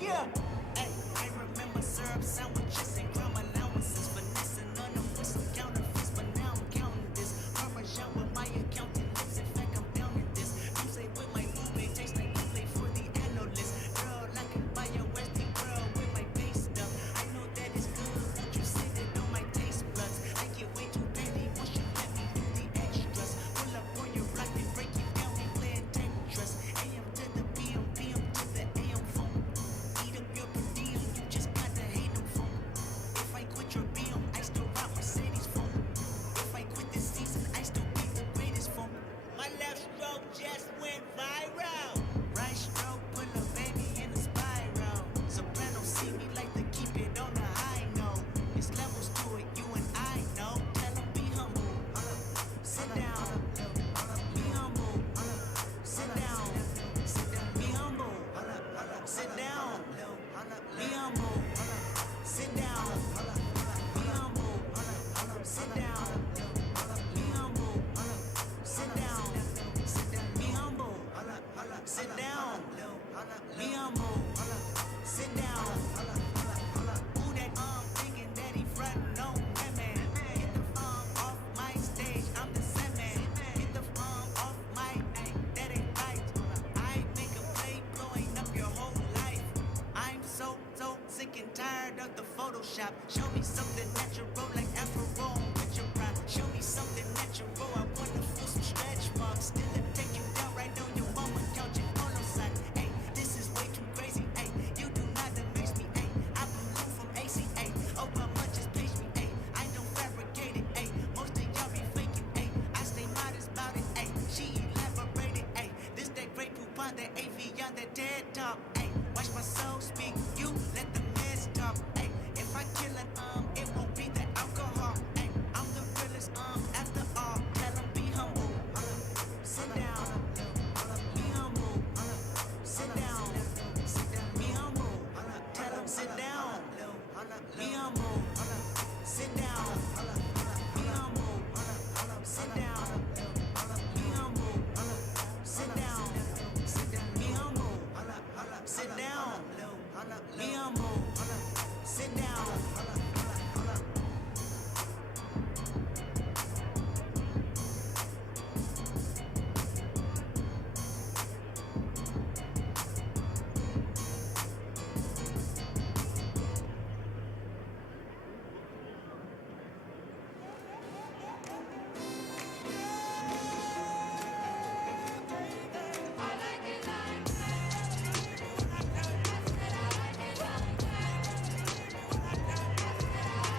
yeah. Hey, I remember syrup sandwiches and crime allowances, finessing on them with some counterfeits, but now I'm counting this. Parmesan with my accountant lips, in fact I'm down in this. I'm say with my movement, taste like you play for the analyst. Girl, I can buy your Westie world with my base stuff. I know that it's good, won't you sit it on my taste buds? I get way too petty once you let me do the extras. Pull up on your block and break it down, we playing Tetris. AM to the PM, PM to the AM phone. Eat up your per diem, you just gotta hate them phone. If I quit your BM, I still rock Mercedes phone. If I quit this season, I still be the greatest phone. My left stroke just went viral. Right stroke put a baby in a spiral. Soprano see me like to keep it on the high note. It's levels to it, you and I know. Tell them be humble. Sit down. Be humble. Sit down. Be humble. Sit down. Be humble. Sit down. Be humble. Sit down. Be humble. Sit down. Be humble. Sit down. Be humble. Sit down. Who that thinking that he frontin' on that man? Get the off my stage, I'm the same man. Get the off my that ain't right. I make a play blowing up your whole life. I'm so sick and tired of the Photoshop. Show me something natural like Afro with your pride. Show me something natural. I wanna feel some stretch marks. Still it take you down right on your mama couch and polo side. Hey, this is way too crazy. Hey, you do not amaze me. Hey, I blew from ACA. Oh, how much is page me? Hey, I don't fabricate it. Hey, most of y'all be faking. Hey, I stay modest about it. Hey, she elaborated. Hey, this that great poupon, that AV on that TED talk. Hey, watch my soul speak. You let the meds talk. Hey, if I kill it, it won't be the alcohol. Hey, I'm the realest, after all. Tell 'em be humble. Sit down. Be humble. Sit down. Be humble. Tell 'em sit down. Be humble. Sit down. Be humble. Sit down. Be humble. Sit down. Be humble. Sit down. Be humble. Sit down.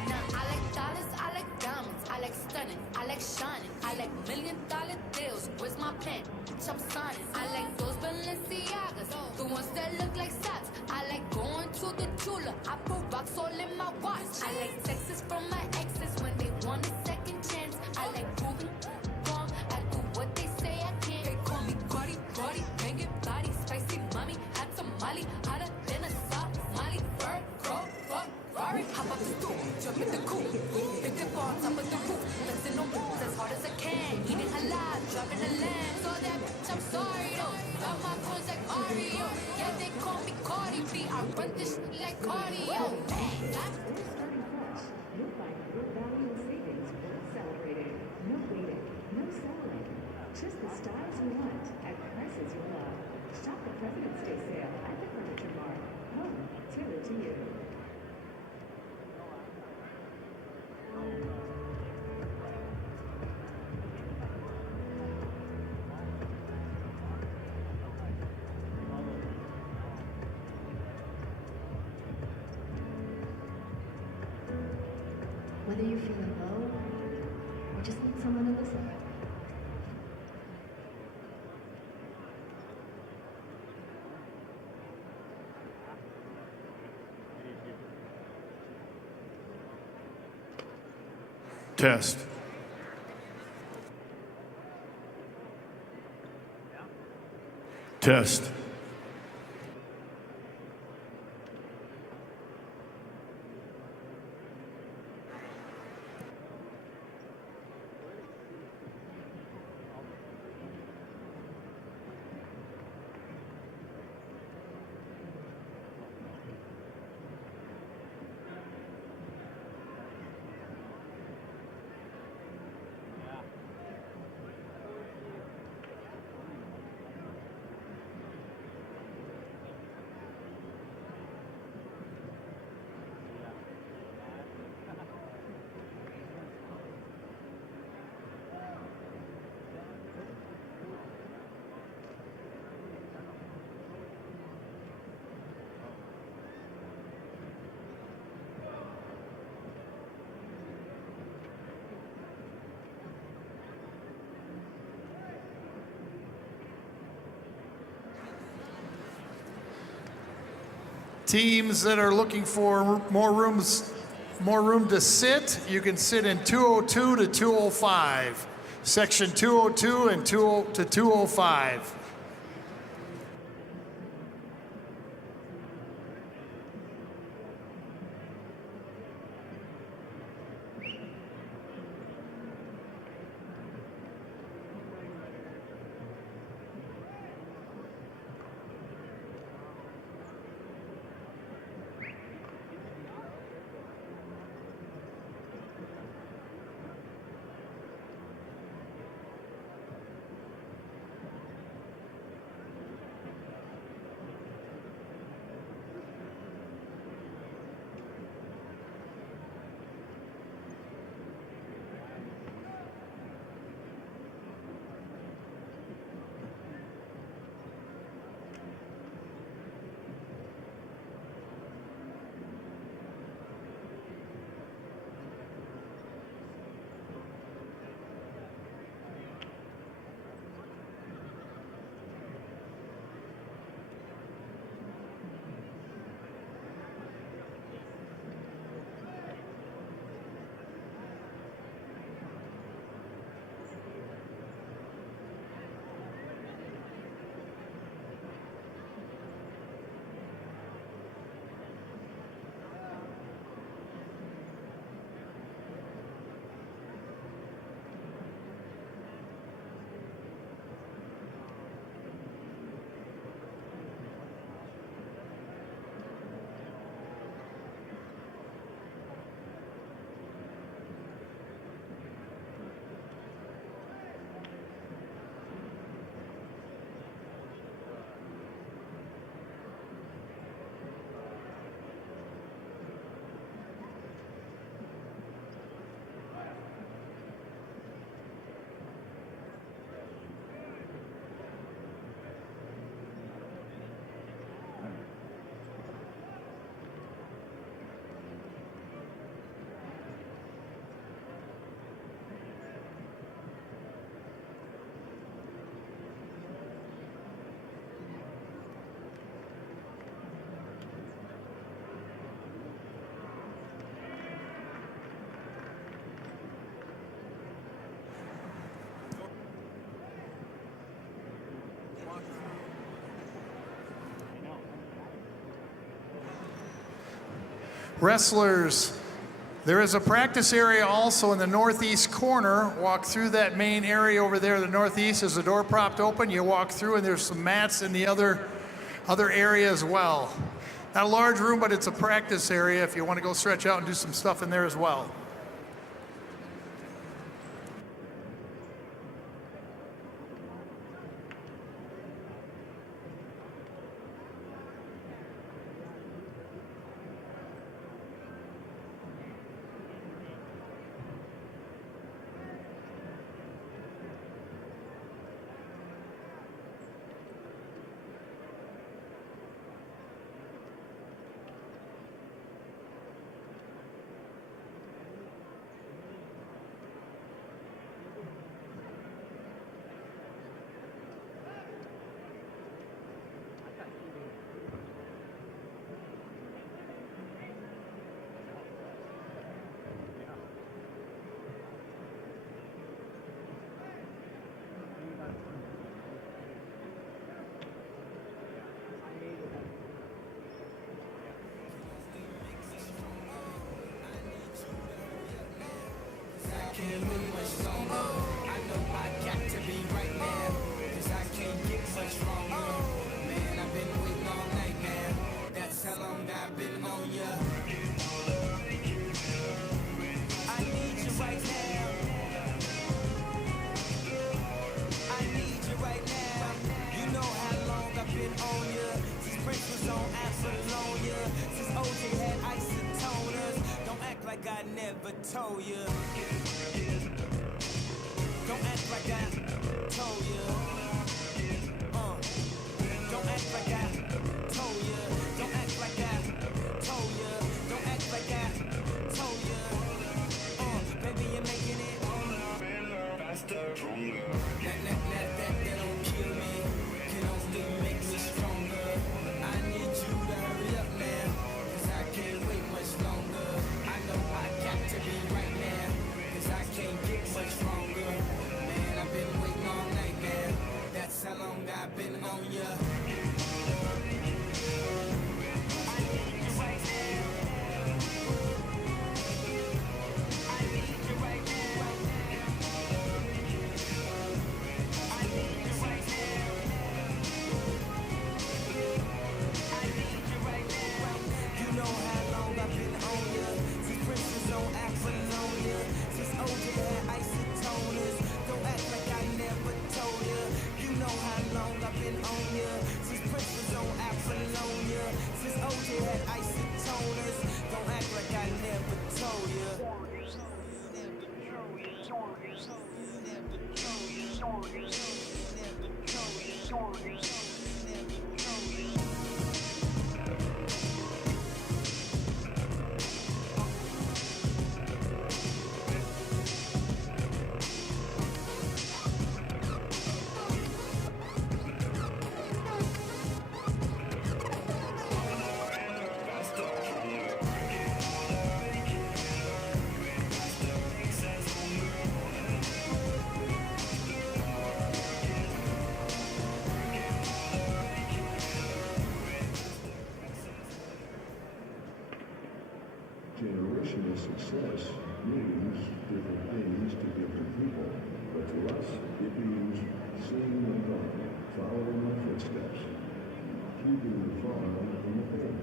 Now I like dollars, I like diamonds, I like stunning, I like shining, I like $1,000,000 deals. Where's my pen? Bitch, I'm signing. I like those Balenciagas, the ones that look like socks. I like going to the Tula. I put rocks all in my watch. I like texts from my exes when they want a second chance. I like proving wrong. I do what they say I can't. They call me Cardi, Cardi, banging body, spicy mommy, hot tamale, hotter than a Somali. Bird, crow, fuck, Rari, hop up the stool, jump in the coupe, hit the bar, top of the roof, flexing on moves as hard as I can, eating halal, driving a lamb. So that bitch, I'm sorry though. Got my coins like Mario. Yeah, they call me Cardi B. I run this shit like cardio. Hey, You'll find your value and savings worth celebrating. No waiting, no settling. Just the styles you want at prices you love. Shop the President's Day sale at the Furniture Mart. Home, tailored to you. Whether you're feeling low or just need someone to listen. Test. Test. Teams that are looking for more room to sit, you can sit in 202 to 205. Section 202 and 20 to 205. Wrestlers, there is a practice area also in the northeast corner. Walk through that main area over there in the northeast. There's a door propped open. You walk through and there's some mats in the other area as well. Not a large room, but it's a practice area if you want to go stretch out and do some stuff in there as well. Told you. Don't act like I told you. Don't act like I told you. Don't act like I told you. Don't act like I told you. Baby, you're making it faster, stronger. That don't kill me. Can only make me stronger. I need you to hurry up, man. Generational success means different things to different people, but to us, it means seeing my God, following my footsteps, keeping the farm in the faith,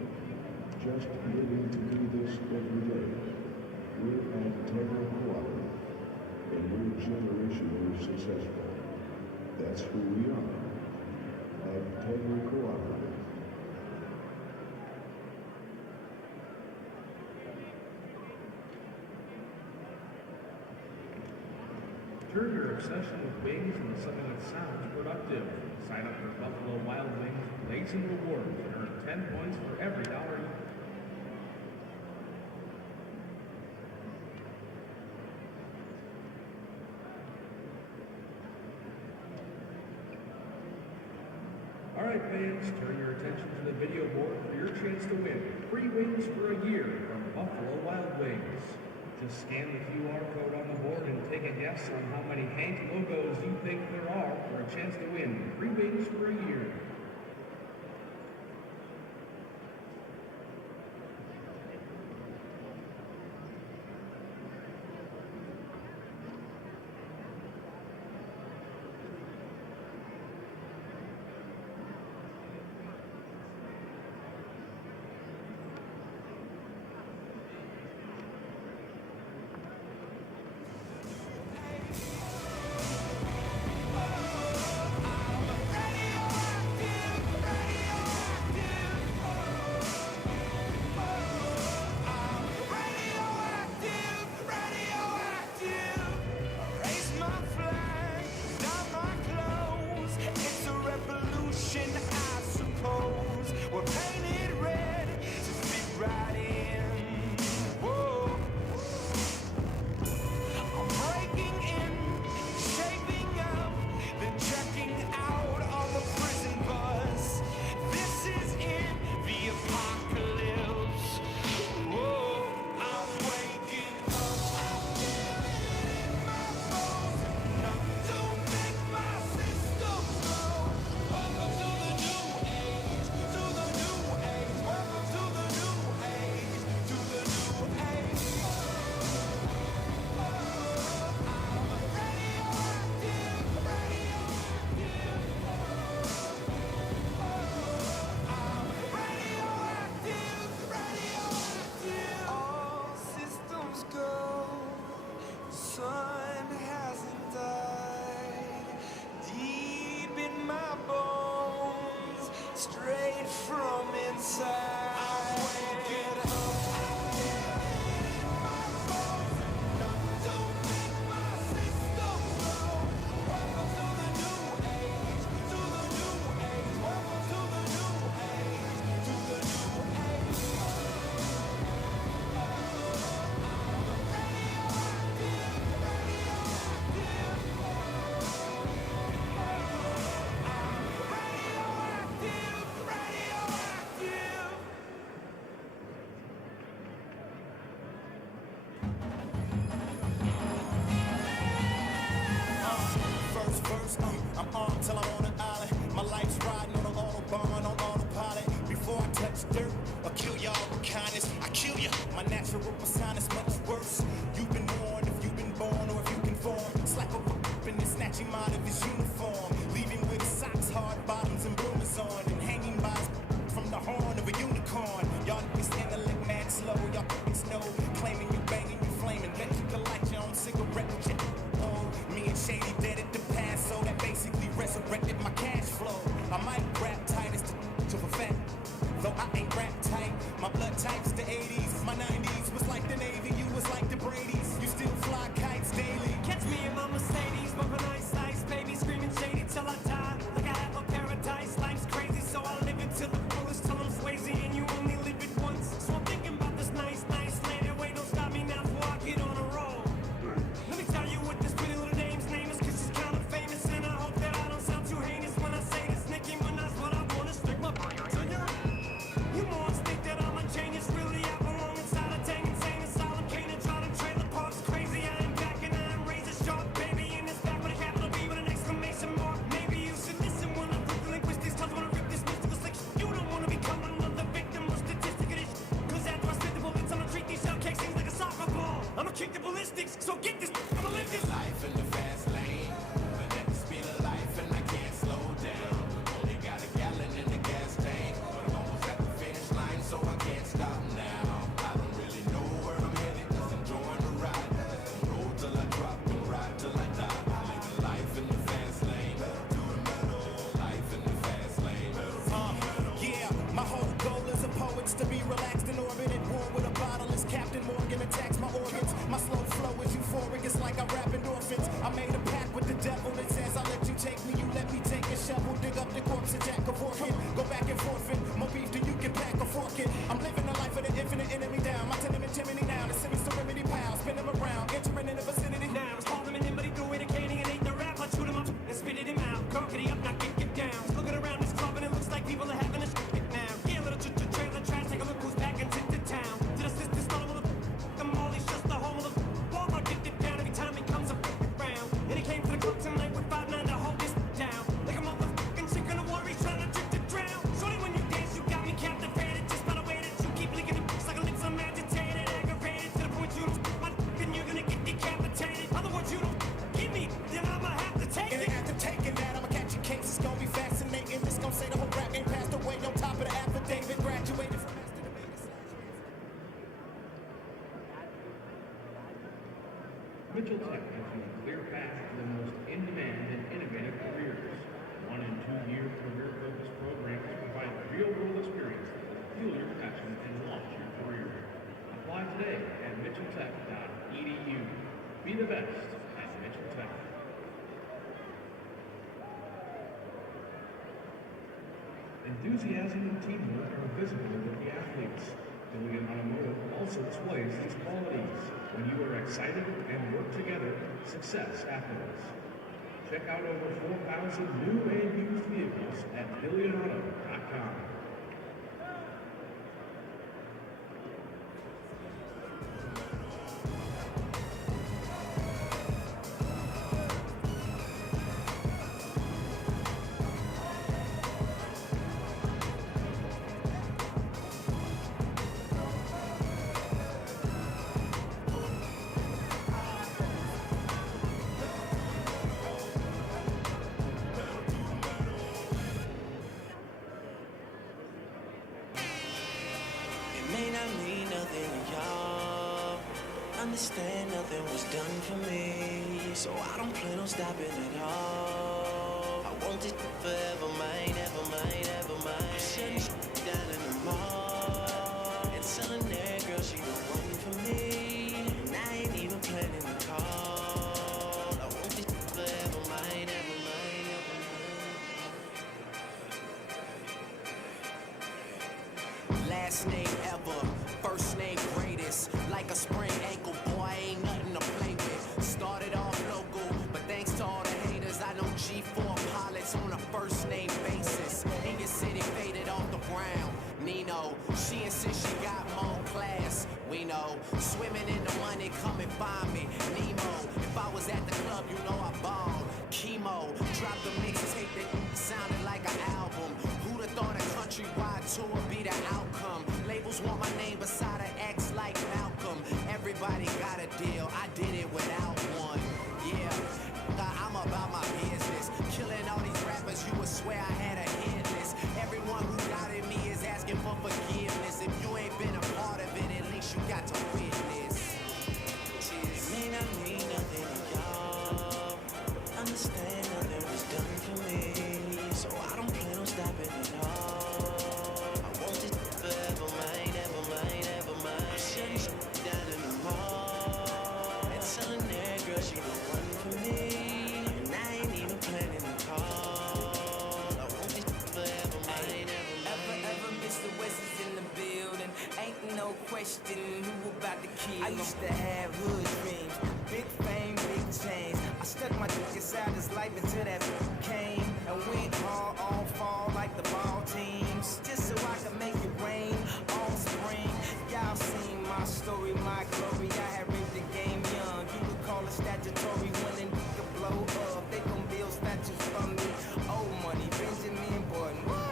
just living to do this every day. We're at Tegra Cooperative, and we're generationally successful. That's who we are, at Tegra Cooperative. Turn your obsession with wings into something that sounds productive. Sign up for Buffalo Wild Wings Blazing Rewards and earn 10 points for every dollar you... Alright fans, turn your attention to the video board for your chance to win free wings for a year from Buffalo Wild Wings. Just scan the QR code on the board and take a guess on how many Hank logos you think there are for a chance to win free wings for a year. I'm on till I'm on an island. My life's riding on an autobahn, on autopilot. Before I touch dirt or kill y'all with kindness, I kill ya. My natural persona is much worse. You've been warned if you've been born or if you conform. Slap a and then snatch him out of his uniform, leaving with socks, hard bottoms, and bloomers on, and hanging by from the horn of a unicorn. Y'all niggas stand to lick mad slow. Y'all niggas know, claiming you banging, you flaming. Bet you can light your own cigarette with your me and Shady dead at the past, so that basically resurrected my cash flow. I might rap tight as to perfect, though I ain't rap tight. My blood type's the 80s, my 90s was like the Navy. You Mitchell Tech gives you a clear path to the most in-demand and innovative careers. 1 and 2 year career-focused programs provide real-world experience that will fuel your passion and launch your career. Apply today at mitchelltech.edu. Be the best at Mitchell Tech. Enthusiasm and teamwork are visible with the athletes. Gilligan Automotive also displays these qualities. When you are excited and work together, success happens. Check out over 4,000 new and used vehicles at GilliganAuto.com. It may not mean nothing to y'all. Understand nothing was done for me, so I don't plan on stopping at all. I want it forever, mine, ever mine, ever mine. I'm shutting shit down in the mall and telling that girl she the one for me, and I ain't even planning to call. I want it forever, mine, ever mine, ever mine. Last name ever, first name greatest. Like a sprained ankle, boy, ain't nothing to play with. Started off local, but thanks to all the haters, I know G4 pilots on a first name basis. In your city, faded off the ground. Nino, she insists she got more class. We know, swimming in the money, come and find me. Nemo, if I was at the club, you know I balled. Chemo, dropped the mixtape that sounded like an album. Who'da thought a countrywide tour be the outcome? Labels want my name beside an X like Malcolm. Everybody got a deal, I did it without one. Yeah, I'm about my business. Killing all these rappers, you would swear I had a hit list. Everyone who doubted me is asking for forgiveness. If you ain't been a part of it, at least you got to witness. Cheers. It may not mean nothing to y'all. Understand nothing was done for me, so I don't plan on stopping at all. I want it forever, mine, ever mine, ever mine. I'm shutting shit down in the mall and telling that girl she the one for me, and I ain't even planning to call. I want it forever, mine, ever mine. Ever, Mr. West is in the building. Ain't no question who about to kill him. I used to have hood dreams, big fame, big chains. I stuck my dick inside his life until that came and went hard on fall like the ball teams, just so I could make it rain all spring. Y'all seen my story, my glory. I had ripped the game young. You could call it statutory when it could blow up. They gon' build statues for me. Old money, Benjamin Button. What?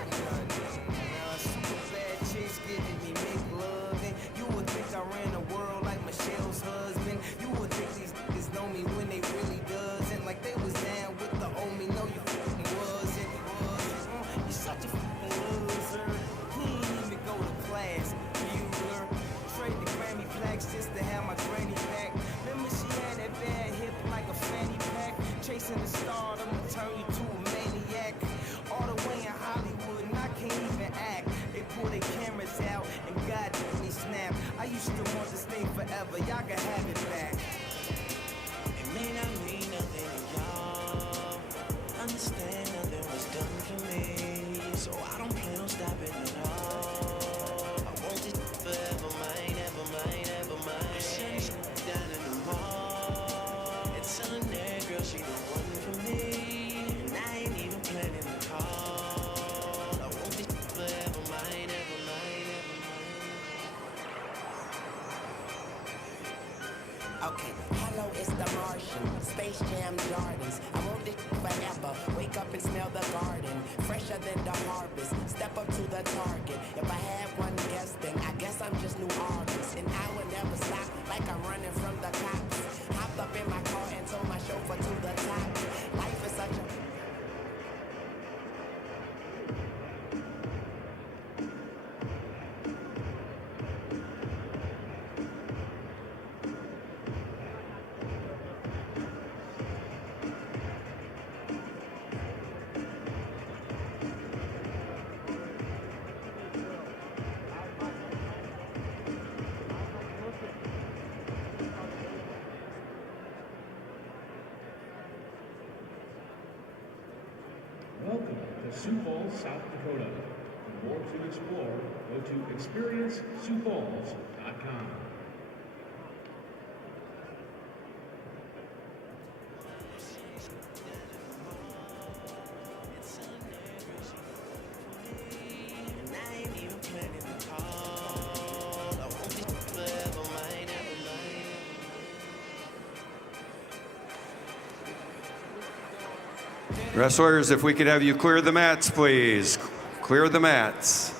Super bad chicks giving me big love, and you would think I ran the world like Michelle's husband. You would think these niggas know me when they really doesn't. Like they was down with the old me. No, you fucking wasn't. You're such a fucking loser. He ain't even go to class. Bueller. Trade the Grammy plaques just to have my granny back. Remember she had that bad hip like a fanny pack. Chasing the star, I'ma turn you to a maniac. All the way in Hollywood, and I can't even act. They pull their cameras out and God me snap. I used to want this thing forever, y'all can have it back. It may not mean nothing to y'all. Understand nothing was done for me, so I don't plan on stopping at all. I want it forever, mine, ever mine, ever mine. I'm shutting shit down in the mall and telling that girl she the one for me, and I ain't even planning to call. I want it forever, mine, ever mine, ever mine. Okay, hello, it's the Martian. Space Jam Jordans. I want this forever. Wake up and smell the garden. Fresher than the harvest. Step up to the target. If I had one guess, then I guess I'm just New Orleans. And I would never stop like I'm running from the cops. Hopped up in my car and told my chauffeur to the top. Life is such a... to Sioux Falls, South Dakota. For more to explore, go to experienceSiouxFalls.com. Wrestlers, if we could have you clear the mats, please. Clear the mats.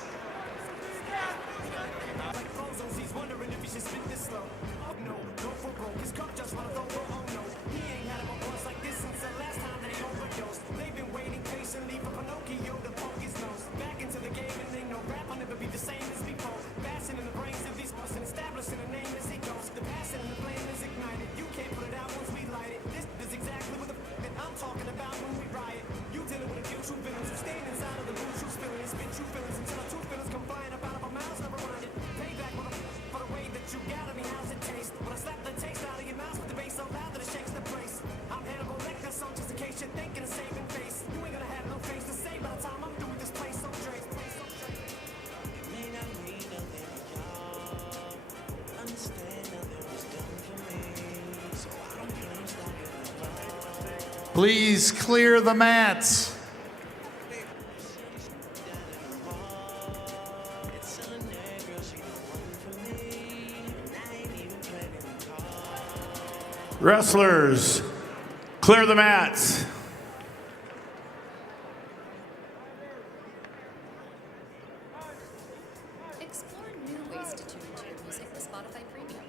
Please clear the mats. Wrestlers, clear the mats. Explore new ways to tune into your music with Spotify Premium.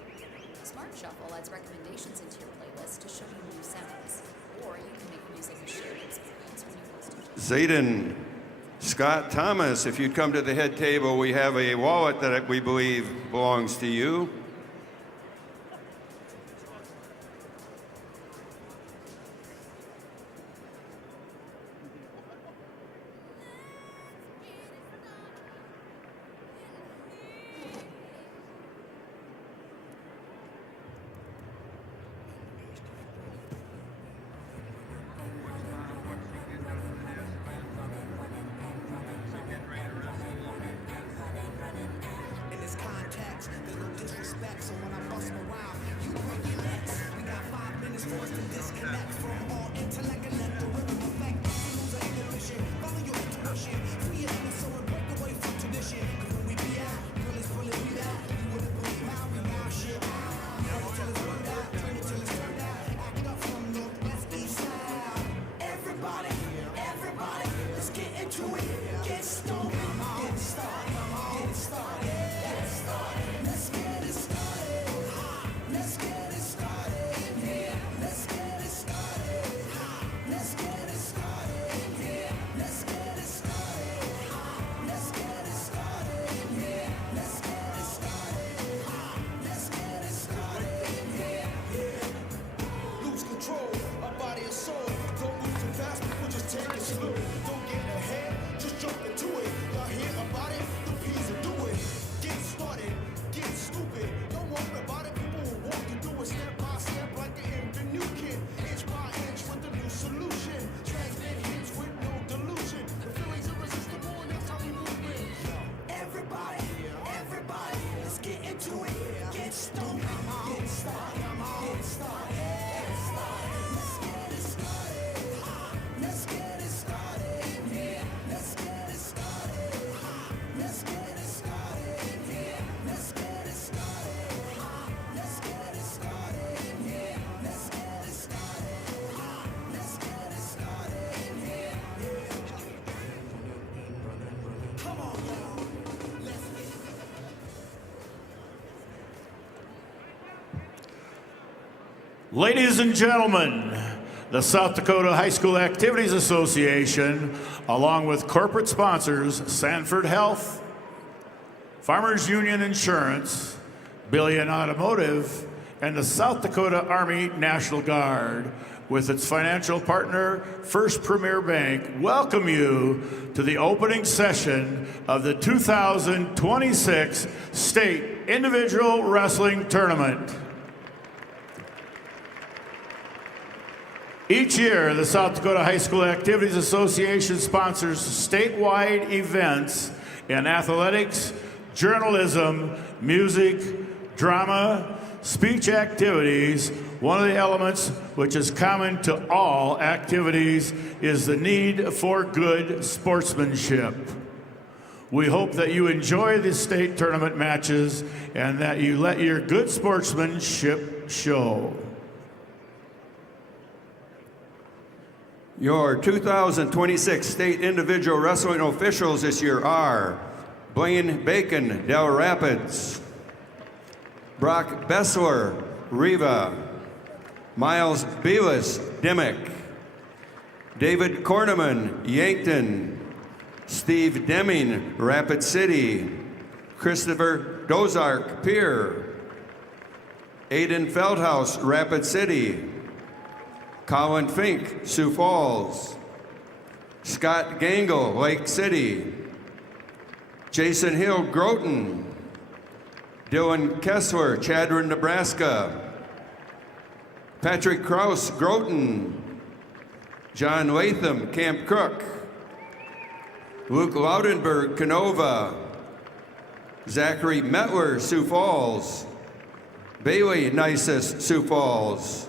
Smart Shuffle adds recommendations into your playlist to show you new sounds. Or you can make music a shared experience when you host a Zayden Scott Thomas, if you'd come to the head table, we have a wallet that we believe belongs to you. In this context, there's no disrespect, so when I bust around, you break your necks. We got 5 minutes for us to disconnect from all intellect and let the rhythm affect. Lose our inhibition, follow your intuition. Free your inner soul and break away from tradition. 'Cause when we be out, girl, it's fully we out. You wouldn't believe how we now shit out. Turn it till it's burned out, turn it till it's turned out. Act up from northwest, east side. Everybody, everybody, let's get into it. Get stoned, get started, get started. Let's get it started. Let's get it started in here. Let's get it started. Let's get it started in here. Let's get it started. Let's get it started in here. Let's get it started. Let's get it started in here. Lose control, our body and soul. Don't move too fast, we'll just take it slow. Don't get ahead, just jump into it. Y'all hear about it? The P's will do it. Get started, get stupid. Don't worry about it, people will walk you through it step by step like an infant new kid. Inch by inch with a new solution. Transmit hits with no delusion. The feeling's irresistible and that's how we move it. Everybody, everybody, let's get into it. Get stupid, get started, get started. Let's get it started. Let's get it started in here. Let's get it started. Let's get it started in here. Let's get it started. Let's get it started in here. Let's get it started. Let's get it started in here. Come on, y'all. Let's get it. Ladies and gentlemen, the South Dakota High School Activities Association, along with corporate sponsors Sanford Health, Farmers Union Insurance, Billion Automotive, and the South Dakota Army National Guard, with its financial partner, First Premier Bank, welcome you to the opening session of the 2026 State Individual Wrestling Tournament. Each year, the South Dakota High School Activities Association sponsors statewide events in athletics, journalism, music, drama, speech activities. One of the elements which is common to all activities is the need for good sportsmanship. We hope that you enjoy the state tournament matches and that you let your good sportsmanship show. Your 2026 state individual wrestling officials this year are Blaine Bacon, Del Rapids; Brock Bessler, Riva; Miles Belis, Dimmick; David Korneman, Yankton; Steve Deming, Rapid City; Christopher Dozark, Pierre; Aiden Feldhaus, Rapid City; Colin Fink, Sioux Falls; Scott Gangle, Lake City; Jason Hill, Groton; Dylan Kessler, Chadron, Nebraska; Patrick Kraus, Groton; John Latham, Camp Crook; Luke Laudenberg, Canova; Zachary Metler, Sioux Falls; Bailey Nisus, Sioux Falls;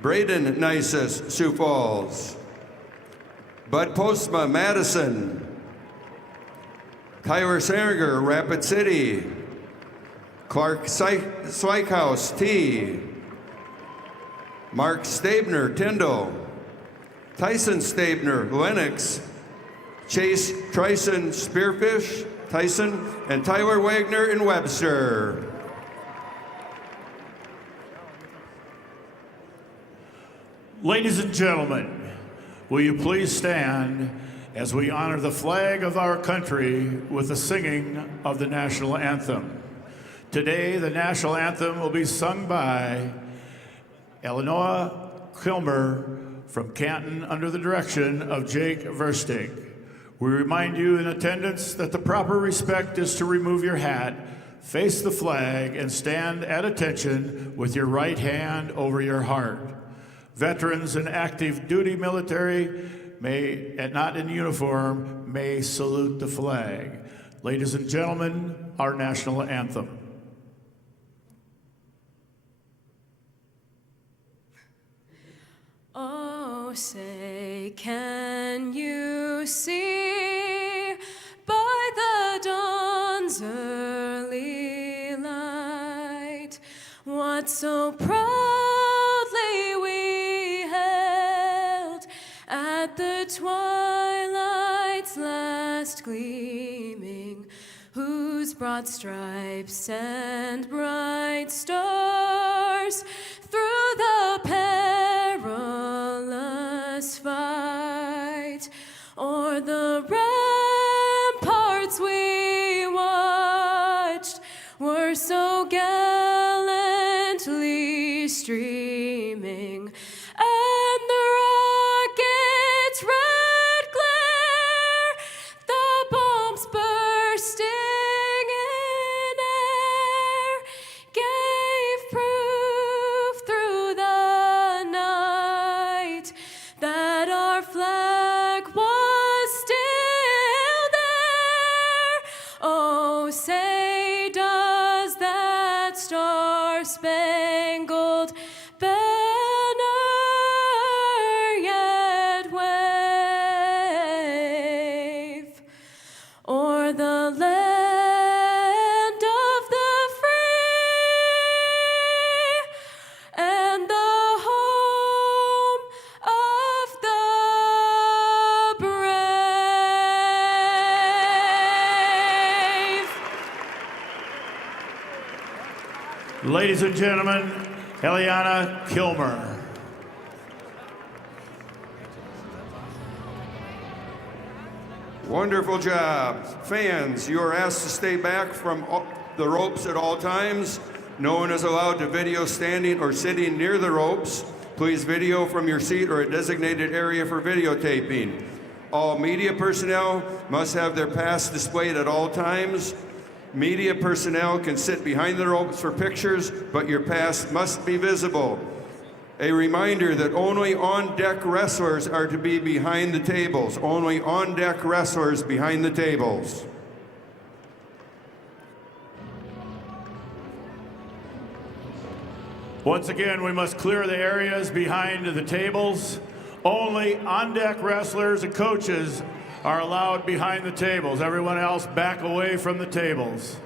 Braden Nisus, Sioux Falls; Bud Postma, Madison; Tyler Saringer, Rapid City; Clark Slykehouse, T; Mark Stabner, Tyndall; Tyson Stabner, Lennox; Chase Trison, Spearfish, Tyson; and Tyler Wagner in Webster. Ladies and gentlemen, will you please stand as we honor the flag of our country with the singing of the national anthem. Today, the national anthem will be sung by Eleanor Kilmer from Canton under the direction of Jake Verstig. We remind you in attendance that the proper respect is to remove your hat, face the flag, and stand at attention with your right hand over your heart. Veterans and active duty military not in uniform, may salute the flag. Ladies and gentlemen, our national anthem. Oh, say, can you see by the dawn's early light what so proudly we held at the twilight's last gleaming, whose broad stripes and bright stars through the perilous fight o'er the ramparts we watched were so gallantly streaming, and the rocket's red glare, the bombs bursting in air, gave proof through the night that our flag was still there. Oh, say, does that star-spangled banner yet wave o'er the land of the free and the home of the brave? Ladies and gentlemen, Eliana Kilmer. Wonderful job. Fans, you are asked to stay back from the ropes at all times. No one is allowed to video standing or sitting near the ropes. Please video from your seat or a designated area for videotaping. All media personnel must have their pass displayed at all times. Media personnel can sit behind the ropes for pictures, but your pass must be visible. A reminder that only on-deck wrestlers are to be behind the tables. Only on-deck wrestlers behind the tables. Once again, we must clear the areas behind the tables. Only on-deck wrestlers and coaches are allowed behind the tables. Everyone else back away from the tables.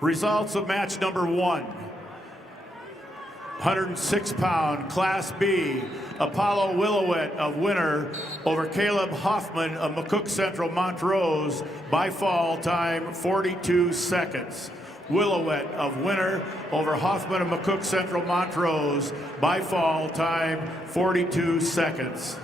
Results of match number 1. 106-pound Class B, Apollo Willowet of Winter over Caleb Hoffman of McCook Central Montrose by fall time 42 seconds. Willowet of Winter over Hoffman of McCook Central Montrose by fall time 42 seconds.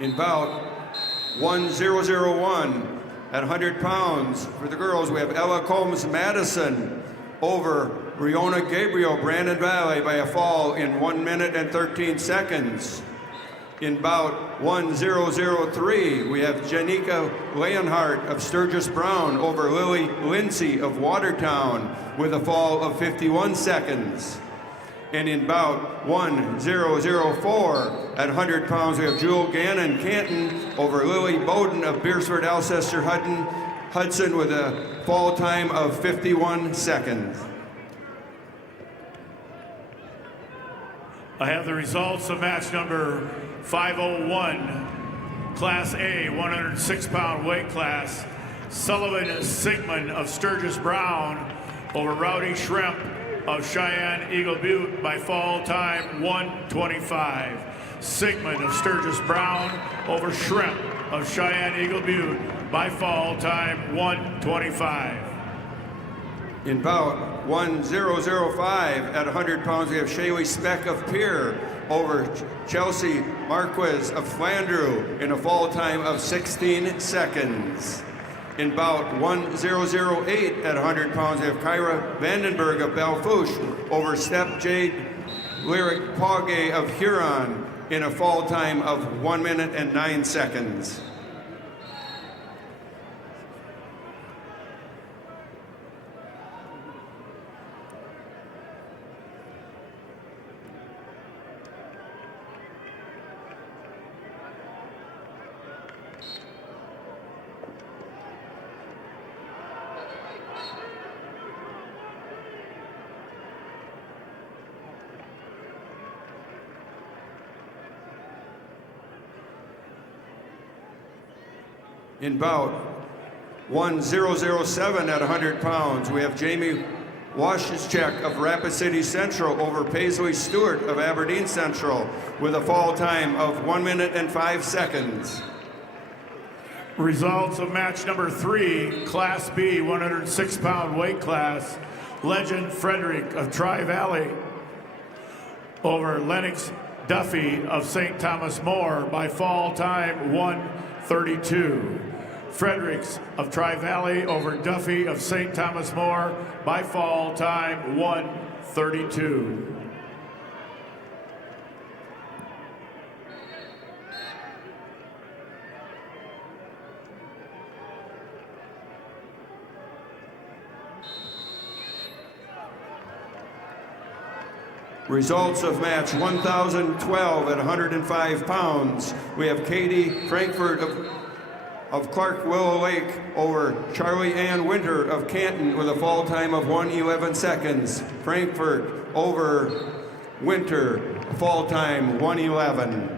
In bout 1001 at 100 pounds for the girls, we have Ella Combs Madison over Riona Gabriel Brandon Valley by a fall in 1 minute and 13 seconds. In bout 1003, we have Janika Leonhardt of Sturgis Brown over Lily Lindsay of Watertown with a fall of 51 seconds. And in bout 1004 at 100 pounds, we have Jewel Gannon Canton over Lily Bowden of Beersford Alcester Hudson with a fall time of 51 seconds. I have the results of match number 501, Class A, 106-pound weight class. Sullivan Sigmund of Sturgis Brown over Rowdy Shrimp of Cheyenne Eagle Butte by fall time 1:25. Sigmund of Sturgis Brown over Shrimp of Cheyenne Eagle Butte by fall time 1:25. In bout 1005 at 100 pounds, we have Shaylee Speck of Pierre over Chelsea Marquez of Flandreau in a fall time of 16 seconds. In bout 1008 at 100 pounds, we have Kyra Vandenberg of Belfouche over Step Jade Lyric Pogge of Huron in a fall time of 1 minute and 9 seconds. In bout 1007 at 100 pounds, we have Jamie Washchek of Rapid City Central over Paisley Stewart of Aberdeen Central with a fall time of 1 minute and 5 seconds. Results of match number 3, Class B, 106-pound weight class. Legend Frederick of Tri-Valley over Lennox Duffy of St. Thomas More by fall time 1:32. Fredericks of Tri-Valley over Duffy of St. Thomas More by fall time 1:32. Results of match 1012 at 105 pounds. We have Katie Frankfurt of Clark Willow Lake over Charlie Ann Winter of Canton with a fall time of 1:11 seconds. Frankfurt over Winter, a fall time 1:11.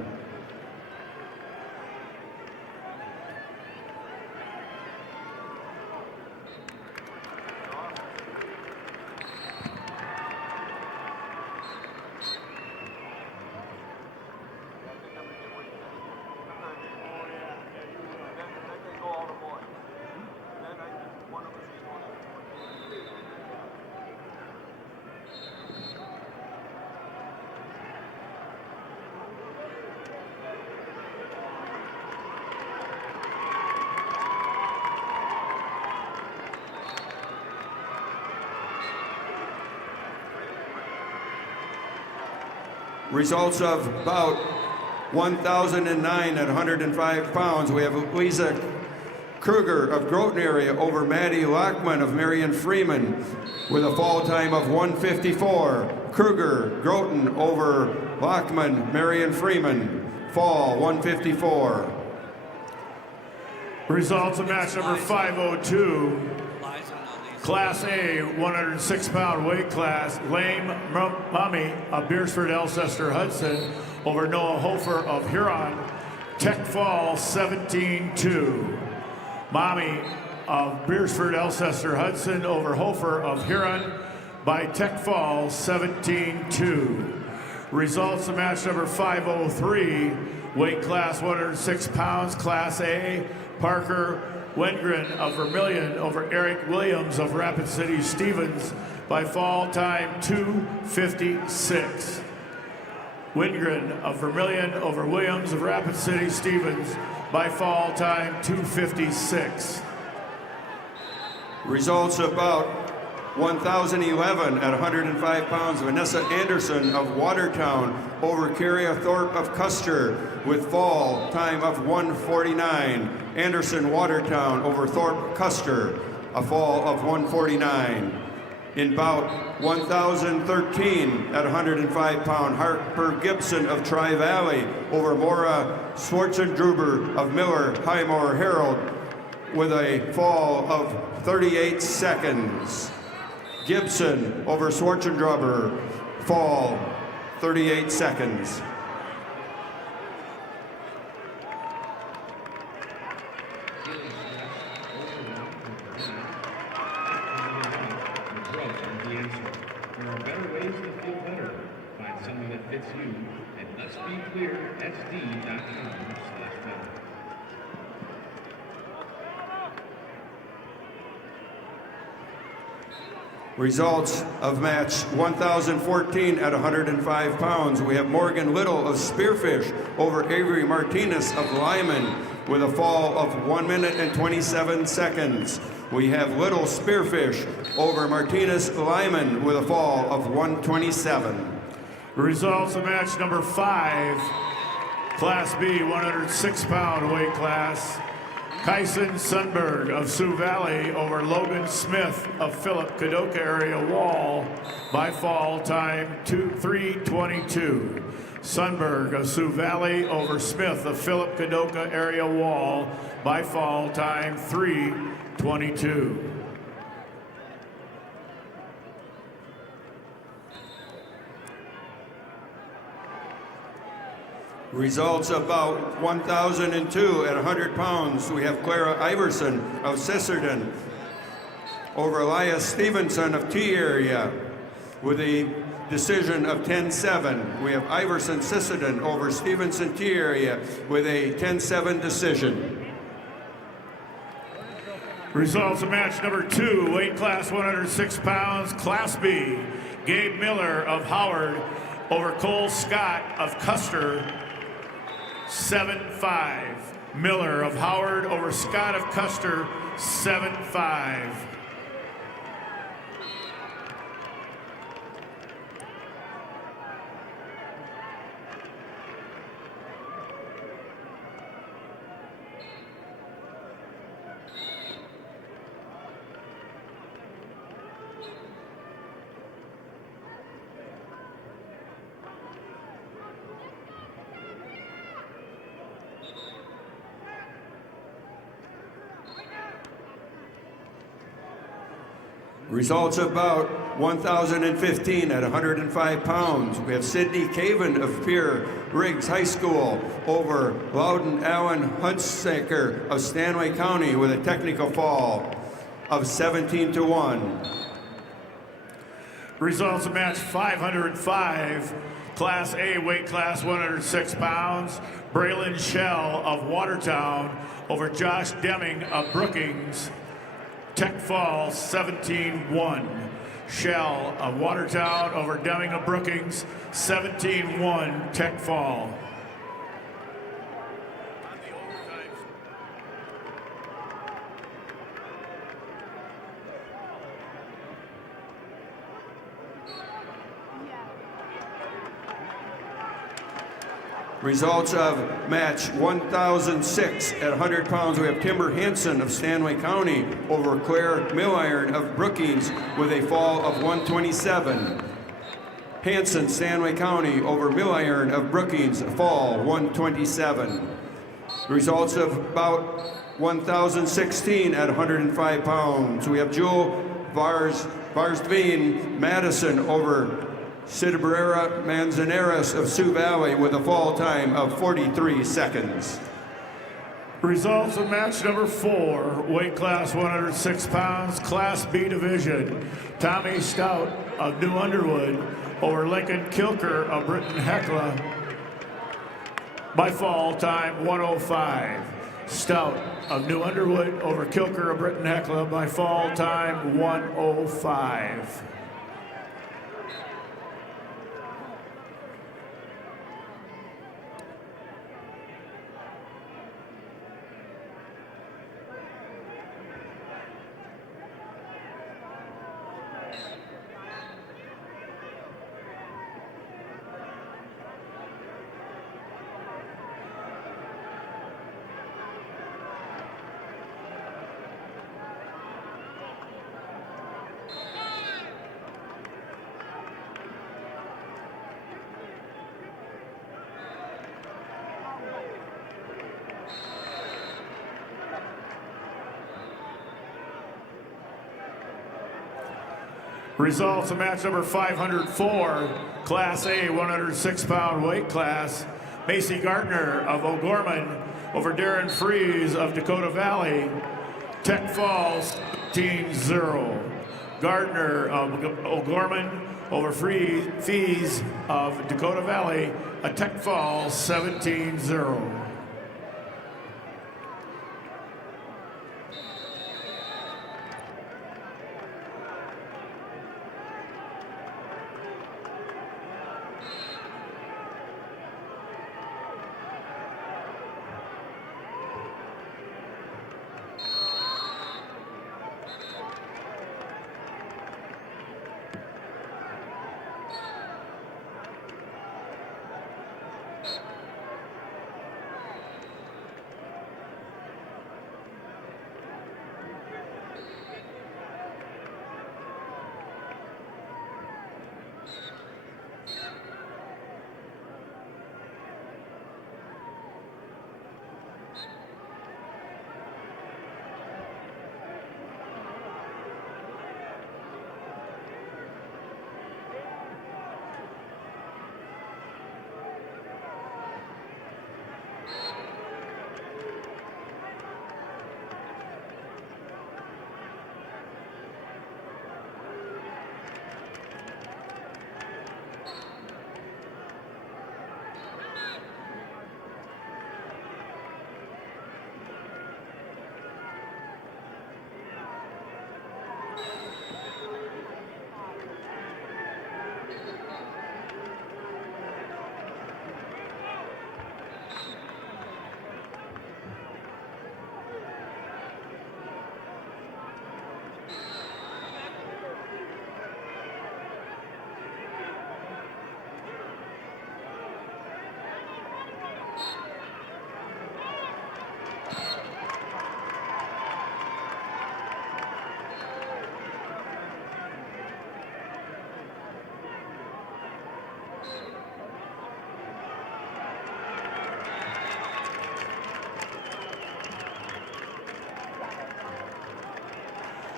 Results of bout 1009 at 105 pounds. We have Lisa Kruger of Groton area over Maddie Lockman of Marion Freeman with a fall time of 1:54. Kruger, Groton over Lockman, Marion Freeman, fall 1:54. Results of match number 502. Class A, 106-pound weight class, Lame Mummy of Beersford, Alcester, Hudson over Noah Hofer of Huron, Tech Fall 17-2. Mommy of Beersford, Alcester, Hudson over Hofer of Huron by Tech Fall 17-2. Results of match number 503, weight class 106 pounds, Class A, Parker Wengren of Vermilion over Eric Williams of Rapid City Stevens by fall time 2:56. Wengren of Vermilion over Williams of Rapid City Stevens by fall time 2:56. Results of bout 1011 at 105 pounds. Vanessa Anderson of Watertown over Carrie Thorpe of Custer with fall time of 1:49. Anderson Watertown over Thorpe Custer, a fall of 1:49. In bout 1013 at 105 pound, Harper Gibson of Tri-Valley over Maura Schwartzendruber of Miller Highmore Herald with a fall of 38 seconds. Gibson over Schwartzendruber, fall 38 seconds. There are better ways to feel better. Find something that fits you at letsbeclearsd.com/better. Results of match 1014 at 105 pounds. We have Morgan Little of Spearfish over Avery Martinez of Lyman with a fall of 1 minute and 27 seconds. We have Little Spearfish over Martinez Lyman with a fall of 1:27. Results of match number 5, Class B, 106-pound weight class. Kyson Sundberg of Sioux Valley over Logan Smith of Philip Kadoka area Wall by fall time 3:22. Sundberg of Sioux Valley over Smith of Philip Kadoka area Wall by fall time 3:22. Results about 1002 at 100 pounds. We have Clara Iverson of Sisterton over Elias Stevenson of T area with a decision of 10-7. We have Iverson Sisterton over Stevenson T area with a 10-7 decision. Results of match number 2, weight class 106 pounds, Class B. Gabe Miller of Howard over Cole Scott of Custer, 7-5. Miller of Howard over Scott of Custer, 7-5. Results of bout 1,015 at 105 pounds. We have Sidney Caven of Pierre Riggs High School over Loudon Allen Hunsaker of Stanway County with a technical fall of 17-1. Results of match 505, Class A, weight class 106 pounds. Braylon Shell of Watertown over Josh Deming of Brookings. Tech fall 17-1. Shell of Watertown over Deming of Brookings, 17-1 Tech fall. Results of match 1,006 at 100 pounds. We have Timber Hansen of Stanway County over Claire Milliron of Brookings with a fall of 127. Hansen, Stanway County over Milliron of Brookings, fall 127. Results of bout 1,016 at 105 pounds. We have Jewel Varstveen Madison over Cidabrera Manzanares of Sioux Valley with a fall time of 43 seconds. Results of match number 4, weight class 106 pounds, Class B division. Tommy Stout of New Underwood over Lincoln Kilker of Britton Hecla by fall time 105. Stout of New Underwood over Kilker of Britton Hecla by fall time 105. Results of match number 504, Class A 106-pound weight class. Macy Gardner of O'Gorman over Darren Fries of Dakota Valley. Tech falls 17-0. Gardner of O'Gorman over Fries of Dakota Valley. A tech fall 17-0.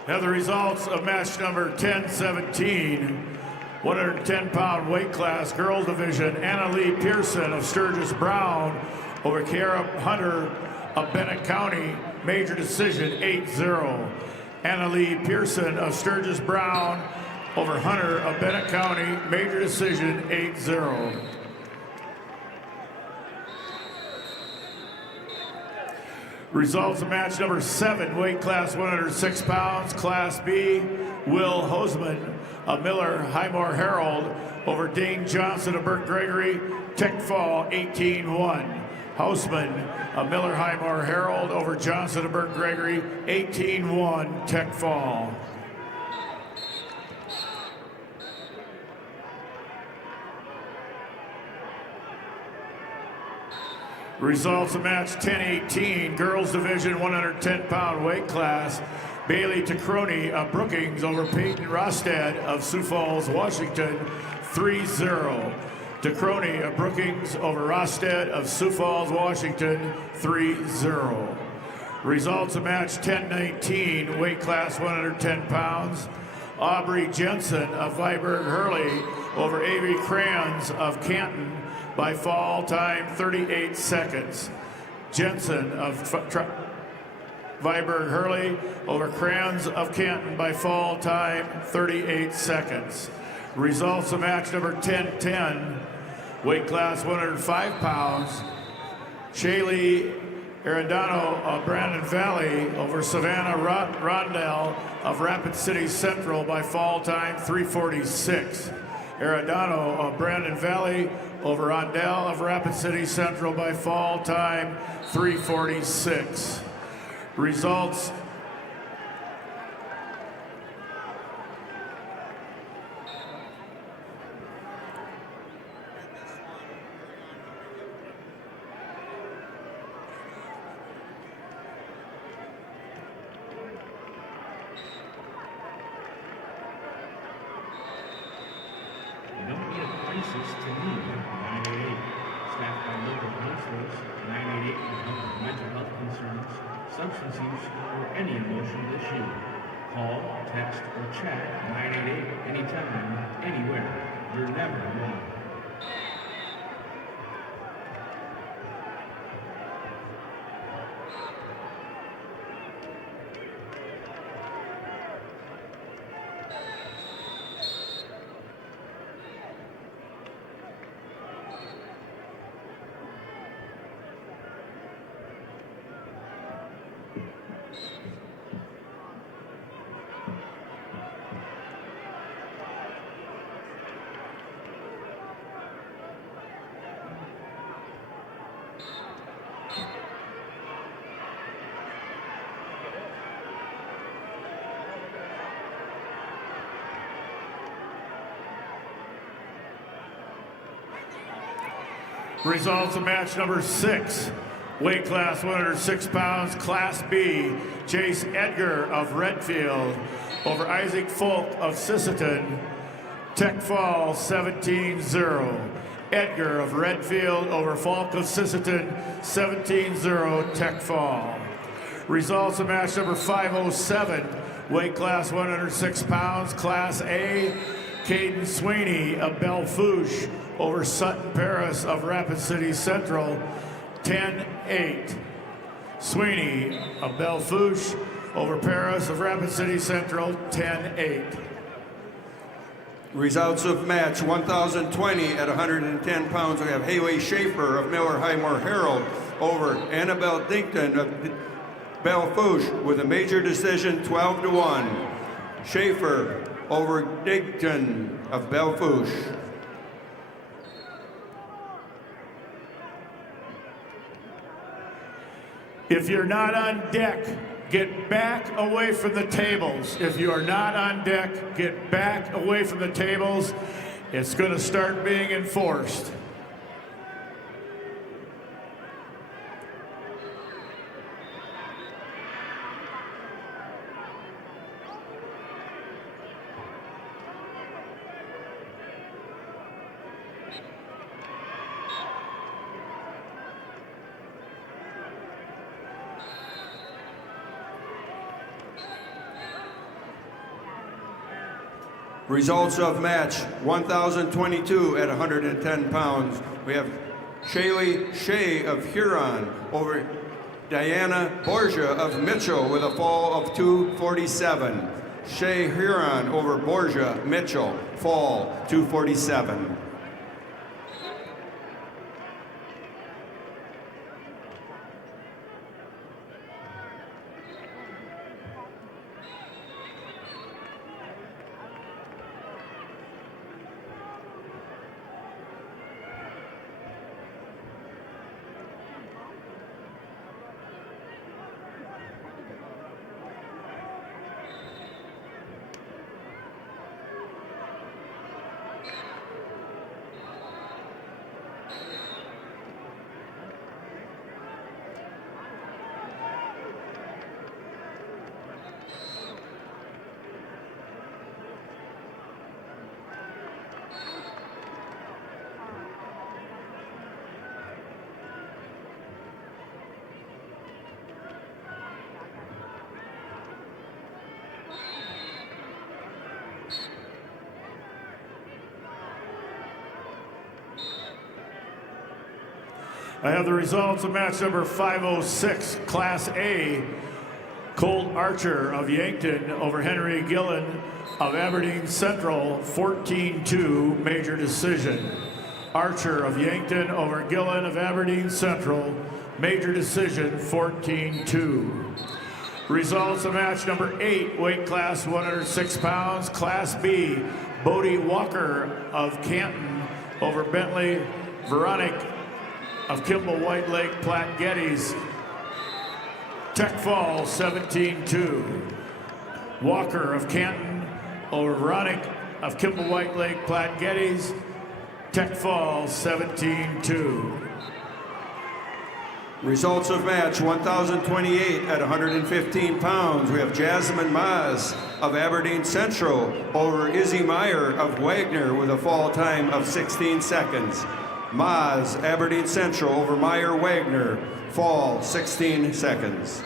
Now the results of match number 10-17, 110-pound weight class, girls division, Anna Lee Pearson of Sturgis Brown over Kiara Hunter of Bennett County, major decision 8-0. Anna Lee Pearson of Sturgis Brown over Hunter of Bennett County, major decision 8-0. Results of match number 7, weight class 106 pounds, class B, Will Hoseman of Miller Highmore Herald over Dane Johnson of Burt Gregory, Tech Fall 18-1. Hoseman of Miller Highmore Herald over Johnson of Burt Gregory, 18-1, Tech Fall. Results of match 10-18, girls division 110-pound weight class, Bailey Tacroni of Brookings over Peyton Rostad of Sioux Falls, Washington, 3-0. Tacroni of Brookings over Rostad of Sioux Falls, Washington, 3-0. Results of match 10-19, weight class 110 pounds, Aubrey Jensen of Viborg Hurley over Avery Crayons of Canton by fall time 38 seconds. Jensen of Viborg Hurley over Crayons of Canton by fall time 38 seconds. Results of match number 10-10, weight class 105 pounds, Shaylee Arendano of Brandon Valley over Savannah Rondell of Rapid City Central by fall time 3:46. Arendano of Brandon Valley over Rondell of Rapid City Central by fall time 3:46. Results Don't be a crisis to need 988. Staffed by local counselors, 988 can help with mental health concerns, substance use, or any emotional issue. Call, text, or chat 988 anytime, anywhere. You're never alone. Results of match number 6, weight class 106 pounds, class B, Chase Edgar of Redfield over Isaac Folk of Sisseton, Tech Fall 17-0. Edgar of Redfield over Folk of Sisseton, 17-0, Tech Fall. Results of match number 507, weight class 106 pounds, class A, Caden Sweeney of Belfouche over Sutton Paris of Rapid City Central, 10-8. Sweeney of Belfouche over Paris of Rapid City Central, 10-8. Results of match 1020 at 110 pounds. We have Haley Schaefer of Miller Highmore Herald over Annabelle Dinkton of Belfouche with a major decision 12-1. Schaefer over Dinkton of Belfouche. If you're not on deck, get back away from the tables. If you are not on deck, get back away from the tables. It's going to start being enforced. Results of match 1022 at 110 pounds. We have Shaylee Shea of Huron over Diana Borgia of Mitchell with a fall of 247. Shea Huron over Borgia Mitchell, fall 247. I have the results of match number 506, Class A. Colt Archer of Yankton over Henry Gillen of Aberdeen Central, 14-2, major decision. Archer of Yankton over Gillen of Aberdeen Central, major decision, 14-2. Results of match number 8, weight class 106 pounds, Class B. Bodie Walker of Canton over Bentley Veronic of Kimball White Lake Platte Geddes, Tech Fall 17-2. Walker of Canton over Veronic of Kimball White Lake Platte Geddes, Tech Fall 17-2. Results of match 1028 at 115 pounds. We have Jasmine Maz of Aberdeen Central over Izzy Meyer of Wagner with a fall time of 16 seconds. Maz, Aberdeen Central over Meyer Wagner, fall 16 seconds.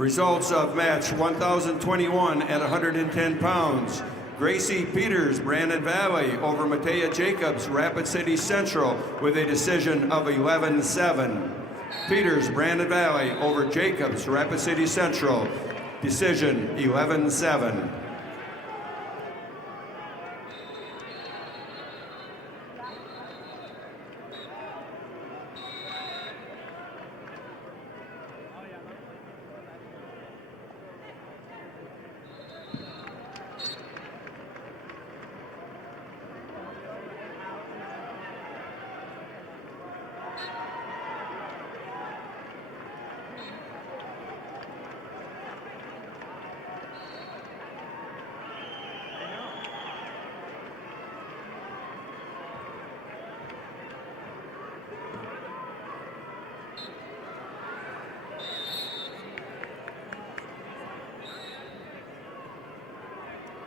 Results of match 1021 at 110 pounds. Gracie Peters, Brandon Valley over Matea Jacobs, Rapid City Central with a decision of 11-7. Peters, Brandon Valley over Jacobs, Rapid City Central, decision 11-7.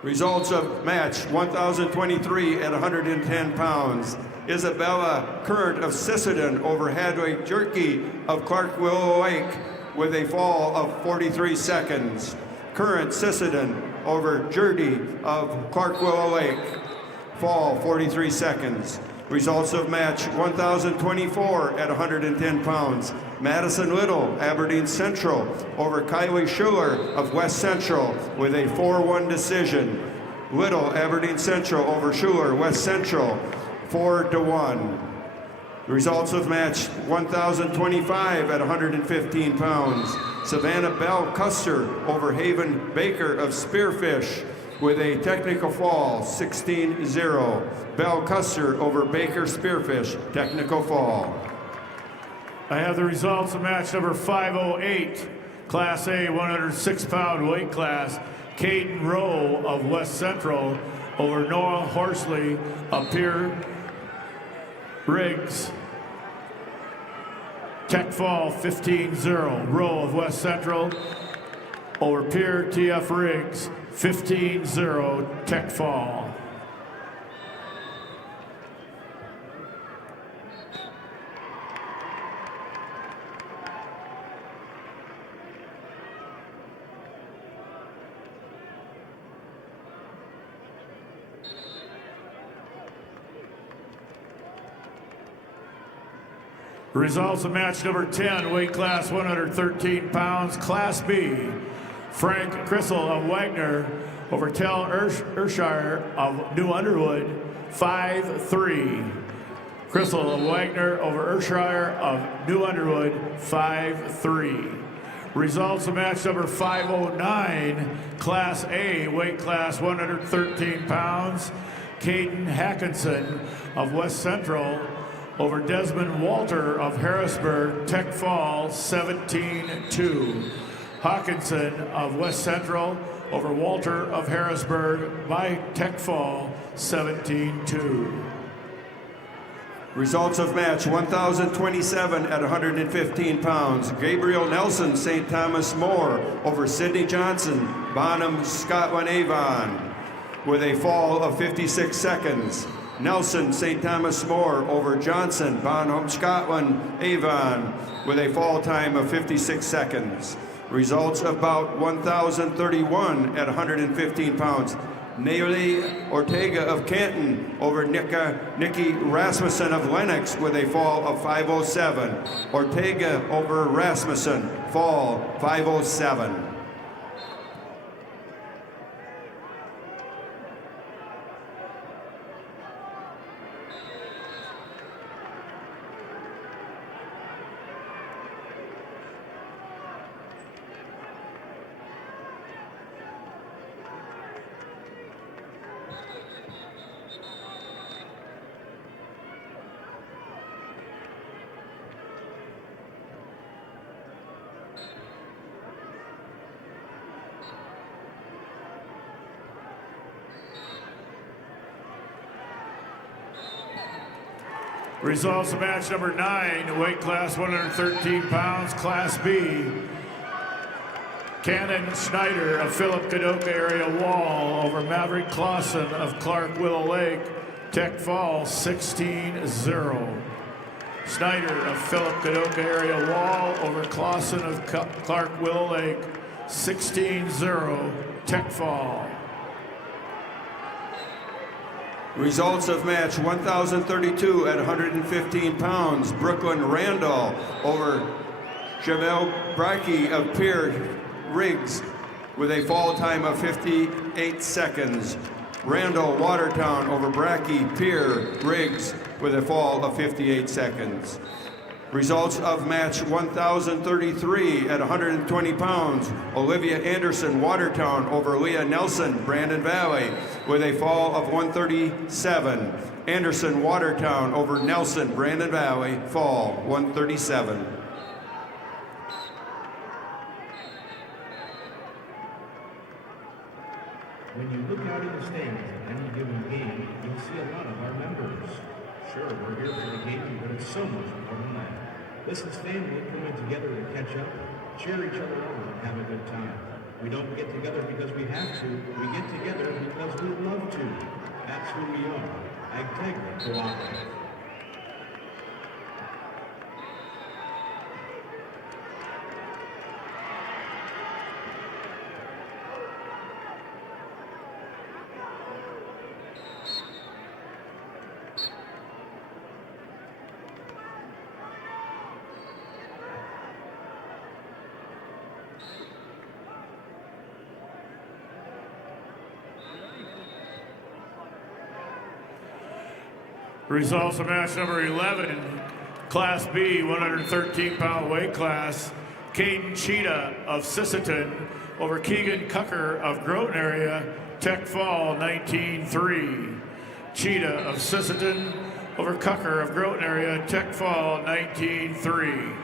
Results of match 1023 at 110 pounds. Isabella Current of Sisseton over Hadwig Jerky of Clark Willow Lake with a fall of 43 seconds. Current Sisseton over Jerdy of Clark Willow Lake. Fall 43 seconds. Results of match 1024 at 110 pounds. Madison Little, Aberdeen Central over Kylie Schuler of West Central with a 4-1 decision. Little, Aberdeen Central over Schuler, West Central, 4-1. The results of match 1025 at 115 pounds. Savannah Bell Custer over Haven Baker of Spearfish with a technical fall, 16-0. Bell Custer over Baker Spearfish, technical fall. I have the results of match number 508, Class A 106-pound weight class. Caden Rowe of West Central over Noah Horsley of Pierre Riggs. Tech fall 15-0. Rowe of West Central over Pierre TF Riggs. 15-0 tech fall. Results of match number 10, weight class 113 pounds, Class B. Frank Crissel of Wagner over Tel Urshire of New Underwood, 5-3. Crissel of Wagner over Urshire of New Underwood, 5-3. Results of match number 509, Class A, weight class 113 pounds, Caden Hackinson of West Central over Desmond Walter of Harrisburg, tech fall 17-2. Hawkinson of West Central over Walter of Harrisburg by tech fall 17-2. Results of match 1027 at 115 pounds. Gabriel Nelson, St. Thomas More over Sidney Johnson, Bonham, Scotland Avon with a fall of 56 seconds. Nelson, St. Thomas More over Johnson, Bonham, Scotland Avon with a fall time of 56 seconds. Results of bout 1031 at 115 pounds. Nayeli Ortega of Canton over Nikki Rasmussen of Lennox with a fall of 507. Ortega over Rasmussen, fall 507. Results of match number 9, weight class 113 pounds, Class B. Cannon Schneider of Philip Kadoka area Wall over Maverick Clausen of Clark Willow Lake, tech fall 16-0. Schneider of Philip Kadoka area Wall over Clausen of Clark Willow Lake, 16-0, tech fall. Results of match 1032 at 115 pounds. Brooklyn Randall over Javel Brackey of Pierre Riggs with a fall time of 58 seconds. Randall Watertown over Brackey Pierre Riggs with a fall of 58 seconds. Results of match 1033 at 120 pounds. Olivia Anderson Watertown over Leah Nelson Brandon Valley with a fall of 137. Anderson Watertown over Nelson Brandon Valley, fall 137. When you look out in the stands at any given game, you'll see a lot of our members. Sure, we're here for the game, but it's so much more than that. This is family coming together to catch up, cheer each other on, and have a good time. We don't get together because we have to. We get together because we love to. That's who we are. Agtegra Cooperative. Results of match number 11, Class B, 113-pound weight class. Caden Cheetah of Sisseton over Keegan Cucker of Groton area, Tech Fall 19-3. Cheetah of Sisseton over Cucker of Groton area, Tech Fall 19-3.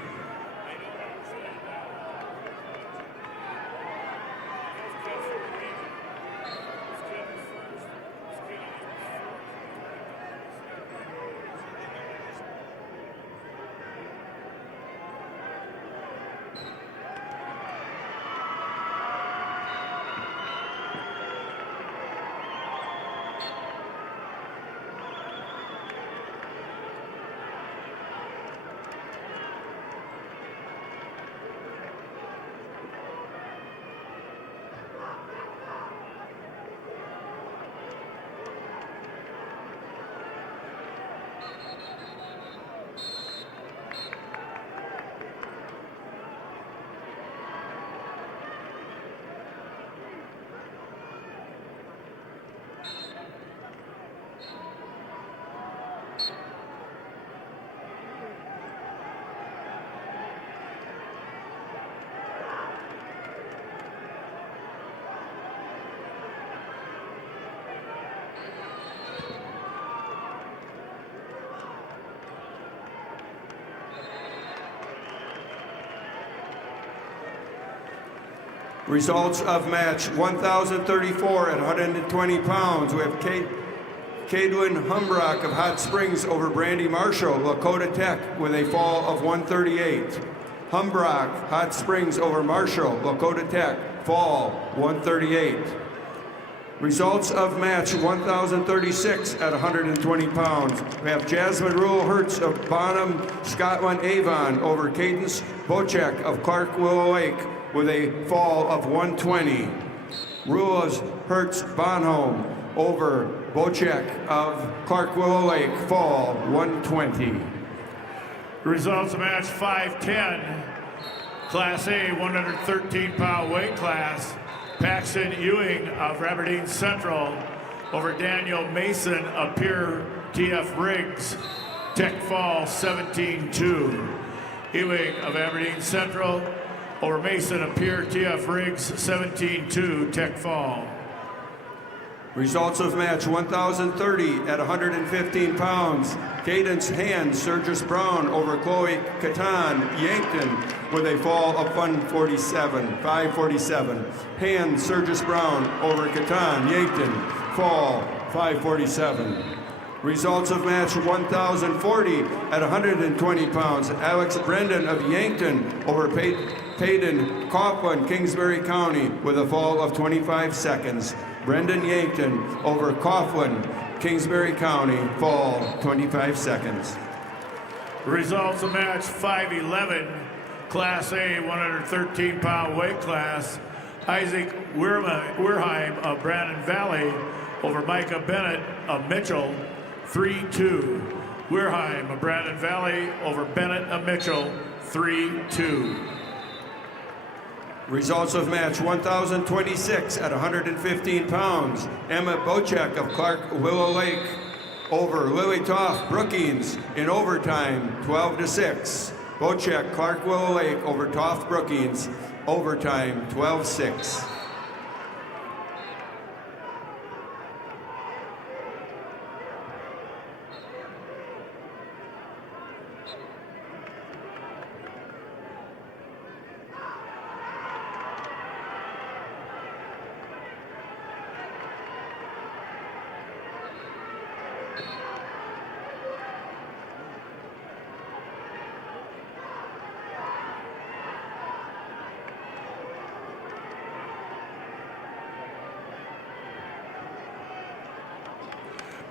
Results of match 1,034 at 120 pounds. We have Cadwin Humbrock of Hot Springs over Brandy Marshall, Lakota Tech, with a fall of 138. Humbrock, Hot Springs over Marshall, Lakota Tech, fall 138. Results of match 1,036 at 120 pounds. We have Jasmine Rule Hertz of Bonham, Scotland Avon over Cadence Bocek of Clark Willow Lake with a fall of 120. Rules Hertz Bonham over Bocek of Clark Willow Lake, fall 120. Results of match 510, Class A, 113-pound weight class. Paxton Ewing of Aberdeen Central over Daniel Mason of Pierre TF Riggs, Tech Fall 17-2. Ewing of Aberdeen Central over Mason of Pierre TF Riggs 17-2, Tech Fall. Results of match 1,030 at 115 pounds. Cadence Hand, Sergius Brown over Chloe Catan, Yankton, with a fall of 547. Hand, Sergius Brown over Catan, Yankton, fall 547. Results of match 1,040 at 120 pounds. Alex Brendan of Yankton over Payden Coughlin, Kingsbury County, with a fall of 25 seconds. Brendan Yankton over Coughlin, Kingsbury County, fall 25 seconds. Results of match 511, Class A, 113-pound weight class. Isaac Weirheim of Brandon Valley over Micah Bennett of Mitchell, 3-2. Weirheim of Brandon Valley over Bennett of Mitchell, 3-2. Results of match 1,026 at 115 pounds. Emma Bocek of Clark Willow Lake over Lily Toff Brookings in overtime, 12-6. Bocek, Clark Willow Lake over Toff Brookings, overtime, 12-6.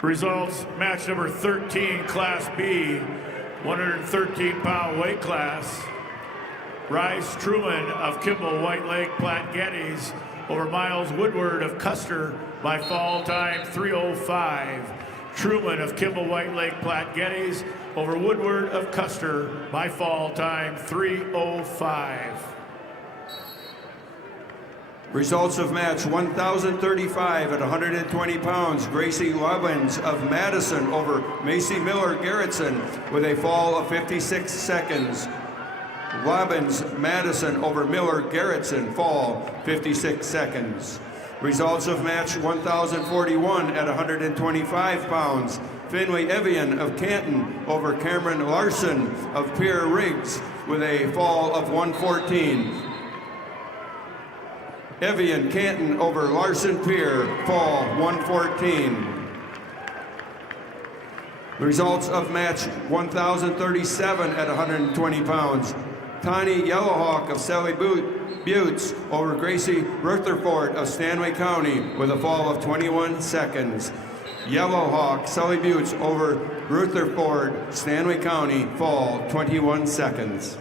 Results, match number 13, Class B, 113-pound weight class. Rice Truman of Kimball White Lake Platte Geddes over Miles Woodward of Custer by fall time 3:05. Truman of Kimball White Lake Platte Geddes over Woodward of Custer by fall time 3:05. Results of match 1,035 at 120 pounds. Gracie Lobbins of Madison over Macy Miller Garrettson with a fall of 56 seconds. Lobbins, Madison over Miller Garrettson, fall 56 seconds. Results of match 1,041 at 125 pounds. Finley Evian of Canton over Cameron Larson of Pierre Riggs with a fall of 114. Evian Canton over Larson Pier, fall 114. Results of match 1,037 at 120 pounds. Tani Yellowhawk of Sally Buttes over Gracie Rutherford of Stanley County with a fall of 21 seconds. Yellowhawk, Sally Buttes over Rutherford, Stanley County, fall 21 seconds.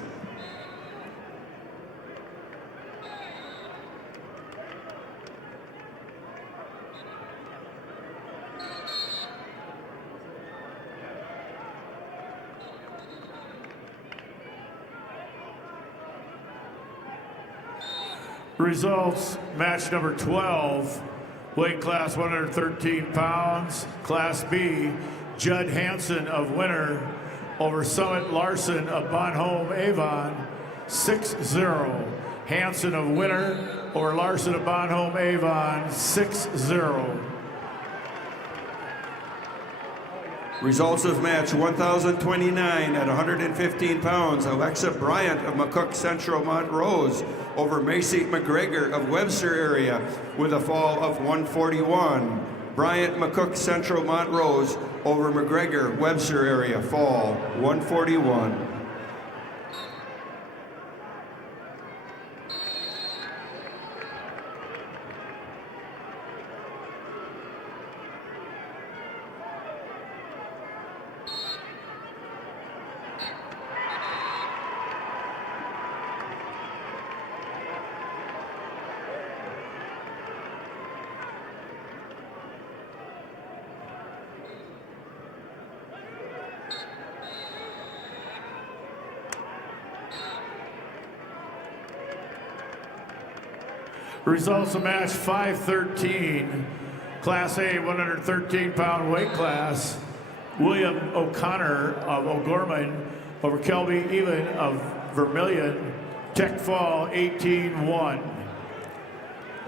Results, match number 12, weight class 113 pounds, Class B, Judd Hansen of Winter over Summit Larson of Bonhomme Avon, 6-0. Hansen of Winter over Larson of Bonhomme Avon, 6-0. Results of match 1,029 at 115 pounds. Alexa Bryant of McCook Central Montrose over Macy McGregor of Webster area with a fall of 141. Bryant McCook Central Montrose over McGregor Webster area, fall 141. Results of match 513, Class A 113-pound weight class. William O'Connor of O'Gorman over Kelby Elan of Vermilion, tech fall 18-1.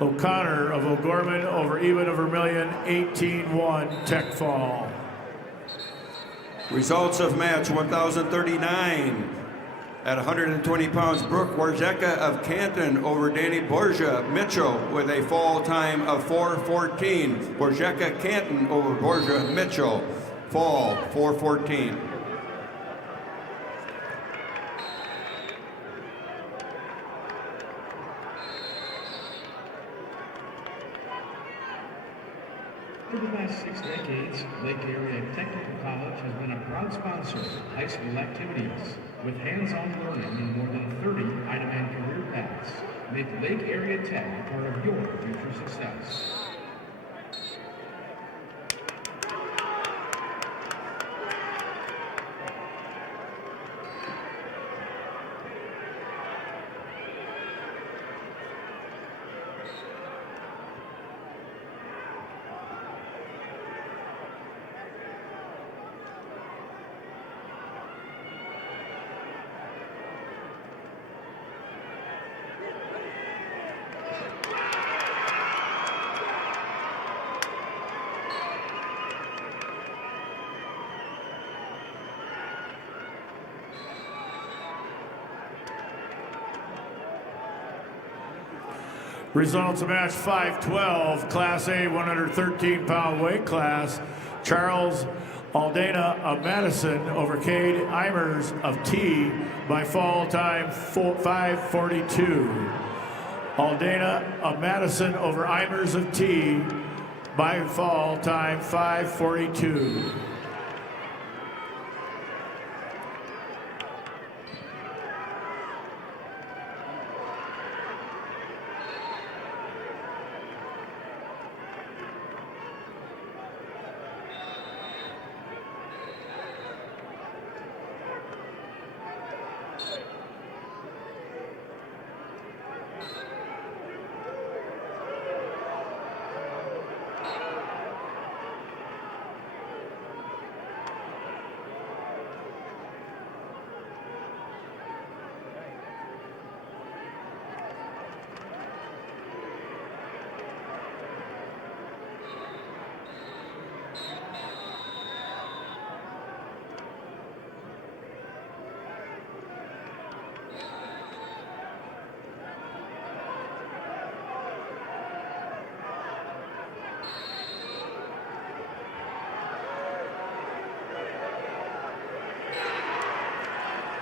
O'Connor of O'Gorman over Elan of Vermilion, 18-1, tech fall. Results of match 1,039. At 120 pounds, Brooke Warzeka of Canton over Danny Borgia Mitchell with a fall time of 4:14. Warzeka Canton over Borgia Mitchell, fall 4:14. For the past 6 decades, Lake Area Technical College has been a proud sponsor of high school activities with hands-on learning in more than 30 high-demand career paths. Make Lake Area Tech a part of your future success. Results of match 512, Class A 113-pound weight class. Charles Aldana of Madison over Cade Eimers of T by fall time 5:42. Aldana of Madison over Eimers of T by fall time 5:42.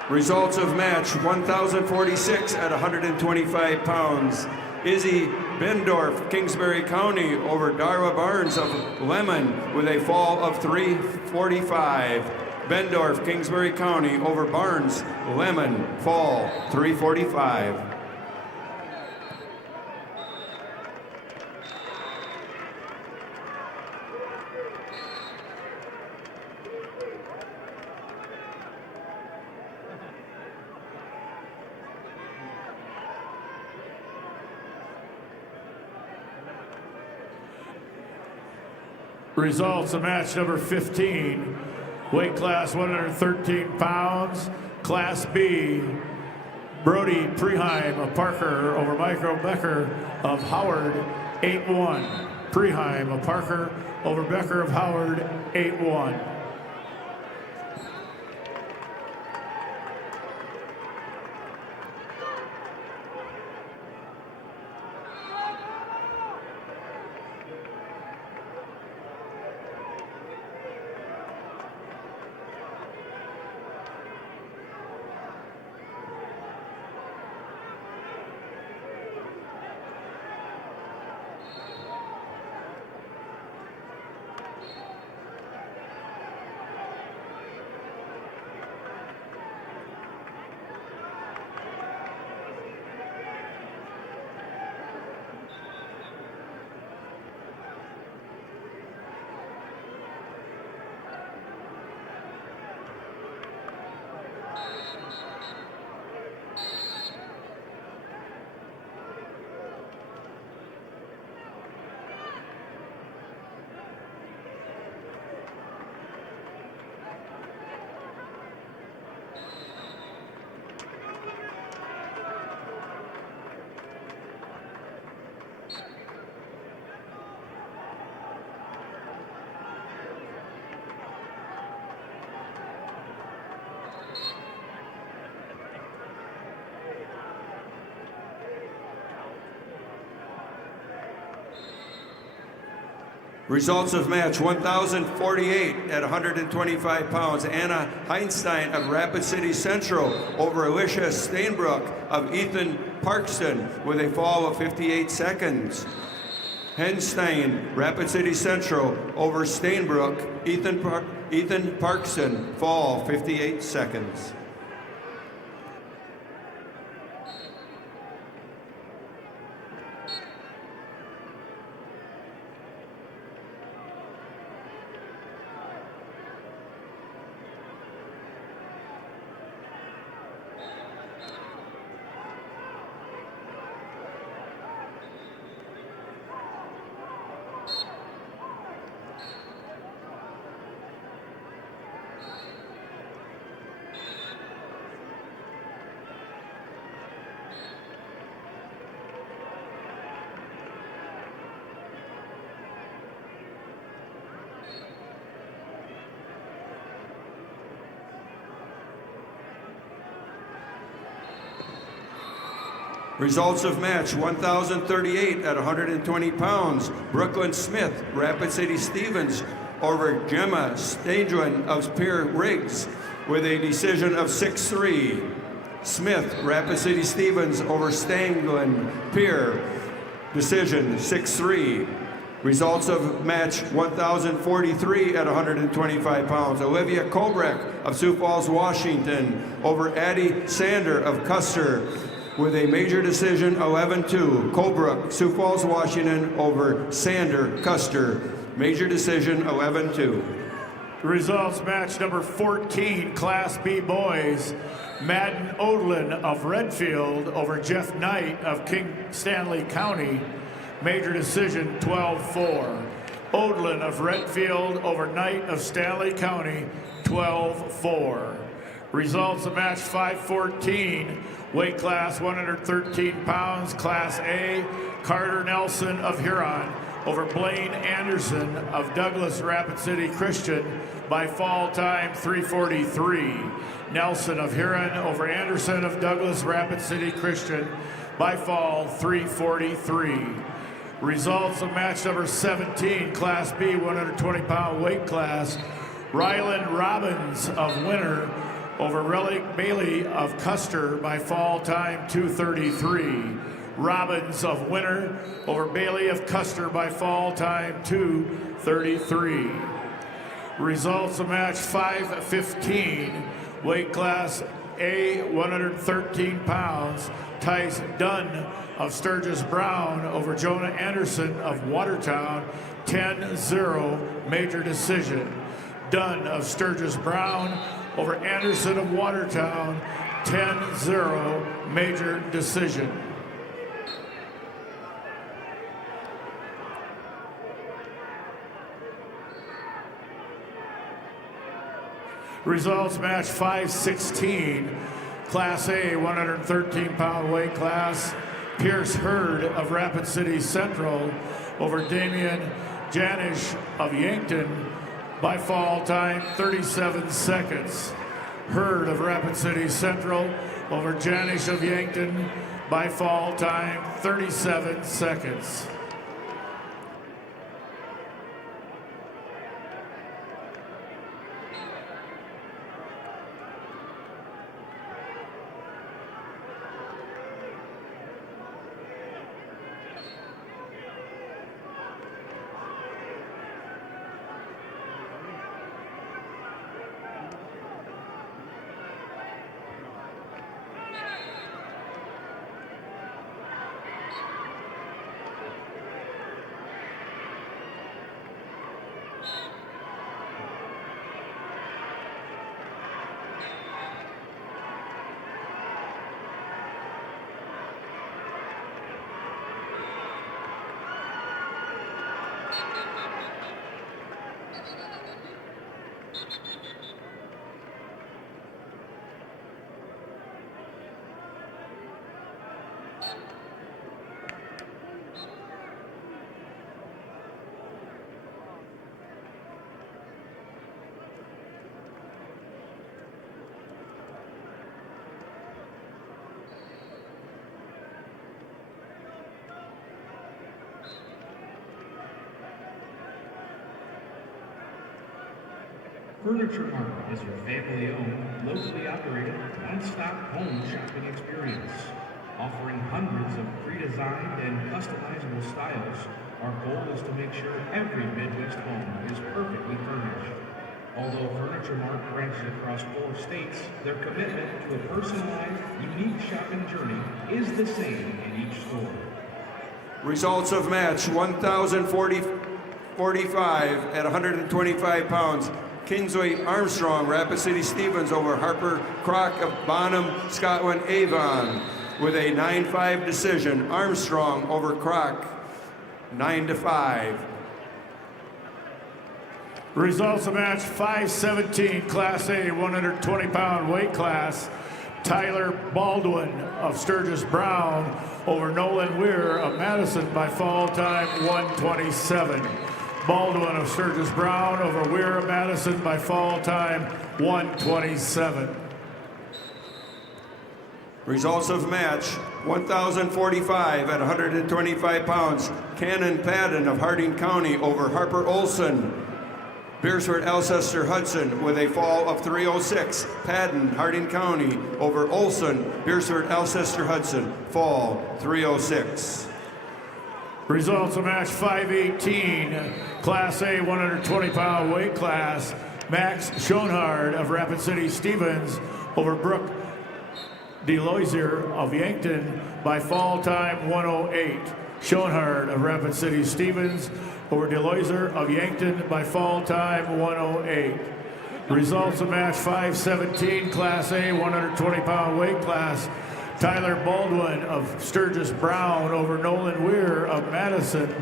Results of match 1,046 at 125 pounds. Izzy Bendorf, Kingsbury County over Darwa Barnes of Lemon with a fall of 345. Bendorf, Kingsbury County over Barnes, Lemon, fall 345. Results of match number 15, weight class 113 pounds, Class B, Brody Preheim of Parker over Michael Becker of Howard, 8-1. Preheim of Parker over Becker of Howard, 8-1. Results of match 1,048 at 125 pounds. Anna Heinstein of Rapid City Central over Alicia Stainbrook of Ethan Parkston with a fall of 58 seconds. Heinstein, Rapid City Central over Stainbrook, Ethan Parkston, fall 58 seconds. Results of match 1,038 at 120 pounds. Brooklyn Smith, Rapid City Stevens over Gemma Stadwin of Pierre Riggs with a decision of 6-3. Smith, Rapid City Stevens over Stanglin Pierre, decision 6-3. Results of match 1,043 at 125 pounds. Olivia Kobrek of Sioux Falls, Washington over Addie Sander of Custer with a major decision 11-2. Kobrek, Sioux Falls, Washington over Sander, Custer. Major decision 11-2. Results match number 14, Class B boys. Madden Odlin of Redfield over Jeff Knight of King Stanley County. Major decision 12-4. Odlin of Redfield over Knight of Stanley County, 12-4. Results of match 514, weight class 113 pounds, Class A. Carter Nelson of Huron over Blaine Anderson of Douglas Rapid City Christian by fall time 3:43. Nelson of Huron over Anderson of Douglas Rapid City Christian by fall 3:43. Results of match number 17, Class B, 120-pound weight class. Rylan Robbins of Winter over Relic Bailey of Custer by fall time 2:33. Robbins of Winter over Bailey of Custer by fall time 2:33. Results of match 515, weight class A, 113 pounds. Tice Dunn of Sturgis Brown over Jonah Anderson of Watertown, 10-0, major decision. Dunn of Sturgis Brown over Anderson of Watertown, 10-0, major decision. Results match 516, Class A, 113-pound weight class. Pierce Hurd of Rapid City Central over Damian Janish of Yankton by fall time 37 seconds. Hurd of Rapid City Central over Janish of Yankton by fall time 37 seconds. Furniture Mart is your family-owned, locally operated, one-stop home shopping experience. Offering hundreds of pre-designed and customizable styles, our goal is to make sure every Midwest home is perfectly furnished. Although Furniture Mart branches across 4 states, their commitment to a personalized, unique shopping journey is the same in each store. Results of match 1,045 at 125 pounds. Kingsway Armstrong, Rapid City Stevens over Harper Crock of Bonham, Scotland Avon with a 9-5 decision. Armstrong over Crock, 9-5. Results of match 517, Class A, 120-pound weight class. Tyler Baldwin of Sturgis Brown over Nolan Weir of Madison by fall time 127. Baldwin of Sturgis Brown over Weir of Madison by fall time 127. Results of match 1,045 at 125 pounds. Cannon Padden of Harding County over Harper Olson. Beersford Alcester Hudson with a fall of 306. Padden, Harding County over Olson. Beersford Alcester Hudson, fall 306. Results of match 518, Class A 120-pound weight class. Max Schoenhard of Rapid City Stevens over Brooke DeLoisier of Yankton by fall time 108. Schoenhard of Rapid City Stevens over DeLoisier of Yankton by fall time 108. Results of match 517, Class A 120-pound weight class. Tyler Baldwin of Sturgis Brown over Nolan Weir of Madison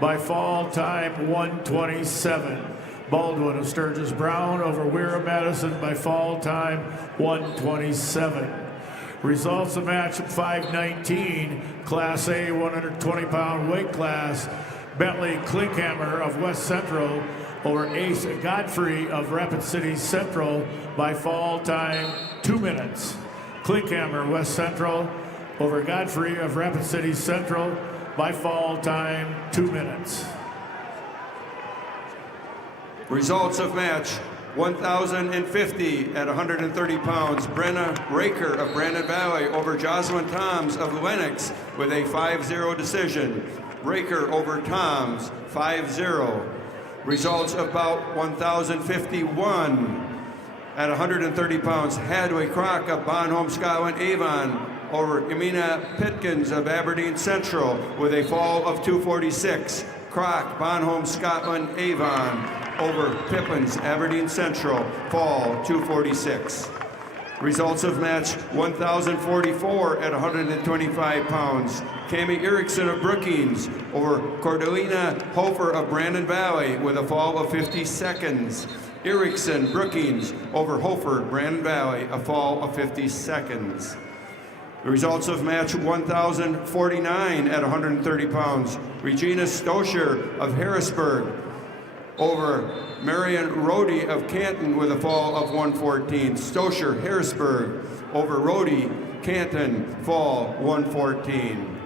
by fall time 127. Baldwin of Sturgis Brown over Weir of Madison by fall time 127. Results of match 519, Class A 120-pound weight class. Bentley Klinkhammer of West Central over Ace Godfrey of Rapid City Central by fall time 2 minutes. Klinkhammer, West Central, over Godfrey of Rapid City Central by fall time 2 minutes. Results of match 1,050 at 130 pounds. Brenna Raker of Brandon Valley over Jocelyn Toms of Lennox with a 5-0 decision. Raker over Toms, 5-0. Results of bout 1,051. At 130 pounds, Hadley Crock of Bonholm, Scotland, Avon over Emina Pitkins of Aberdeen Central with a fall of 246. Crock, Bonholm, Scotland, Avon over Pippins, Aberdeen Central, fall 246. Results of match 1,044 at 125 pounds. Cami Erickson of Brookings over Cordelina Hofer of Brandon Valley with a fall of 50 seconds. Erickson, Brookings over Hofer, Brandon Valley, a fall of 50 seconds. The results of match 1,049 at 130 pounds. Regina Stoscher of Harrisburg over Marion Rhodey of Canton with a fall of 114. Stoscher, Harrisburg over Rhodey, Canton, fall 114.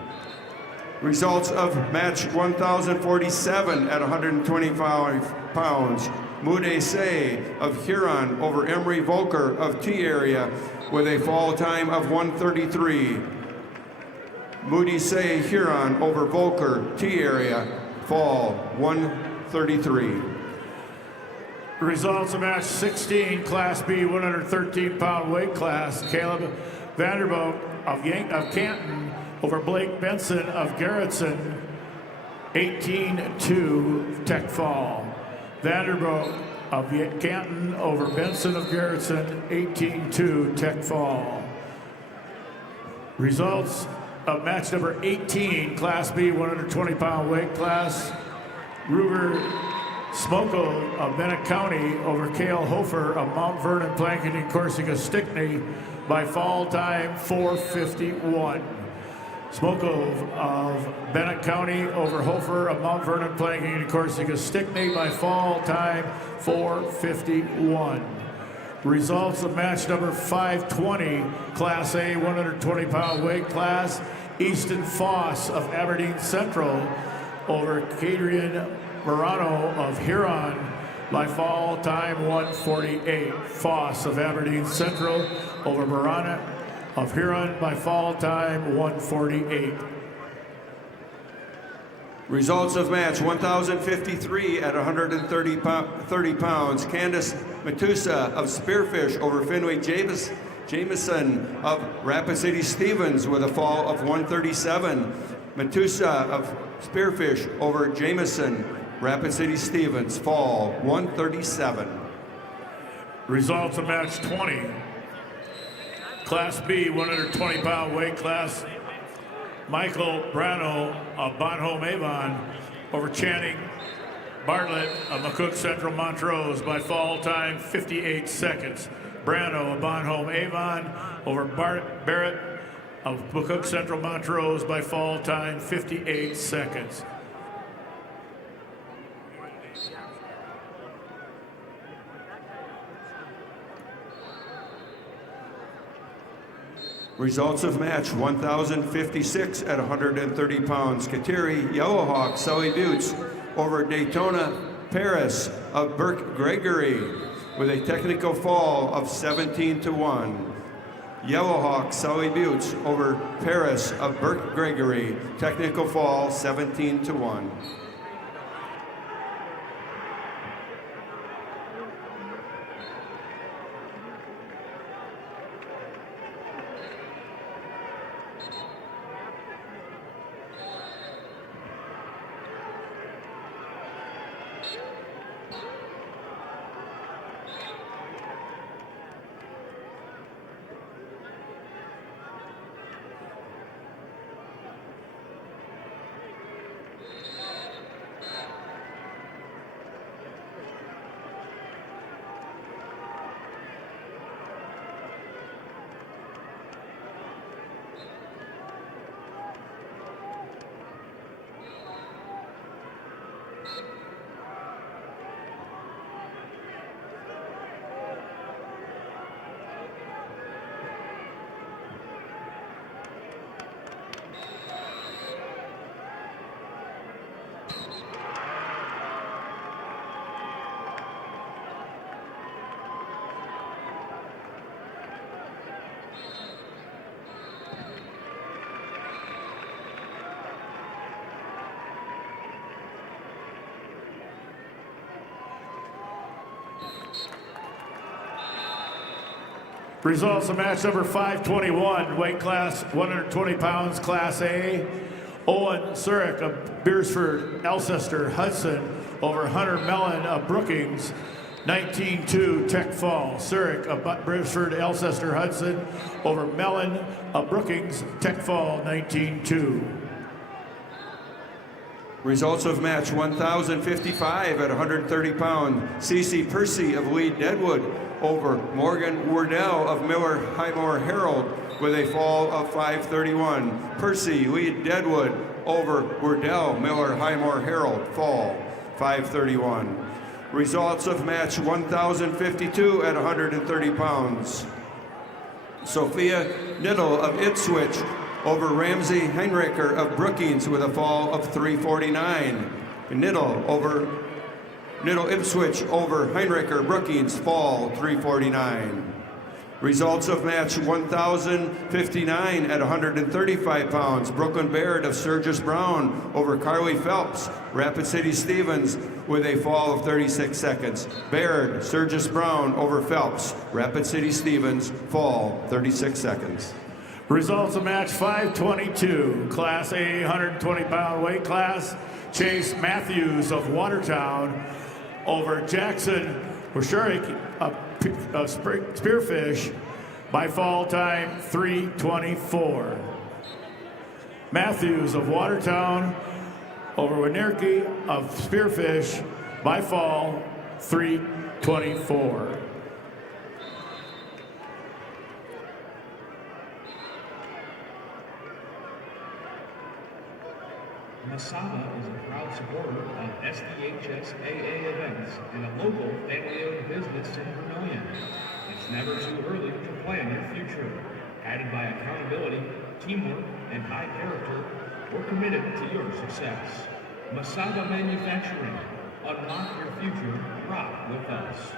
Results of match 1,047 at 125 pounds. Mude Say of Huron over Emery Volker of T-Area with a fall time of 133. Moody Say Huron over Volker T-Area, fall 133. Results of match 16, Class B 113-pound weight class. Caleb Vanderbilt of Canton over Blake Benson of Garrettson, 18-2 tech fall. Vanderbilt of Canton over Benson of Garrettson, 18-2 tech fall. Results of match number 18, Class B 120-pound weight class. Ruger Smoko of Bennett County over Cale Hofer of Mount Vernon, Planking, Corsica, Stickney by fall time 4:51. Smokov of Bennett County over Hofer of Mount Vernon, Planking, and Corsica, Stickney by fall time 4:51. Results of match number 520, Class A 120-pound weight class. Easton Foss of Aberdeen Central over Kadrian Morano of Huron by fall time 1:48. Foss of Aberdeen Central over Morano of Huron by fall time 1:48. Results of match 1,053 at 130 pounds. Candace Matusa of Spearfish over Fenway Jameson of Rapid City Stevens with a fall of 137. Matusa of Spearfish over Jameson, Rapid City Stevens, fall 137. Results of match 20. Class B 120-pound weight class. Michael Brano of Bonholm Avon over Channing Bartlett of McCook Central Montrose by fall time 58 seconds. Brano of Bonholm Avon over Barrett of McCook Central Montrose by fall time 58 seconds. Results of match 1,056 at 130 pounds. Kateri Yellowhawk, Sully Buttes over Daytona Paris of Burke Gregory with a technical fall of 17-1. Yellowhawk Sully Buttes over Paris of Burke Gregory. Technical fall 17-1. Results of match number 521, weight class 120 pounds, Class A. Owen Surek of Beersford, Alcester, Hudson over Hunter Mellon of Brookings, 19-2 Tech Fall. Surek of Beersford, Alcester, Hudson over Mellon of Brookings, Tech Fall, 19-2. Results of match 1,055 at 130 pound. Cece Percy of Lee Deadwood over Morgan Wardell of Miller Highmore Herald with a fall of 5:31. Percy Lee Deadwood over Wardell Miller Highmore Herald, fall 5:31. Results of match 1,052 at 130 pounds. Sophia Niddle of Ipswich over Ramsey Heinricher of Brookings with a fall of 3:49. Niddle Ipswich over Heinricher Brookings, fall 3:49. Results of match 1,059 at 135 pounds. Brooklyn Baird of Sturgis Brown over Carly Phelps, Rapid City Stevens with a fall of 36 seconds. Baird, Sturgis Brown over Phelps, Rapid City Stevens, fall 36 seconds. Results of match 522, Class A 120 pound weight class. Chase Matthews of Watertown over Jackson Washurik of Spearfish by fall time 3:24. Matthews of Watertown over Winnerke of Spearfish by fall 3:24. Masaba is a proud supporter of SDHS AA events and a local family-owned business in Vermillion. It's never too early to plan your future. Added by accountability, teamwork, and high character, we're committed to your success. Masaba Manufacturing. Unlock your future. Rock with us.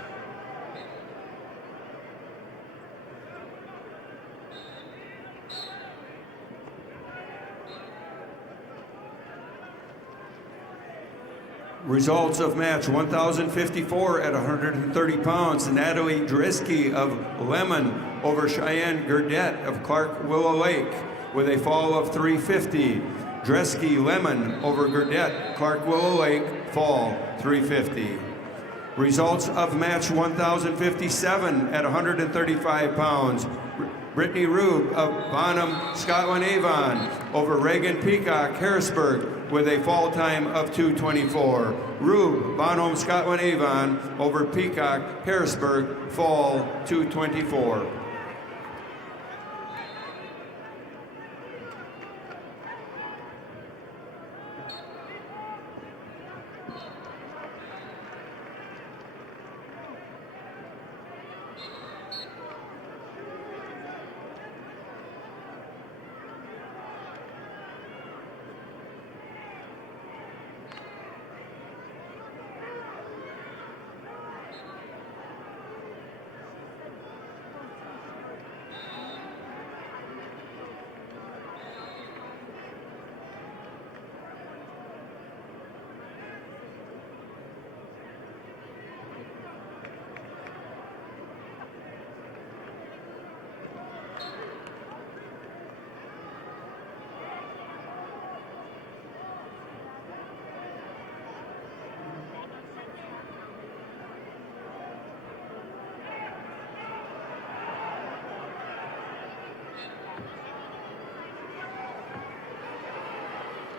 Results of match 1,054 at 130 pounds. Natalie Drisky of Lemon over Cheyenne Gurdett of Clark Willow Lake with a fall of 350. Drisky Lemon over Gurdett, Clark Willow Lake, fall 350. Results of match 1,057 at 135 pounds. Brittany Rube of Bonham, Scotland Avon over Reagan Peacock, Harrisburg with a fall time of 2:24. Rube, Bonham, Scotland Avon over Peacock, Harrisburg, fall 2:24.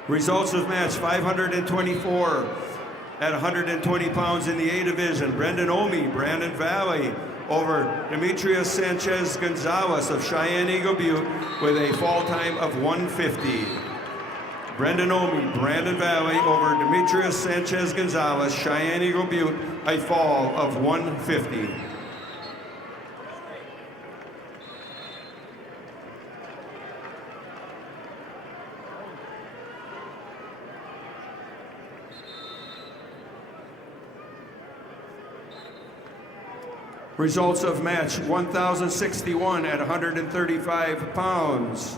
Results of match 524 at 120 pounds in the A division. Brendan Omi, Brandon Valley over Demetrius Sanchez Gonzalez of Cheyenne Eagle Butte with a fall time of 150. Brendan Omi, Brandon Valley over Demetrius Sanchez Gonzalez, Cheyenne Eagle Butte, a fall of 150. Results of match 1,061 at 135 pounds.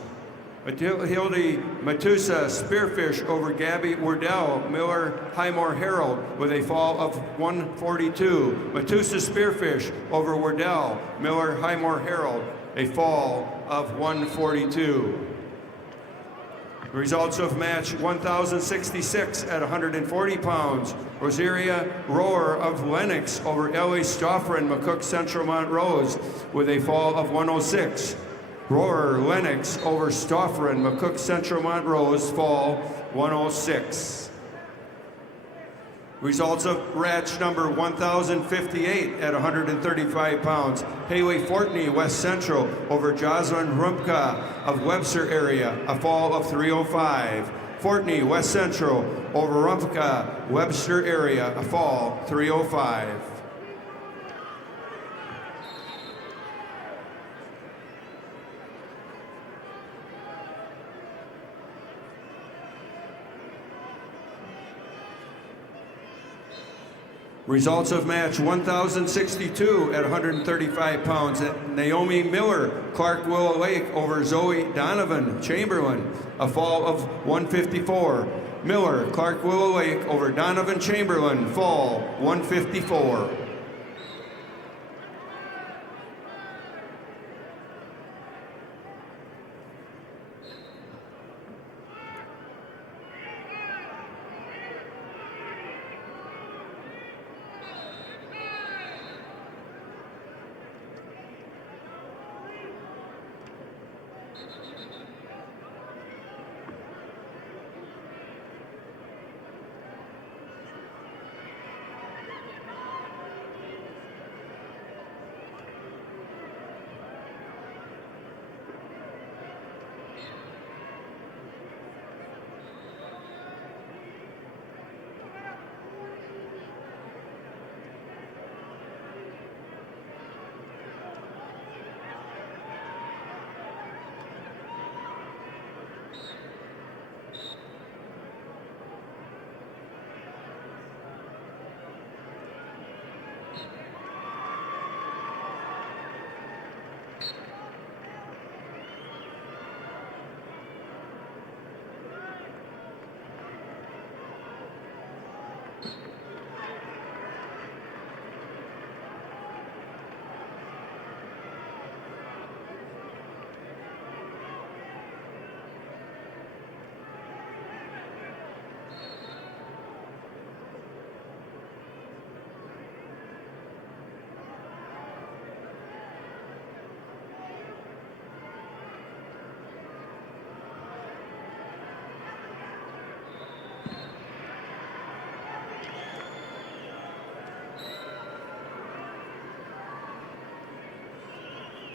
Hildy Matusa Spearfish over Gabby Wardell, Miller Highmore Herald with a fall of 142. Matusa Spearfish over Wardell, Miller Highmore Herald, a fall of 142. Results of match 1,066 at 140 pounds. Rosaria Rohr of Lennox over Ellie Stoffren, McCook Central Montrose with a fall of 106. Rohr Lennox over Stoffren, McCook Central Montrose, fall 106. Results of match number 1,058 at 135 pounds. Haley Fortney, West Central, over Jocelyn Rumpka of Webster area, a fall of 305. Fortney, West Central, over Rumpka, Webster area, a fall 305. Results of match 1,062 at 135 pounds. Naomi Miller, Clark Willow Lake over Zoe Donovan Chamberlain, a fall of 154. Miller, Clark Willow Lake over Donovan Chamberlain, fall 154.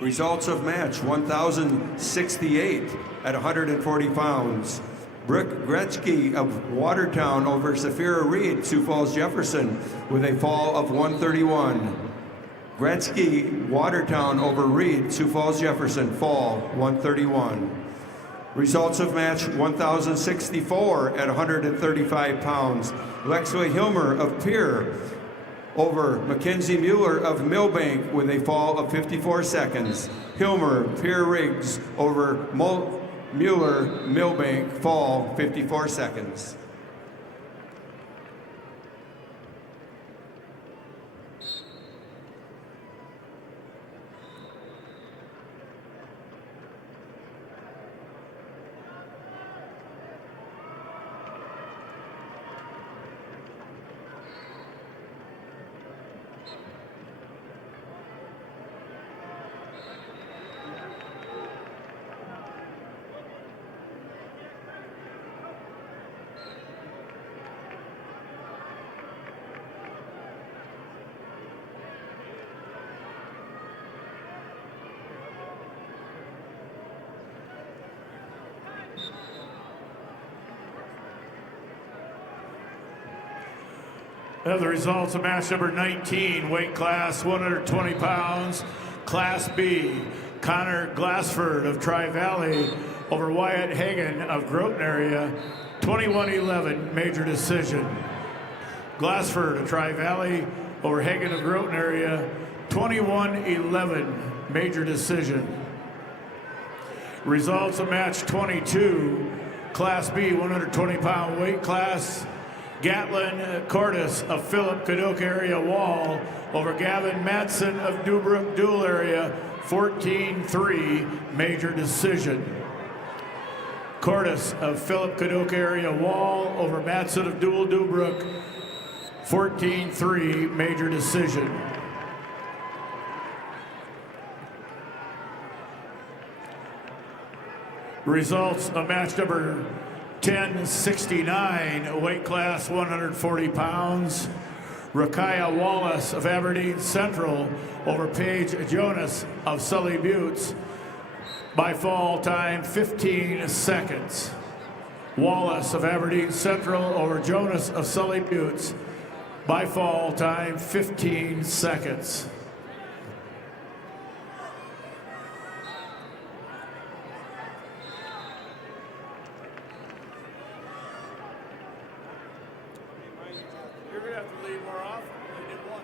Results of match 1,068 at 140 pounds. Brooke Gretzky of Watertown over Zafira Reed, Sioux Falls Jefferson, with a fall of 131. Gretzky, Watertown over Reed, Sioux Falls Jefferson, fall 131. Results of match 1,064 at 135 pounds. Lexley Hilmer of Pierre over Mackenzie Mueller of Millbank with a fall of 54 seconds. Hilmer, Pierre Riggs over Mueller, Millbank, fall 54 seconds. The results of match number 19, weight class 120 pounds, Class B. Connor Glassford of Tri-Valley over Wyatt Hagan of Groton area, 21-11, major decision. Glassford of Tri-Valley over Hagan of Groton area, 21-11, major decision. Results of match 22, Class B, 120-pound weight class, Gatlin Cordes of Philip Cadoc area Wall over Gavin Matson of Dubrook Dual area, 14-3, major decision. Cordes of Philip Cadoc area Wall over Matson of Dual Dubrook, 14-3, major decision. Results of match number 1069, weight class 140 pounds. Rakaya Wallace of Aberdeen Central over Paige Jonas of Sully Buttes by fall time 15 seconds. Wallace of Aberdeen Central over Jonas of Sully Buttes by fall time 15 seconds. You're going to have to lead more often. You did one.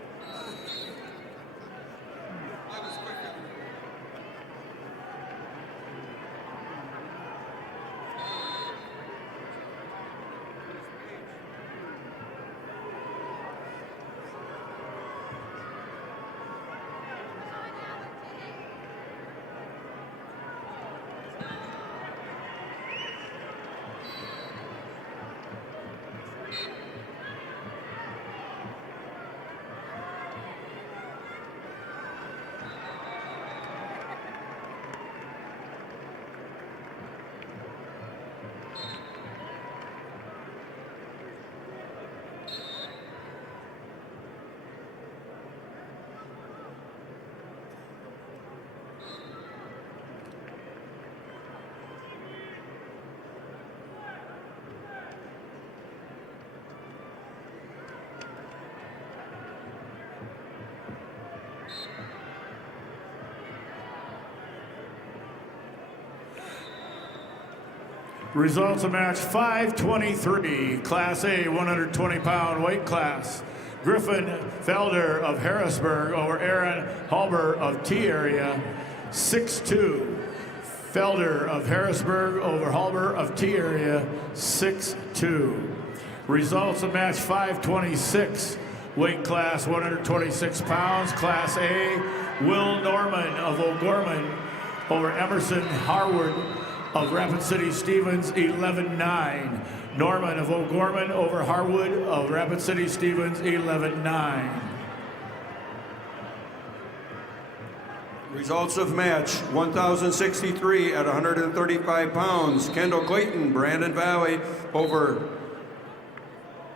Results of match 523, Class A, 120-pound weight class. Griffin Felder of Harrisburg over Aaron Halber of T area, 6-2. Felder of Harrisburg over Halber of T area, 6-2. Results of match 526, weight class 126 pounds, Class A. Will Norman of O'Gorman over Emerson Harwood of Rapid City Stevens, 11-9. Norman of O'Gorman over Harwood of Rapid City Stevens, 11-9. Results of match 1,063 at 135 pounds. Kendall Clayton, Brandon Valley over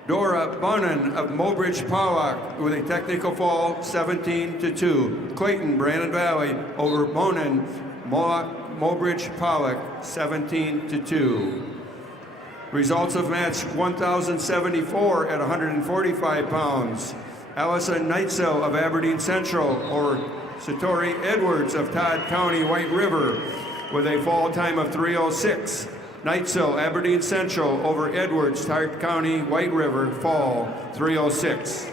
Dora Bunnan of Mobridge Powak with a technical fall 17-2. Clayton, Brandon Valley over Bunnan, Mobridge Powak 17-2. Results of match 1,074 at 145 pounds. Allison Neitzel of Aberdeen Central or Satori Edwards of Todd County, White River with a fall time of 3:06. Neitzel, Aberdeen Central over Edwards, Todd County, White River, fall 3:06.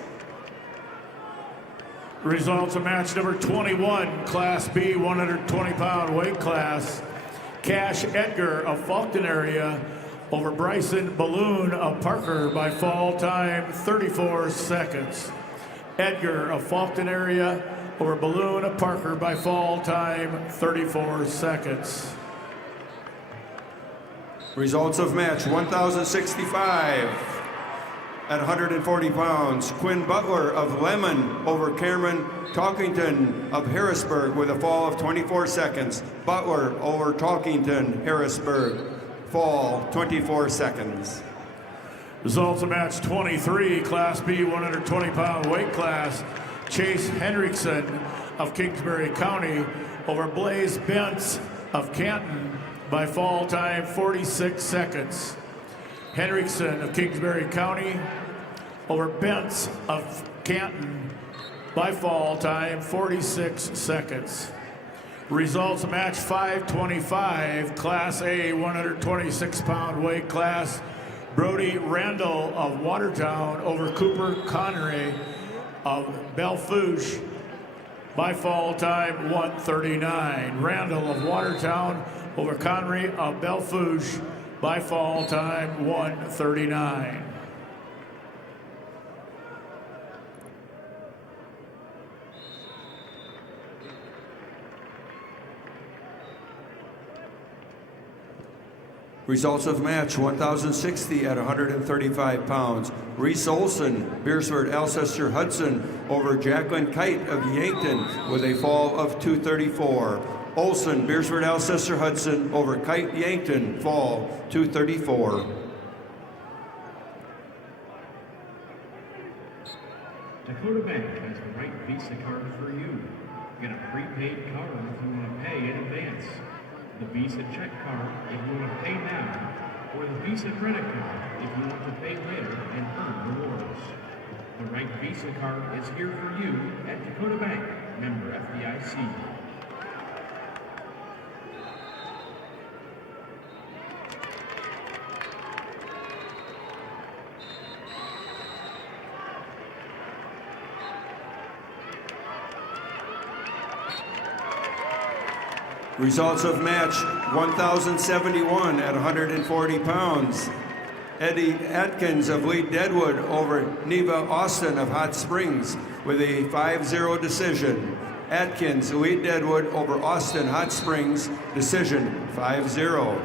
Results of match number 21, Class B, 120-pound weight class. Cash Edgar of Faulkton area over Bryson Balloon of Parker by fall time 34 seconds. Edgar of Faulkton area over Balloon of Parker by fall time 34 seconds. Results of match 1,065 at 140 pounds. Quinn Butler of Lemon over Cameron Talkington of Harrisburg with a fall of 24 seconds. Butler over Talkington, Harrisburg, fall 24 seconds. Results of match 23, Class B, 120-pound weight class. Chase Hendrickson of Kingsbury County over Blaze Bentz of Canton by fall time 46 seconds. Hendrickson of Kingsbury County over Bentz of Canton by fall time 46 seconds. Results of match 525, Class A 126-pound weight class. Brody Randall of Watertown over Cooper Connery of Belfouche by fall time 139. Randall of Watertown over Connery of Belfouche by fall time 139. Results of match 1,060 at 135 pounds. Reese Olson, Beersford Alcester Hudson over Jacqueline Kite of Yankton with a fall of 234. Olson, Beersford Alcester Hudson over Kite Yankton, fall 234. Dakota Bank has the right Visa card for you. Get a prepaid card if you want to pay in advance, the Visa check card if you want to pay now, or the Visa credit card if you want to pay later and earn rewards. The right Visa card is here for you at Dakota Bank, member FDIC. Results of match 1,071 at 140 pounds. Eddie Atkins of Lee Deadwood over Neva Austin of Hot Springs with a 5-0 decision. Atkins, Lee Deadwood over Austin Hot Springs, decision 5-0.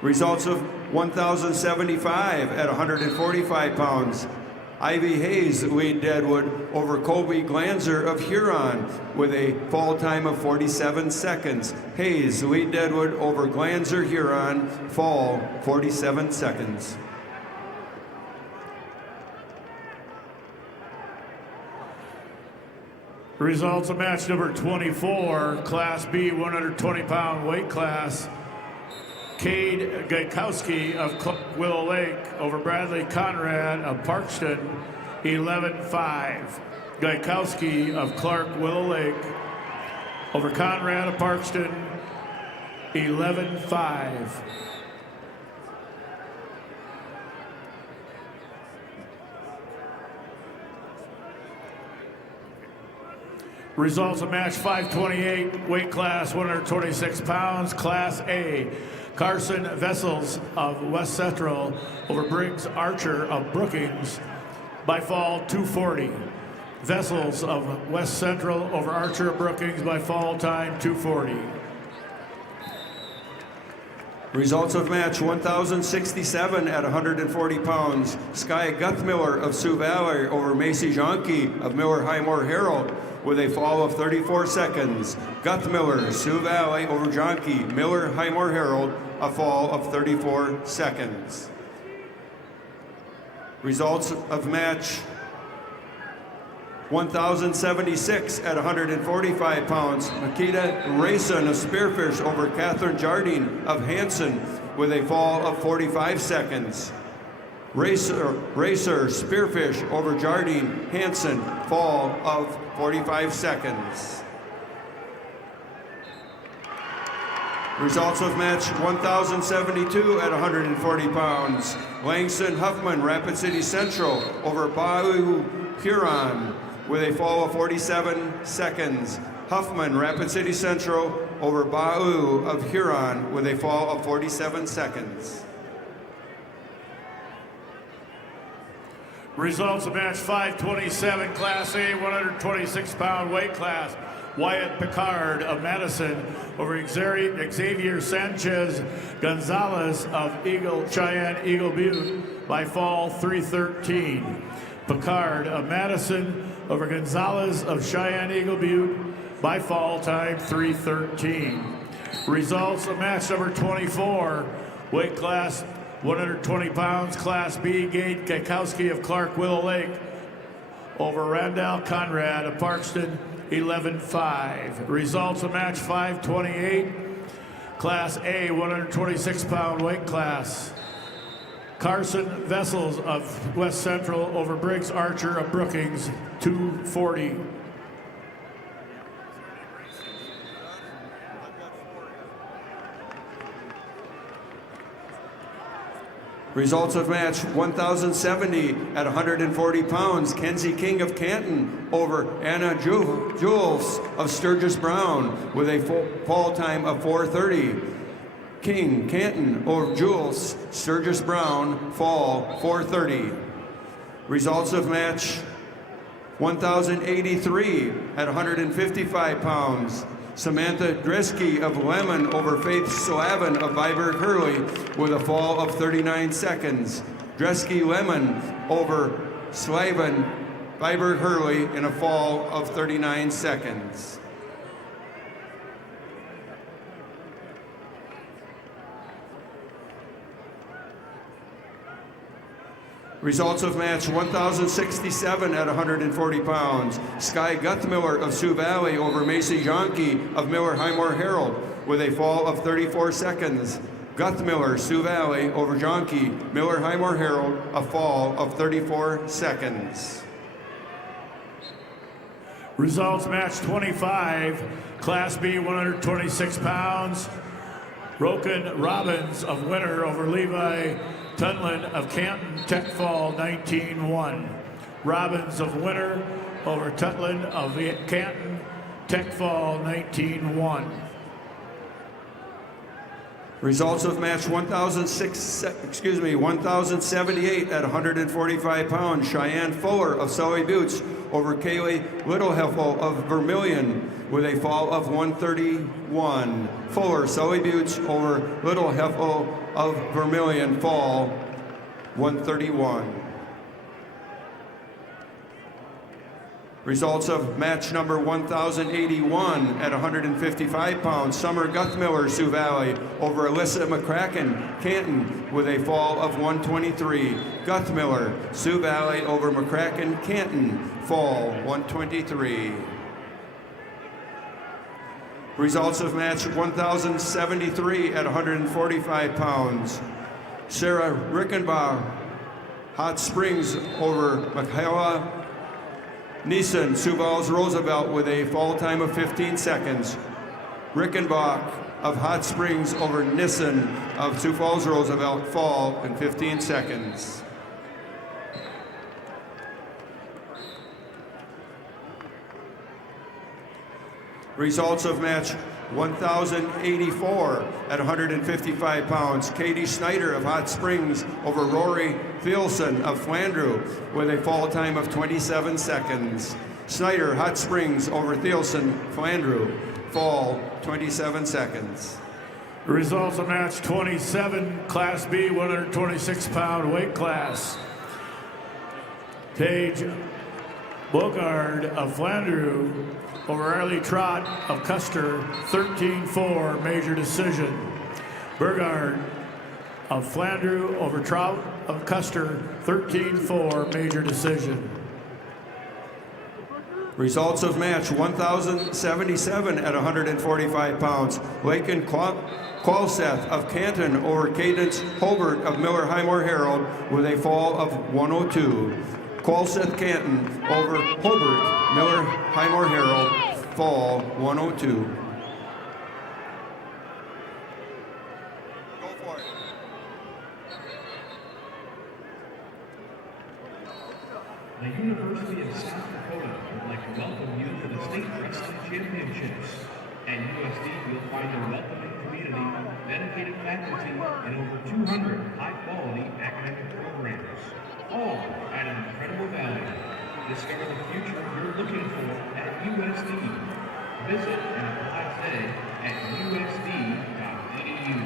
Results of 1,075 at 145 pounds. Ivy Hayes, Lee Deadwood over Colby Glanzer of Huron with a fall time of 47 seconds. Hayes, Lee Deadwood over Glanzer, Huron, fall 47 seconds. Results of match number 24, Class B 120-pound weight class. Cade Gaikowski of Willow Lake over Bradley Conrad of Parkston, 11-5. Gaikowski of Clark Willow Lake over Conrad of Parkston, 11-5. Results of match 528, weight class 126 pounds, Class A. Carson Vessels of West Central over Briggs Archer of Brookings by fall 240. Vessels of West Central over Archer of Brookings by fall time 240. Results of match 1,067 at 140 pounds. Sky Guthmiller of Sioux Valley over Macy Jonke of Miller Highmore Herald with a fall of 34 seconds. Guthmiller, Sioux Valley over Jonke, Miller Highmore Herald, a fall of 34 seconds. Results of match 1,076 at 145 pounds. Makita Rayson of Spearfish over Catherine Jardine of Hanson with a fall of 45 seconds. Racer Spearfish over Jardine Hanson, fall of 45 seconds. Results of match 1,072 at 140 pounds. Langston Huffman, Rapid City Central over Bau Huron with a fall of 47 seconds. Huffman, Rapid City Central over Bau of Huron with a fall of 47 seconds. Results of match 527, Class A 126-pound weight class. Wyatt Picard of Madison over Xavier Sanchez Gonzalez of Cheyenne Eagle Butte by fall 313. Picard of Madison over Gonzalez of Cheyenne Eagle Butte by fall time 313. Results of match number 24, weight class 120 pounds, Class B, Gade Gaikowski of Clark Willow Lake over Randall Conrad of Parkston, 11-5. Results of match 528, Class A, 126-pound weight class. Carson Vessels of West Central over Briggs Archer of Brookings, 240. Results of match 1,070 at 140 pounds. Kenzie King of Canton over Anna Jules of Sturgis Brown with a fall time of 4:30. King, Canton over Jules, Sturgis Brown, fall 4:30. Results of match 1,083 at 155 pounds. Samantha Dresky of Lemon over Faith Slavin of Viborg Hurley with a fall of 39 seconds. Dresky Lemon over Slavin Viborg Hurley in a fall of 39 seconds. Results of match 1,067 at 140 pounds. Sky Guthmiller of Sioux Valley over Macy Jonke of Miller Highmore Herald with a fall of 34 seconds. Guthmiller, Sioux Valley over Jonke, Miller Highmore Herald, a fall of 34 seconds. Results match 25, Class B 126 pounds. Roken Robbins of Winter over Levi Tunlin of Canton, Tech Fall 19-1. Robbins of Winter over Tunlin of Canton, Tech Fall 19-1. Results of match 1,078 at 145 pounds. Cheyenne Fuller of Sully Buttes over Kaylee Littleheffel of Vermilion with a fall of 131. Fuller, Sully Buttes over Littleheffel of Vermilion, fall 131. Results of match number 1,081 at 155 pounds. Summer Guthmiller, Sioux Valley over Alyssa McCracken, Canton with a fall of 123. Guthmiller, Sioux Valley over McCracken, Canton, fall 123. Results of match 1,073 at 145 pounds. Sarah Rickenbach, Hot Springs over Michaela Neeson, Sioux Falls Roosevelt with a fall time of 15 seconds. Rickenbach of Hot Springs over Nissen of Sioux Falls Roosevelt, fall in 15 seconds. Results of match 1,084 at 155 pounds. Katie Snyder of Hot Springs over Rory Thielson of Flandreau with a fall time of 27 seconds. Snyder, Hot Springs over Thielson, Flandreau, fall 27 seconds. The results of match 27, Class B 126-pound weight class. Paige Bogard of Flandreau over Arlie Trott of Custer, 13-4, major decision. Burgard of Flandreau over Trout of Custer, 13-4, major decision. Results of match 1,077 at 145 pounds. Laken Qualseth of Canton over Cadence Hobart of Miller Highmore Herald with a fall of 102. Qualseth Canton over Hobart, Miller Highmore Herald, fall 102. Go for it. The University of South Dakota would like to welcome you to the State Wrestling Championships. At USD, you'll find a welcoming community, dedicated faculty, and over 200 high-quality academic programs, all at an incredible value. Discover the future you're looking for at USD. Visit and apply today at usd.edu.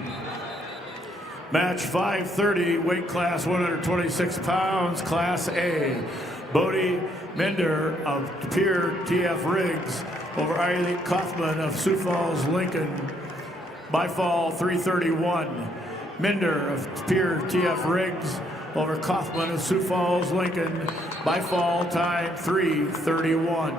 Match 530, weight class 126 pounds, Class A. Bodie Minder of Pier TF Riggs over Eileen Kaufman of Sioux Falls, Lincoln, by fall 331. Minder of Pier TF Riggs over Kaufman of Sioux Falls, Lincoln, by fall time 331.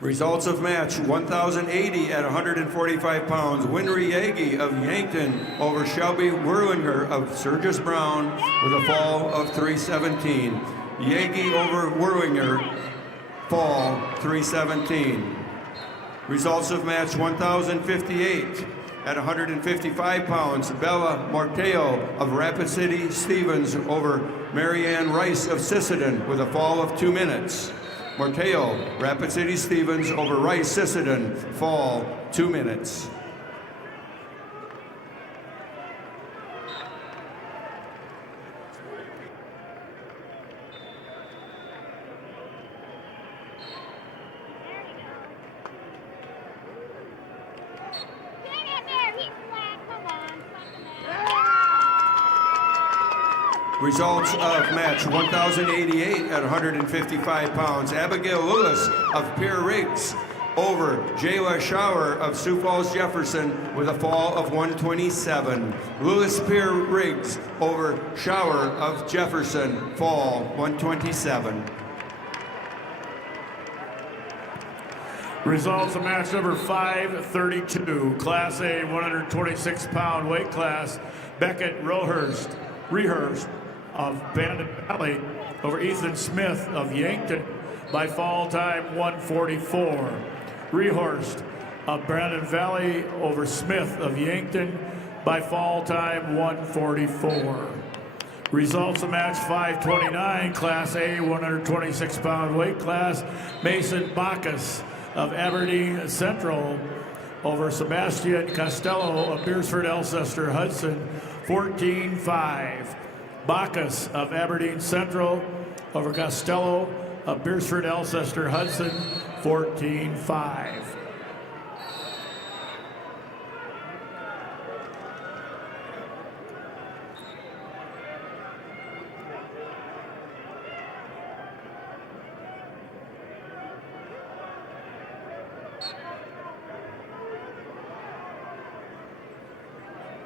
Results of match 1,080 at 145 pounds. Winry Yagi of Yankton over Shelby Werlinger of Sturgis Brown with a fall of 317. Yagi over Werlinger, fall 317. Results of match 1,058 at 155 pounds. Bella Marteo of Rapid City Stevens over Marianne Rice of Sisseton with a fall of 2 minutes. Marteo, Rapid City Stevens over Rice Sisseton, fall 2 minutes. Results of match 1,088 at 155 pounds. Abigail Lewis of Pierre Riggs over Jayla Shower of Sioux Falls Jefferson with a fall of 127. Lewis Pierre Riggs over Shower of Jefferson, fall 127. Results of match number 532, Class A 126-pound weight class. Beckett Rehurst of Bandit Valley over Ethan Smith of Yankton by fall time 144. Rehurst of Brandon Valley over Smith of Yankton by fall time 144. Results of match 529, Class A 126-pound weight class. Mason Bacchus of Aberdeen Central over Sebastian Costello of Beersford Alcester Hudson, 14-5. Bacchus of Aberdeen Central over Costello of Beersford Alcester Hudson, 14-5.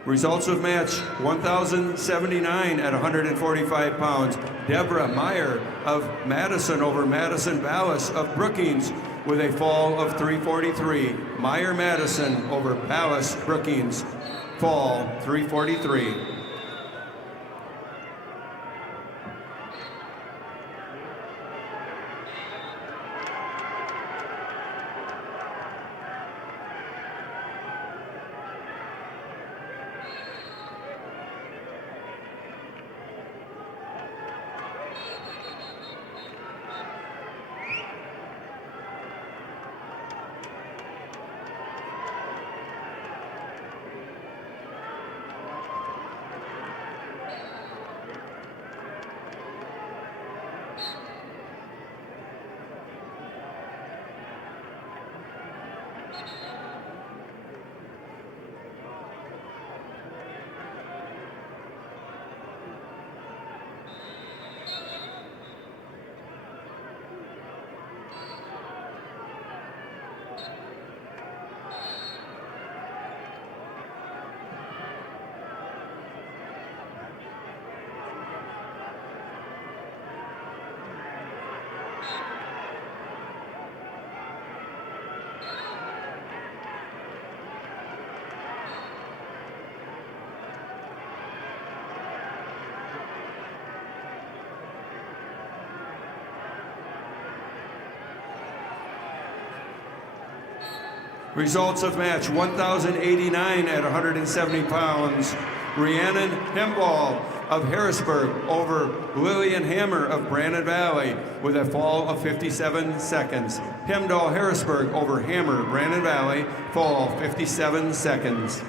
Results of match 1,079 at 145 pounds. Deborah Meyer of Madison over Madison Ballas of Brookings with a fall of 343. Meyer Madison over Ballas Brookings, fall 343. Results of match 1,089 at 170 pounds. Rhiannon Hemball of Harrisburg over Lillian Hammer of Brandon Valley with a fall of 57 seconds. Hemdahl Harrisburg over Hammer Brandon Valley, fall 57 seconds.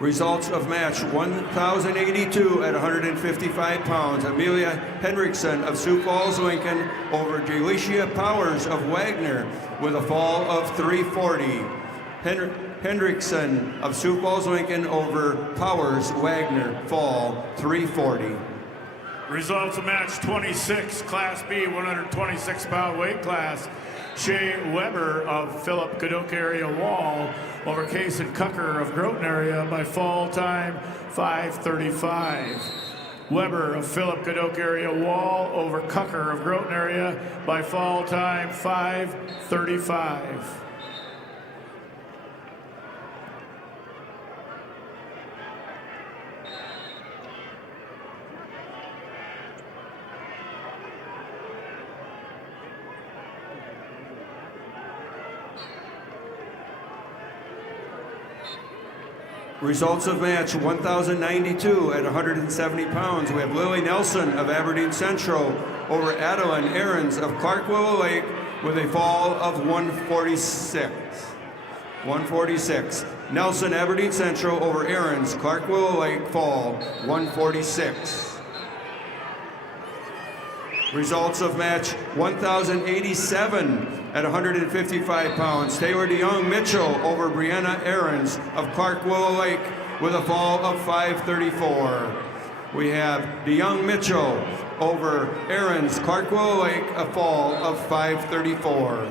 Results of match 1,082 at 155 pounds. Amelia Hendrickson of Sioux Falls, Lincoln over Delicia Powers of Wagner with a fall of 340. Hendrickson of Sioux Falls, Lincoln over Powers Wagner, fall 340. Results of match 26, Class B, 126-pound weight class. Shea Weber of Philip Cadoc area Wall over Kason Cucker of Groton area by fall time 5:35. Weber of Philip Cadoc area Wall over Cucker of Groton area by fall time 5:35. Results of match 1,092 at 170 pounds. We have Lily Nelson of Aberdeen Central over Adeline Aarons of Clark Willow Lake with a fall of 146. 146. Nelson, Aberdeen Central over Aarons, Clark Willow Lake, fall 146. Results of match 1,087 at 155 pounds. Taylor DeYoung Mitchell over Brianna Aarons of Clark Willow Lake with a fall of 534. We have DeYoung Mitchell over Aarons, Clark Willow Lake, a fall of 534.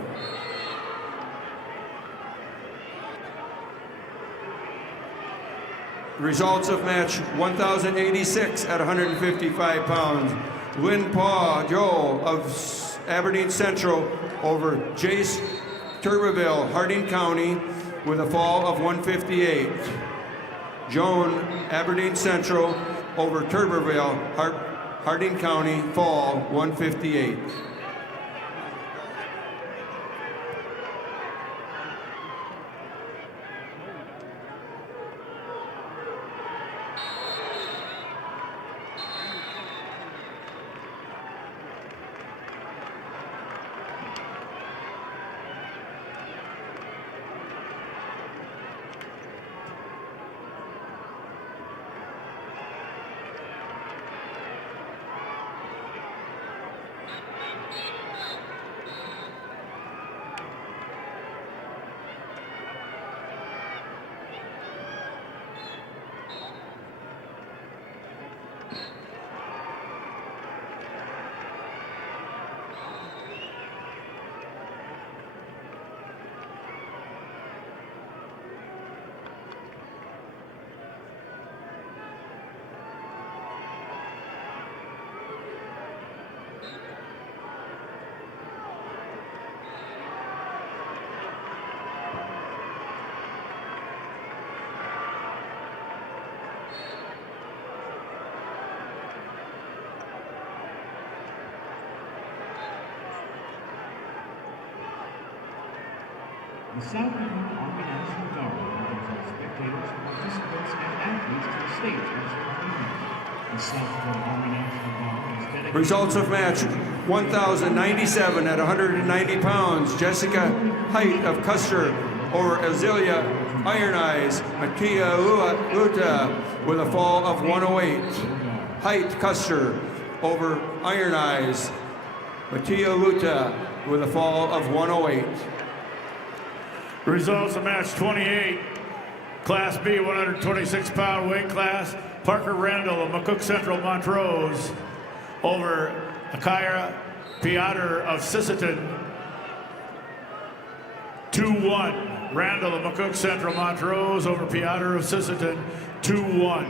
Results of match 1,086 at 155 pounds. Lynn Paw Joel of Aberdeen Central over Jace Turbeville, Harding County, with a fall of 158. Joan, Aberdeen Central over Turbeville, Harding County, fall 158. The South Dakota Army National Guard welcomes all spectators, participants, and athletes to the state as they come. The South Dakota Army National Guard is dedicated. Results of match 1,097 at 190 pounds. Jessica Height of Custer over Azealia Iron Eyes, Matia Luta with a fall of 108. Height Custer over Iron Eyes, Matia Luta with a fall of 108. Results of match 28, Class B, 126-pound weight class. Parker Randall of McCook Central Montrose over Akira Piotr of Sisseton, 2-1. Randall of McCook Central Montrose over Piotr of Sisseton, 2-1.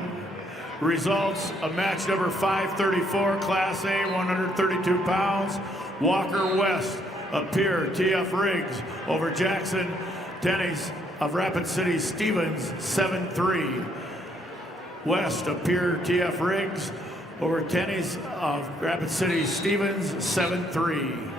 Results of match number 534, Class A, 132 pounds. Walker West of Pierre T.F. Riggs over Jackson Dennis of Rapid City Stevens, 7-3. West of Pierre T.F. Riggs over Tennis of Rapid City Stevens, 7-3.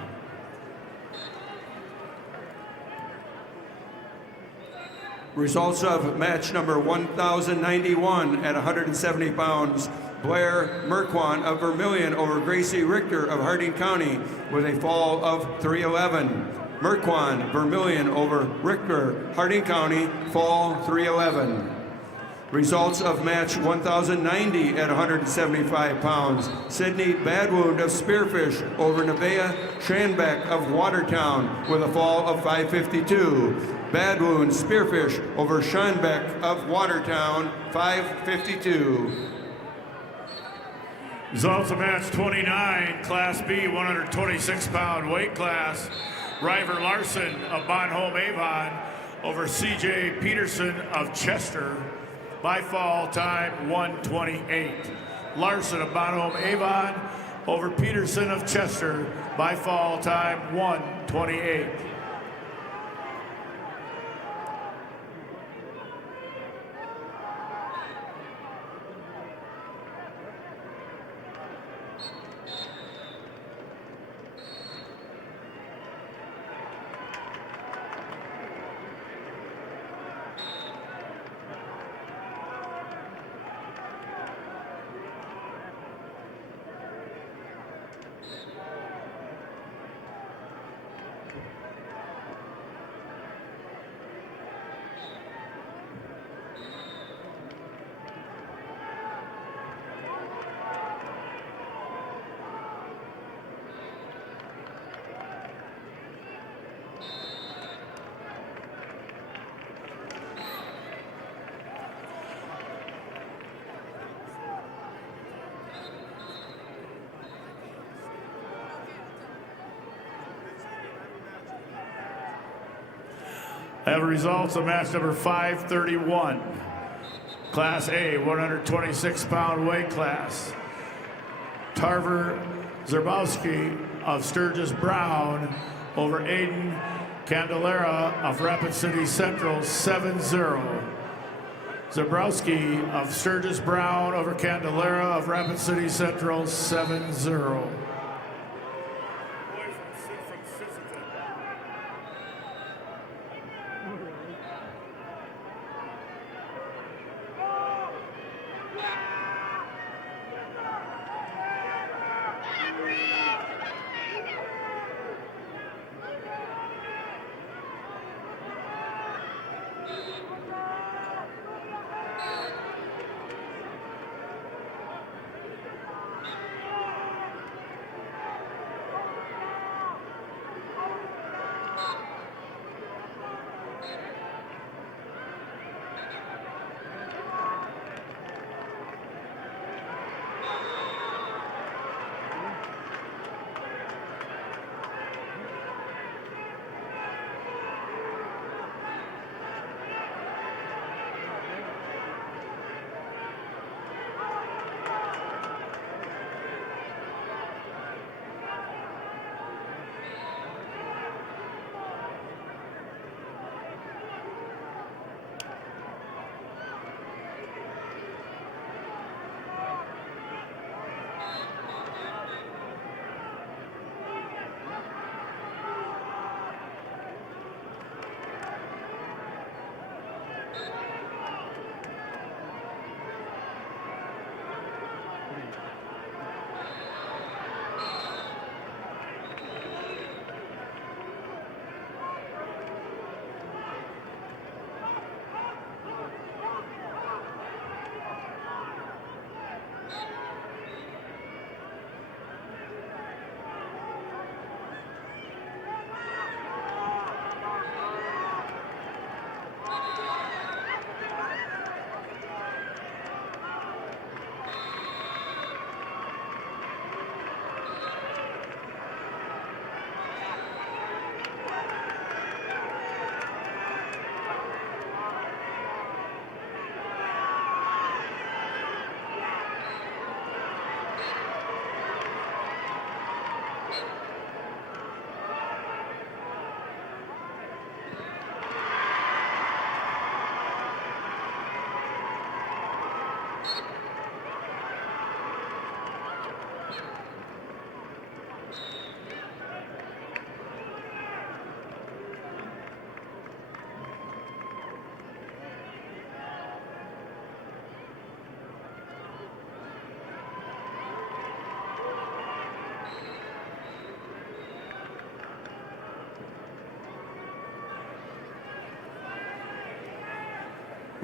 Results of match number 1,091 at 170 pounds. Blair Merquan of Vermilion over Gracie Richter of Harding County with a fall of 311. Merquan, Vermilion over Richter, Harding County, fall 311. Results of match 1090 at 175 pounds. Sydney Badwound of Spearfish over Nevaeh Schanbeck of Watertown with a fall of 552. Badwound Spearfish over Schanbeck of Watertown, 552. Results of match 29, Class B, 126-pound weight class. River Larson of Bonholm Avon over CJ Peterson of Chester by fall time 128. Larson of Bonholm Avon over Peterson of Chester by fall time 128. Have results of match number 531. Class A, 126-pound weight class. Tarver Zerbowski of Sturgis Brown over Aiden Candelera of Rapid City Central, 7-0. Zebrowski of Sturgis Brown over Candelera of Rapid City Central, 7-0.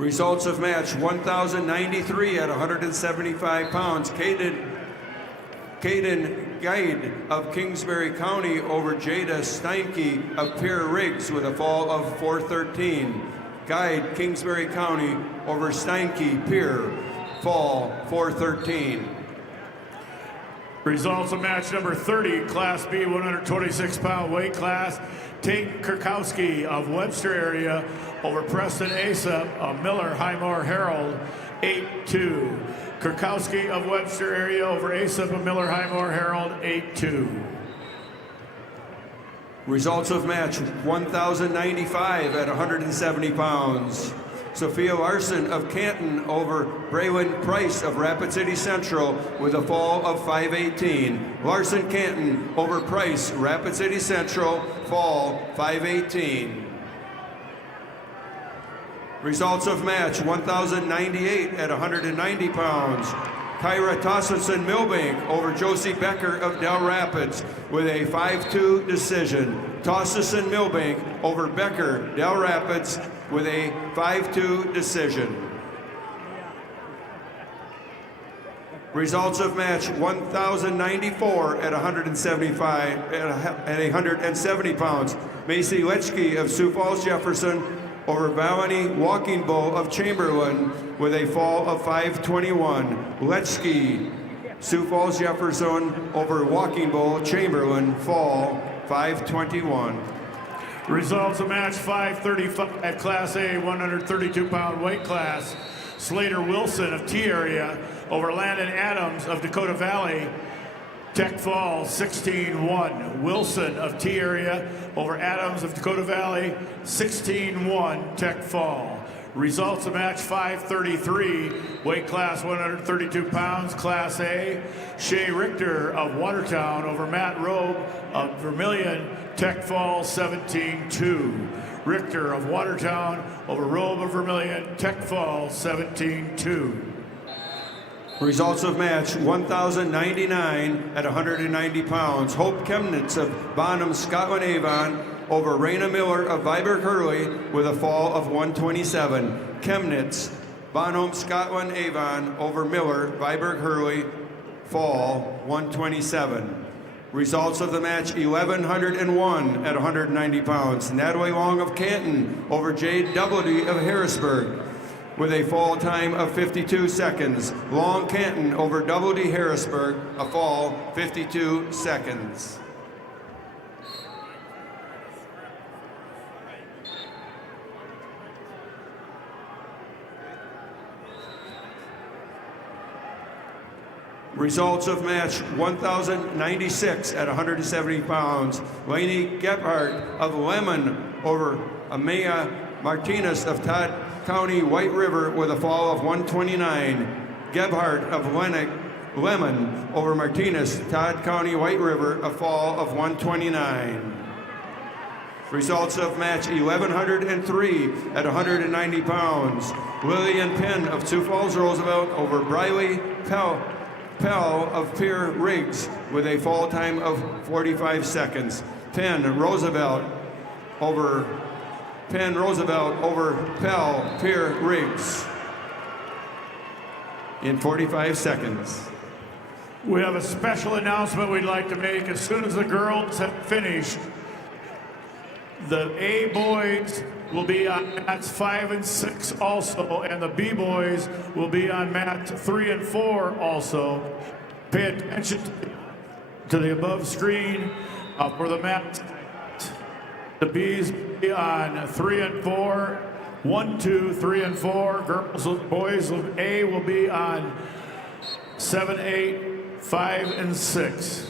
Results of match 1,093 at 175 pounds. Caden Guide of Kingsbury County over Jada Steinke of Pierre Riggs with a fall of 413. Guide Kingsbury County over Steinke Pierre, fall 413. Results of match number 30, Class B 126-pound weight class. Tate Kurkowski of Webster area over Preston Asa of Miller Highmore Herald, 8-2. Kurkowski of Webster area over Asa of Miller Highmore Herald, 8-2. Results of match 1,095 at 170 pounds. Sophia Larson of Canton over Braylon Price of Rapid City Central with a fall of 518. Larson Canton over Price, Rapid City Central, fall 518. Results of match 1,098 at 190 pounds. Kyra Tossinson Milbank over Josie Becker of Del Rapids with a 5-2 decision. Tossinson Milbank over Becker, Del Rapids with a 5-2 decision. Results of match 1,094 at 170 pounds. Macy Lechke of Sioux Falls Jefferson over Valani Walking Bull of Chamberlain with a fall of 521. Lechke, Sioux Falls Jefferson over Walking Bull Chamberlain, fall 521. Results of match 535 at Class A 132-pound weight class. Slater Wilson of T area over Landon Adams of Dakota Valley. Tech Fall 16-1. Wilson of T area over Adams of Dakota Valley, 16-1 Tech Fall. Results of match 533, weight class 132 pounds, Class A. Shea Richter of Watertown over Matt Robe of Vermilion, Tech Fall 17-2. Richter of Watertown over Robe of Vermilion, Tech Fall 17-2. Results of match 1,099 at 190 pounds. Hope Chemnitz of Bonham, Scotland Avon over Raina Miller of Viberg Hurley with a fall of 127. Chemnitz, Bonham, Scotland Avon over Miller, Viberg Hurley, fall 127. Results of the match 1,101 at 190 pounds. Natalie Long of Canton over Jade Doubleday of Harrisburg with a fall time of 52 seconds. Long Canton over Doubleday Harrisburg, a fall 52 seconds. Results of match 1,096 at 170 pounds. Lainey Gebhardt of Lemon over Amaya Martinez of Todd County White River with a fall of 129. Gebhardt of Lemon over Martinez, Todd County White River, a fall of 129. Results of match 1,103 at 190 pounds. Lillian Penn of Sioux Falls Roosevelt over Briley Pell of Pierre Riggs with a fall time of 45 seconds. Penn Roosevelt over Pell Pierre Riggs in 45 seconds. We have a special announcement we'd like to make. As soon as the girls have finished, the A boys will be on mats 5 and 6 also, and the B boys will be on mats 3 and 4 also. Pay attention to the above screen for the mats. The B's will be on 3 and 4, 1, 2, 3 and 4. Boys of A will be on 7, 8, 5 and 6.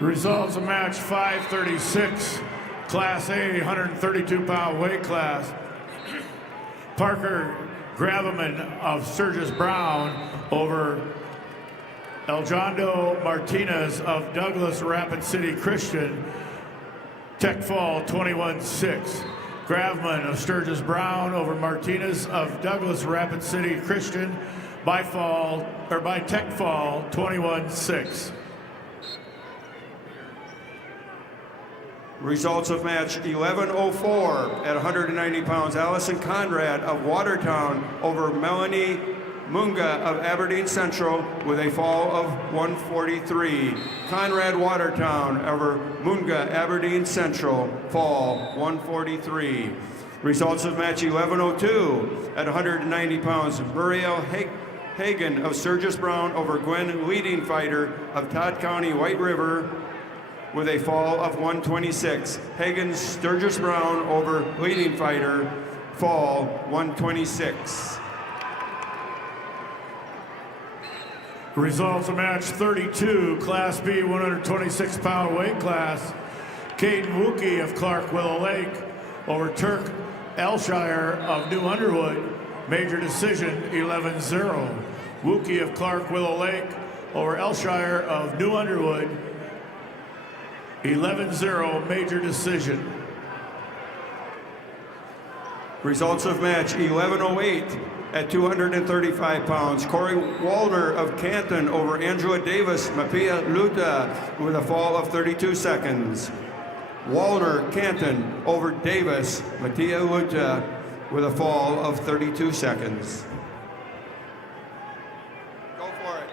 Results of match 536, Class A 132-pound weight class. Parker Graveman of Sturgis Brown over Eljondo Martinez of Douglas Rapid City Christian. Tech fall 21-6. Cravman of Sturgis Brown over Martinez of Douglas Rapid City Christian by tech fall 21-6. Results of match 11:04 at 190 pounds. Allison Conrad of Watertown over Melanie Munga of Aberdeen Central with a fall of 143. Conrad Watertown over Munga Aberdeen Central, fall 143. Results of match 11:02 at 190 pounds. Muriel Hagen of Sturgis Brown over Gwen Leading Fighter of Todd County White River with a fall of 126. Hagen Sturgis Brown over Leading Fighter, fall 126. Results of match 32, Class B 126-pound weight class. Caden Wookie of Clark Willow Lake over Turk Elshire of New Underwood. Major decision 11-0. Wookie of Clark Willow Lake over Elshire of New Underwood. 11-0, major decision. Results of match 11:08 at 235 pounds. Corey Wallner of Canton over Angela Davis, Mapia Luta with a fall of 32 seconds. Wallner, Canton over Davis, Mattia Luta with a fall of 32 seconds. Go for it.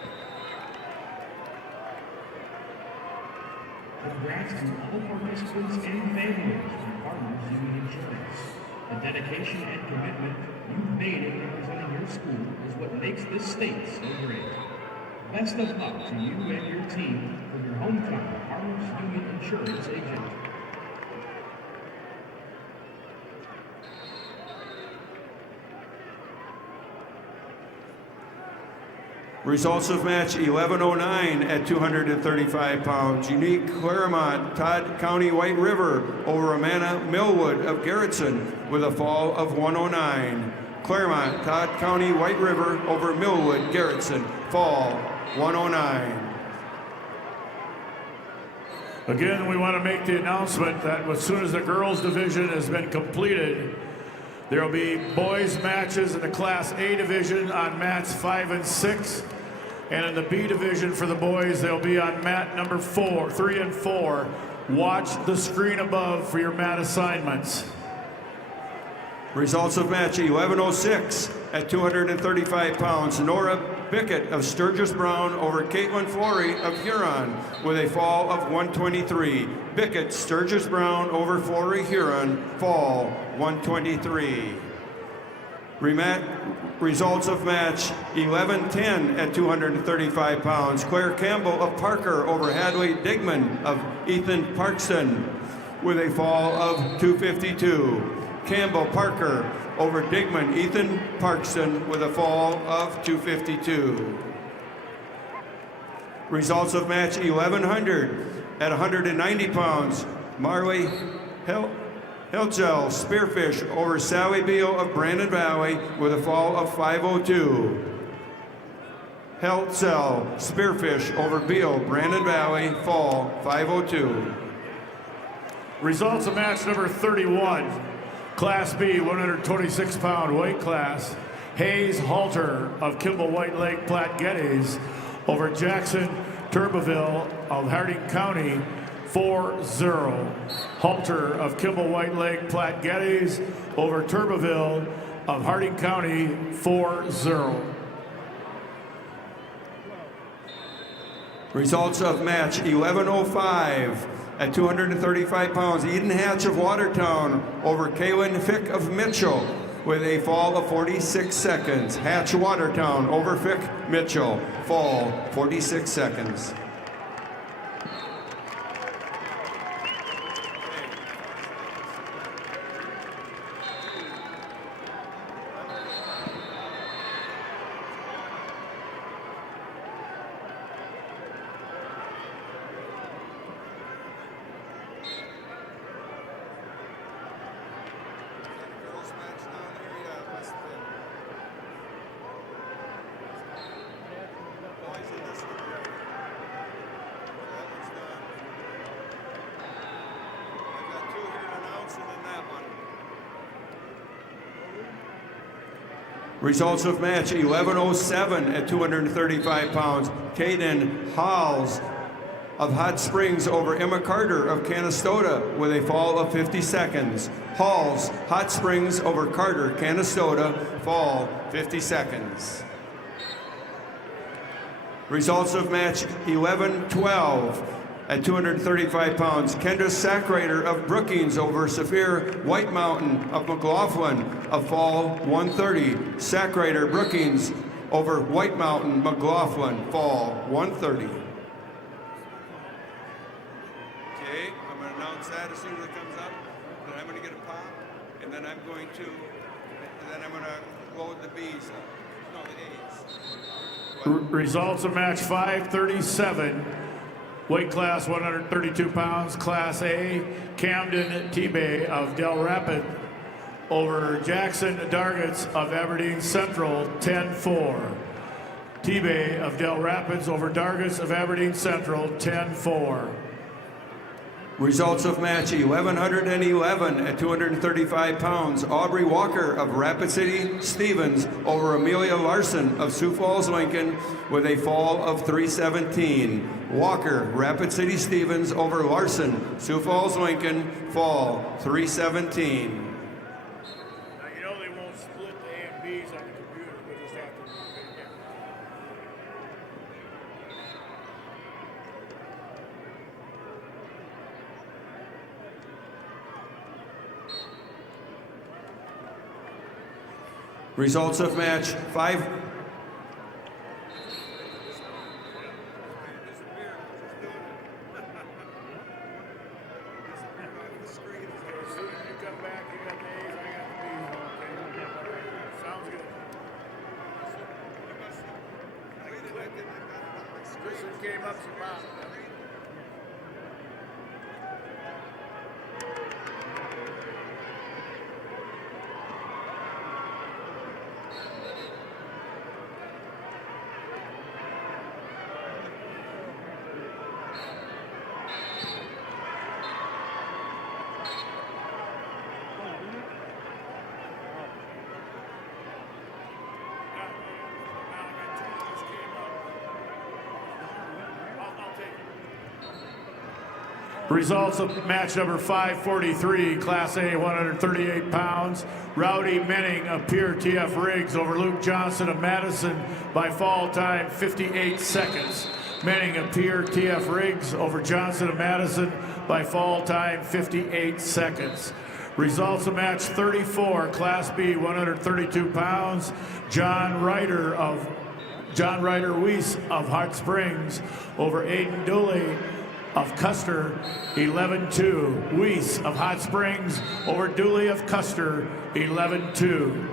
Congrats to all participants and families from Farmers Union Insurance. The dedication and commitment you've made in representing your school is what makes this state so great. Best of luck to you and your team from your hometown Farmers Union Insurance agent. Results of match 11:09 at 235 pounds. Unique Claremont, Todd County White River over Amanda Millwood of Garrettson with a fall of 109. Claremont, Todd County White River over Millwood, Garrettson, fall 109. Again, we want to make the announcement that as soon as the girls division has been completed, there will be boys matches in the Class A division on mats 5 and 6. And in the B division for the boys, they'll be on mat number 3 and 4. Watch the screen above for your mat assignments. Results of match 11:06 at 235 pounds. Nora Bickett of Sturgis Brown over Caitlin Flory of Huron with a fall of 123. Bickett, Sturgis Brown over Flory Huron, fall 123. Results of match 11:10 at 235 pounds. Claire Campbell of Parker over Hadley Digman of Ethan Parkston with a fall of 252. Campbell Parker over Digman Ethan Parkston with a fall of 252. Results of match 1100 at 190 pounds. Marley Hilgel Spearfish over Sally Beal of Brandon Valley with a fall of 502. Hilgel Spearfish over Beal, Brandon Valley, fall 502. Results of match number 31, Class B 126-pound weight class. Hayes Halter of Kimball White Lake Platte Geddes over Jackson Turbeville of Harding County, 4-0. Halter of Kimball White Lake Platte Geddes over Turbeville of Harding County, 4-0. Results of match 11:05 at 235 pounds. Eden Hatch of Watertown over Kaylin Fick of Mitchell with a fall of 46 seconds. Hatch Watertown over Fick Mitchell, fall 46 seconds. Results of match 11:07 at 235 pounds. Caden Halls of Hot Springs over Emma Carter of Canastota with a fall of 50 seconds. Halls, Hot Springs over Carter, Canastota, fall 50 seconds. Results of match 11:12 at 235 pounds. Kendra Sackrader of Brookings over Saphir White Mountain of McLaughlin, a fall 130. Sackrader Brookings over White Mountain McLaughlin, fall 130. Okay, I'm going to announce that as soon as it comes up. Then I'm going to get a pop, and then I'm going to load the B's up. No, the A's. Results of match 537, weight class 132 pounds, Class A, Camden T-Bay of Del Rapids over Jackson Dargitz of Aberdeen Central, 10-4. T-Bay of Del Rapids over Dargitz of Aberdeen Central, 10-4. Results of match 1111 at 235 pounds. Aubrey Walker of Rapid City Stevens over Amelia Larson of Sioux Falls Lincoln with a fall of 317. Walker, Rapid City Stevens over Larson, Sioux Falls Lincoln, fall 317. Now, you know they won't split the A and B's on the computer, we'll just have to do it again. Results of match 5. Came up some round. Results of match number 543, Class A, 138 pounds. Rowdy Menning of Pierre T.F. Riggs over Luke Johnson of Madison by fall time, 58 seconds. Menning of Pierre T.F. Riggs over Johnson of Madison by fall time, 58 seconds. Results of match 34, Class B, 132 pounds. John Ryder Weiss of Hot Springs over Aiden Dooley of Custer, 11-2. Weiss of Hot Springs over Dooley of Custer, 11-2.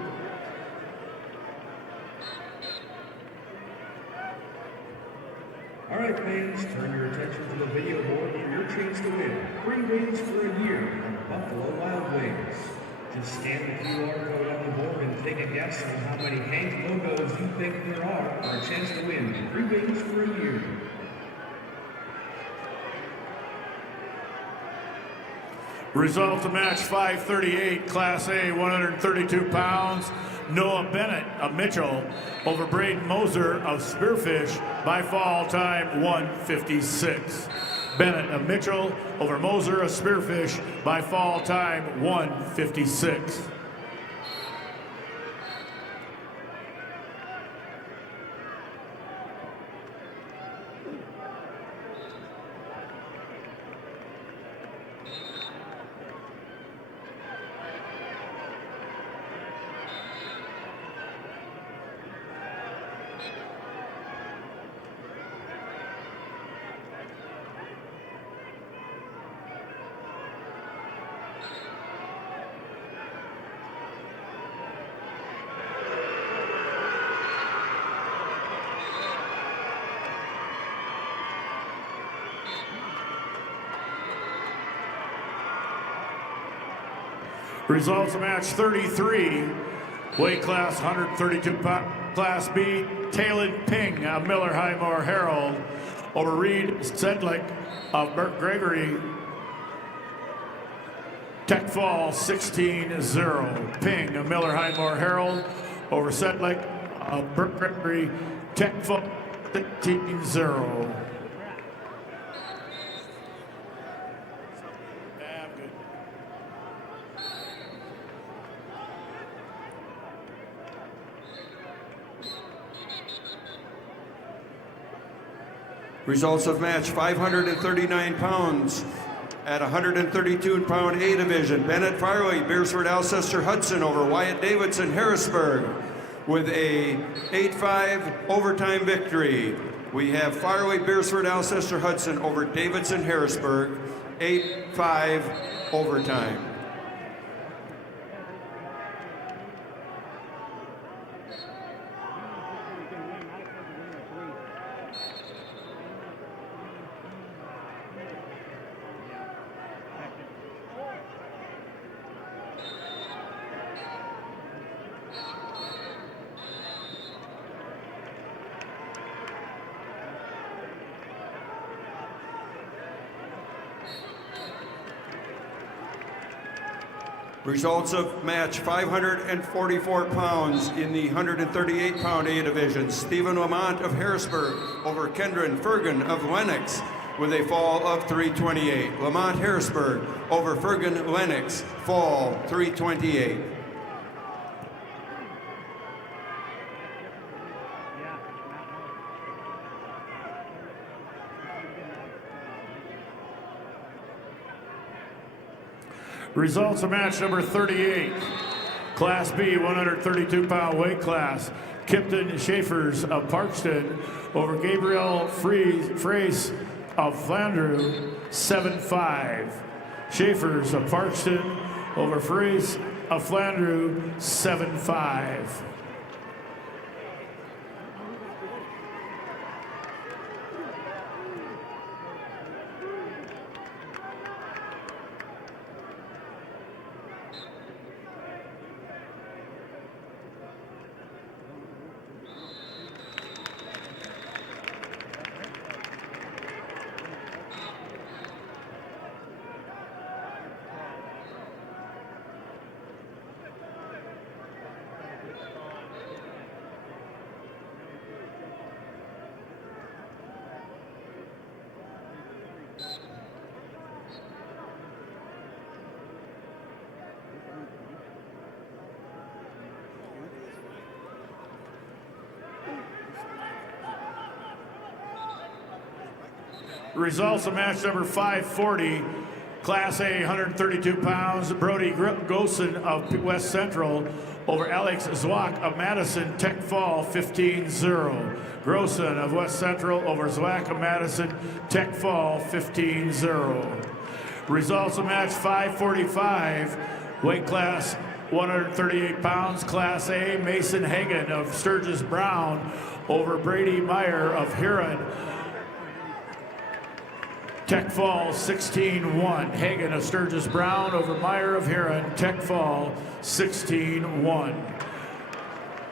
All right, fans, turn your attention to the video board for your chance to win free wings for a year from Buffalo Wild Wings. Just scan the QR code on the board and take a guess on how many Hank logos you think there are for a chance to win free wings for a year. Result of match 538, Class A, 132 pounds. Noah Bennett of Mitchell over Braden Moser of Spearfish by fall time, 156. Bennett of Mitchell over Moser of Spearfish by fall time, 156. Results of match 33, weight class 132 Class B, Talon Ping of Miller Highmore Herald over Reed Sedlick of Burke Gregory, Tech Fall 16-0. Ping of Miller Highmore Herald over Set Lake of Prairie Tech Fall 13-0. Results of match: 539 pounds at 132-pound A division. Bennett Farley, Beersford Alcester Hudson over Wyatt Davidson Harrisburg with a 8-5 overtime victory. We have Farley, Beersford Alcester Hudson over Davidson Harrisburg, 8-5 overtime. Results of match: 544 pounds in the 138-pound A division. Stephen Lamont of Harrisburg over Kendron Fergan of Lennox with a fall of 328. Lamont Harrisburg over Fergan Lennox, fall 328. Results of match number 38. Class B, 132-pound weight class. Kipton Schaefers of Parkston over Gabriel Freys of Flandreau, 7-5. Schaefers of Parkston over Freys of Flandreau, 7-5. Results of match number 540, Class A, 132 pounds. Brody Gosen of West Central over Alex Zwack of Madison Tech Fall, 15-0. Grossen of West Central over Zwack of Madison Tech Fall, 15-0. Results of match 545, weight class 138 pounds, Class A, Mason Hagan of Sturgis Brown over Brady Meyer of Huron Tech Fall, 16-1. Hagan of Sturgis Brown over Meyer of Huron Tech Fall, 16-1.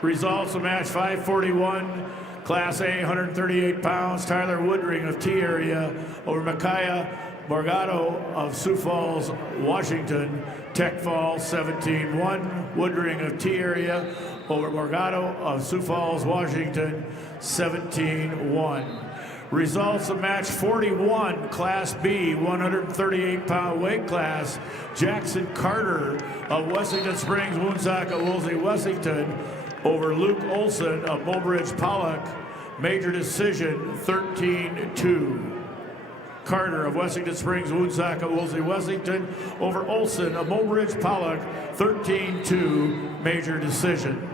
Results of match 541, Class A, 138 pounds. Tyler Woodring of T Area over Micaiah Morgado of Sioux Falls, Washington, Tech Fall, 17-1. Woodring of T Area over Morgado of Sioux Falls, Washington, 17-1. Results of match 41, Class B, 138-pound weight class. Jackson Carter of Wessington Springs, Woonsocket, Woolsey, Wessington over Luke Olson of Mobridge Pollock. Major decision, 13-2. Carter of Wessington Springs, Woonsocket, Woolsey, Wessington over Olson of Mobridge Pollock, 13-2, major decision.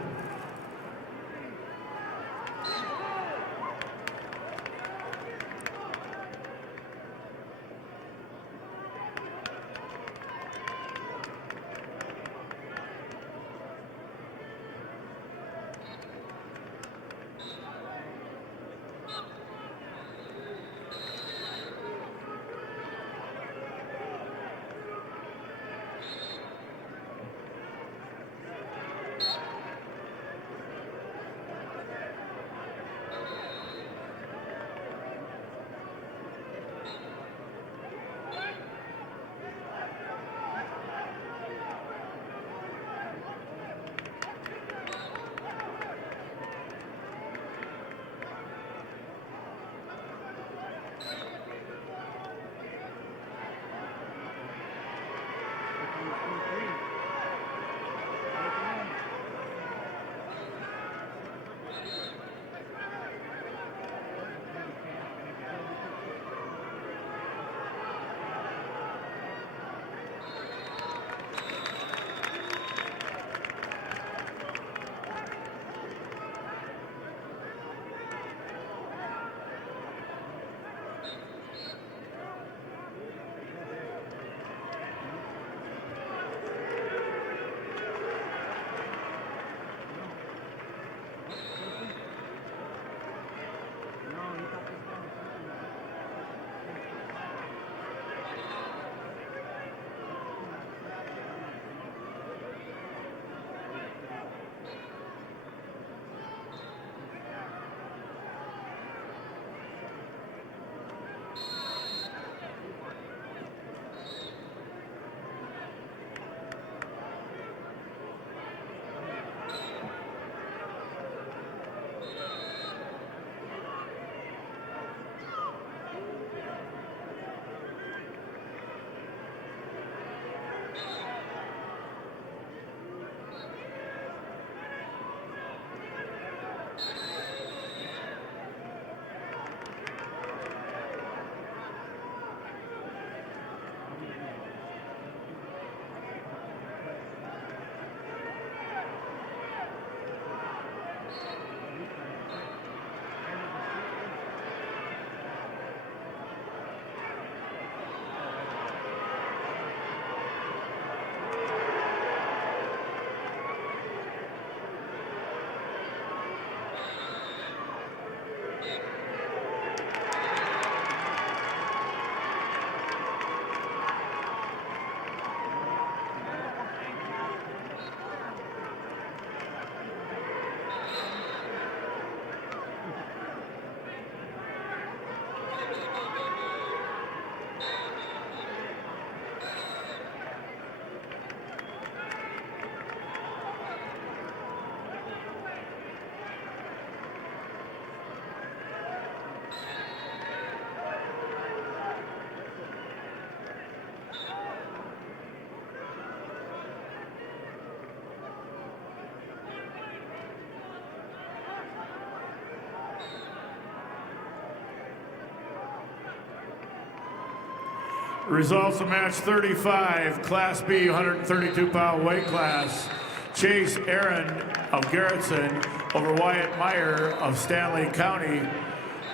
Results of match 35, Class B, 132-pound weight class. Chase Aaron of Garrettson over Wyatt Meyer of Stanley County.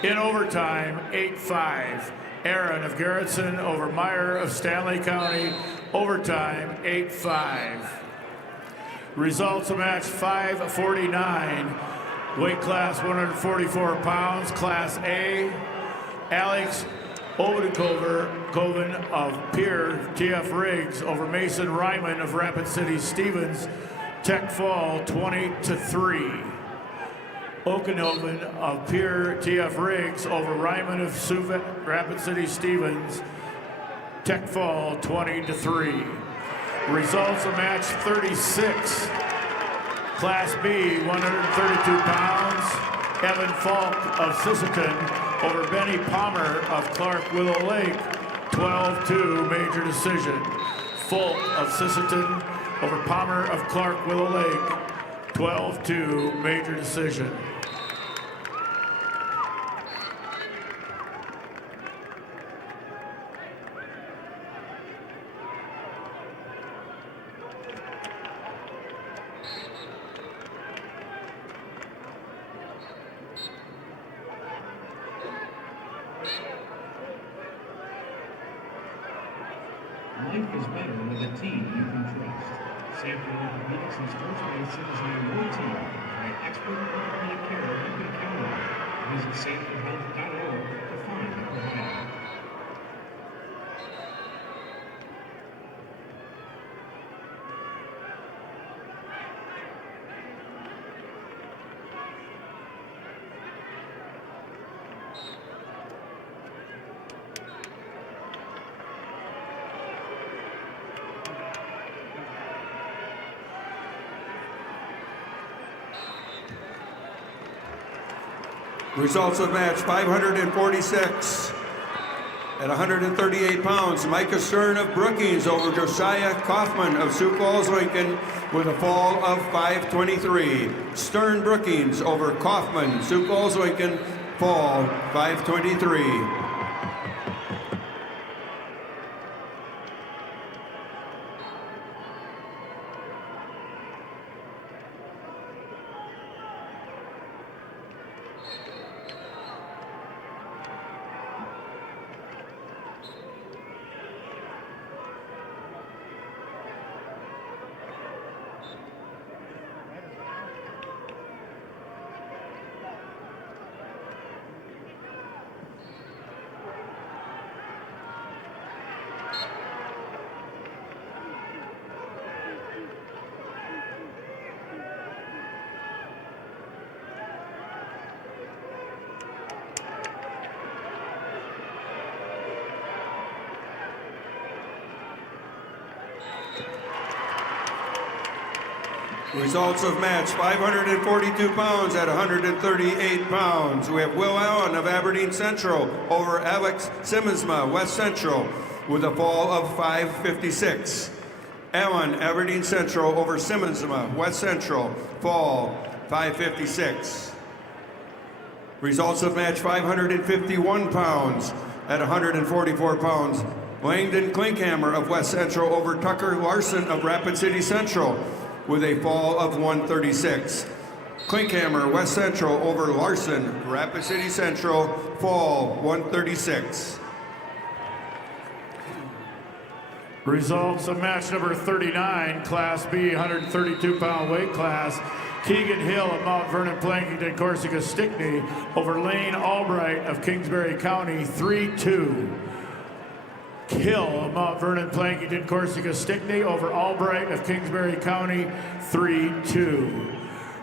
In overtime, 8-5. Aaron of Garrettson over Meyer of Stanley County. Overtime, 8-5. Results of match 549. Weight class 144 pounds, Class A. Alex Odenkoven of Pierre TF Riggs over Mason Ryman of Rapid City Stevens. Tech Fall 20-3. Okanoven of Pierre TF Riggs over Ryman of Rapid City Stevens. Tech Fall 20-3. Results of match 36. Class B, 132 pounds. Evan Falk of Sisseton over Benny Palmer of Clark Willow Lake. 12-2 major decision. Falk of Sisseton over Palmer of Clark Willow Lake. 12-2 major decision. Life is better with a team you can trust. Sanford Orthopedics and Sports Medicine is on your team. By expert orthopedic care you can count on. Visit sanfordhealth.org to find a provider. Results of match 546. At 138 pounds, Micah Stern of Brookings over Josiah Kaufman of Sioux Falls, Lincoln with a fall of 523. Stern Brookings over Kaufman, Sioux Falls, Lincoln, fall 523. Results of match 542 pounds at 138 pounds. We have Will Allen of Aberdeen Central over Alex Simmonsma, West Central, with a fall of 556. Allen, Aberdeen Central over Simmonsma, West Central, fall 556. Results of match 551 pounds at 144 pounds. Langdon Klinkhammer of West Central over Tucker Larson of Rapid City Central, with a fall of 136. Klinkhammer, West Central over Larson, Rapid City Central, fall 136. Results of match number 39, Class B, 132-pound weight class. Keegan Hill of Mount Vernon, Plankington, Corsica, Stickney over Lane Albright of Kingsbury County, 3-2. Hill of Mount Vernon, Plankington, Corsica, Stickney over Albright of Kingsbury County, 3-2.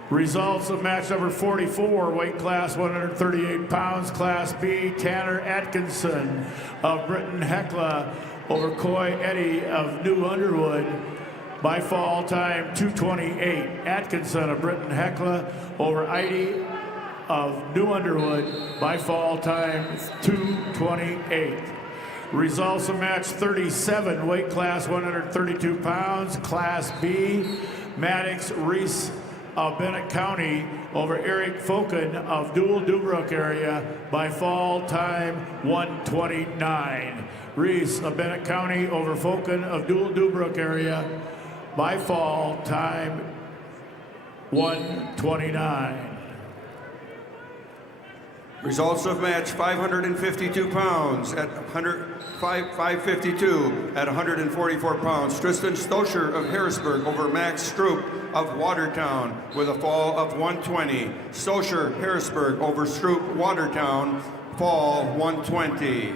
Results of match number 44, weight class 138 pounds, Class B, Tanner Atkinson of Britton Hecla over Coy Eddy of New Underwood by fall time 228. Atkinson of Britton Hecla over Eddy of New Underwood by fall time 228. Results of match 37, weight class 132 pounds, Class B, Maddox Reese of Bennett County over Eric Foken of Dual Dubrook area by fall time 129. Reese of Bennett County over Foken of Dual Dubrook area by fall time 129. Results of match 552 pounds at 552 at 144 pounds. Tristan Stoscher of Harrisburg over Max Stroop of Watertown with a fall of 120. Stoscher, Harrisburg over Stroop, Watertown, fall 120.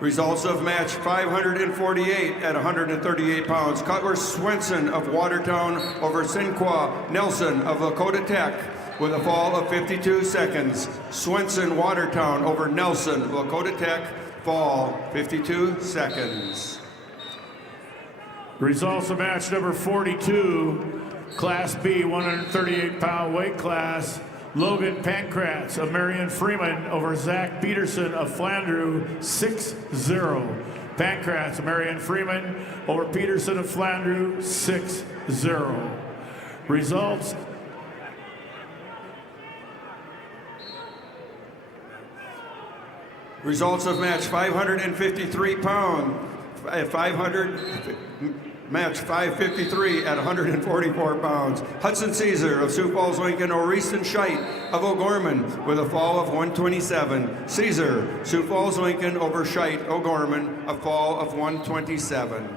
Results of match 548 at 138 pounds. Cutler Swenson of Watertown over Sinqua Nelson of Lakota Tech with a fall of 52 seconds. Swenson Watertown over Nelson of Lakota Tech, fall 52 seconds. Results of match number 42, Class B, 138-pound weight class. Logan Pankratz of Marion Freeman over Zach Peterson of Flandreau, 6-0. Pankratz of Marion Freeman over Peterson of Flandreau, 6-0. Results. Results of match 553 pound, match 553 at 144 pounds. Hudson Caesar of Sioux Falls, Lincoln, Oreston Scheit of O'Gorman with a fall of 127. Caesar, Sioux Falls, Lincoln over Scheit, O'Gorman, a fall of 127.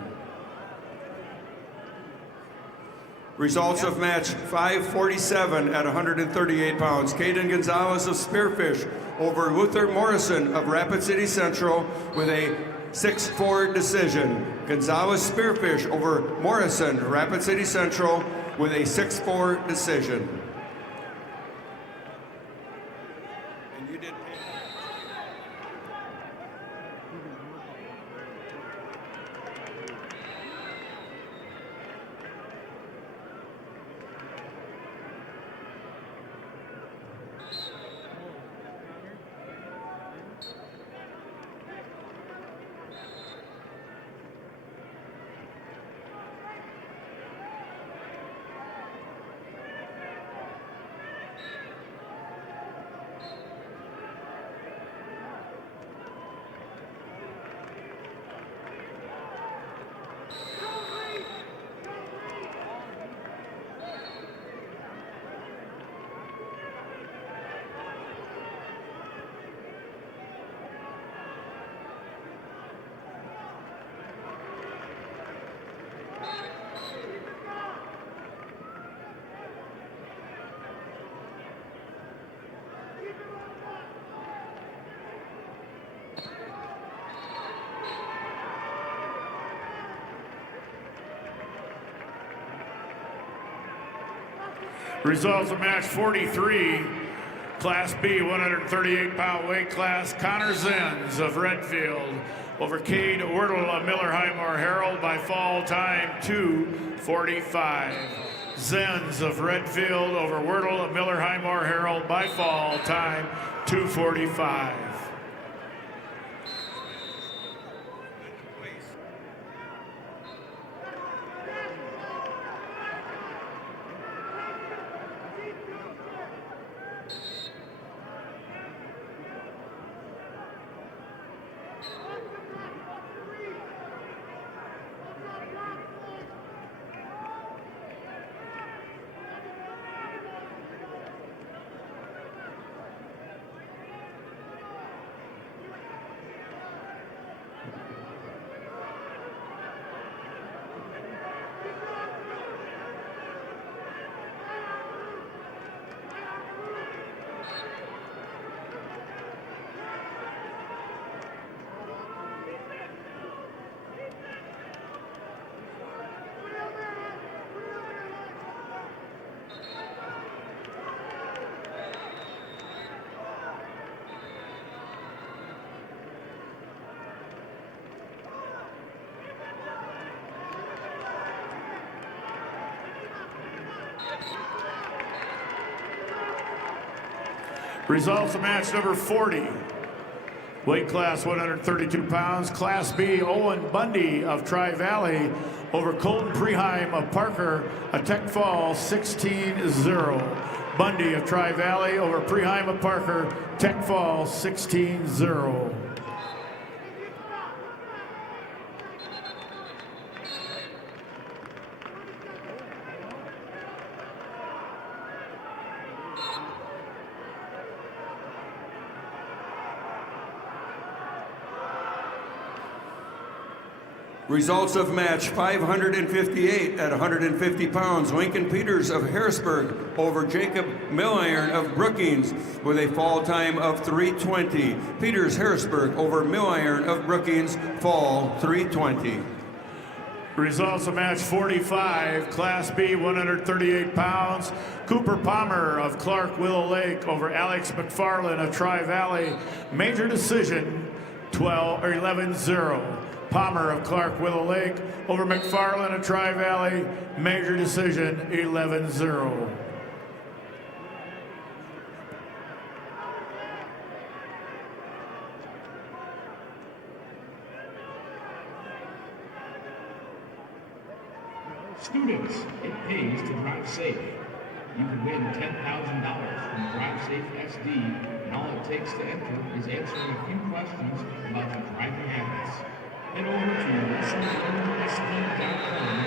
Results of match 547 at 138 pounds. Caden Gonzalez of Spearfish over Luther Morrison of Rapid City Central with a 6-4 decision. Gonzalez Spearfish over Morrison, Rapid City Central with a 6-4 decision. And you did Results of match 43, Class B, 138-pound weight class. Connor Zenz of Redfield over Cade Wordle of Miller-Highmore Herald by fall time 2:45. Zenz of Redfield over Wordle of Miller-Highmore Herald by fall time 2:45. Results of match number 40. Weight class 132 pounds. Class B, Owen Bundy of Tri-Valley over Colton Preheim of Parker, a Tech Fall 16-0. Bundy of Tri-Valley over Preheim of Parker, Tech Fall 16-0. Results of match 558 at 150 pounds. Lincoln Peters of Harrisburg over Jacob Milliron of Brookings with a fall time of 3:20. Peters Harrisburg over Milliron of Brookings, fall 3:20. Results of match 45, Class B, 138 pounds. Cooper Palmer of Clark Willow Lake over Alex McFarland of Tri-Valley. Major decision 11-0. Palmer of Clark Willow Lake over McFarland of Tri-Valley. Major decision 11-0. Students, it pays to drive safe. You can win $10,000 from Drive Safe SD, and all it takes to enter is answering a few questions about your driving habits. Head over to lessonsd.com.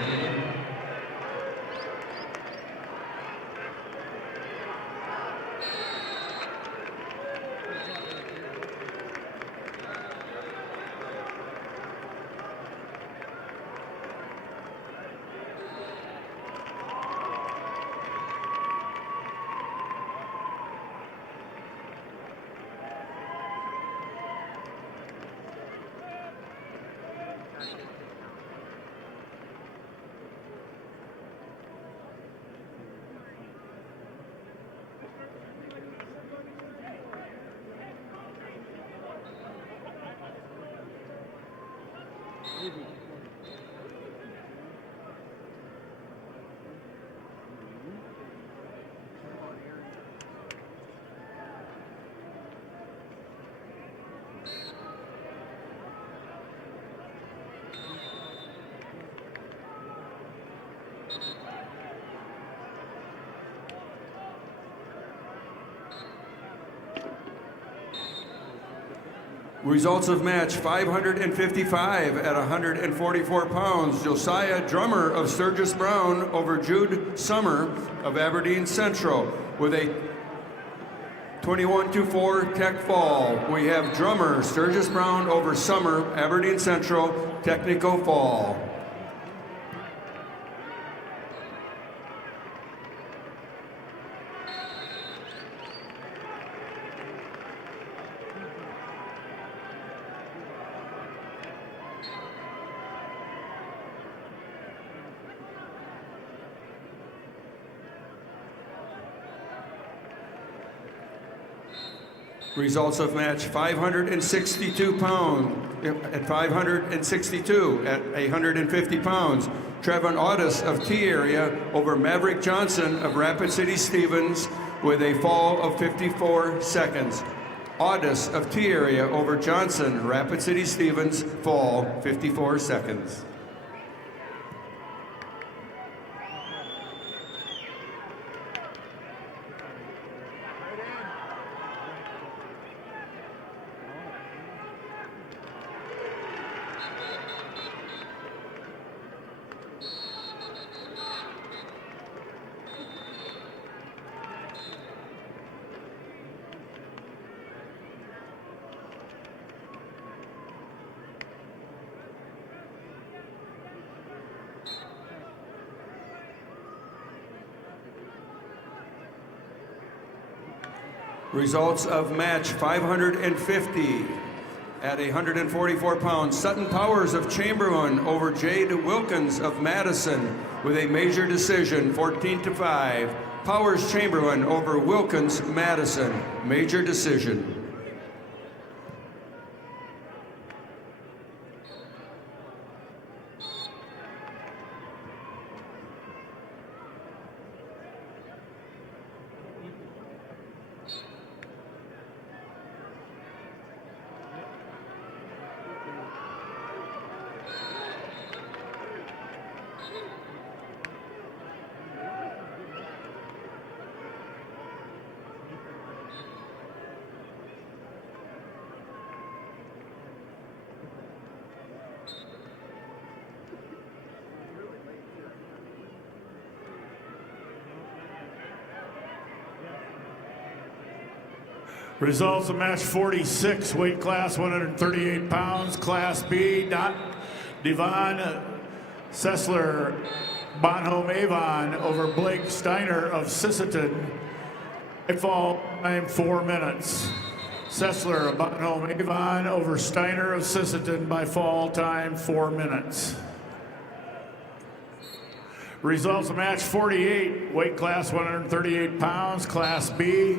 Results of match 555 at 144 pounds. Josiah Drummer of Sturgis Brown over Jude Summer of Aberdeen Central with a 21-4 Tech fall. We have Drummer, Sturgis Brown over Summer, Aberdeen Central, Technical fall. Results of match 562 pound at 562 at 150 pounds. Trevin Audis of T area over Maverick Johnson of Rapid City Stevens with a fall of 54 seconds. Audis of T area over Johnson, Rapid City Stevens, fall 54 seconds. Results of match 550 at 144 pounds. Sutton Powers of Chamberlain over Jade Wilkins of Madison with a major decision, 14-5. Powers Chamberlain over Wilkins Madison, major decision. Results of match 46, weight class 138 pounds, Class B, Devon Sessler Bonhomme Avon over Blake Steiner of Sisseton. Fall time 4 minutes. Sessler Bonhomme Avon over Steiner of Sisseton by fall time 4 minutes. Results of match 48, weight class 138 pounds, Class B.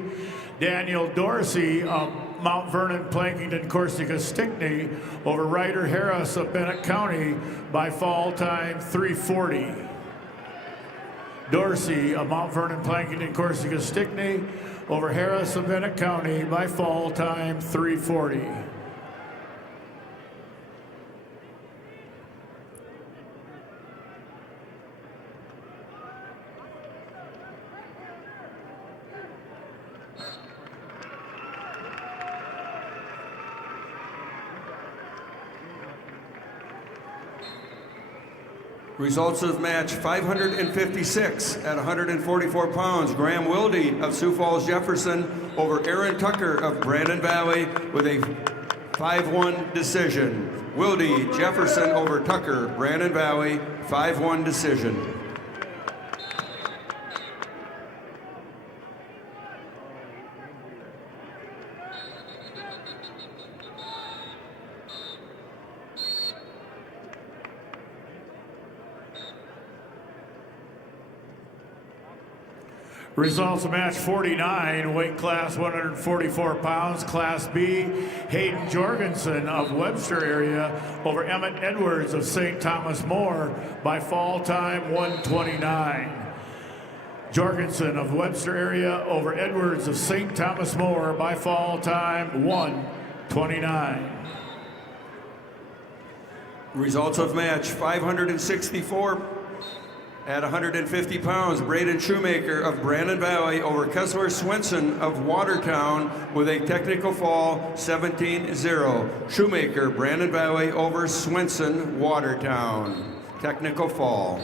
Daniel Dorsey of Mount Vernon, Plankington, Corsica, Stickney over Ryder Harris of Bennett County by fall time 3:40. Dorsey of Mount Vernon, Plankington, Corsica, Stickney over Harris of Bennett County by fall time 3:40. Results of match 556 at 144 pounds. Graham Wilde of Sioux Falls Jefferson over Aaron Tucker of Brandon Valley with a 5-1 decision. Wilde Jefferson over Tucker, Brandon Valley, 5-1 decision. Results of match 49, weight class 144 pounds, Class B. Hayden Jorgensen of Webster area over Emmett Edwards of St. Thomas More by fall time 1:29. Jorgensen of Webster area over Edwards of St. Thomas More by fall time 1:29. Results of match 564 at 150 pounds, Braden Shoemaker of Brandon Valley over Kessler Swenson of Watertown with a technical fall 17-0. Shoemaker, Brandon Valley over Swenson, Watertown. Technical fall.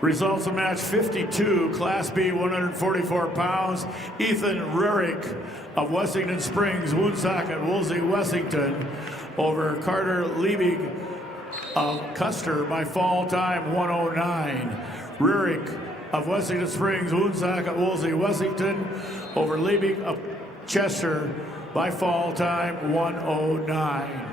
Results of match 52, Class B, 144 pounds. Ethan Rurick of Wessington Springs, Woonsocket, Woolsey, Wessington over Carter Liebig of Custer by fall time 1:09. Rurick of Wessington Springs, Woonsocket, Woolsey, Wessington over Liebig of Chester by fall time 1:09.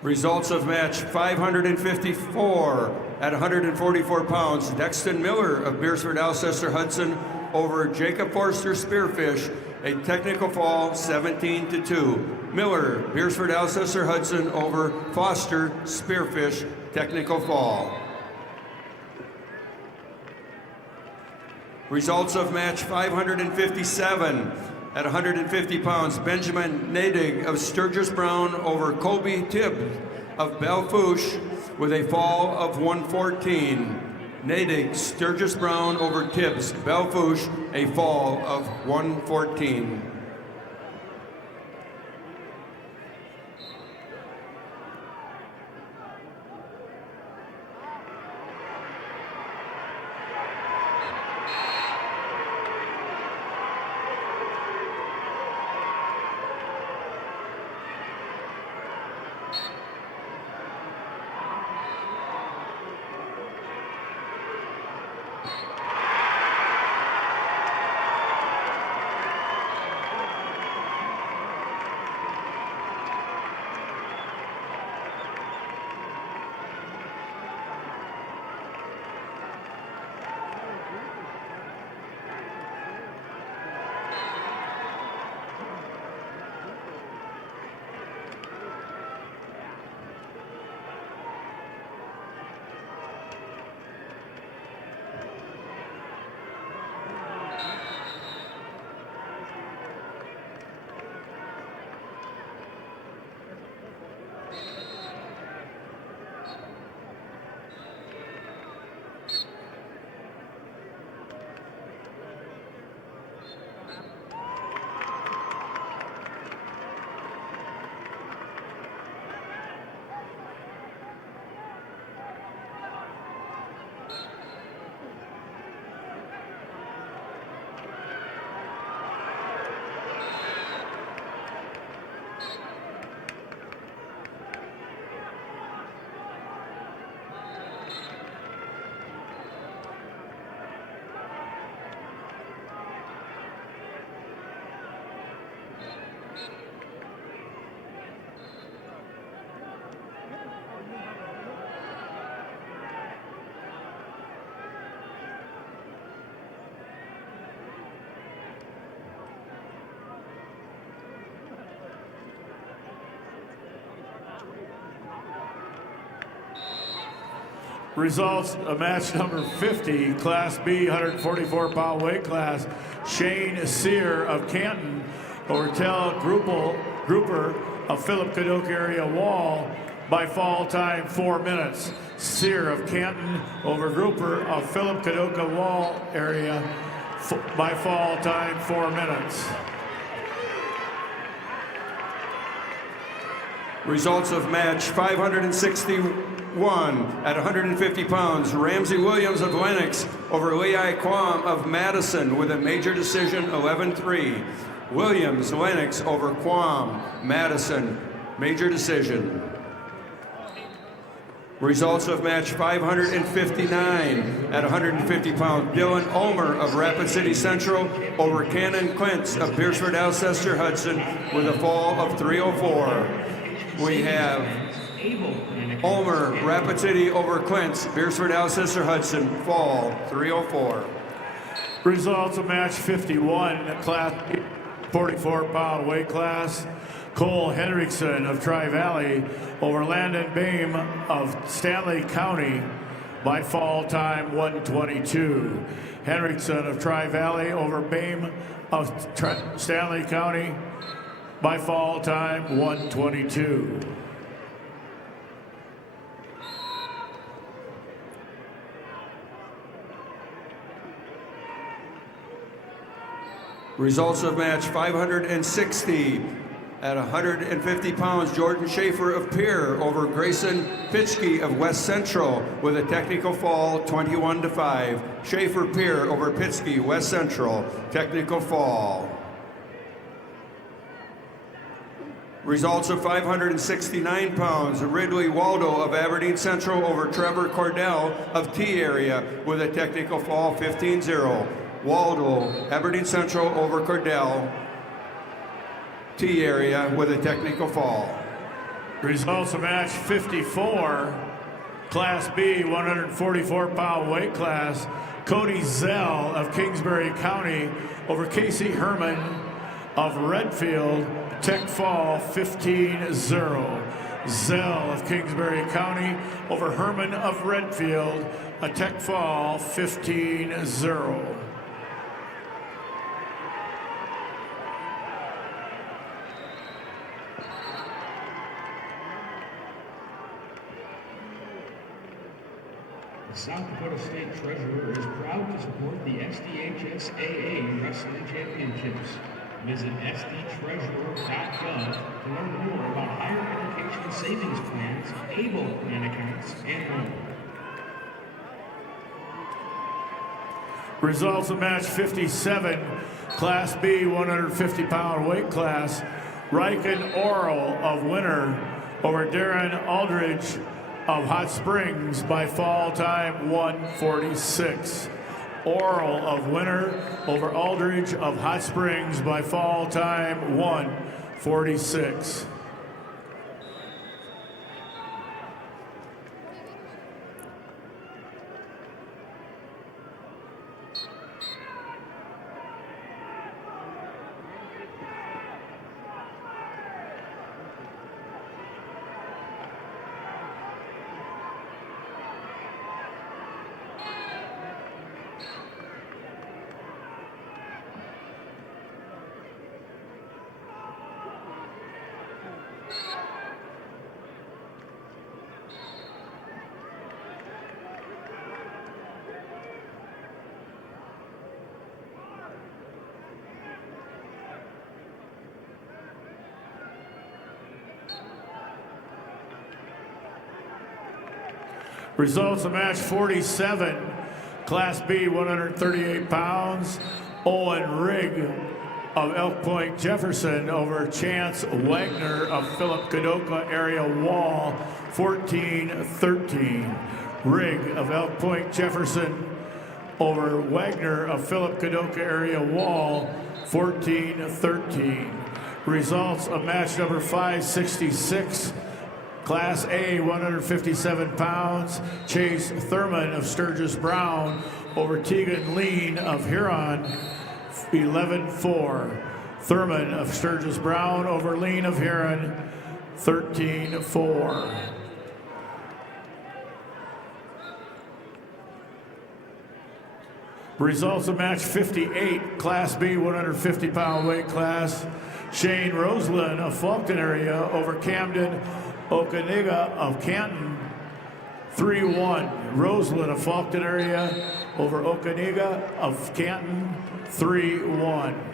Results of match 554 at 144 pounds. Dexton Miller of Beersford, Alcester, Hudson over Jacob Forster Spearfish, a technical fall 17-2. Miller, Beersford, Alcester, Hudson over Foster Spearfish, technical fall. Results of match 557 at 150 pounds, Benjamin Nadig of Sturgis Brown over Colby Tibbs of Belfouche with a fall of 1:14. Nadig, Sturgis Brown over Tibbs, Belfouche, a fall of 1:14. Results of match number 50, Class B, 144-pound weight class. Shane Sear of Canton over Tel Grouper of Philip Cadoc area Wall by fall time 4 minutes. Sear of Canton over Grouper of Philip Cadoc Wall area by fall time 4 minutes. Results of match 561 at 150 pounds. Ramsey Williams of Lennox over Lei Quam of Madison with a major decision 11-3. Williams, Lennox over Quam, Madison, major decision. Results of match 559 at 150 pounds. Dylan Ulmer of Rapid City Central over Cannon Quintz of Beersford Alcester Hudson with a fall of 304. We have Ulmer, Rapid City over Quintz, Beersford Alcester Hudson, fall 304. Results of match 51, Class 44-pound weight class. Cole Henriksen of Tri-Valley over Landon Bame of Stanley County by fall time 122. Henriksen of Tri-Valley over Bame of Stanley County by fall time 122. Results of match 560 at 150 pounds. Jordan Schaefer of Pierre over Grayson Pitschke of West Central with a technical fall 21-5. Schaefer Pierre over Pitschke, West Central, technical fall. Results of 569 pounds. Ridley Waldo of Aberdeen Central over Trevor Cordell of T area with a technical fall 15-0. Waldo, Aberdeen Central over Cordell, T area with a technical fall. Results of match 54, Class B, 144-pound weight class. Cody Zell of Kingsbury County over Casey Herman of Redfield, tech fall 15-0. Zell of Kingsbury County over Herman of Redfield, a tech fall 15-0. The South Dakota State Treasurer is proud to support the SDHSAA Wrestling Championships. Visit sdtreasurer.gov to learn more about higher education savings plans, ABLE plan accounts, and more. Results of match 57, Class B, 150-pound weight class. Riken Oral of Winter over Darren Aldridge of Hot Springs by fall time 146. Oral of Winter over Aldridge of Hot Springs by fall time 146. Results of match 47, Class B, 138 pounds. Owen Rigg of Elk Point Jefferson over Chance Wagner of Philip Cadoc area Wall, 14-13. Rigg of Elk Point Jefferson over Wagner of Philip Cadoc area Wall, 14-13. Results of match number 566, Class A, 157 pounds. Chase Thurman of Sturgis Brown over Tegan Lean of Huron, 11-4. Thurman of Sturgis Brown over Lean of Huron, 13-4. Results of match 58, Class B 150-pound weight class. Shane Roseland of Fulton area over Camden Okaniga of Canton, 3-1. Roseland of Fulton area over Okaniga of Canton, 3-1.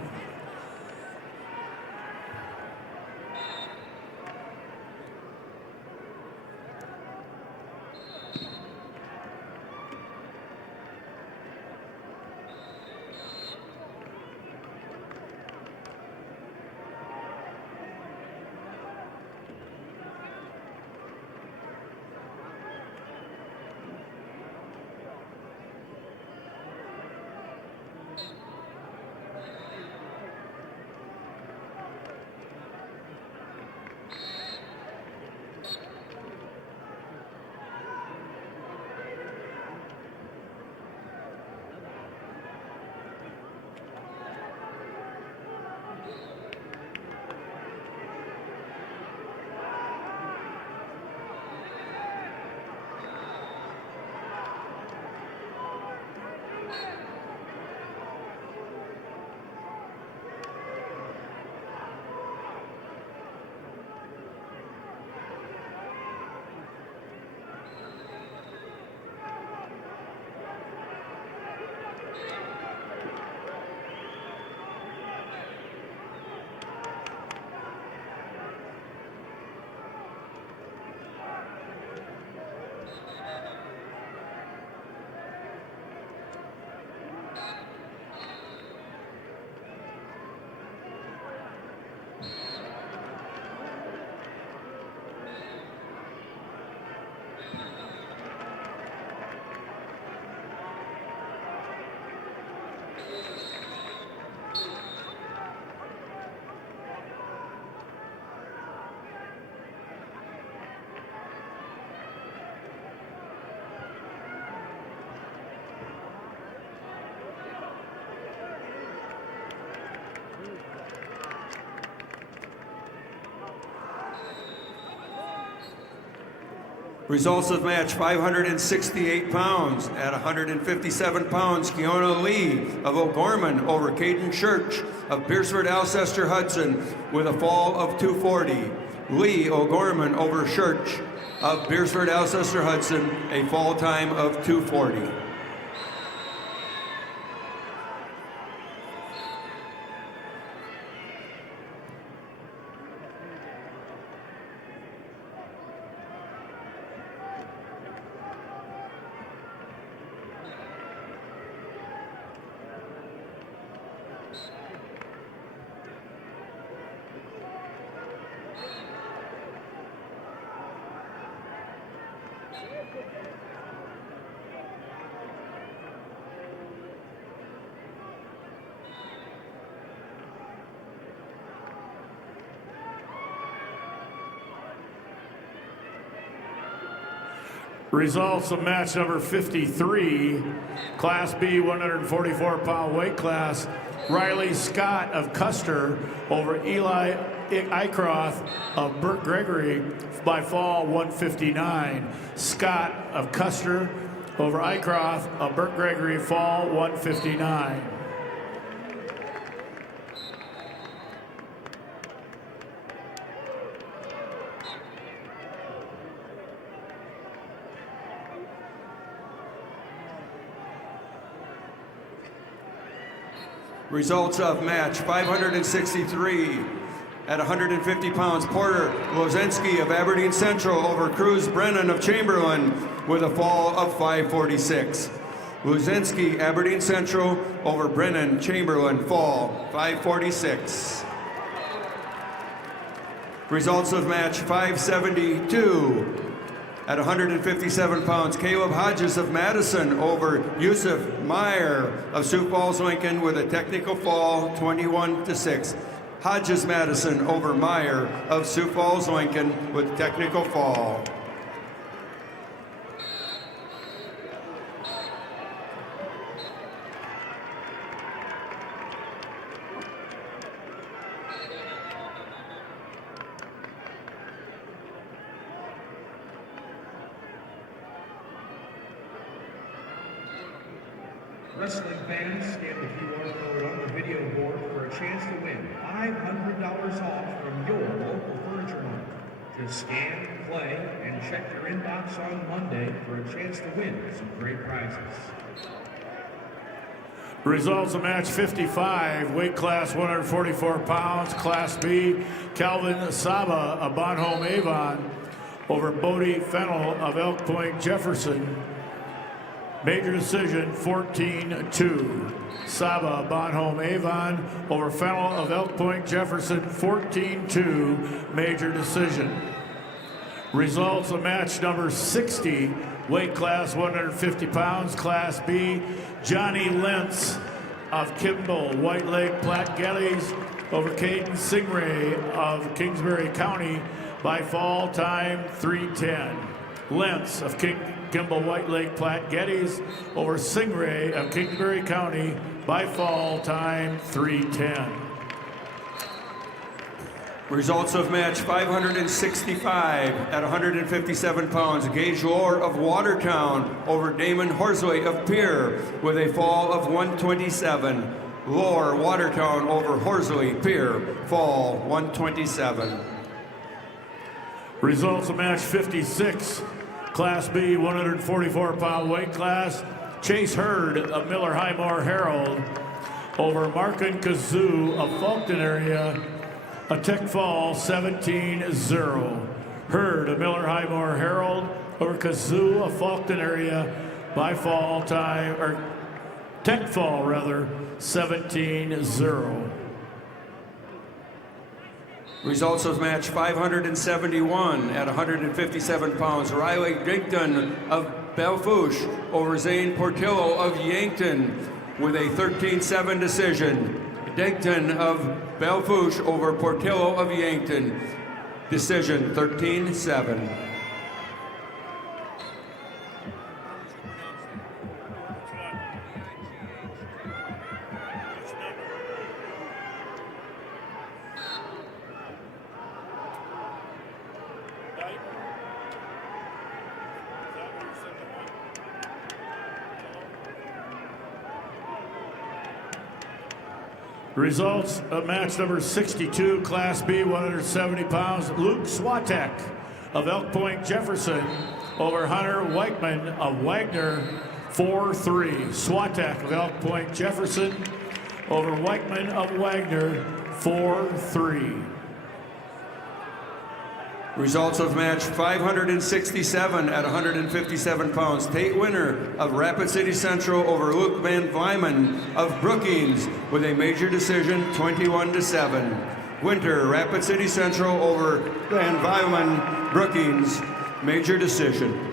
Results of match 568 pounds. At 157 pounds, Keona Lee of O'Gorman over Caden Church of Beersford Alcester Hudson with a fall of 240. Lee O'Gorman over Church of Beersford Alcester Hudson, a fall time of 240. Results of match number 53, Class B 144-pound weight class. Riley Scott of Custer over Eli Icroth of Burt Gregory by fall 159. Scott of Custer over Icroth of Burt Gregory, fall 159. Results of match 563. At 150 pounds, Porter Lozensky of Aberdeen Central over Cruz Brennan of Chamberlain with a fall of 546. Lozensky, Aberdeen Central over Brennan, Chamberlain, fall 546. Results of match 572. At 157 pounds, Caleb Hodges of Madison over Yusuf Meyer of Sioux Falls, Lincoln with a technical fall, 21-6. Hodges Madison over Meyer of Sioux Falls, Lincoln with technical fall. Wrestling fans, scan the QR code on the video board for a chance to win $500 off from your local furniture mart. Just scan, play, and check your inbox on Monday for a chance to win some great prizes. Results of match 55, weight class 144 pounds, Class B, Calvin Saba of Bonhomme Avon over Bodie Fennell of Elk Point Jefferson. Major decision 14-2. Saba Bonhomme Avon over Fennell of Elk Point Jefferson 14-2. Major decision. Results of match number 60, weight class 150 pounds, Class B, Johnny Lentz of Kimball White Lake Platte Geddes over Caden Singray of Kingsbury County by fall time 3:10. Lentz of Kimball White Lake Platte Geddes over Singray of Kingsbury County by fall time 3:10. Results of match 565 at 157 pounds. Gage Lohr of Watertown over Damon Horsley of Pierre with a fall of 127. Lohr, Watertown over Horsley, Pierre, fall 127. Results of match 56, Class B, 144-pound weight class. Chase Hurd of Miller Highmore Herald over Markin Kazoo of Fulton area. A tech fall 17-0. Hurd of Miller Highmore Herald over Kazoo of Fulton area by fall time, or tech fall rather, 17-0. Results of match 571 at 157 pounds. Riley Dinkton of Belfouche over Zane Portillo of Yankton with a 13-7 decision. Dinkton of Belfouche over Portillo of Yankton. Decision 13-7. Results of match number 62, Class B, 170 pounds. Luke Swatek of Elk Point Jefferson over Hunter Weichman of Wagner, 4-3. Swatek of Elk Point Jefferson over Weichman of Wagner, 4-3. Results of match 567 at 157 pounds. Tate Winter of Rapid City Central over Luke Van Vyman of Brookings with a major decision 21-7. Winter, Rapid City Central over Van Vyman, Brookings, major decision.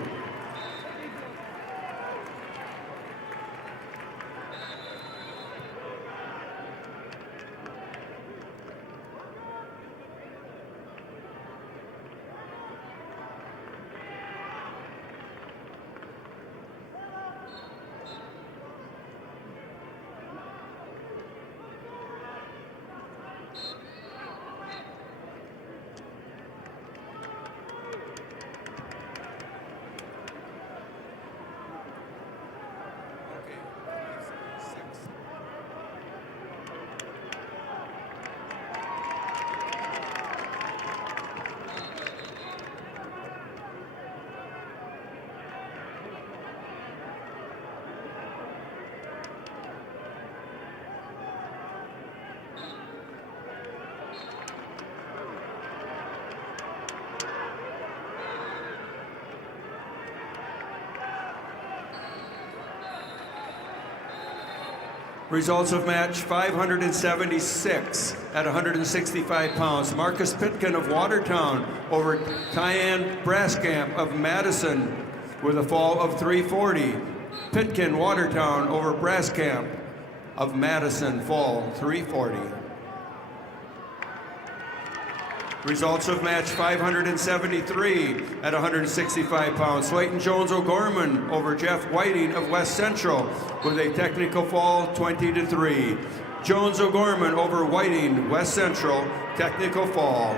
Results of match 576 at 165 pounds. Marcus Pitkin of Watertown over Tyann Braskamp of Madison with a fall of 340. Pitkin, Watertown over Braskamp of Madison, fall 340. Results of match 573 at 165 pounds. Slayton Jones O'Gorman over Jeff Whiting of West Central with a technical fall 20-3. Jones O'Gorman over Whiting, West Central, technical fall.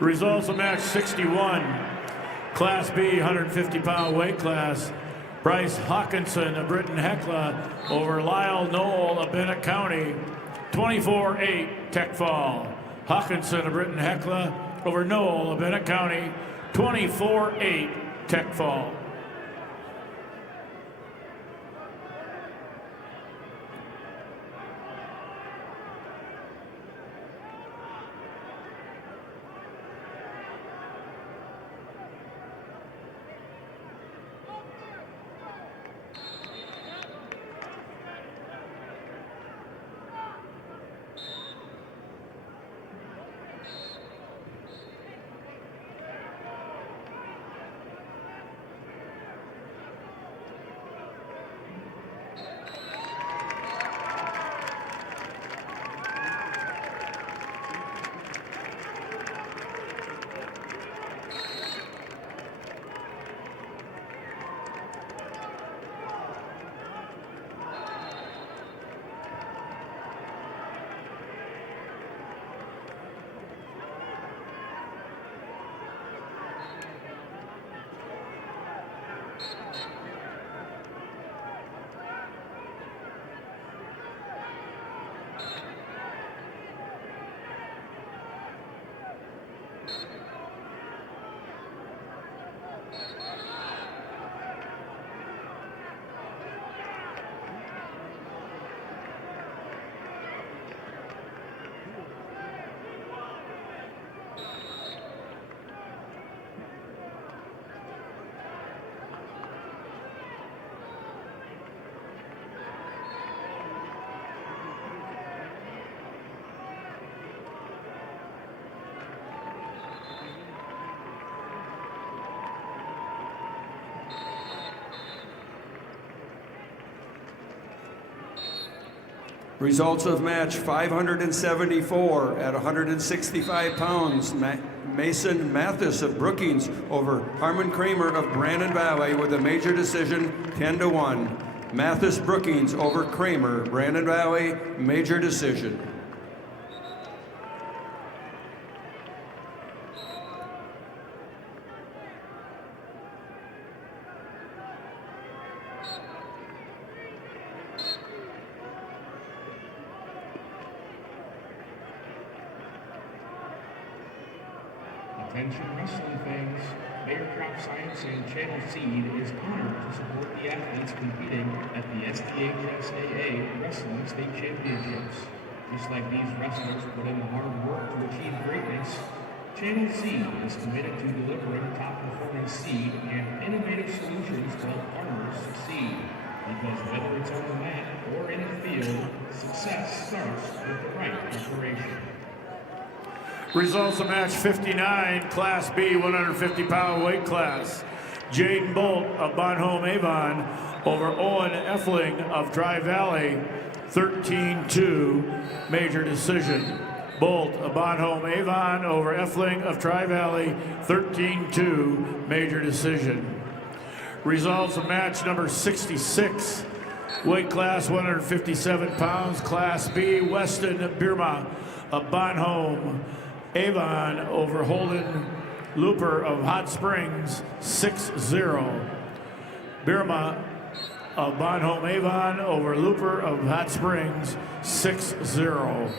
Results of match 61, Class B 150-pound weight class. Bryce Hawkinson of Britton Hecla over Lyle Knoll of Bennett County, 24-8 tech fall. Hawkinson of Britton Hecla over Knoll of Bennett County, 24-8 tech fall. Results of match 574 at 165 pounds. Mason Mathis of Brookings over Harmon Kramer of Brandon Valley with a major decision, 10-1. Mathis Brookings over Kramer, Brandon Valley, major decision. Attention wrestling fans, Bayer Crop Science and Channel Seed is honored to support the athletes competing at the SDHSAA Wrestling State Championships. Just like these wrestlers put in the hard work to achieve greatness, Channel Seed is committed to delivering top-performing seed and innovative solutions to help farmers succeed. Because whether it's on the mat or in the field, success starts with the right preparation. Results of match 59, Class B 150-pound weight class. Jaden Bolt of Bonhomme Avon over Owen Effling of Dry Valley, 13-2, major decision. Bolt of Bonhomme Avon over Effling of Dry Valley, 13-2, major decision. Results of match number 66, weight class 157 pounds, Class B, Weston Birma of Bonhomme Avon over Holden Looper of Hot Springs, 6-0. Birma of Bonhomme Avon over Looper of Hot Springs, 6-0.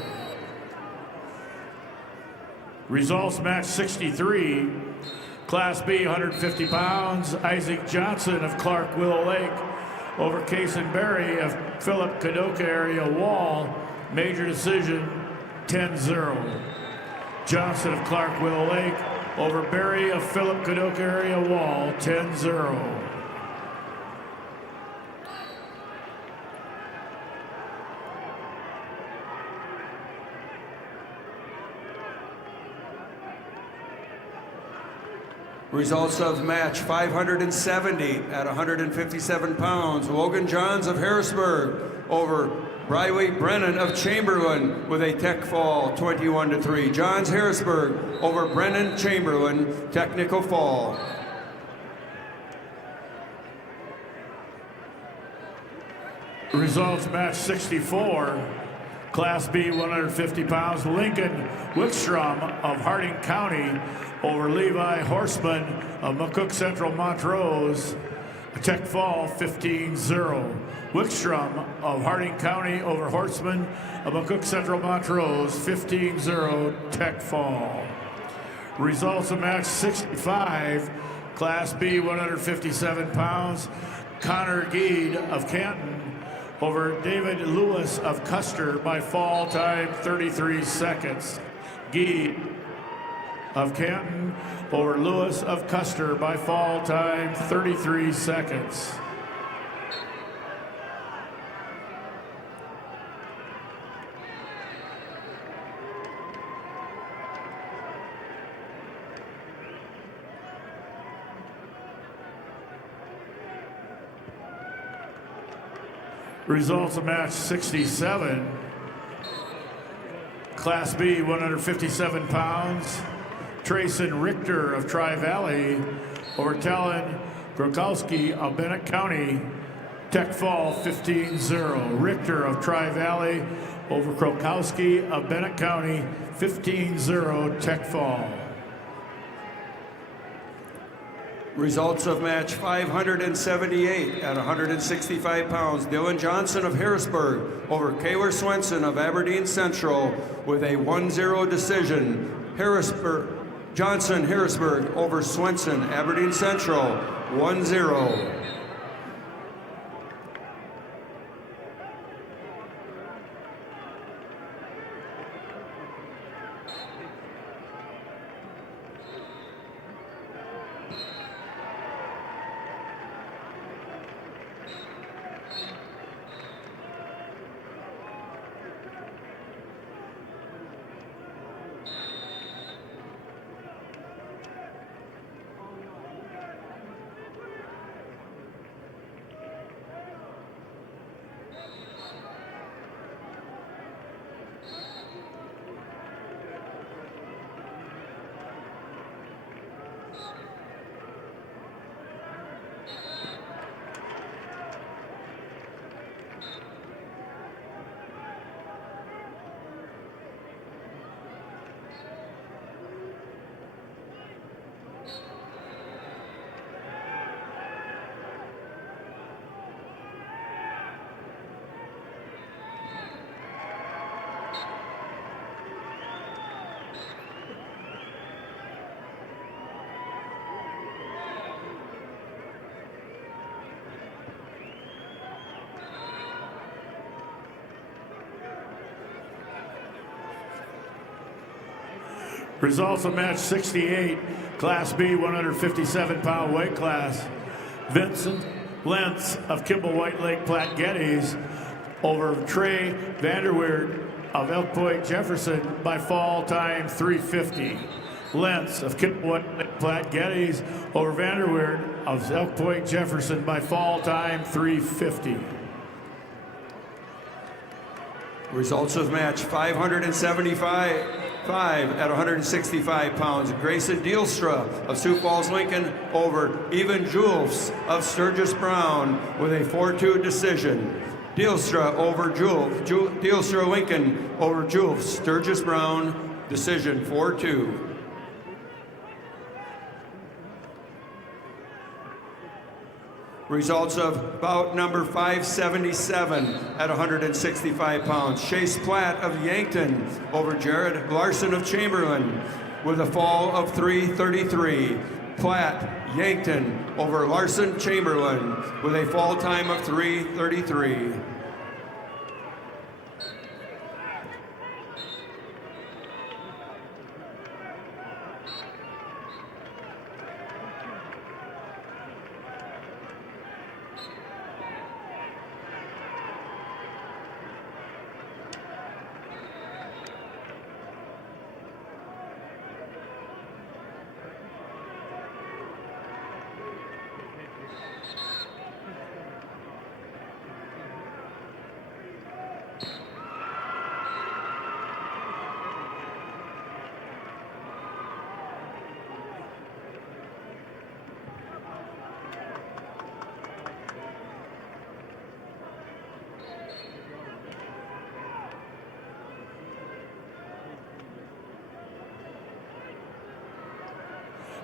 Results match 63, Class B 150 pounds, Isaac Johnson of Clark Willow Lake over Kason Berry of Philip Kadoka area Wall, major decision, 10-0. Johnson of Clark Willow Lake over Berry of Philip Kadoka area Wall, 10-0. Results of match 570 at 157 pounds. Logan Johns of Harrisburg over Briley Brennan of Chamberlain with a tech fall, 21-3. Johns Harrisburg over Brennan Chamberlain, technical fall. Results match 64, Class B, 150 pounds, Lincoln Wickstrom of Harding County over Levi Horseman of McCook Central Montrose. Tech fall 15-0. Wickstrom of Harding County over Horseman of McCook Central Montrose, 15-0 Tech fall. Results of match 65, Class B, 157 pounds, Connor Geed of Canton over David Lewis of Custer by fall time 33 seconds. Geed of Canton over Lewis of Custer by fall time 33 seconds. Results of match 67. Class B, 157 pounds. Trayson Richter of Tri-Valley over Talon Grokowski of Bennett County. Tech fall 15-0. Richter of Tri-Valley over Grokowski of Bennett County, 15-0 Tech fall. Results of match 578 at 165 pounds. Dylan Johnson of Harrisburg over Kaylor Swenson of Aberdeen Central with a 1-0 decision. Johnson Harrisburg over Swenson, Aberdeen Central, 1-0. Results of match 68, Class B, 157-pound weight class. Vincent Lentz of Kimball White Lake Platte Geddes over Trey Vanderweerd of Elk Point Jefferson by fall time 3:50. Lentz of Kimball White Lake Platte Geddes over Vanderweerd of Elk Point Jefferson by fall time 3:50. Results of match 575 at 165 pounds. Grayson Dealstra of Sioux Falls Lincoln over Evan Julfs of Sturgis Brown with a 4-2 decision. Dealstra over Dealstra Lincoln over Julfs, Sturgis Brown, decision 4-2. Results of bout number 577 at 165 pounds. Chase Platt of Yankton over Jared Larson of Chamberlain with a fall of 3:33. Platt, Yankton over Larson Chamberlain with a fall time of 3:33.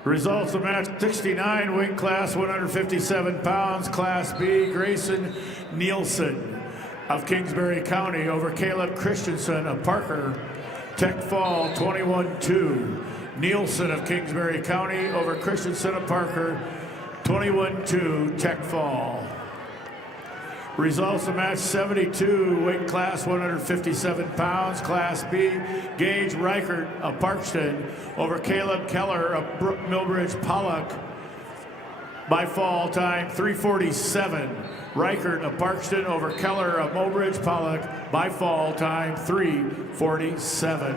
Results of match 69, weight class 157 pounds, Class B, Grayson Nielsen of Kingsbury County over Caleb Christensen of Parker. Tech fall 21-2. Nielsen of Kingsbury County over Christensen of Parker, 21-2, Tech fall. Results of match 72, weight class 157 pounds, Class B, Gage Reichert of Parkston over Caleb Keller of Millbridge Pollock by fall time 3:47. Reichert of Parkston over Keller of Millbridge Pollock by fall time 3:47.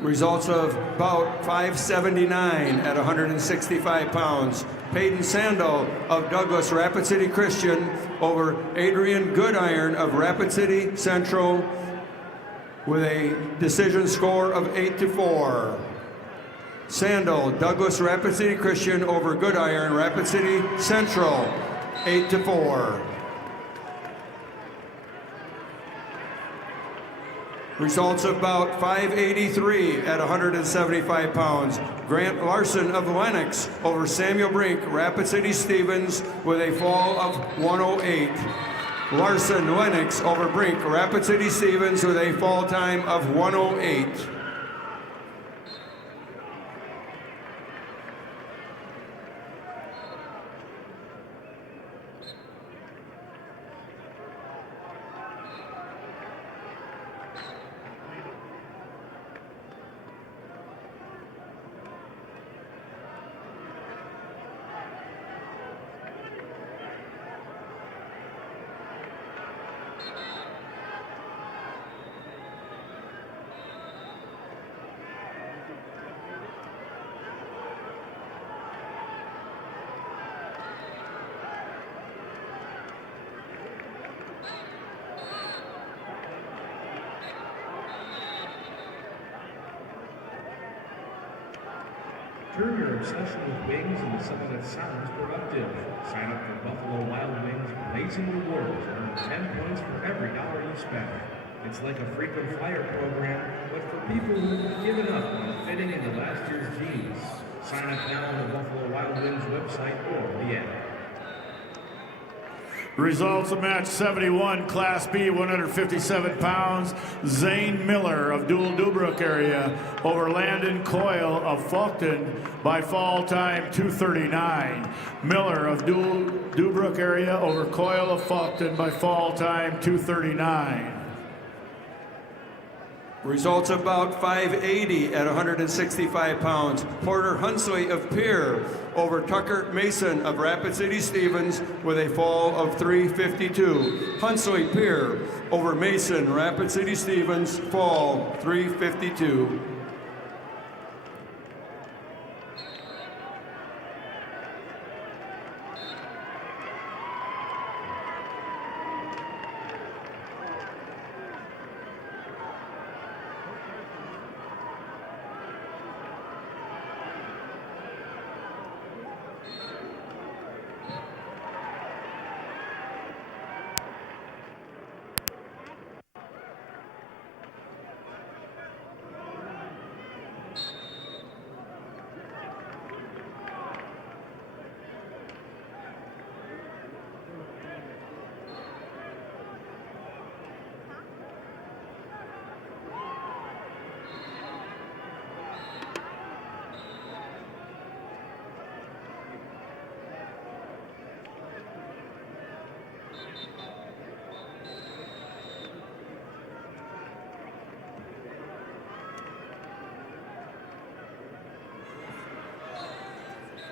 Results of bout 579 at 165 pounds. Peyton Sandel of Douglas Rapid City Christian over Adrian Goodiron of Rapid City Central with a decision score of 8-4. Sandel, Douglas Rapid City Christian over Goodiron, Rapid City Central, 8-4. Results of bout 583 at 175 pounds. Grant Larson of Lennox over Samuel Brink, Rapid City Stevens with a fall of 108. Larson Lennox over Brink, Rapid City Stevens with a fall time of 108. Turn your obsession with wings into something that sounds productive. Sign up for Buffalo Wild Wings Blazing Rewards and earn 10 points for every dollar you spend. It's like a frequent flyer program, but for people who've given up on fitting into last year's jeans. Sign up now on the Buffalo Wild Wings website or the app. Results of match 71, Class B, 157 pounds. Zane Miller of Dual Dubrook area over Landon Coyle of Faulkton by fall time 2:39. Miller of Dual Dubrook area over Coyle of Faulkton by fall time 2:39. Results of bout 580 at 165 pounds. Porter Hunsley of Pierre over Tucker Mason of Rapid City Stevens with a fall of 3:52. Hunsley Pierre over Mason, Rapid City Stevens, fall 3:52.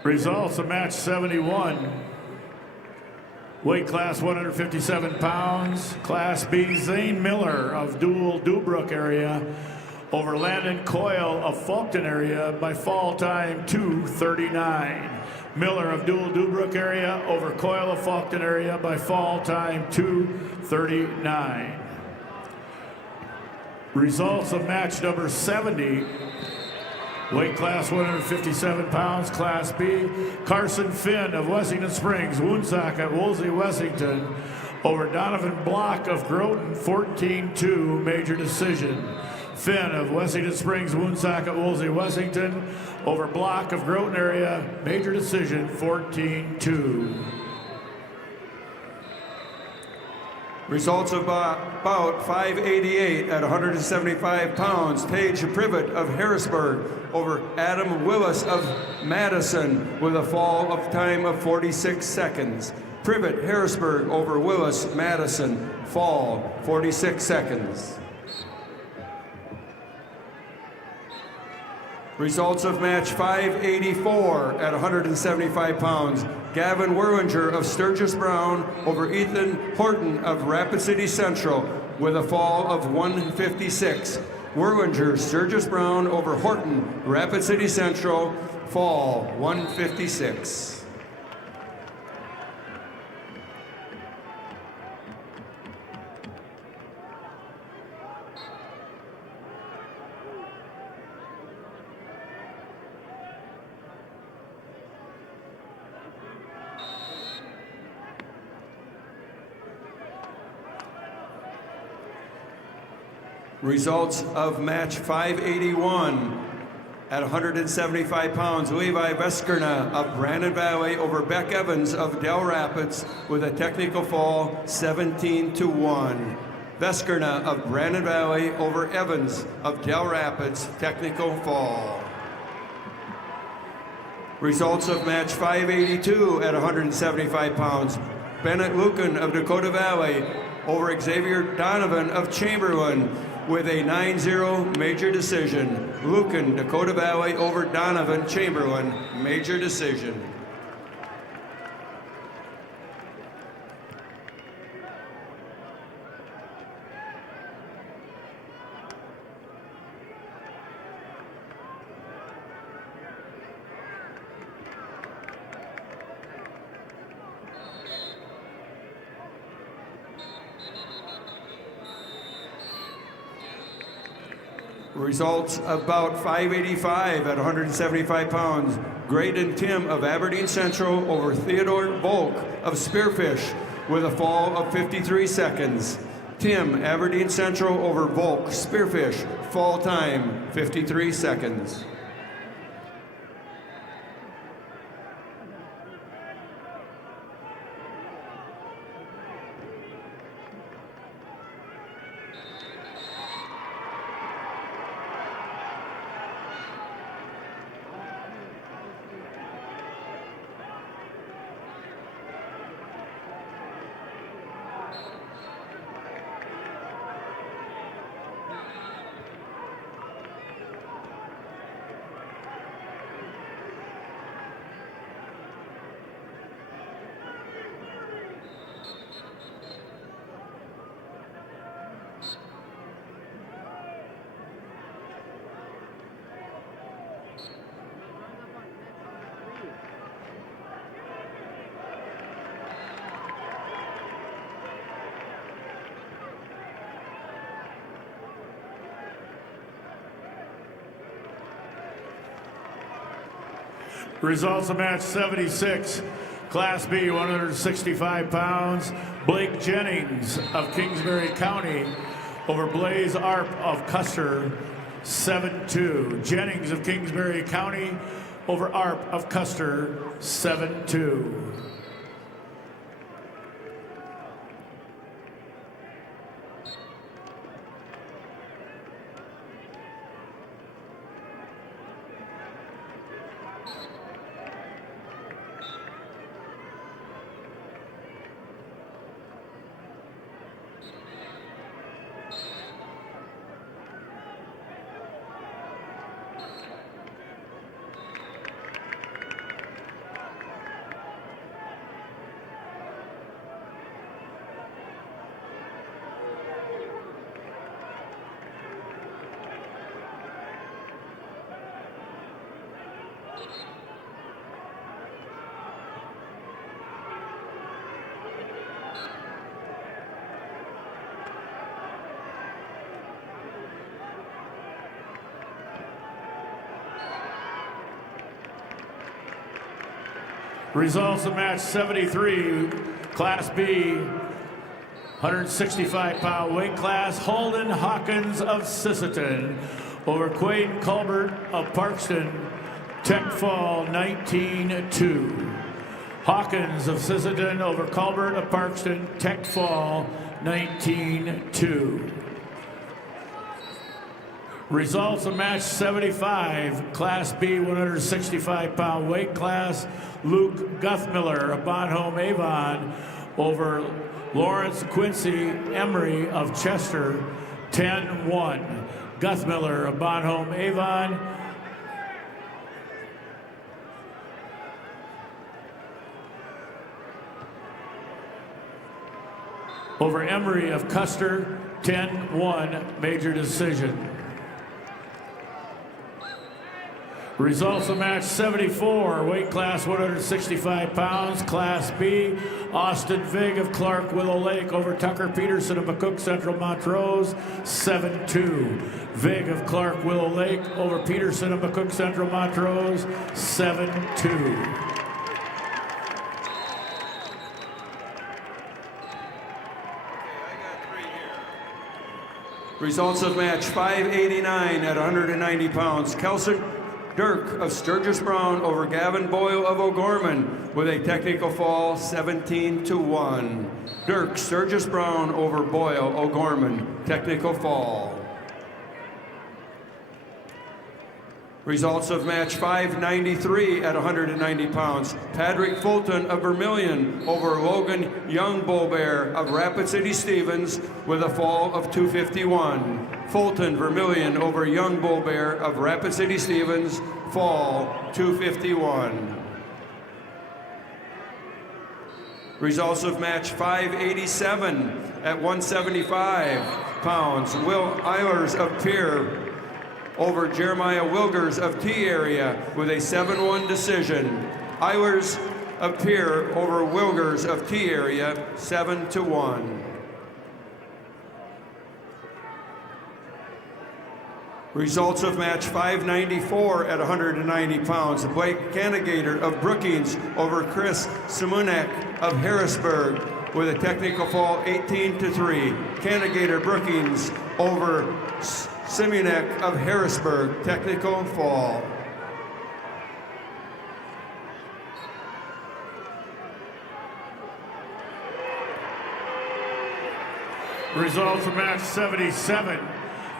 Results of match 71. Weight class 157 pounds. Class B, Zane Miller of Dual Dubrook area over Landon Coyle of Faulkton area by fall time 2:39. Miller of Dual Dubrook area over Coyle of Faulkton area by fall time 2:39. Results of match number 70. Weight class 157 pounds, Class B. Carson Finn of Wessington Springs, Woonsocket, Woolsey, Wessington over Donovan Block of Groton, 14-2, major decision. Finn of Wessington Springs, Woonsocket, Woolsey, Wessington over Block of Groton area. Major decision 14-2. Results of bout 588 at 175 pounds. Paige Privet of Harrisburg over Adam Willis of Madison with a fall of time of 46 seconds. Privet, Harrisburg over Willis, Madison, fall 46 seconds. Results of match 584 at 175 pounds. Gavin Werlinger of Sturgis Brown over Ethan Horton of Rapid City Central with a fall of 156. Werlinger, Sturgis Brown over Horton, Rapid City Central, fall 156. Results of match 581 at 175 pounds. Levi Veskerna of Brandon Valley over Beck Evans of Del Rapids with a technical fall 17-1. Veskerna of Brandon Valley over Evans of Del Rapids, technical fall. Results of match 582 at 175 pounds. Bennett Lucan of Dakota Valley over Xavier Donovan of Chamberlain with a 9-0 major decision. Lucan, Dakota Valley over Donovan, Chamberlain, major decision. Results about 585 at 175 pounds. Graydon Tim of Aberdeen Central over Theodore Volk of Spearfish with a fall of 53 seconds. Tim, Aberdeen Central over Volk, Spearfish, fall time 53 seconds. Results of match 76, Class B, 165 pounds. Blake Jennings of Kingsbury County over Blaze Arp of Custer, 7-2. Jennings of Kingsbury County over Arp of Custer, 7-2. Results of match 73, Class B, 165-pound weight class, Holden Hawkins of Sisseton over Quaden Colbert of Parkston, Tech Fall 19-2. Hawkins of Sisseton over Colbert of Parkston, Tech Fall 19-2. Results of match 75, Class B 165-pound weight class, Luke Guthmiller of Bonhomme Avon over Lawrence Quincy Emery of Chester, 10-1. Guthmiller of Bonhomme Avon over Emery of Custer, 10-1, major decision. Results of match 74, weight class 165 pounds, Class B, Austin Vig of Clark Willow Lake over Tucker Peterson of McCook Central Montrose, 7-2. Vig of Clark Willow Lake over Peterson of McCook Central Montrose, 7-2. Results of match 589 at 190 pounds. Kelson Dirk of Sturgis Brown over Gavin Boyle of O'Gorman with a technical fall, 17-1. Dirk Sturgis Brown over Boyle O'Gorman, technical fall. Results of match 593 at 190 pounds. Patrick Fulton of Vermilion over Logan Young Bullbear of Rapid City Stevens with a fall of 251. Fulton Vermilion over Young Bullbear of Rapid City Stevens, fall 251. Results of match 587 at 175 pounds. Will Eilers of Pierre over Jeremiah Wilgers of T Area with a 7-1 decision. Eilers of Pierre over Wilgers of T Area, 7-1. Results of match 594 at 190 pounds. Blake Canagator of Brookings over Chris Simonek of Harrisburg with a technical fall, 18-3. Canagator Brookings over Simonek of Harrisburg, technical fall. Results of match 77,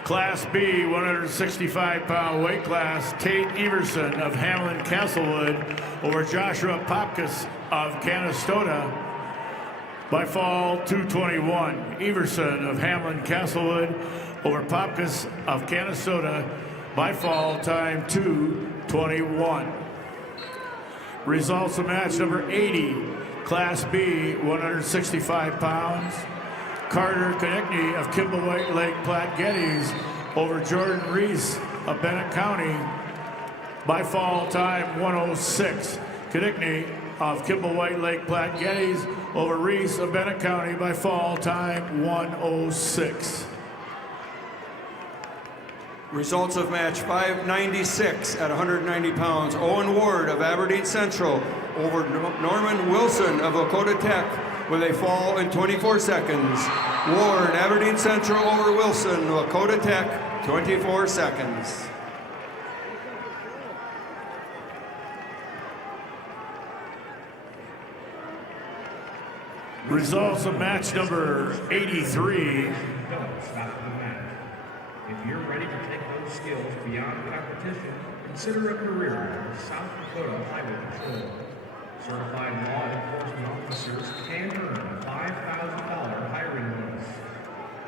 Class B 165-pound weight class, Tate Everson of Hamlin Castlewood over Joshua Popkus of Canastota by fall 221. Everson of Hamlin Castlewood over Popkus of Canastota by fall time 2:21. Results of match number 80, Class B 165 pounds, Carter Konechny of Kimball White Lake Platte Geddes over Jordan Reese of Bennett County by fall time 1:06. Konechny of Kimball White Lake Platte Geddes over Reese of Bennett County by fall time 1:06. Results of match 596 at 190 pounds. Owen Ward of Aberdeen Central over Norman Wilson of Lakota Tech with a fall in 24 seconds. Ward, Aberdeen Central over Wilson, Lakota Tech, 24 seconds. Results of match number 83. If you're ready to take those skills beyond competition, consider a career with South Dakota Highway Patrol. Certified law enforcement officers can earn a $5,000 hiring bonus.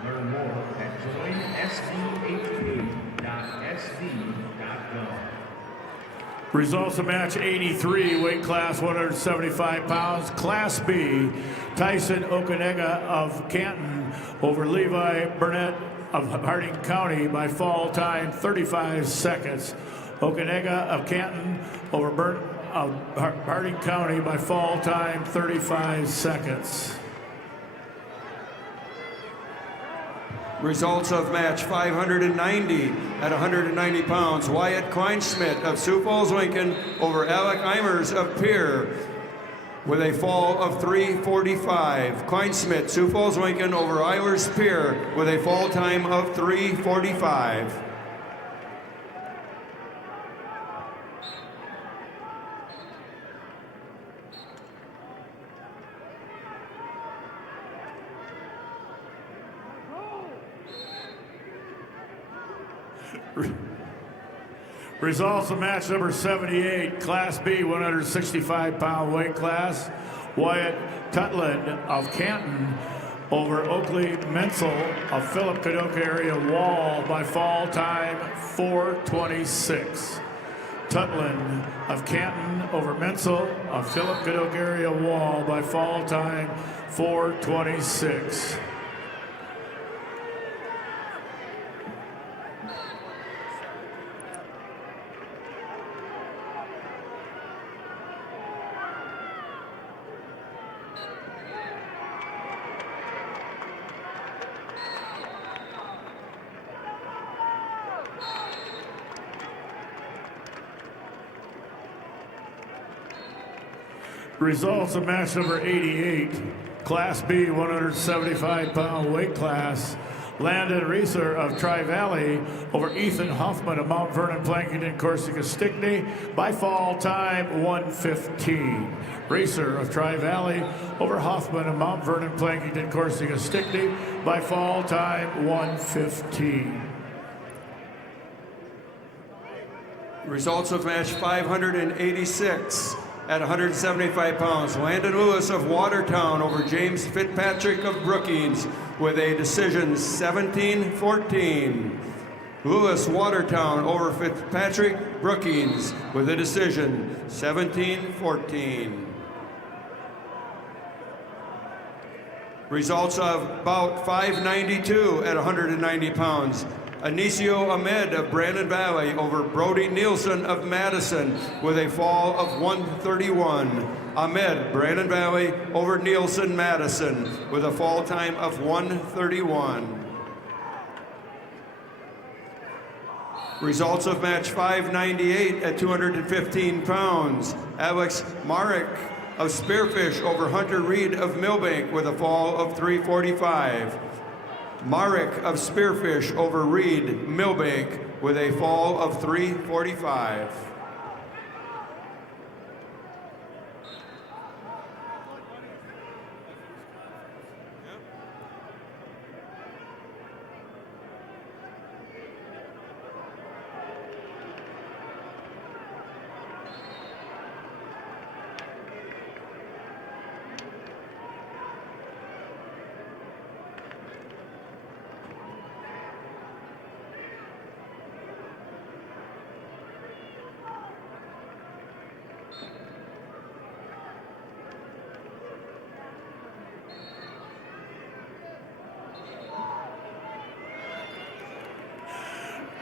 Learn more at joinsdhp.sd.gov. Results of match 83, weight class 175 pounds, Class B, Tyson Okanega of Canton over Levi Burnett of Harding County by fall time 35 seconds. Okanega of Canton over Burnett of Harding County by fall time 35 seconds. Results of match 590 at 190 pounds. Wyatt Kleinschmidt of Sioux Falls, Lincoln over Alec Eimers of Pierre with a fall of 3:45. Kleinsmith, Sioux Falls Lincoln over Eilers Pier with a fall time of 3:45. Results of match number 78, Class B, 165-pound weight class. Wyatt Tutland of Canton over Oakley Menzel of Philip Cadoc area Wall by fall time 4:26. Tutland of Canton over Menzel of Philip Cadoc area Wall by fall time 4:26. Results of match number 88, Class B, 175-pound weight class. Landon Reeser of Tri-Valley over Ethan Hoffman of Mount Vernon, Plankington, Corsica, Stickney by fall time 1:15. Reeser of Tri-Valley over Hoffman of Mount Vernon, Plankington, Corsica, Stickney by fall time 1:15. Results of match 586 at 175 pounds. Landon Lewis of Watertown over James Fitzpatrick of Brookings with a decision 17-14. Lewis Watertown over Fitzpatrick Brookings with a decision 17-14. Results of bout 592 at 190 pounds. Anicio Ahmed of Brandon Valley over Brody Nielsen of Madison with a fall of 131. Ahmed, Brandon Valley over Nielsen, Madison with a fall time of 131. Results of match 598 at 215 pounds. Alex Marek of Spearfish over Hunter Reed of Millbank with a fall of 345. Marek of Spearfish over Reed, Millbank with a fall of 345.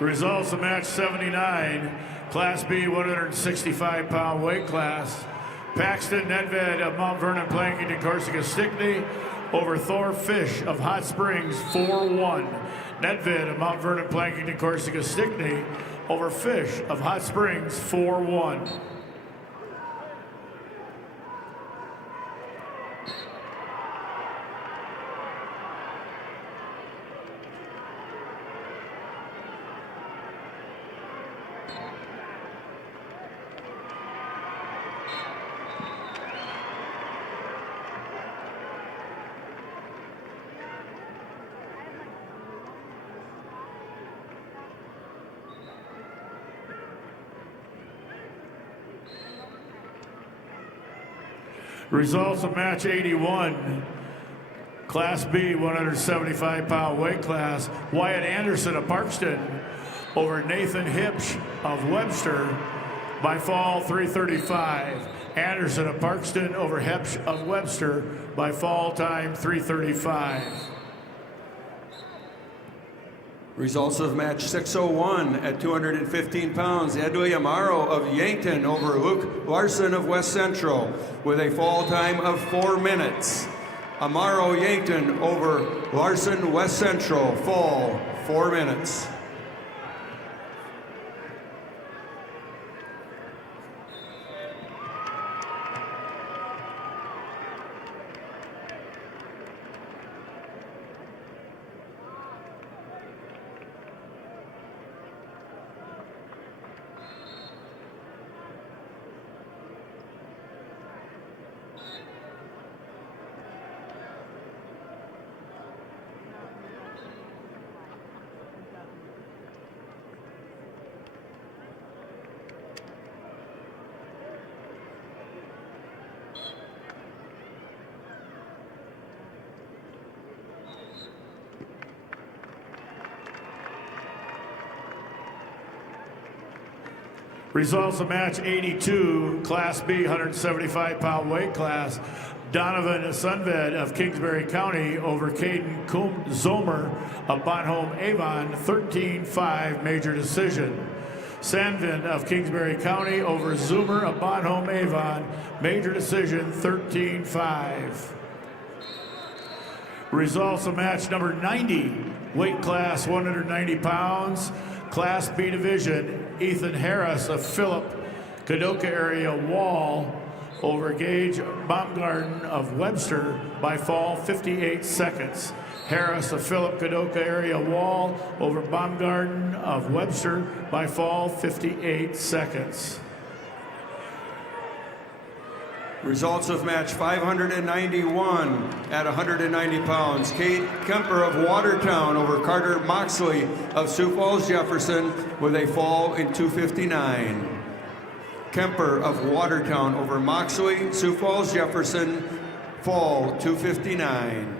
Results of match 79, Class B, 165-pound weight class. Paxton Nedved of Mount Vernon, Plankington, Corsica, Stickney over Thor Fish of Hot Springs 4-1. Nedved of Mount Vernon, Plankington, Corsica, Stickney over Fish of Hot Springs 4-1. Results of match 81, Class B, 175-pound weight class. Wyatt Anderson of Parkston over Nathan Hipsch of Webster by fall 335. Anderson of Parkston over Hipsch of Webster by fall time 335. Results of match 601 at 215 pounds. Edley Amaro of Yankton over Luke Larson of West Central with a fall time of 4 minutes. Amaro Yankton over Larson West Central, fall 4 minutes. Results of match 82, Class B, 175-pound weight class. Donovan Sunved of Kingsbury County over Caden Zomer of Bonhomme Avon, 13-5 major decision. Sandvin of Kingsbury County over Zoomer of Bonhomme Avon, major decision, 13-5. Results of match number 90, weight class 190 pounds, Class B division. Ethan Harris of Philip, Kadoka area Wall over Gage Baumgarten of Webster by fall 58 seconds. Harris of Philip, Kadoka area Wall over Baumgarten of Webster by fall 58 seconds. Results of match 591 at 190 pounds. Kate Kemper of Watertown over Carter Moxley of Sioux Falls Jefferson with a fall in 2:59. Kemper of Watertown over Moxley, Sioux Falls Jefferson, fall 2:59.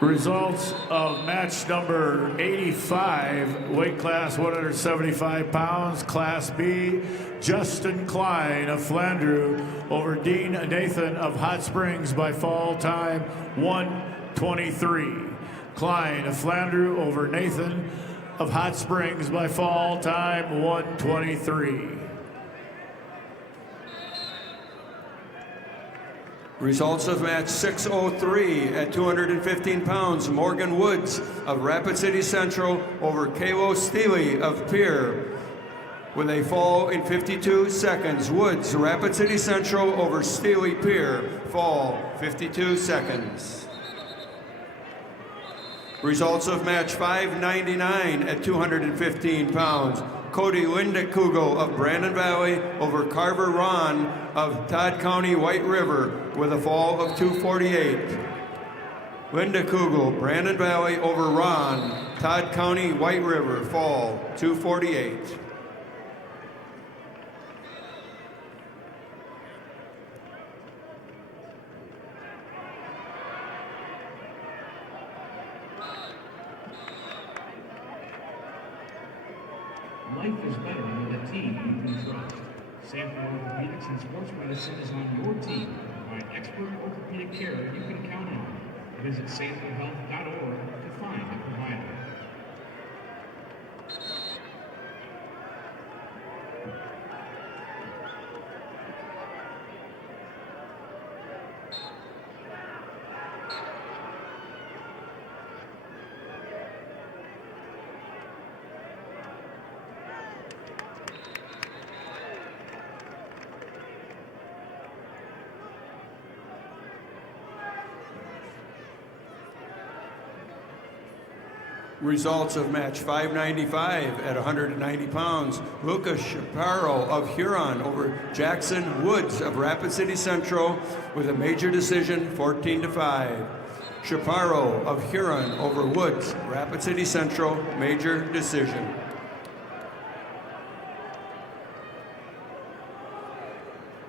Results of match number 85, weight class 175 pounds, Class B. Justin Klein of Flandreau over Dean Nathan of Hot Springs by fall time 1:23. Klein of Flandreau over Nathan of Hot Springs by fall time 1:23. Results of match 603 at 215 pounds. Morgan Woods of Rapid City Central over Kalo Steely of Pierre with a fall in 52 seconds. Woods, Rapid City Central over Steely Pierre, fall 52 seconds. Results of match 599 at 215 pounds. Cody Lindekugel of Brandon Valley over Carver Ron of Todd County White River with a fall of 2:48. Lindekugel, Brandon Valley over Ron, Todd County White River, fall 2:48. Life is better with a team you can trust. Sanford Orthopedics and Sports Medicine is on your team to provide expert orthopedic care you can count on. Visit sanfordhealth.org to find a provider. Results of match 595 at 190 pounds. Lucas Chaparro of Huron over Jackson Woods of Rapid City Central with a major decision, 14-5. Chaparro of Huron over Woods, Rapid City Central, major decision.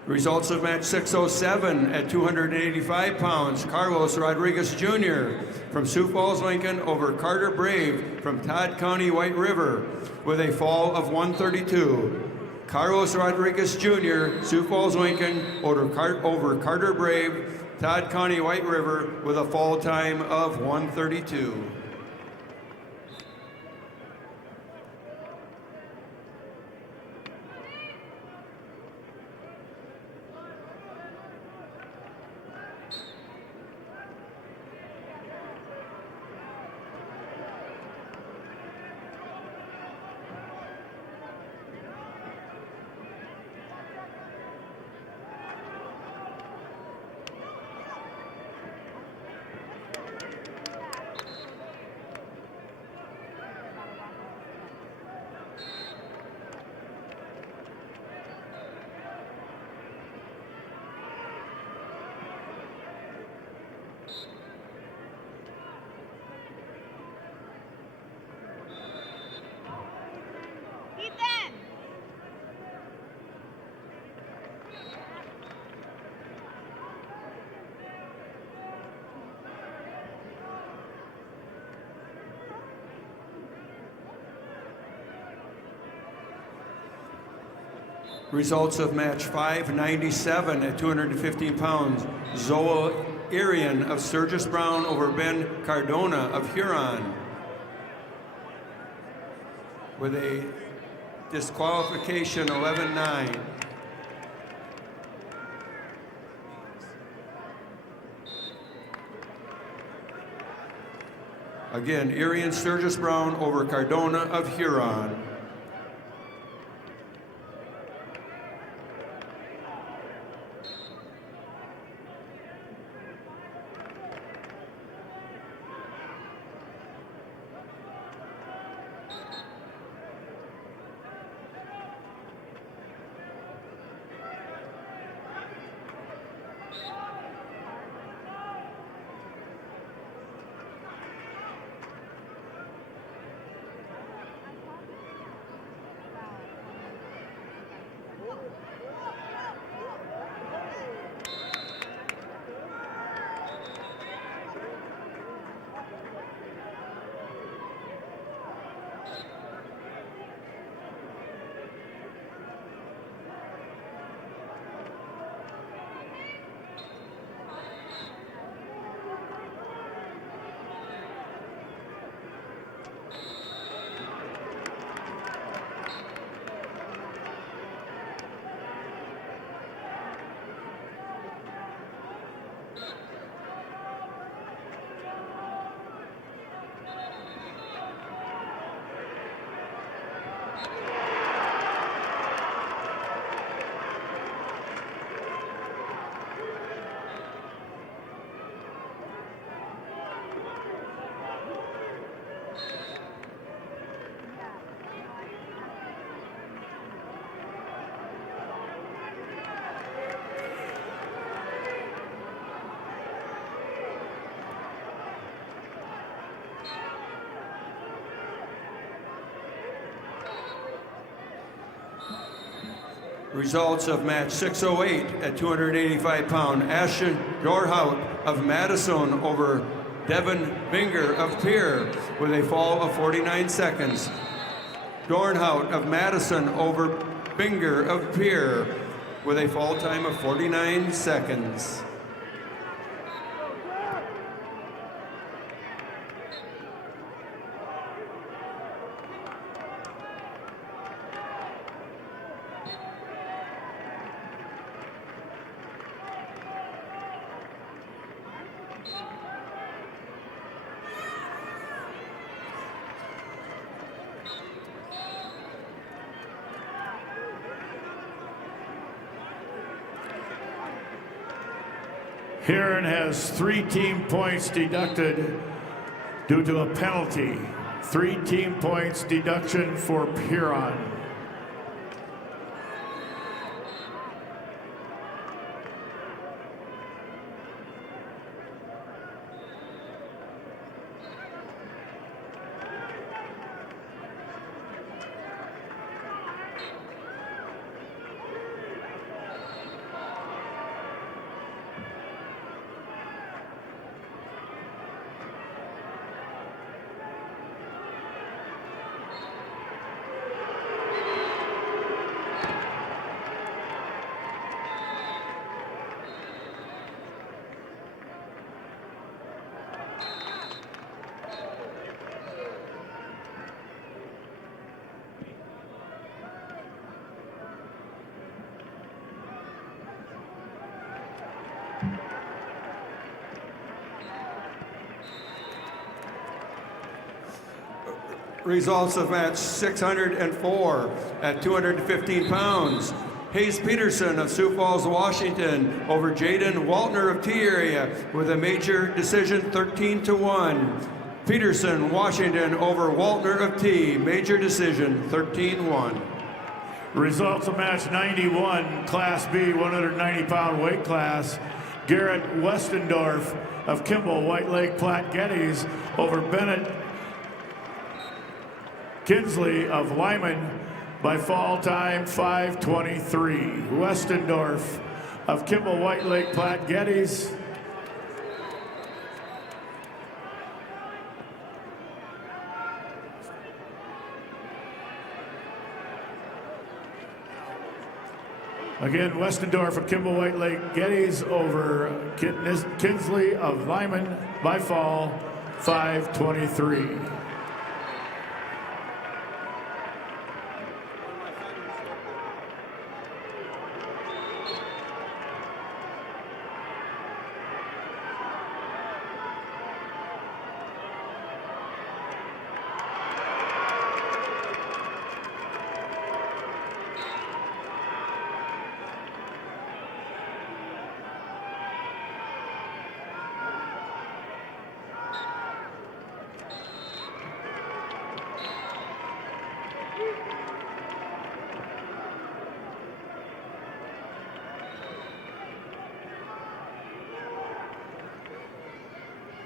Results of match 607 at 285 pounds. Carlos Rodriguez Jr. from Sioux Falls, Lincoln over Carter Brave from Todd County White River with a fall of 132. Carlos Rodriguez Jr., Sioux Falls, Lincoln over Carter Brave, Todd County White River with a fall time of 132. Results of match 597 at 215 pounds. Zoa Irian of Sturgis Brown over Ben Cardona of Huron, with a disqualification 11-9. Again, Irian Sturgis Brown over Cardona of Huron. Results of match 608 at 285 pound. Ashton Dorhout of Madison over Devin Binger of Pierre with a fall of 49 seconds. Dornhout of Madison over Binger of Pierre with a fall time of 49 seconds. Huron has 3 team points deducted due to a penalty. 3 team points deduction for Huron. Results of match 604 at 215 pounds. Hayes Peterson of Sioux Falls, Washington over Jaden Waltner of T Area with a major decision 13-1. Peterson, Washington over Waltner of T, major decision 13-1. Results of match 91, Class B, 190-pound weight class. Garrett Westendorf of Kimball, White Lake, Platte Geddes over Bennett Kinsley of Lyman by fall time 5:23. Westendorf of Kimball, White Lake, Platte Geddes. Again, Westendorf of Kimball White Lake Geddes over Kinsley of Lyman by fall 5:23.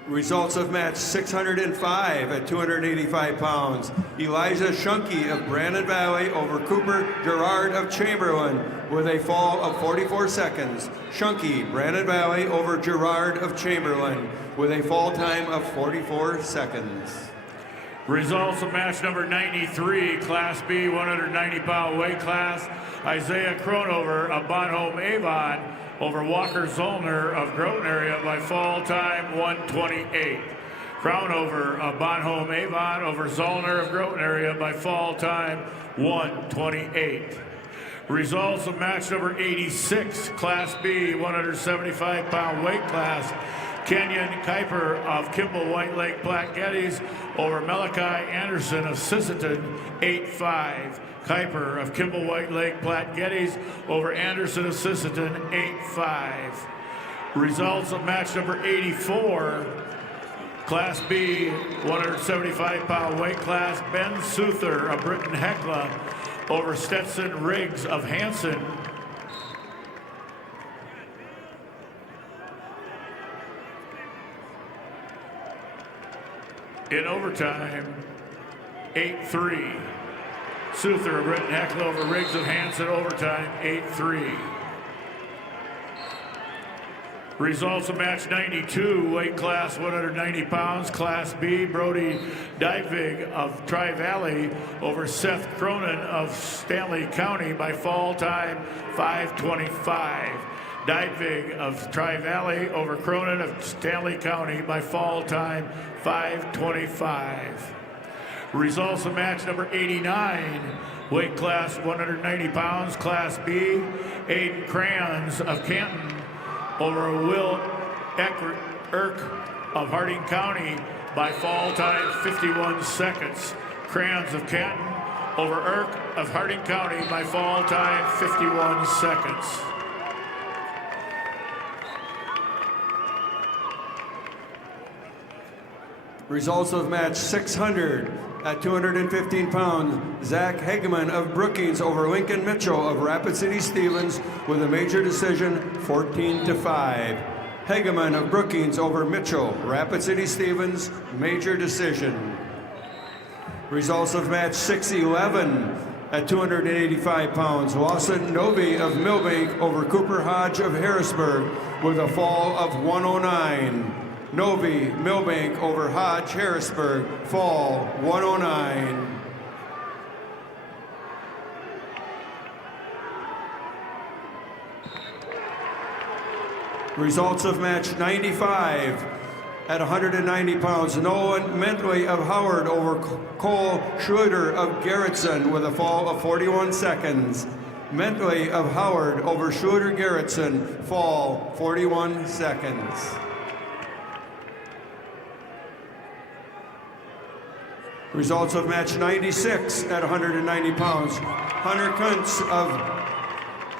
Results of match 605 at 285 pounds. Elijah Shunky of Brandon Valley over Cooper Gerard of Chamberlain with a fall of 44 seconds. Shunky, Brandon Valley over Gerard of Chamberlain with a fall time of 44 seconds. Results of match number 93, Class B, 190-pound weight class. Isaiah Cronover of Bonhomme Avon over Walker Zollner of Groton area by fall time 1:28. Crownover of Bonhomme Avon over Zollner of Groton area by fall time 1:28. Results of match number 86, Class B, 175-pound weight class. Kenyon Kuiper of Kimball White Lake Platte Geddes over Malachi Anderson of Sisseton 8-5. Kuiper of Kimball White Lake Platte Geddes over Anderson of Sisseton 8-5. Results of match number 84, Class B, 175-pound weight class. Ben Souther of Britton Hecla over Stetson Riggs of Hanson. In overtime, 8-3. Souther of Britton Hecla over Riggs of Hanson, overtime 8-3. Results of match 92, weight class 190 pounds, Class B, Brody Dykvig of Tri-Valley over Seth Cronin of Stanley County by fall time 5:25. Dykvig of Tri-Valley over Cronin of Stanley County by fall time 5:25. Results of match number 89, weight class 190 pounds, Class B, Aiden Crayons of Canton over Will Erk of Harding County by fall time 51 seconds. Crayons of Canton over Erk of Harding County by fall time 51 seconds. Results of match 600 at 215 pounds. Zach Hageman of Brookings over Lincoln Mitchell of Rapid City Stevens with a major decision 14-5. Hageman of Brookings over Mitchell, Rapid City Stevens, major decision. Results of match 611 at 285 pounds. Lawson Novi of Millbank over Cooper Hodge of Harrisburg with a fall of 109. Novi, Millbank over Hodge, Harrisburg, fall 109. Results of match 95 at 190 pounds. Nolan Mentley of Howard over Cole Schluter of Garrettson with a fall of 41 seconds. Mentley of Howard over Schluter Garrettson, fall 41 seconds. Results of match 96 at 190 pounds. Hunter Kuntz of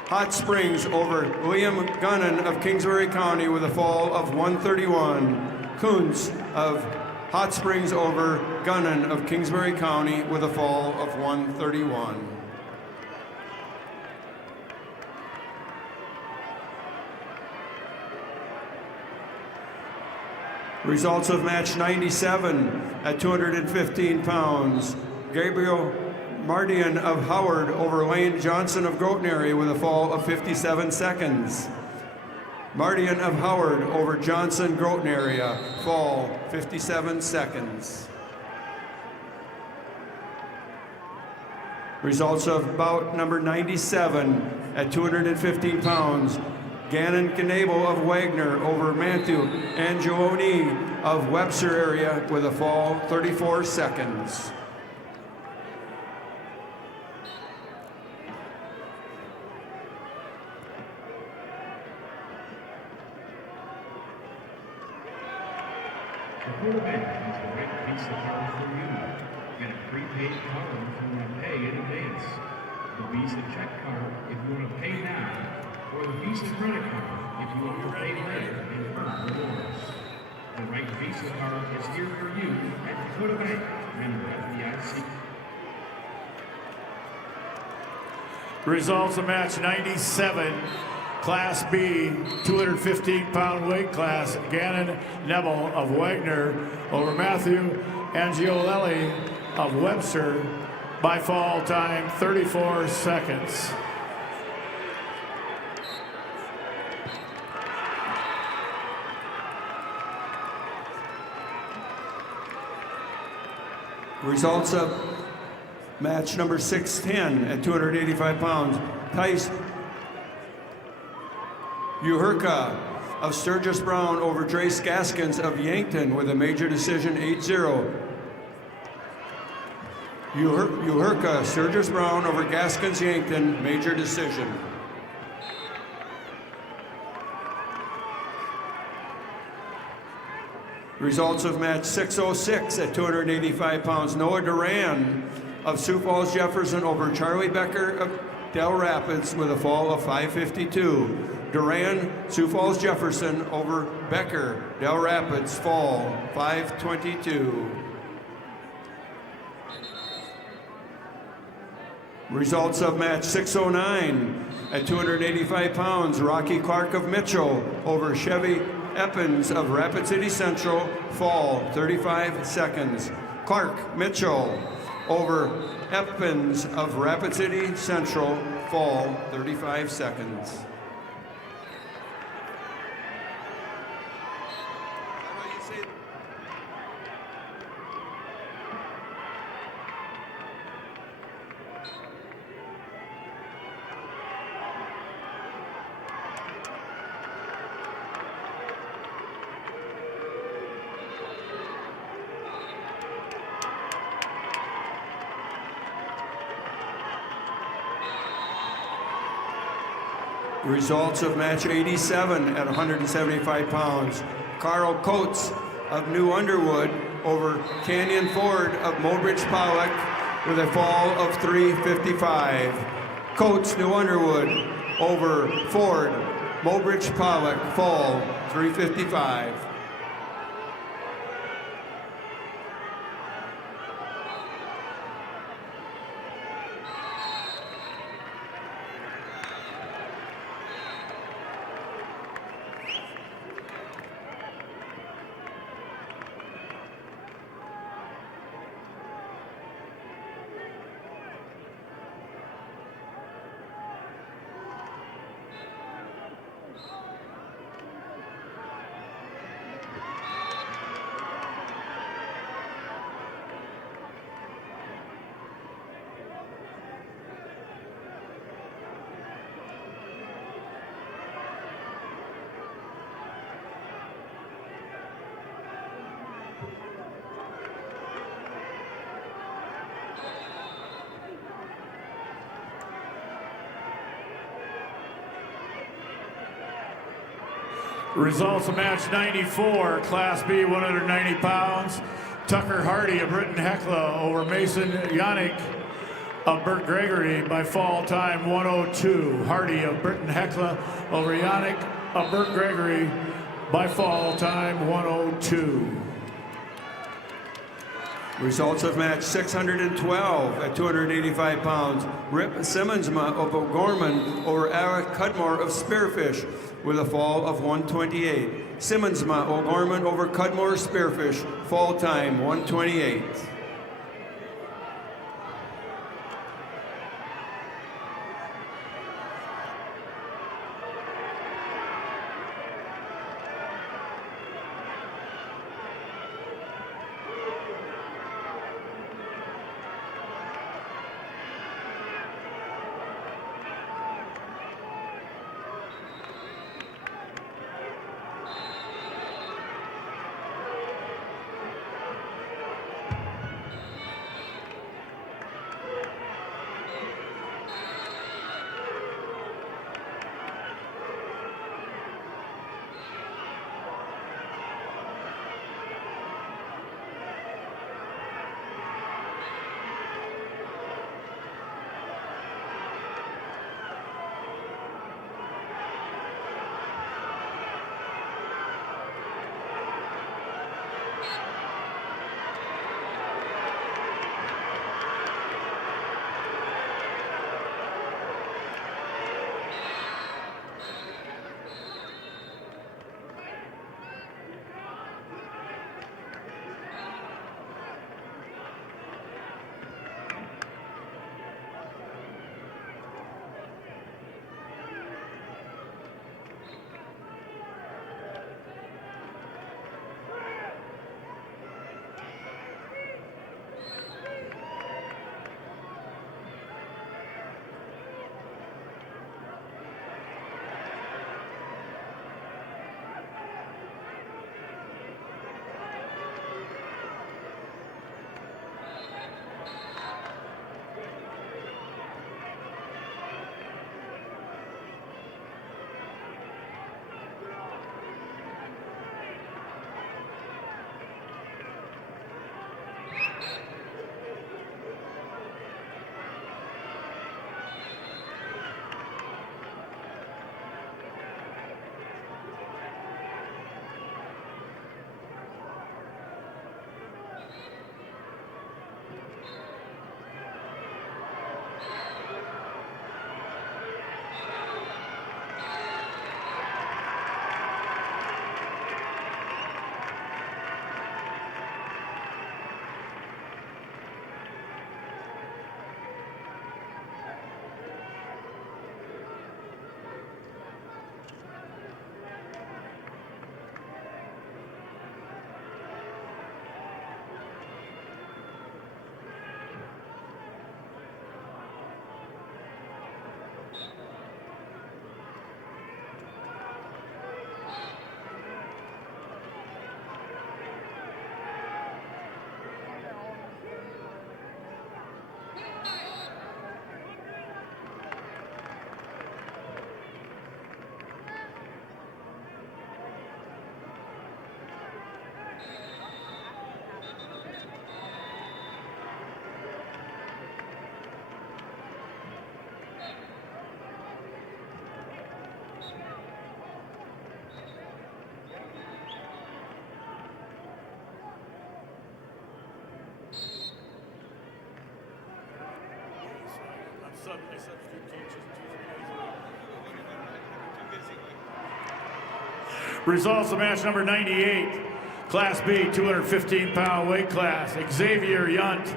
Hot Springs over Liam Gunnan of Kingsbury County with a fall of 131. Kuntz of Hot Springs over Gunnan of Kingsbury County with a fall of 131. Results of match 97 at 215 pounds. Gabriel Mardian of Howard over Lane Johnson of Groton area with a fall of 57 seconds. Mardian of Howard over Johnson Groton area, fall 57 seconds. Results of bout number 97 at 215 pounds. Gannon Knable of Wagner over Matthew Angioni of Webster area with a fall 34 seconds. The quarterback has the right Visa card for you. Get a prepaid card if you want to pay in advance. The Visa check card if you want to pay now, or the Visa credit card if you want to pay later and earn rewards. The right Visa card is here for you at Dakota Bank, member FDIC. Results of match 97. Class B, 215-pound weight class, Gannon Knable of Wagner over Matthew Angiolelli of Webster by fall time 34 seconds. Results of match number 610 at 285 pounds. Tice Uherka of Sturgis Brown over Trace Gaskins of Yankton with a major decision 8-0. Uherka, Sturgis Brown over Gaskins Yankton, major decision. Results of match 606 at 285 pounds. Noah Duran of Sioux Falls Jefferson over Charlie Becker of Del Rapids with a fall of 5:52. Duran, Sioux Falls Jefferson over Becker, Del Rapids, fall 5:22. Results of match 609 at 285 pounds. Rocky Clark of Mitchell over Chevy Eppins of Rapid City Central, fall 35 seconds. Clark Mitchell over Eppins of Rapid City Central, fall 35 seconds. Results of match 87 at 175 pounds. Carl Coates of New Underwood over Canyon Ford of Mobridge Pollock with a fall of 3:55. Coates, New Underwood over Ford, Mobridge Pollock, fall 3:55. Results of match 94, Class B, 190 pounds. Tucker Hardy of Britton Hecla over Mason Yannick of Burt Gregory by fall time 1:02. Hardy of Britton Hecla over Yannick of Burt Gregory by fall time 1:02. Results of match 612 at 285 pounds. Rip Simmonsma of O'Gorman over Eric Cudmore of Spearfish with a fall of 1:28. Simmonsma O'Gorman over Cudmore Spearfish, fall time 1:28. Results of match number 98, Class B, 215-pound weight class. Xavier Yunt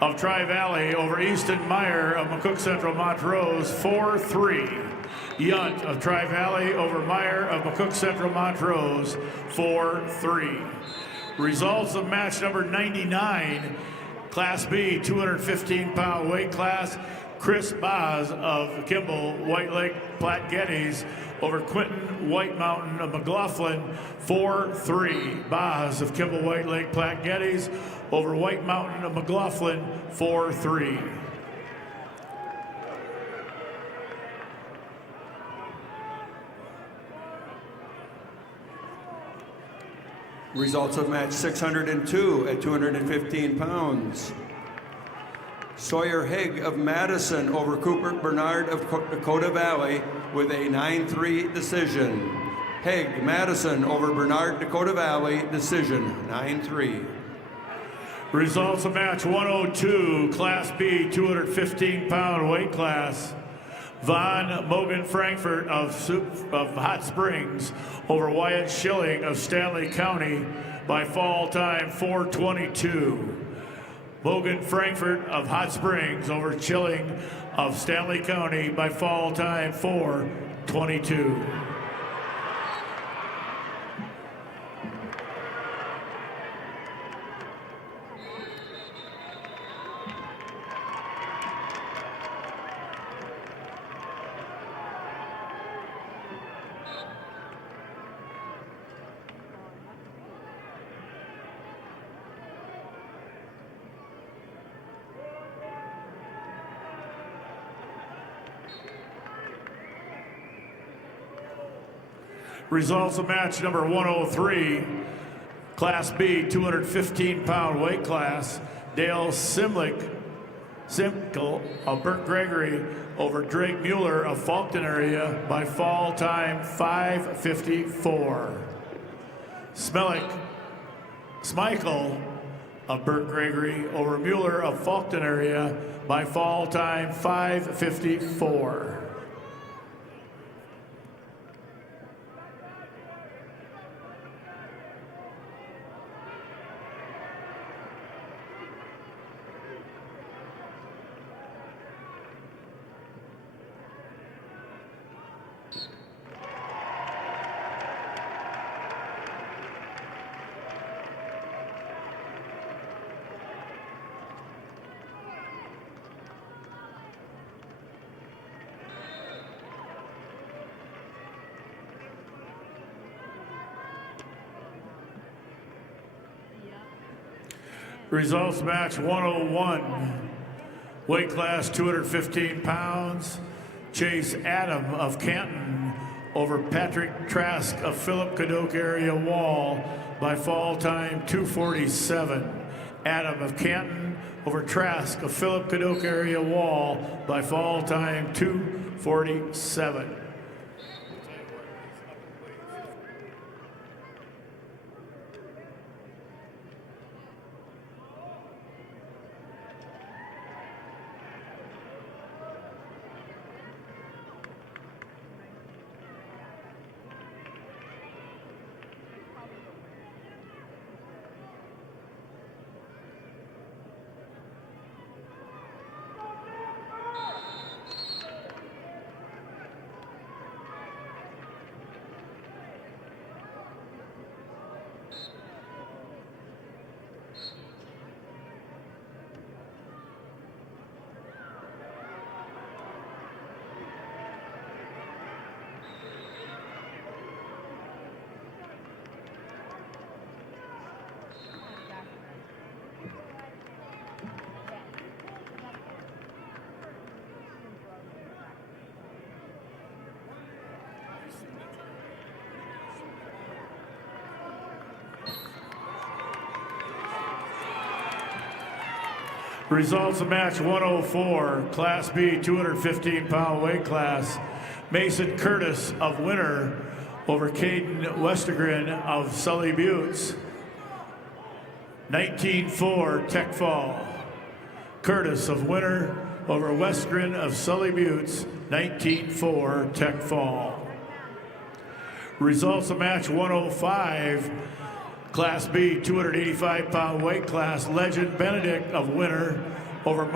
of Tri-Valley over Easton Meyer of McCook Central Montrose, 4-3. Yunt of Tri-Valley over Meyer of McCook Central Montrose, 4-3. Results of match number 99, Class B, 215-pound weight class. Chris Boz of Kimball White Lake Platte Geddes over Quentin White Mountain of McLaughlin, 4-3. Boz of Kimball White Lake Platte Geddes over White Mountain of McLaughlin, 4-3. Results of match 602 at 215 pounds. Sawyer Haig of Madison over Cooper Bernard of Dakota Valley with a 9-3 decision. Haig, Madison over Bernard, Dakota Valley, decision, 9-3. Results of match 102, Class B, 215-pound weight class. Von Mogan Frankfurt of Hot Springs over Wyatt Schilling of Stanley County by fall time 4:22. Mogan Frankfurt of Hot Springs over Schilling of Stanley County by fall time 4:22. Results of match number 103, Class B, 215-pound weight class. Dale Simkel of Burt Gregory over Drake Mueller of Faulkton area by fall time 5:54. Smichael of Burt Gregory over Mueller of Faulkton area by fall time 5:54. Results match 101, weight class 215 pounds. Chase Adam of Canton over Patrick Trask of Philip Cadoc area Wall by fall time 2:47. Adam of Canton over Trask of Philip Cadoc area Wall by fall time 2:47. Results of match 104, Class B, 215-pound weight class. Mason Curtis of Winter over Caden Westergren of Sully Buttes. 19-4 Tech Fall. Curtis of Winter over Westgren of Sully Buttes, 19-4, Tech Fall. Results of match 105, Class B, 285-pound weight class, Legend Benedict of Winter over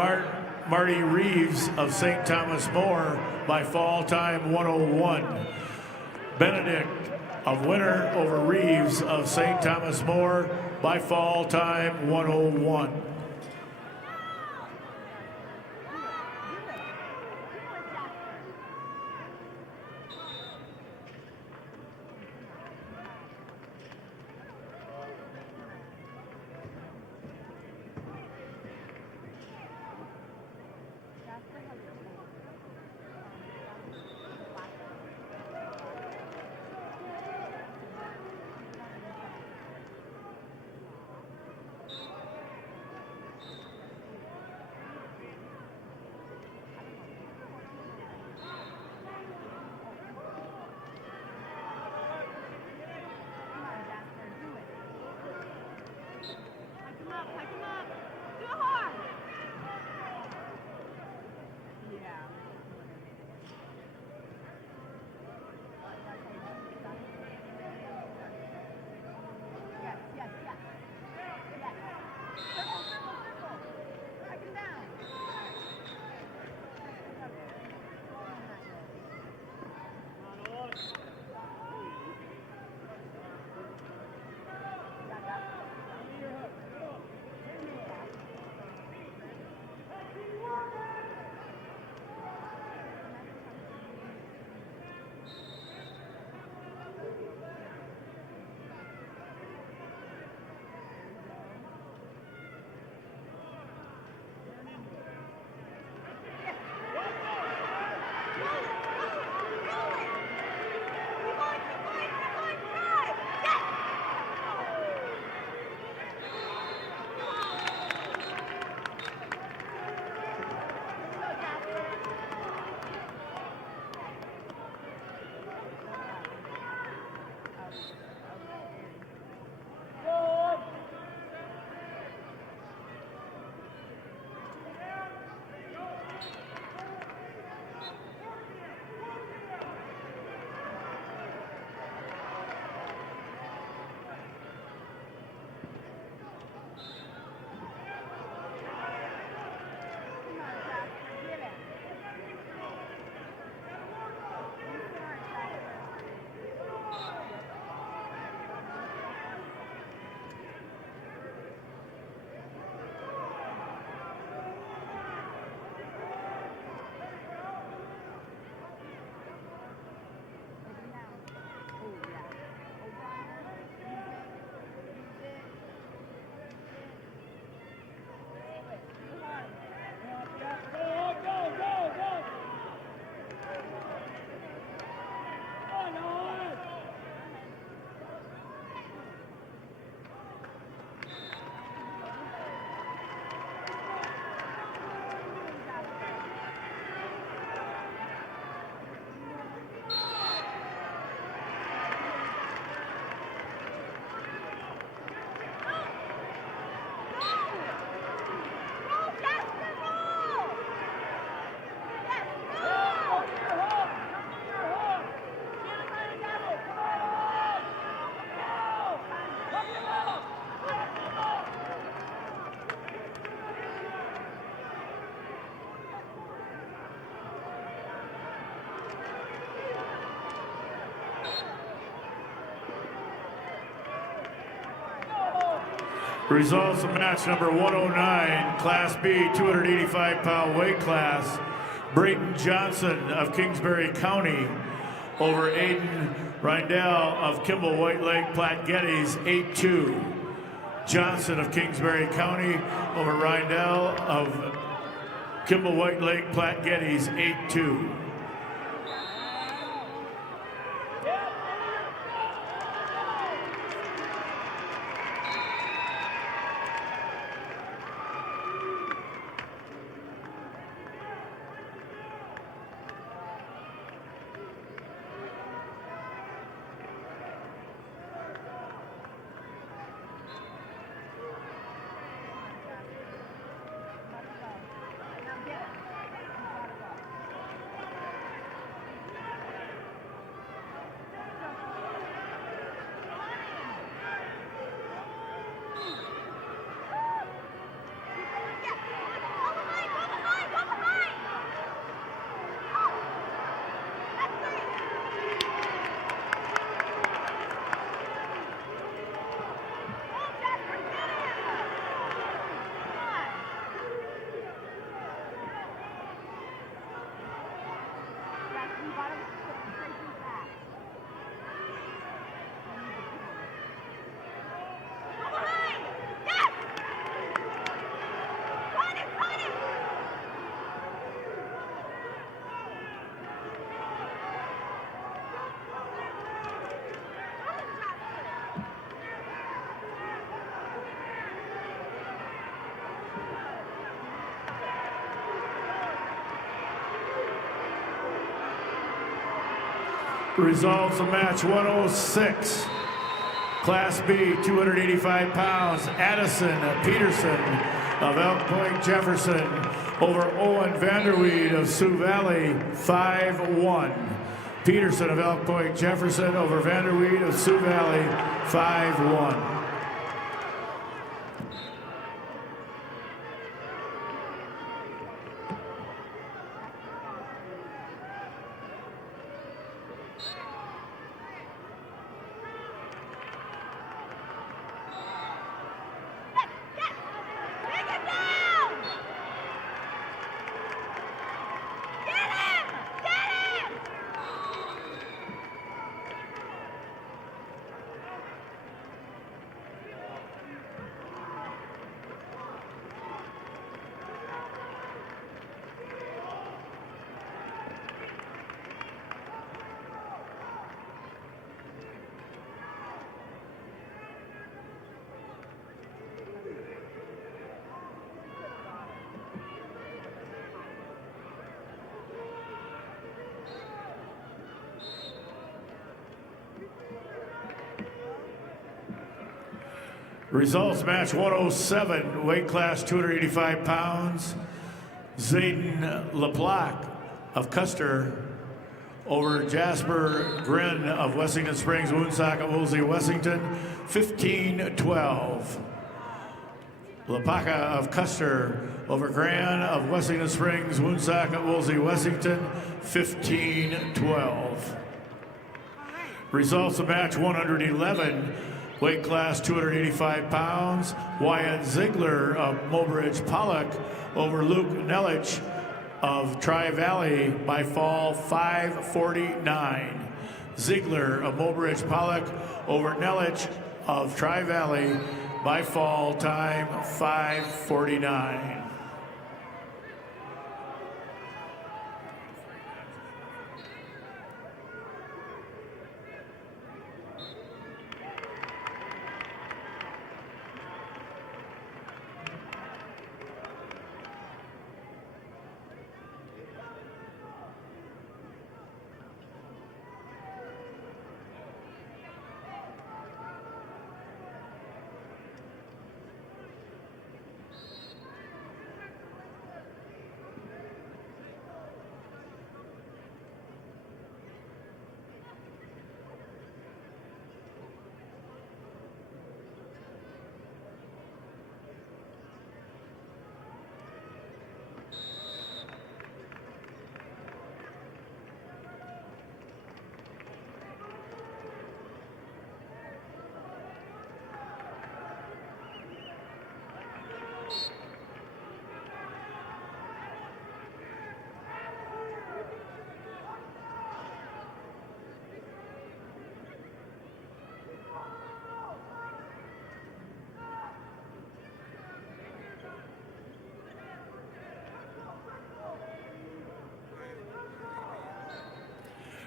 Marty Reeves of St. Thomas More by fall time 101. Benedict of Winter over Reeves of St. Thomas More by fall time 101. Results of match number 109, Class B, 285-pound weight class. Brayton Johnson of Kingsbury County over Aiden Rindell of Kimball White Lake Platte Geddes, 8-2. Johnson of Kingsbury County over Rindell of Kimball White Lake Platte Geddes, 8-2. Results of match 106. Class B, 285 pounds, Addison Peterson of Elk Point Jefferson over Owen Vanderweed of Sioux Valley, 5-1. Peterson of Elk Point Jefferson over Vanderweed of Sioux Valley, 5-1. Results match 107, weight class 285 pounds. Zayden LeBlanc of Custer over Jasper Grin of Wessington Springs, Woonsocket, Woolsey, Wessington, 15-12. LePaca of Custer over Gran of Wessington Springs, Woonsocket, Woolsey, Wessington, 15-12. Results of match 111, weight class 285 pounds. Wyatt Ziegler of Mobridge Pollock over Luke Nelich of Tri-Valley by fall 5:49. Ziegler of Mobridge Pollock over Nelich of Tri-Valley by fall time 5:49.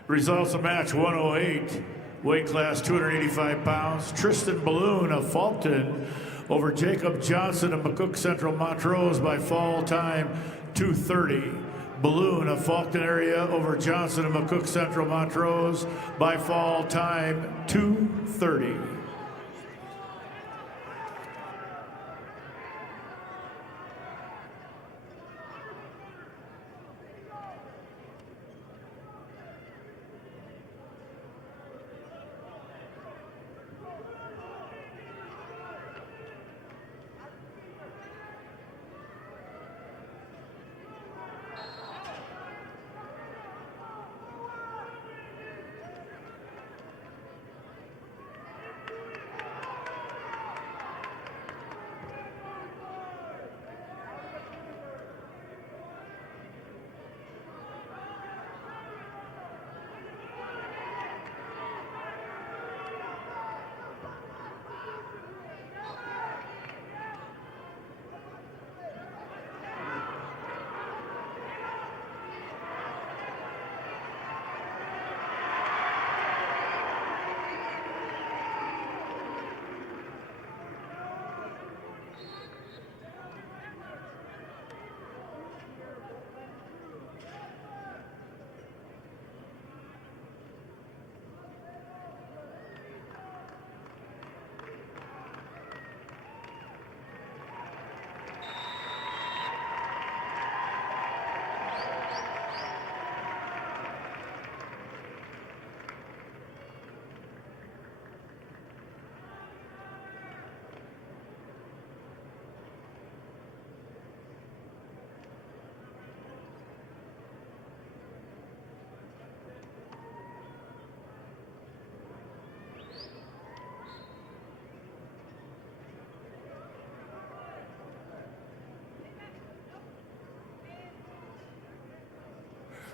Results of match 108, weight class 285 pounds. Tristan Balloon of Faulkton over Jacob Johnson of McCook Central Montrose by fall time 2:30. Balloon of Faulkton area over Johnson of McCook Central Montrose by fall time 2:30.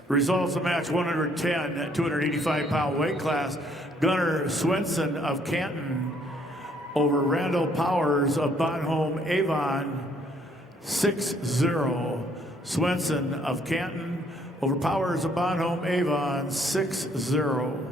Results of match 110, 285-pound weight class. Gunnar Swenson of Canton over Randall Powers of Bonhomme Avon, 6-0. Swenson of Canton over Powers of Bonhomme Avon, 6-0.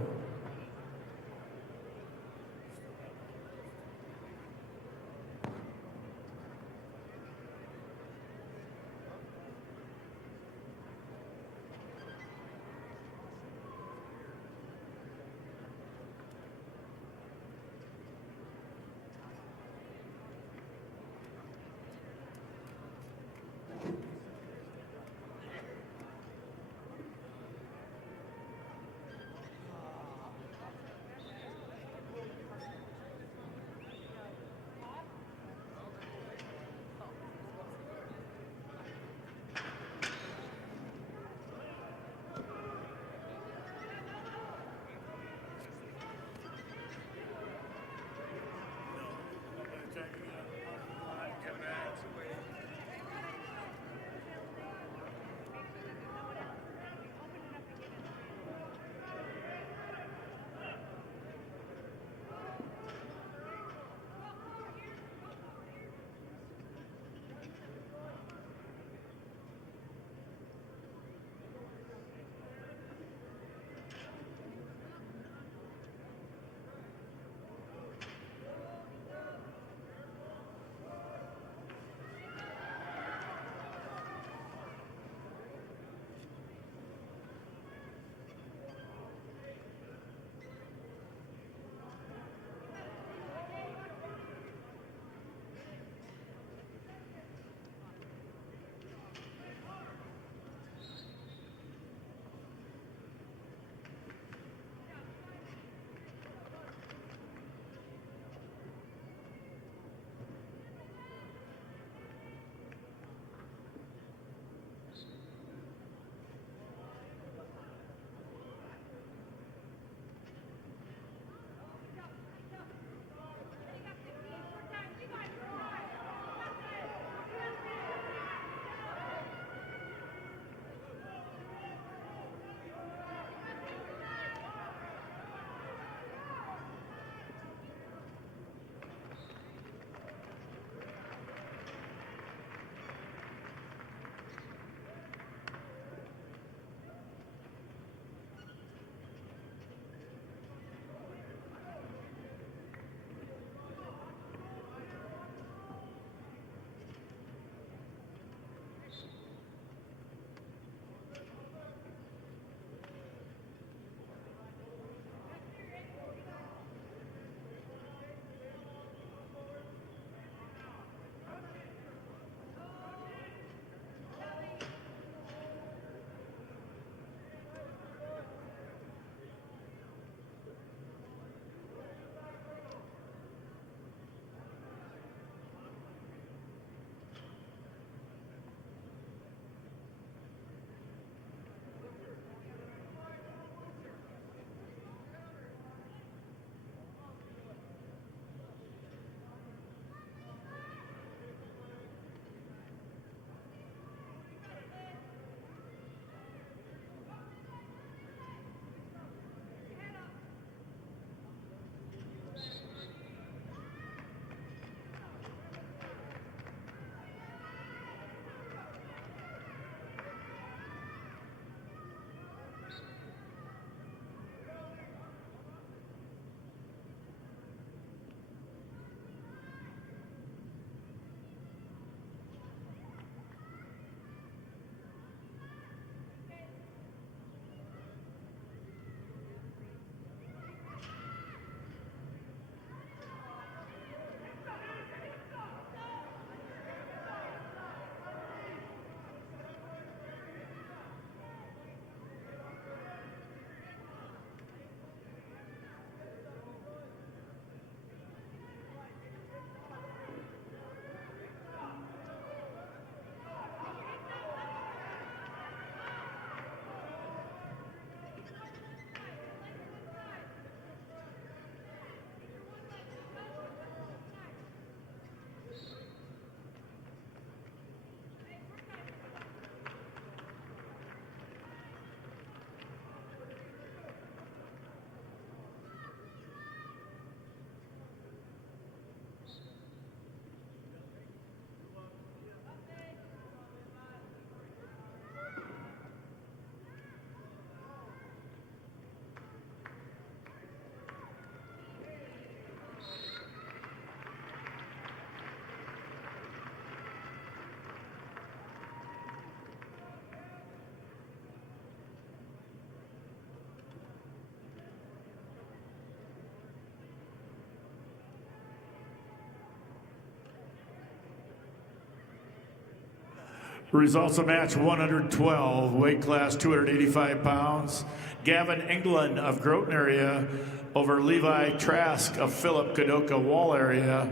Results of match 112, weight class 285 pounds. Gavin England of Groton area over Levi Trask of Philip Kadoka Wall area,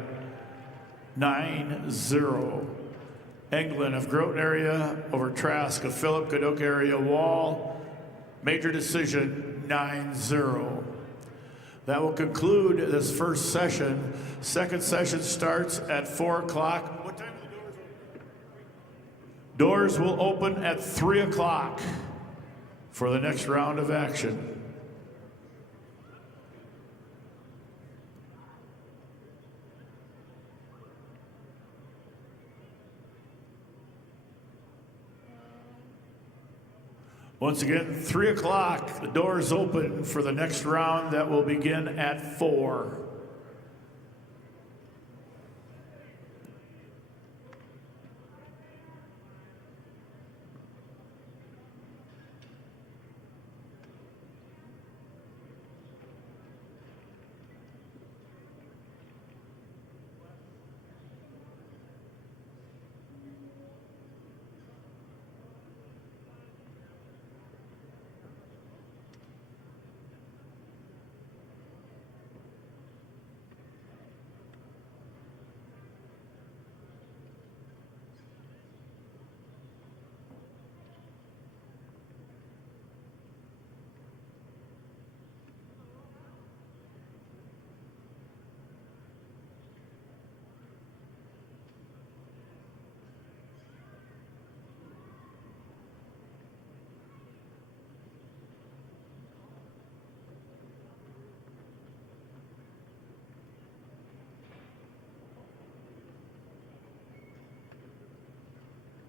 9-0. England of Groton area over Trask of Philip Kadoka area Wall, major decision, 9-0. That will conclude this first session. Second session starts at 4 o'clock. What time are the doors open? Doors will open at 3 o'clock for the next round of action. Once again, 3 o'clock, the doors open for the next round that will begin at 4.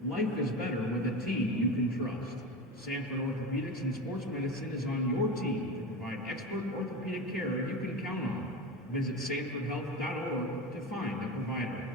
Life is better with a team you can trust. Sanford Orthopedics and Sports Medicine is on your team to provide expert orthopedic care you can count on. Visit sanfordhealth.org to find a provider.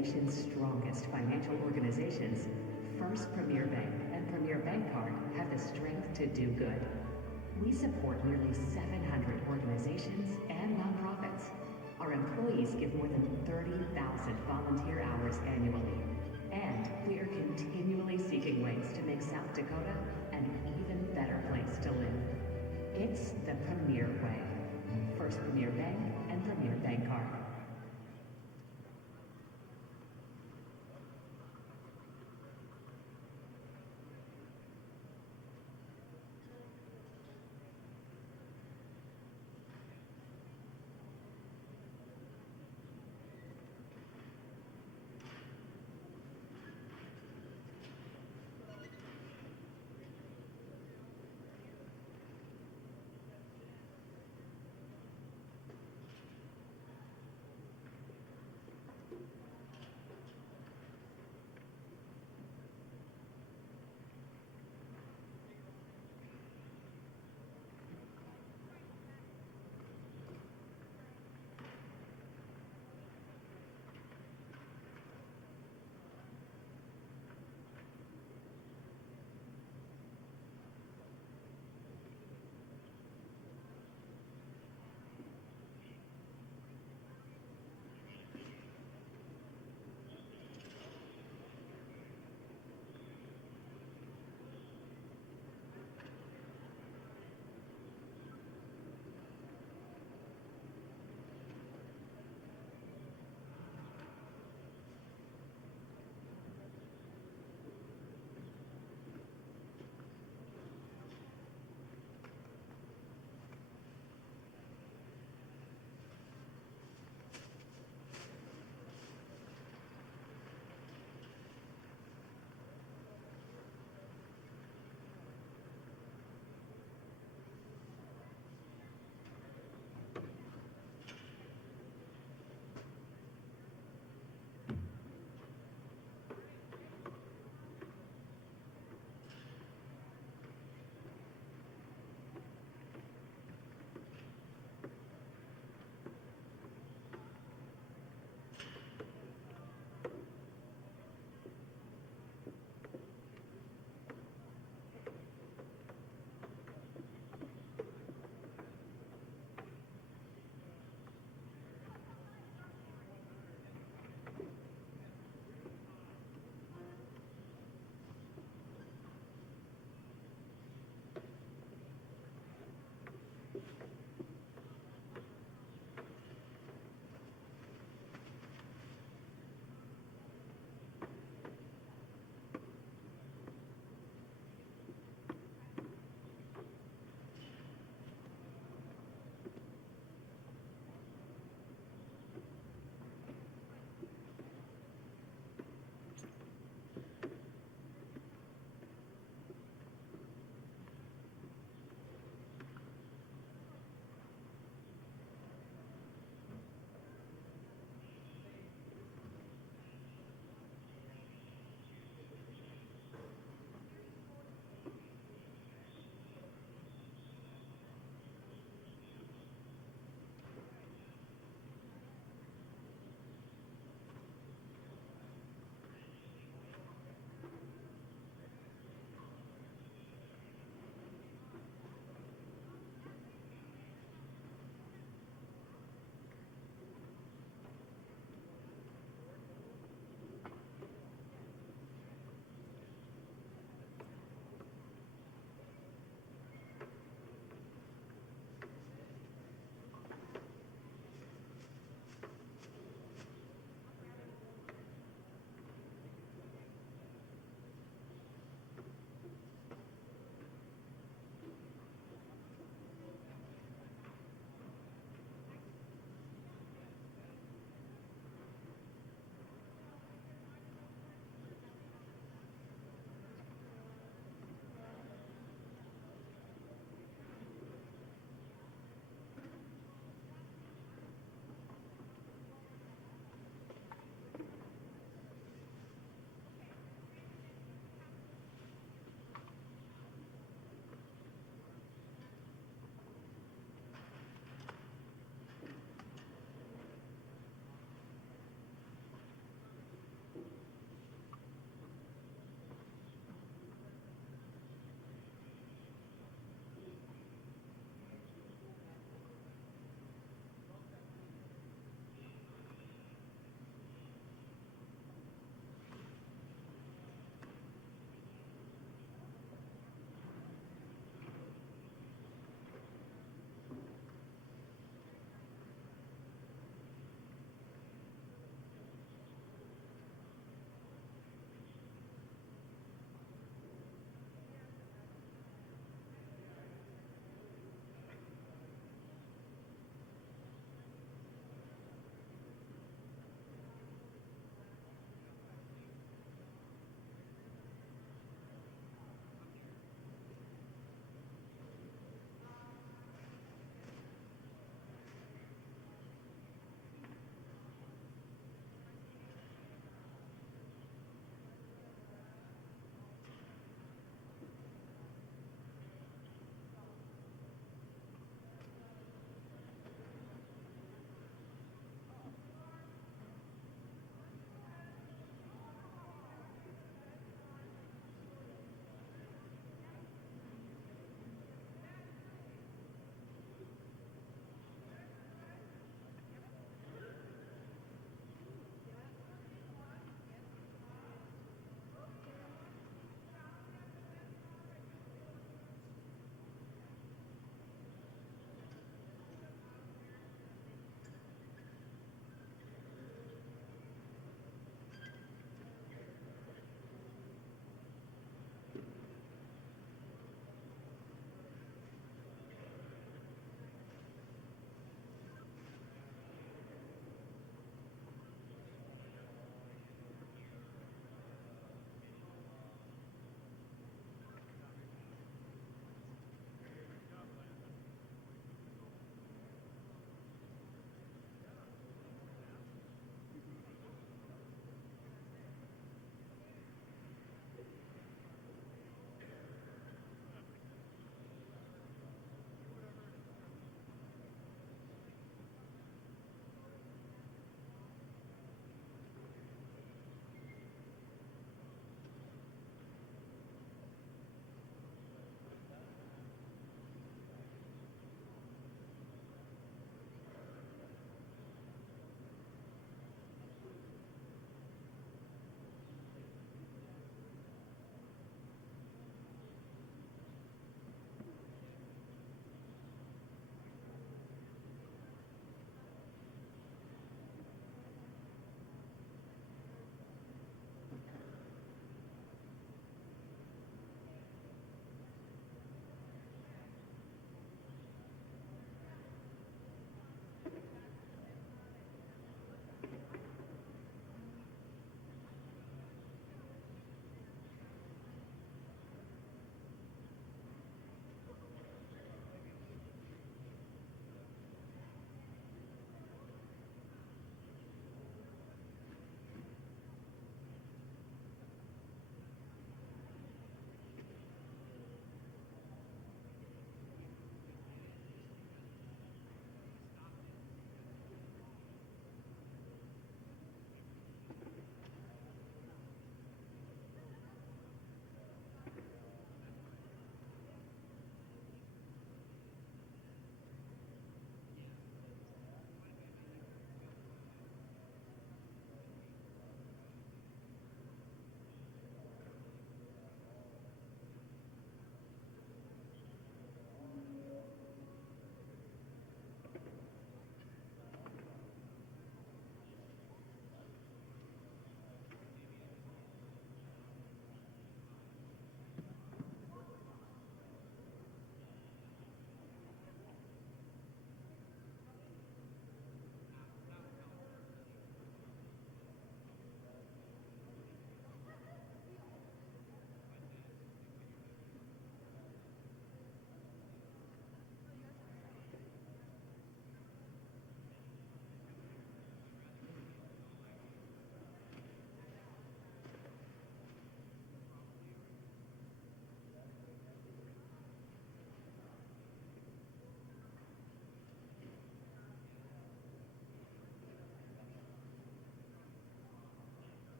nation's strongest financial organizations, First Premier Bank and Premier Bank Card have the strength to do good. We support nearly 700 organizations and nonprofits. Our employees give more than 30,000 volunteer hours annually. And we are continually seeking ways to make South Dakota an even better place to live. It's the Premier way. First Premier Bank and Premier Bank Card.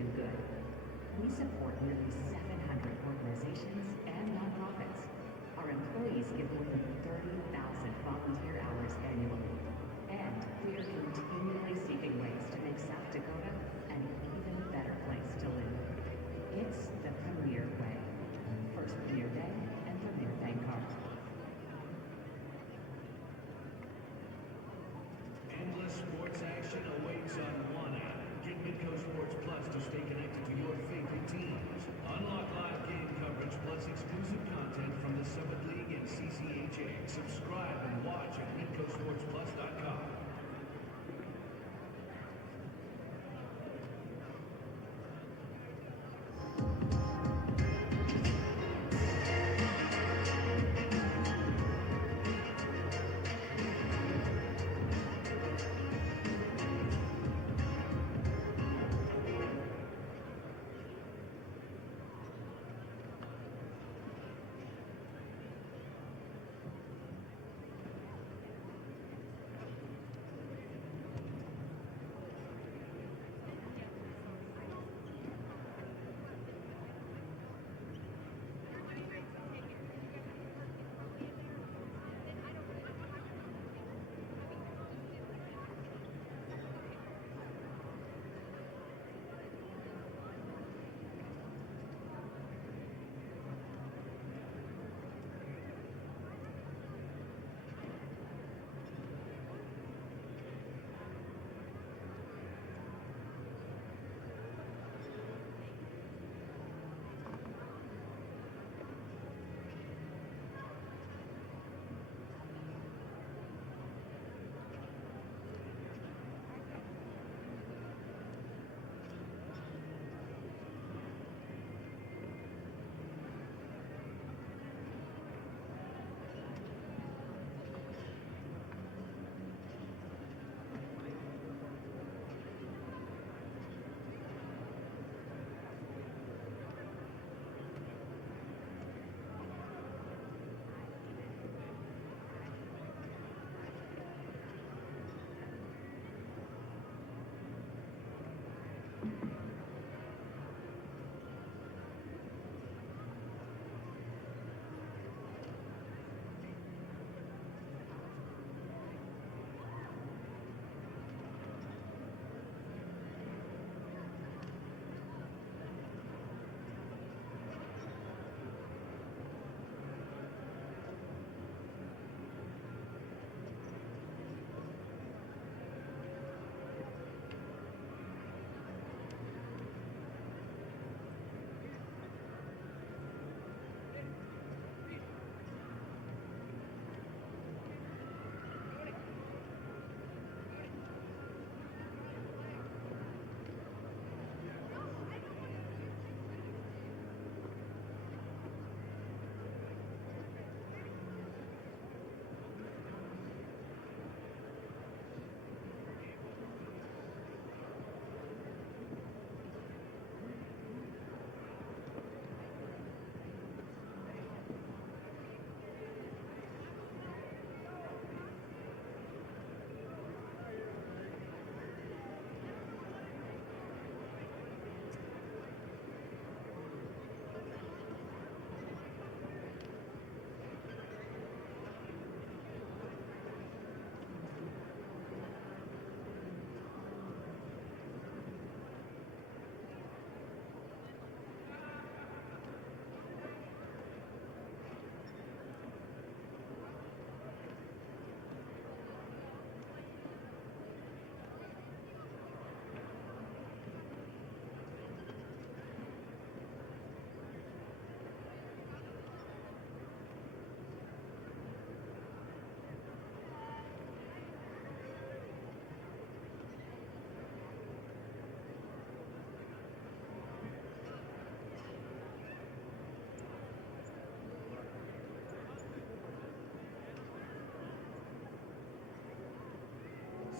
do good. We support nearly 700 organizations and nonprofits. Our employees give more than 30,000 volunteer hours annually. And we are continually seeking ways to make South Dakota an even better place to live. It's the Premier Way. First Premier Day and Premier Bank Card. Endless sports action awaits on one app. Get Midco Sports Plus to stay connected to your favorite teams. Unlock live game coverage plus exclusive content from the Summit League and CCHA. Subscribe and watch at MidcoSportsPlus.com.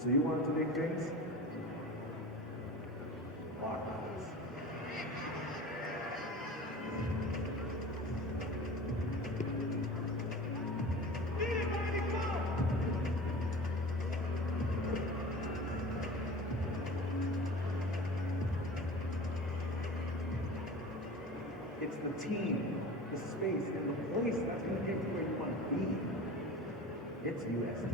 So you want to make things? Likewise. the team, the space, and the place that's going to get you where you want to be. It's USD.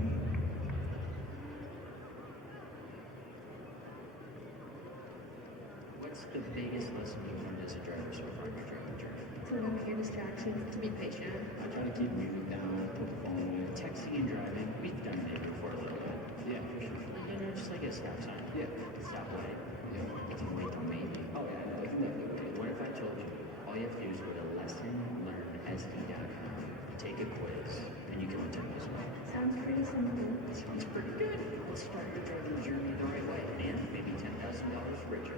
What's the biggest lesson you've learned as a driver so far in your driving journey? To not get distractions, to be patient. I try to keep music down, put the phone away. Texting and driving, we've done it before a little bit. Yeah, for sure. You know, just like a stop sign. Yeah. Stoplight. Yeah. It can wait till maybe. Oh, yeah, I can definitely wait. What if I told you all you have to do is go to lessonlearnsd.com, take a quiz, and you can win 10 bucks. Sounds pretty simple. Sounds pretty good. Let's start your driving journey the right way, and maybe $10,000 richer.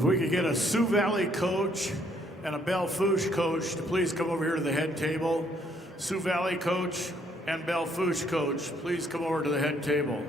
If we could get a Sioux Valley coach and a Belle Fourche coach to please come over here to the head table. Sioux Valley coach and Belle Fourche coach, please come over to the head table.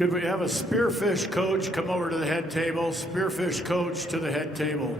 Could we have a spearfish coach come over to the head table? Spearfish coach to the head table.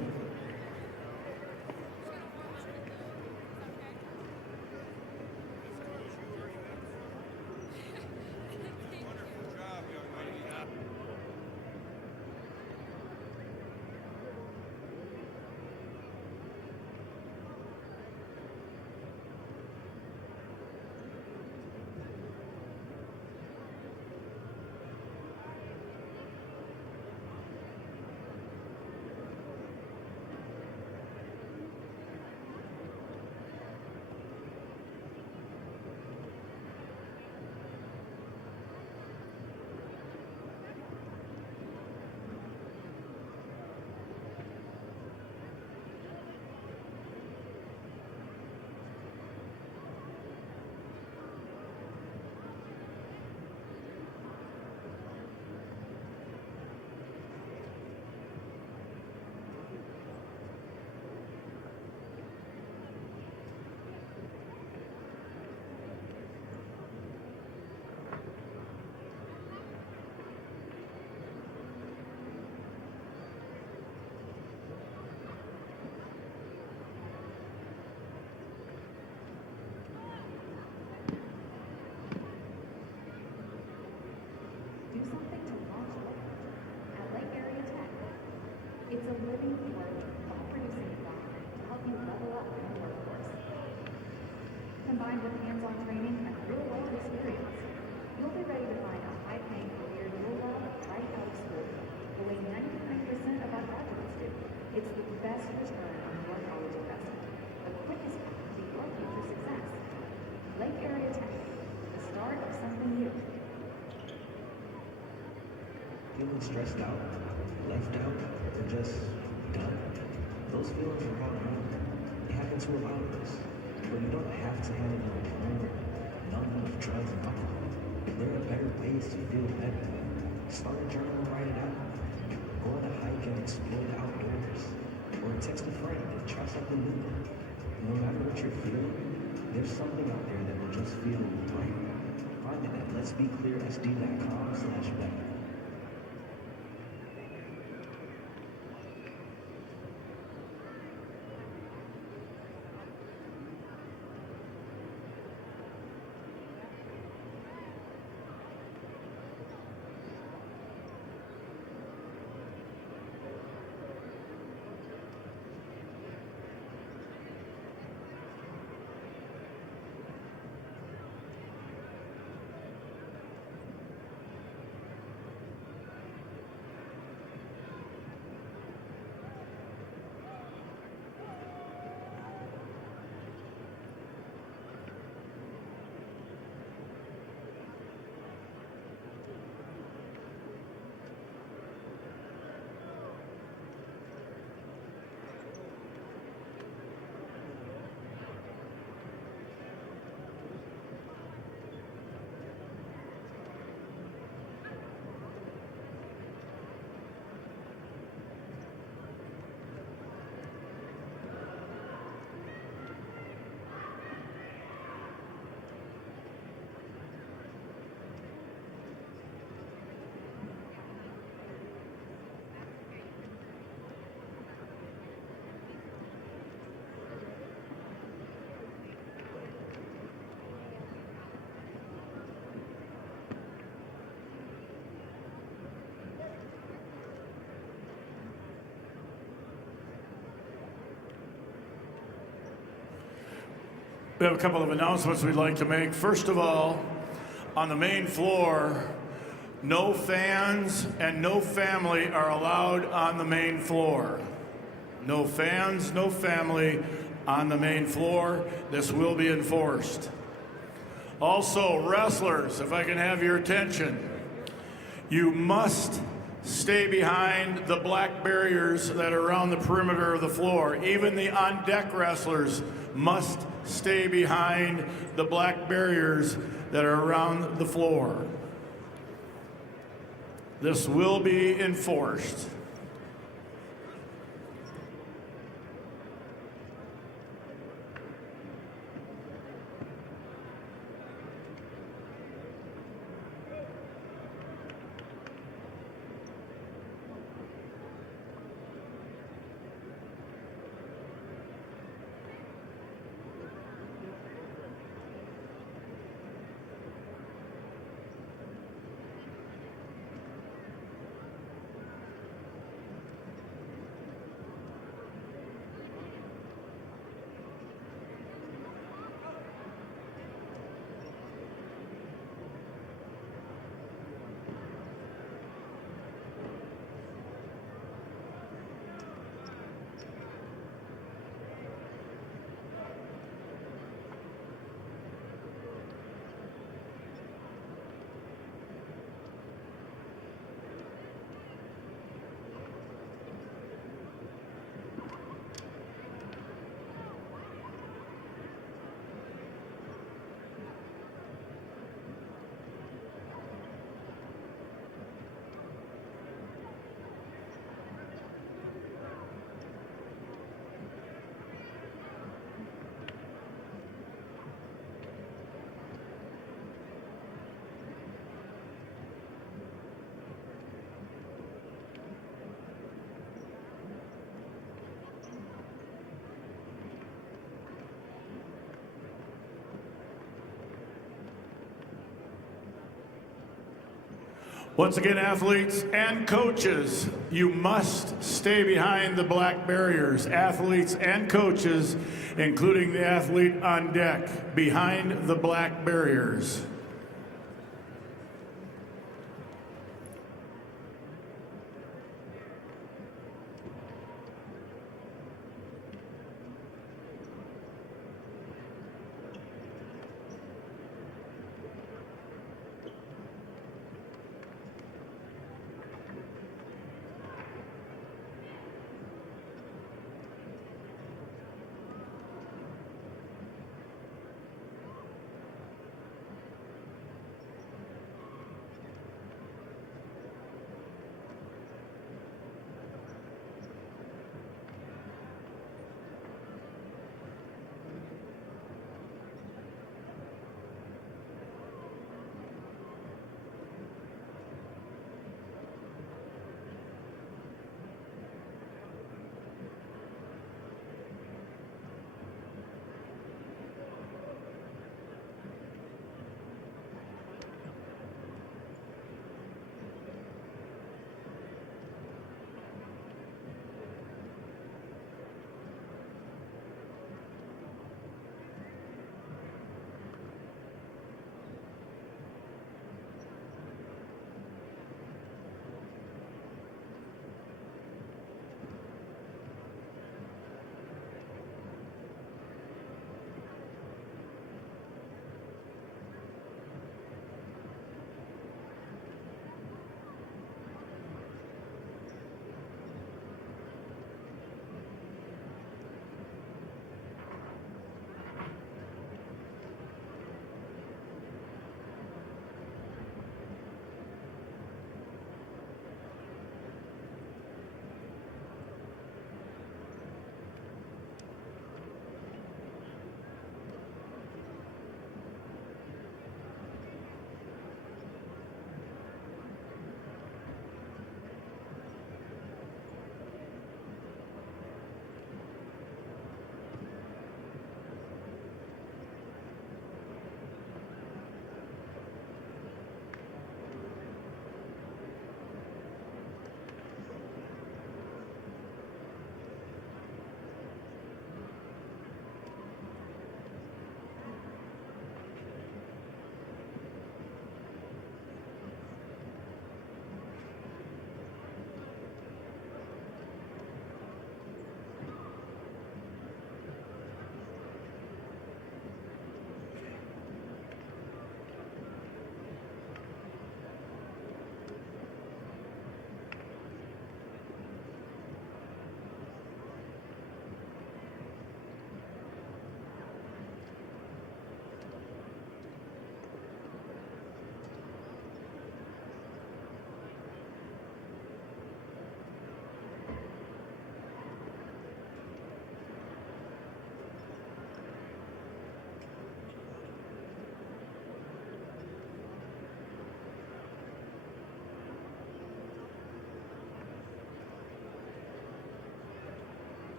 Do something to launch literature at Lake Area Tech. It's a living, working, thought-producing environment to help you level up in the workforce. Combined with hands-on training and real-world experience, you'll be ready to find a high-paying career you'll love right out of school. The way 99% of our graduates do. It's the best return on your college investment. The quickest path to your future success. Lake Area Tech, the start of something new. Feeling stressed out, left out, or just done? Those feelings are all normal. They happen to a lot of us. But you don't have to handle them alone. None of drugs and alcohol. There are better ways to feel better. Start a journal and write it out. Go on a hike and explore the outdoors. Or text a friend and try something new. No matter what you're feeling, there's something out there that will just feel right. Find it at letsbeclearsd.com/better. We have a couple of announcements we'd like to make. First of all, on the main floor, no fans and no family are allowed on the main floor. No fans, no family on the main floor. This will be enforced. Also, wrestlers, if I can have your attention, you must stay behind the black barriers that are around the perimeter of the floor. Even the on-deck wrestlers must stay behind the black barriers that are around the floor. This will be enforced. Once again, athletes and coaches, you must stay behind the black barriers. Athletes and coaches, including the athlete on deck, behind the black barriers.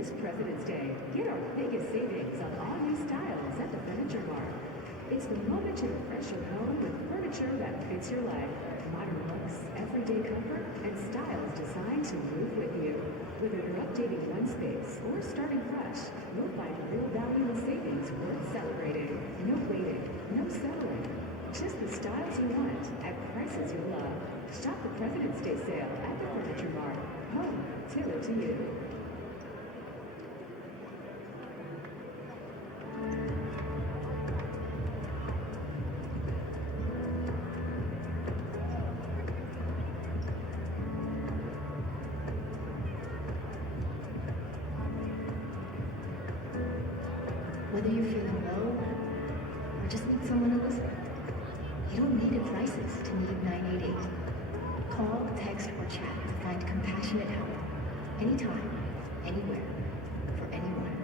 This President's Day, get our biggest savings on all new styles at the Furniture Mart. It's the moment to refresh your home with furniture that fits your life. Modern looks, everyday comfort, and styles designed to move with you. Whether you're updating one space or starting fresh, you'll find real value and savings worth celebrating. No waiting, no settling. Just the styles you want at prices you love. Shop the President's Day sale at the Furniture Mart. Home tailored to you. Whether you're feeling low or just need someone to listen, you don't need a crisis to need 988. Call, text, or chat to find compassionate help anytime, anywhere, for anyone.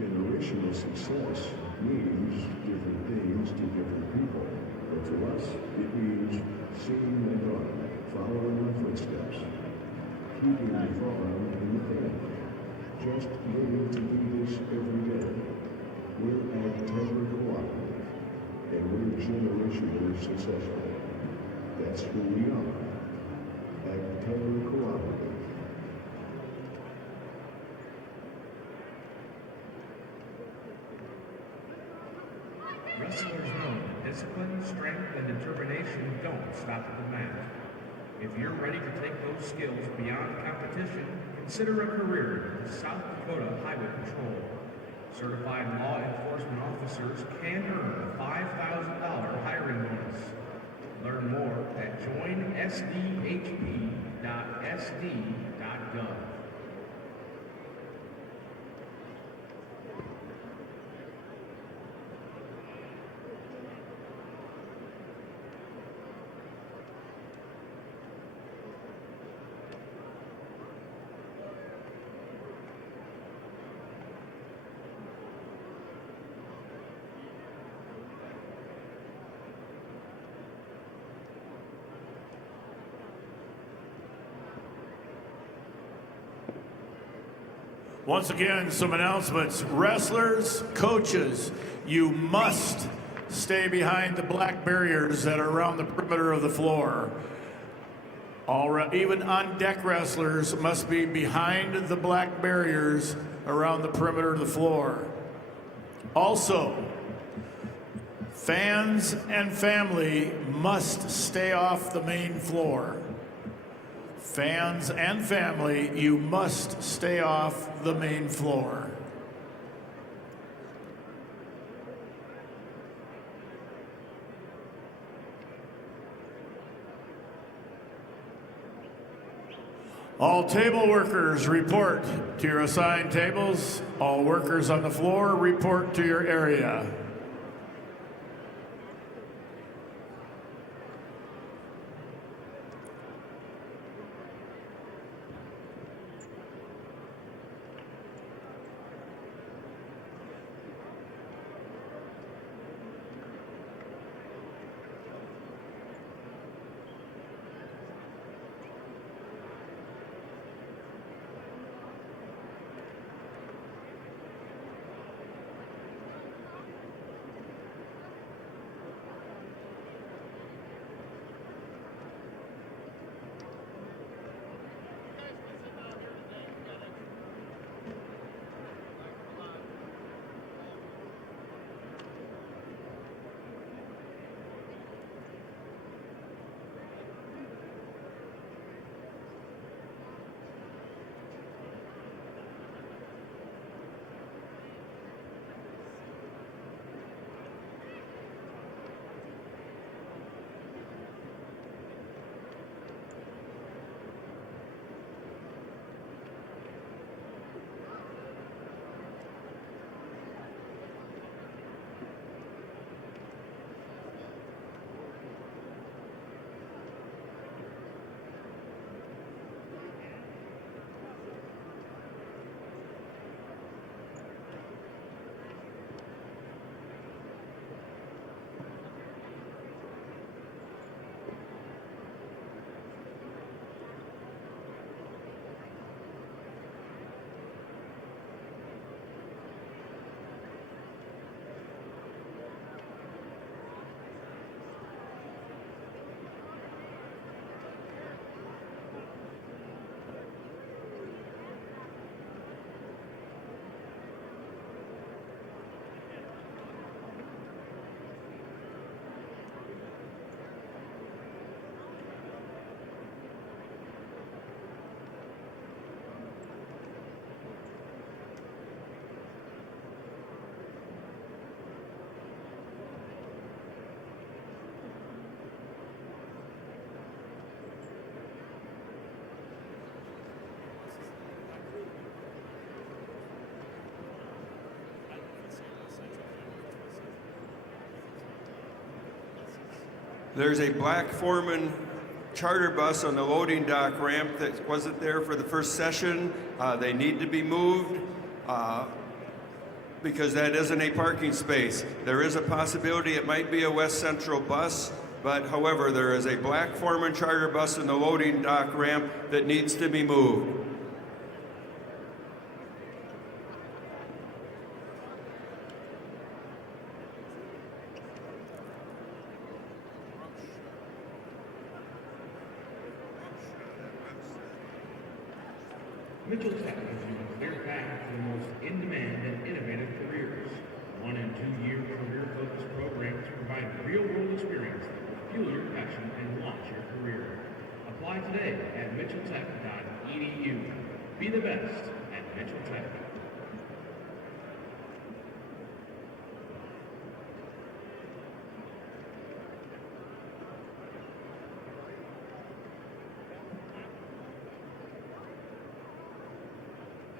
Generational success means different things to different people, but to us, it means seeing my daughter, following my footsteps, keeping the farm in the family, just living to do this every day. We're Ag Tender Cooperative, and we're generationally successful. That's who we are. Ag Tender Cooperative. Wrestlers know that discipline, strength, and determination don't stop at the mat. If you're ready to take those skills beyond competition, consider a career with South Dakota Highway Patrol. Certified law enforcement officers can earn a $5,000 hiring bonus. Learn more at joinsdhp.sd.gov. Once again, some announcements. Wrestlers, coaches, you must stay behind the black barriers that are around the perimeter of the floor. Even on-deck wrestlers must be behind the black barriers around the perimeter of the floor. Also, fans and family must stay off the main floor. Fans and family, you must stay off the main floor. All table workers report to your assigned tables. All workers on the floor report to your area. There's a Black Foreman charter bus on the loading dock ramp that wasn't there for the first session. They need to be moved. because that isn't a parking space. There is a possibility it might be a West Central bus, but however, there is a Black Foreman charter bus in the loading dock ramp that needs to be moved. Mitchell Tech gives you a clear path to the most in-demand and innovative careers. 1- and 2-year career-focused programs provide real-world experience that will fuel your passion and launch your career. Apply today at mitchelltech.edu. Be the best at Mitchell Tech.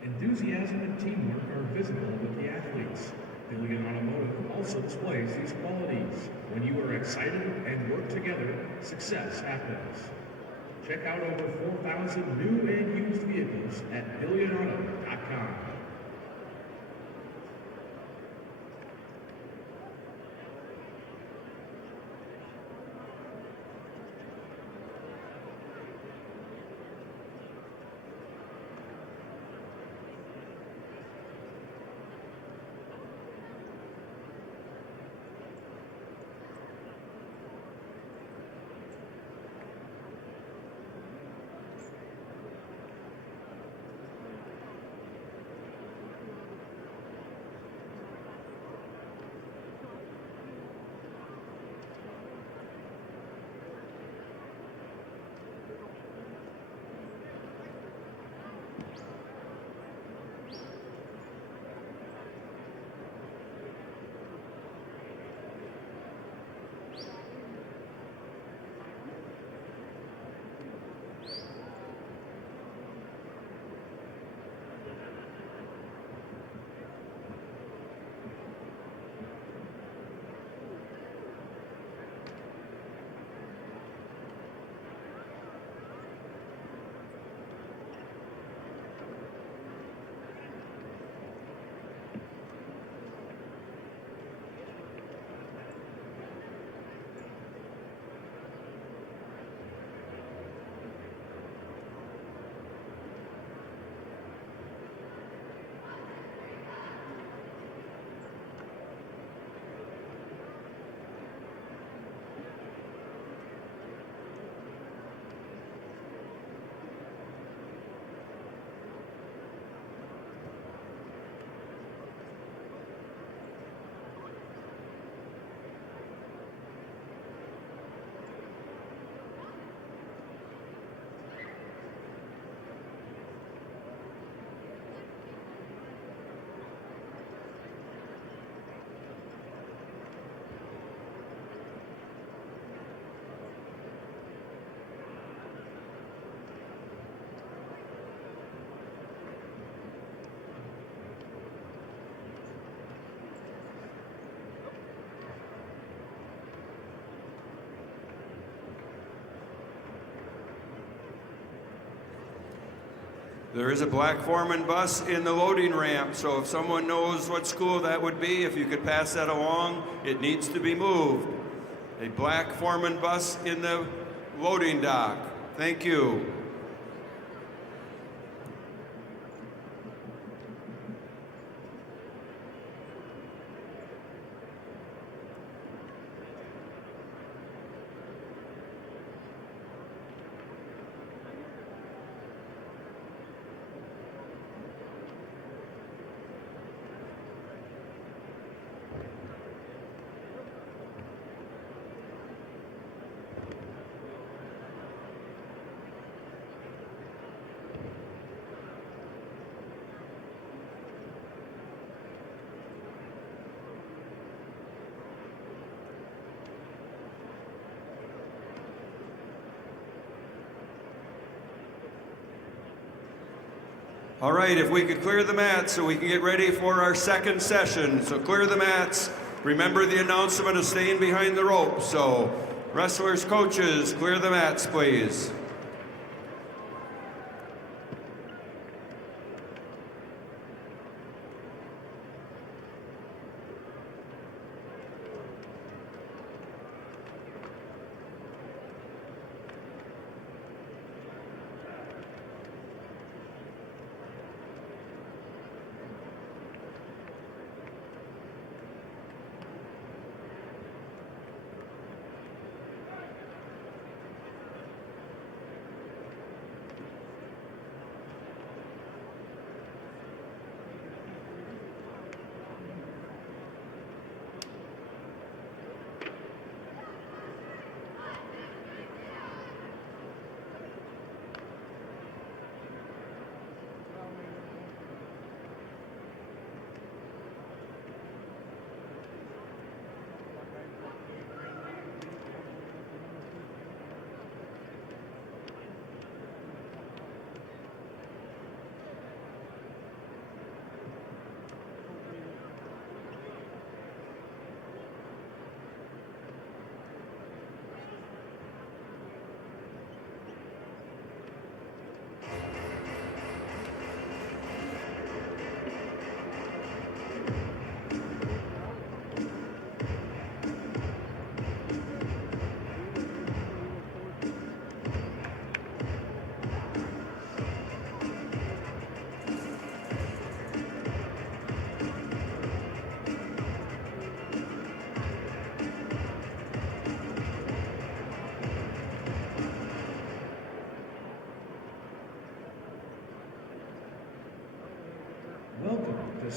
Enthusiasm and teamwork are visible with the athletes. Billion Automotive also displays these qualities. When you are excited and work together, success happens. Check out over 4,000 new and used vehicles at billionauto.com. There is a Black Foreman bus in the loading ramp, so if someone knows what school that would be, if you could pass that along, it needs to be moved. A Black Foreman bus in the loading dock. Thank you. All right, if we could clear the mats so we can get ready for our second session. So clear the mats. Remember the announcement of staying behind the ropes. So wrestlers, coaches, clear the mats, please.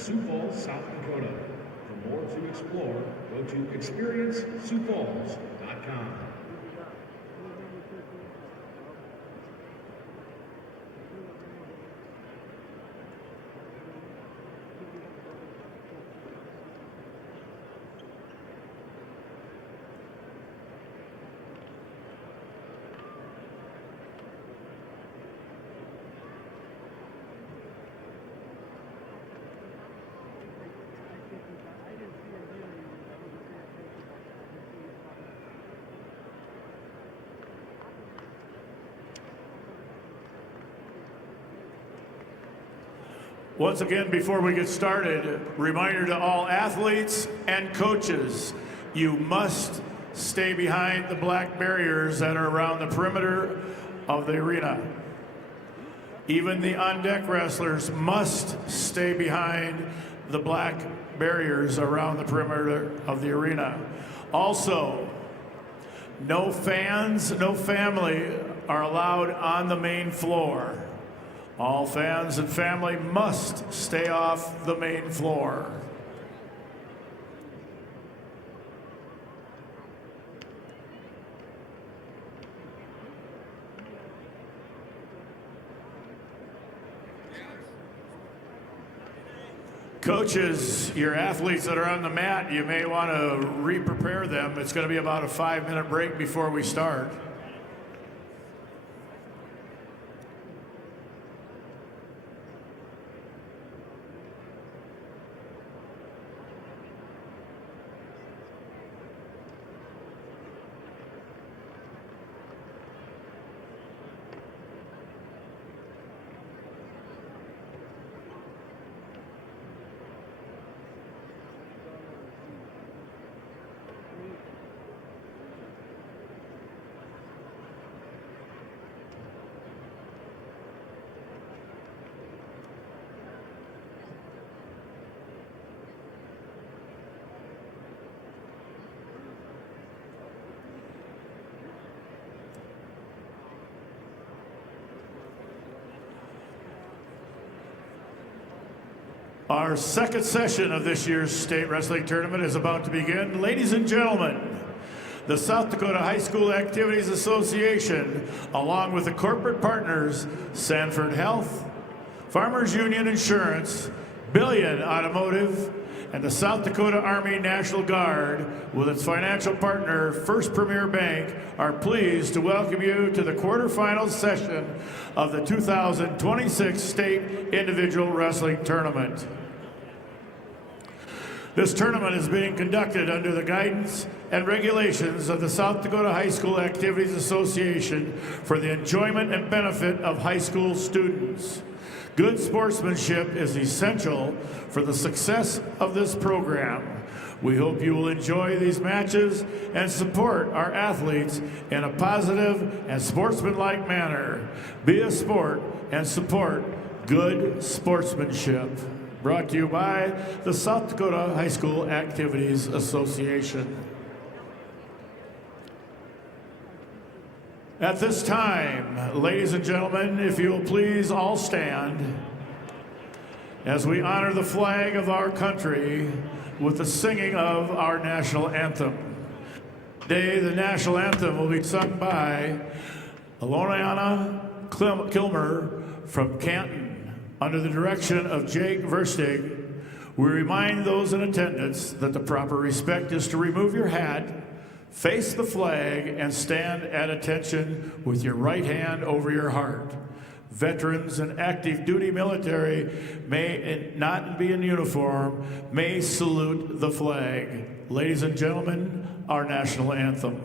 Sioux Falls, South Dakota. For more to explore, go to experienceSiouxFalls.com. Once again, before we get started, reminder to all athletes and coaches, you must stay behind the black barriers that are around the perimeter of the arena. Even the on-deck wrestlers must stay behind the black barriers around the perimeter of the arena. Also, no fans, no family are allowed on the main floor. All fans and family must stay off the main floor. Coaches, your athletes that are on the mat, you may want to re-prepare them. It's going to be about a 5-minute break before we start. Our second session of this year's state wrestling tournament is about to begin. Ladies and gentlemen, the South Dakota High School Activities Association, along with the corporate partners, Sanford Health, Farmers Union Insurance, Billion Automotive, and the South Dakota Army National Guard, with its financial partner, First Premier Bank, are pleased to welcome you to the quarterfinal session of the 2026 State Individual Wrestling Tournament. This tournament is being conducted under the guidance and regulations of the South Dakota High School Activities Association for the enjoyment and benefit of high school students. Good sportsmanship is essential for the success of this program. We hope you will enjoy these matches and support our athletes in a positive and sportsmanlike manner. Be a sport and support good sportsmanship. Brought to you by the South Dakota High School Activities Association. At this time, ladies and gentlemen, if you will please all stand as we honor the flag of our country with the singing of our national anthem. Today, the national anthem will be sung by Aloniana Kilmer from Canton. Under the direction of Jake Verstig, we remind those in attendance that the proper respect is to remove your hat, face the flag, and stand at attention with your right hand over your heart. Veterans and active duty military may not be in uniform, may salute the flag. Ladies and gentlemen, our national anthem.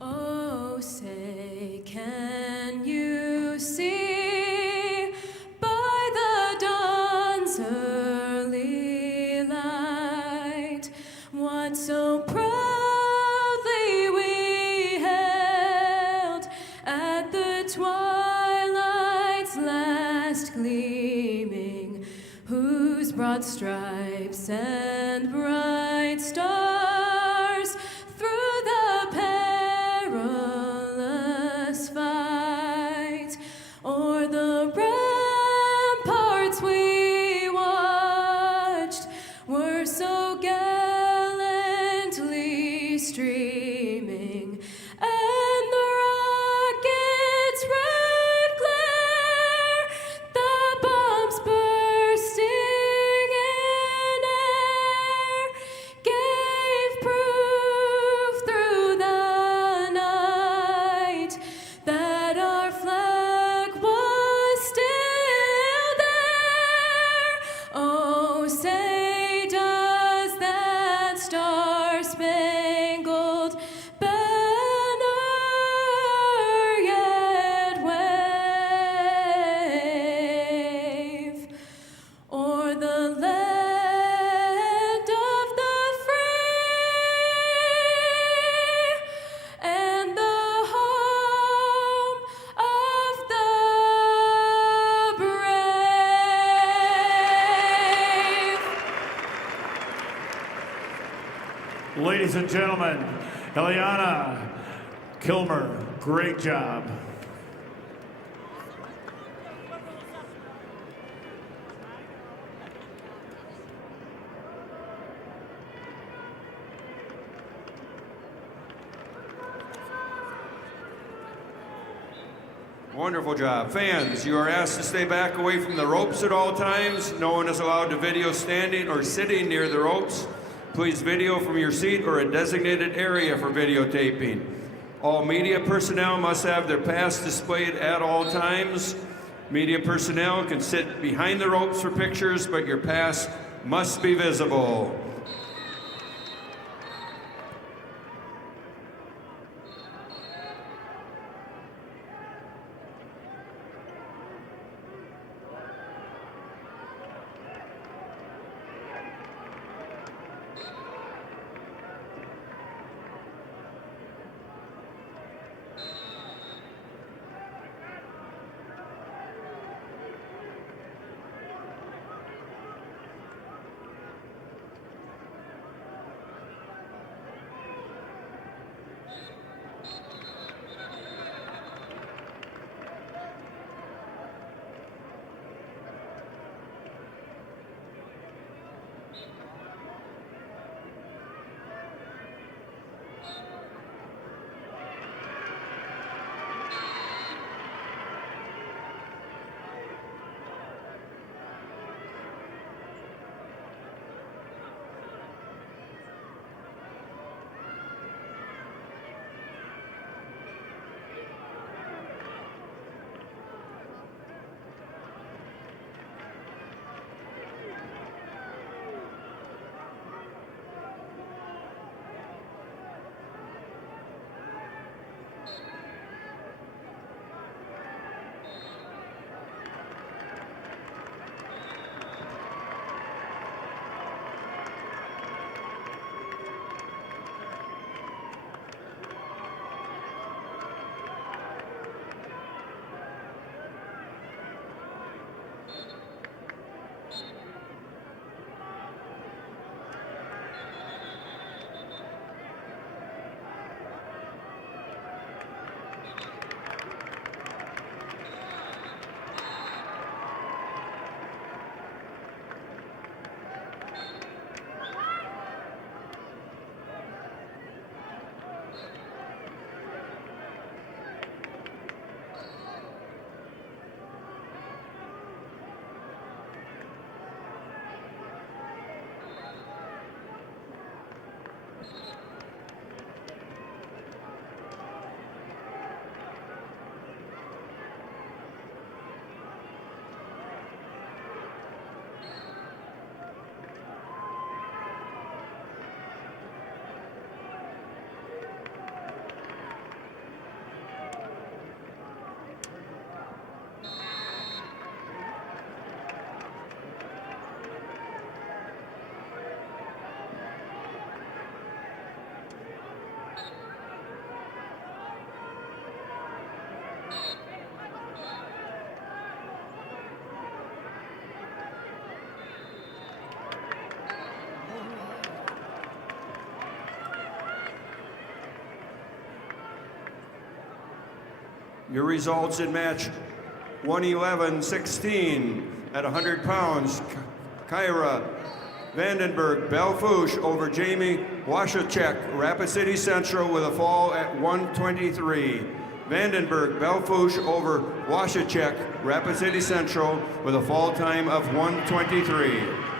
Oh, say, can you see by the dawn's early light what so proudly we held at the twilight's last gleaming, whose broad stripes and bright stars through the perilous fight o'er the ramparts we watched so gallantly streaming, and the rocket's red glare, the bombs bursting in air, gave proof through the night that our flag was still there. Oh, say does that star-spangled banner yet wave o'er the land of the free and the home of the brave. Ladies and gentlemen, Eliana Kilmer, great job. Wonderful job. Fans, you are asked to stay back away from the ropes at all times. No one is allowed to video standing or sitting near the ropes. Please video from your seat or a designated area for videotaping. All media personnel must have their pass displayed at all times. Media personnel can sit behind the ropes for pictures, but your pass must be visible. Your results in match 111-16 at 100 pounds. Kyra Vandenberg Belfouche over Jamie Washachek, Rapid City Central with a fall at 123. Vandenberg Belfouche over Washachek, Rapid City Central with a fall time of 123.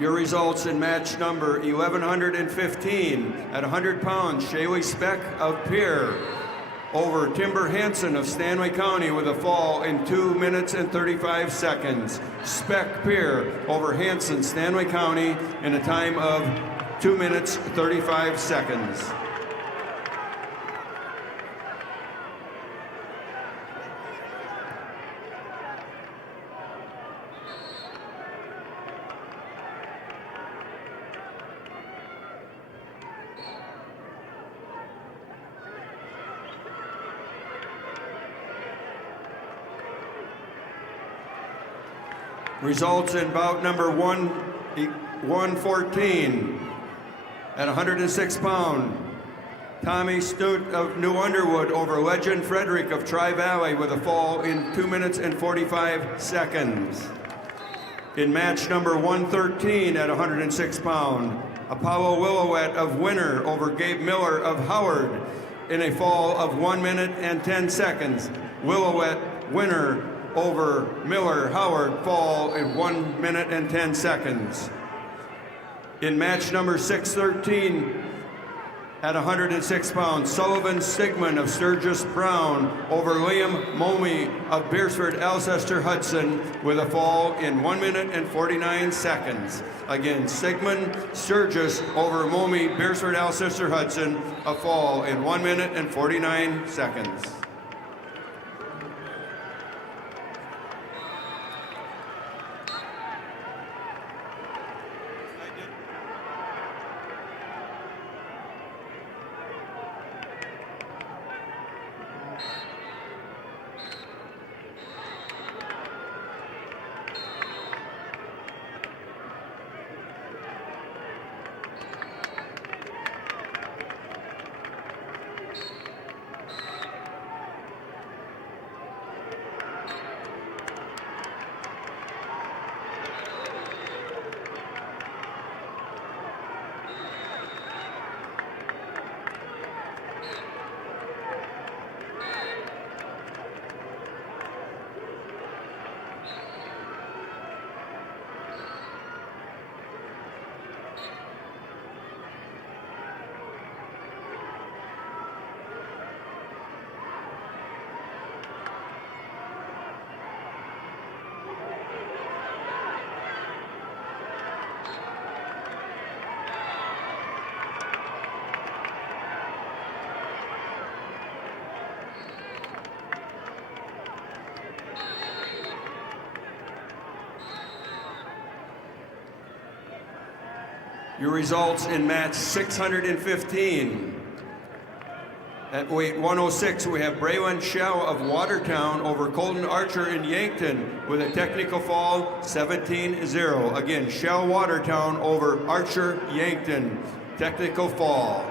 Your results in match number 1115 at 100 pounds, Shaylee Speck of Pierre over Timber Hansen of Stanley County with a fall in 2 minutes and 35 seconds. Speck Pierre over Hansen, Stanley County in a time of 2 minutes 35 seconds. Results in bout number 114 at 106 pound. Tommy Stute of New Underwood over Legend Frederick of Tri-Valley with a fall in 2 minutes and 45 seconds. In match number 113 at 106 pound, Apollo Willowet of Winner over Gabe Miller of Howard in a fall of 1 minute and 10 seconds. Willowet, Winner over Miller, Howard, fall in 1 minute and 10 seconds. In match number 613 at 106 pounds, Sullivan Sigmund of Sturgis Brown over Liam Momey of Beersford Alcester Hudson with a fall in 1 minute and 49 seconds. Again, Sigmund Sturgis over Momey Beersford Alcester Hudson, a fall in 1 minute and 49 seconds. Your results in match 615 At weight 106, we have Braylon Shell of Watertown over Colton Archer in Yankton with a technical fall 17-0. Again, Shell Watertown over Archer Yankton. Technical fall.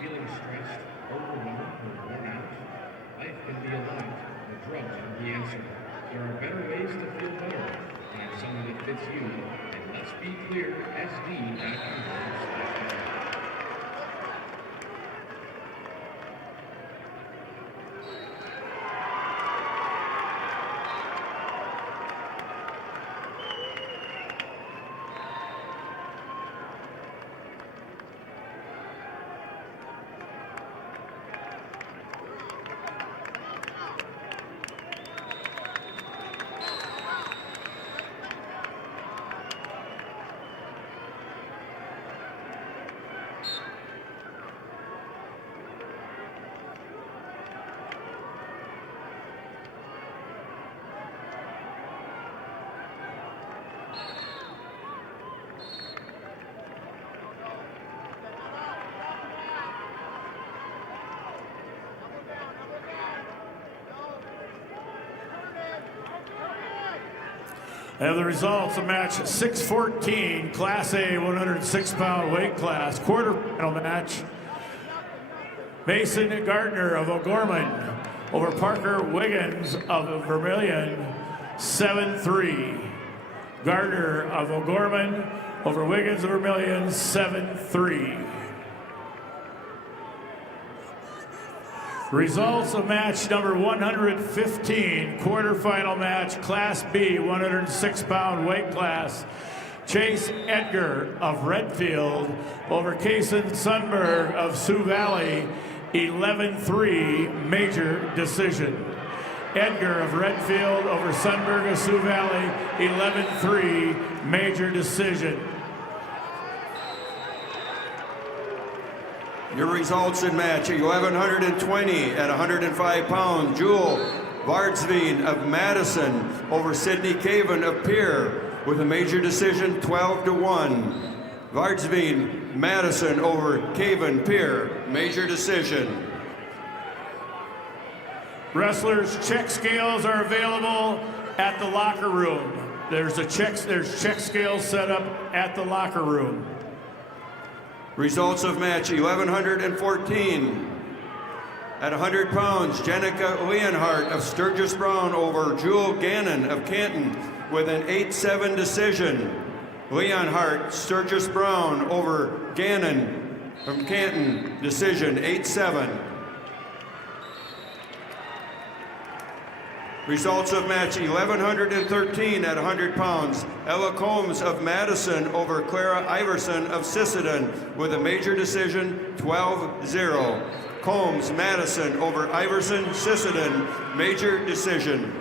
Feeling stressed, overwhelmed, or worn out? Life can be a lot, but drugs are the answer. There are better ways to feel better. Find someone that fits you, and let's be clear, SD.com/better. And the results of match 614, Class A 106-pound weight class, quarterfinal match. Mason Gardner of O'Gorman over Parker Wiggins of Vermilion, 7-3. Gardner of O'Gorman over Wiggins of Vermilion, 7-3. Results of match number 115, quarterfinal match, Class B, 106-pound weight class. Chase Edgar of Redfield over Kason Sundberg of Sioux Valley, 11-3, major decision. Edgar of Redfield over Sundberg of Sioux Valley, 11-3, major decision. Your results in match 1120 at 105 pounds. Jewel Vardsveen of Madison over Sidney Caven of Pierre with a major decision 12-1. Vardsveen, Madison over Caven Pierre, major decision. Wrestlers' check scales are available at the locker room. There's check scales set up at the locker room. Results of match 1114. At 100 pounds, Jenica Leonhardt of Sturgis Brown over Jewel Gannon of Canton with an 8-7 decision. Leonhardt, Sturgis Brown over Gannon from Canton, decision 8-7. Results of match 1113 at 100 pounds. Ella Combs of Madison over Clara Iverson of Sisseton with a major decision 12-0. Combs, Madison over Iverson, Sisseton, major decision.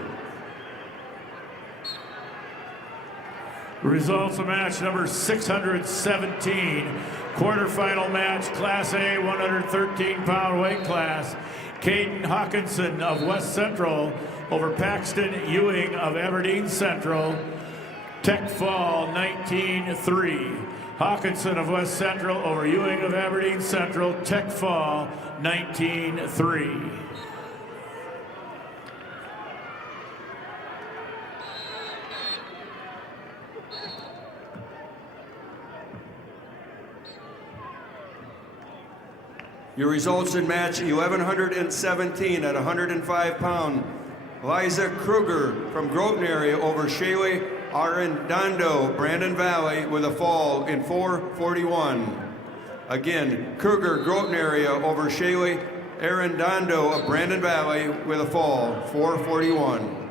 Results of match number 617, quarterfinal match, Class A, 113-pound weight class. Caden Hawkinson of West Central over Paxton Ewing of Aberdeen Central. Tech fall 19-3. Hawkinson of West Central over Ewing of Aberdeen Central. Tech fall 19-3. Your results in match 1117 at 105 pound. Liza Kruger from Groton area over Shaylee Arredondo, Brandon Valley, with a fall in 4:41. Again, Kruger, Groton area over Shaylee Arredondo of Brandon Valley with a fall, 4:41.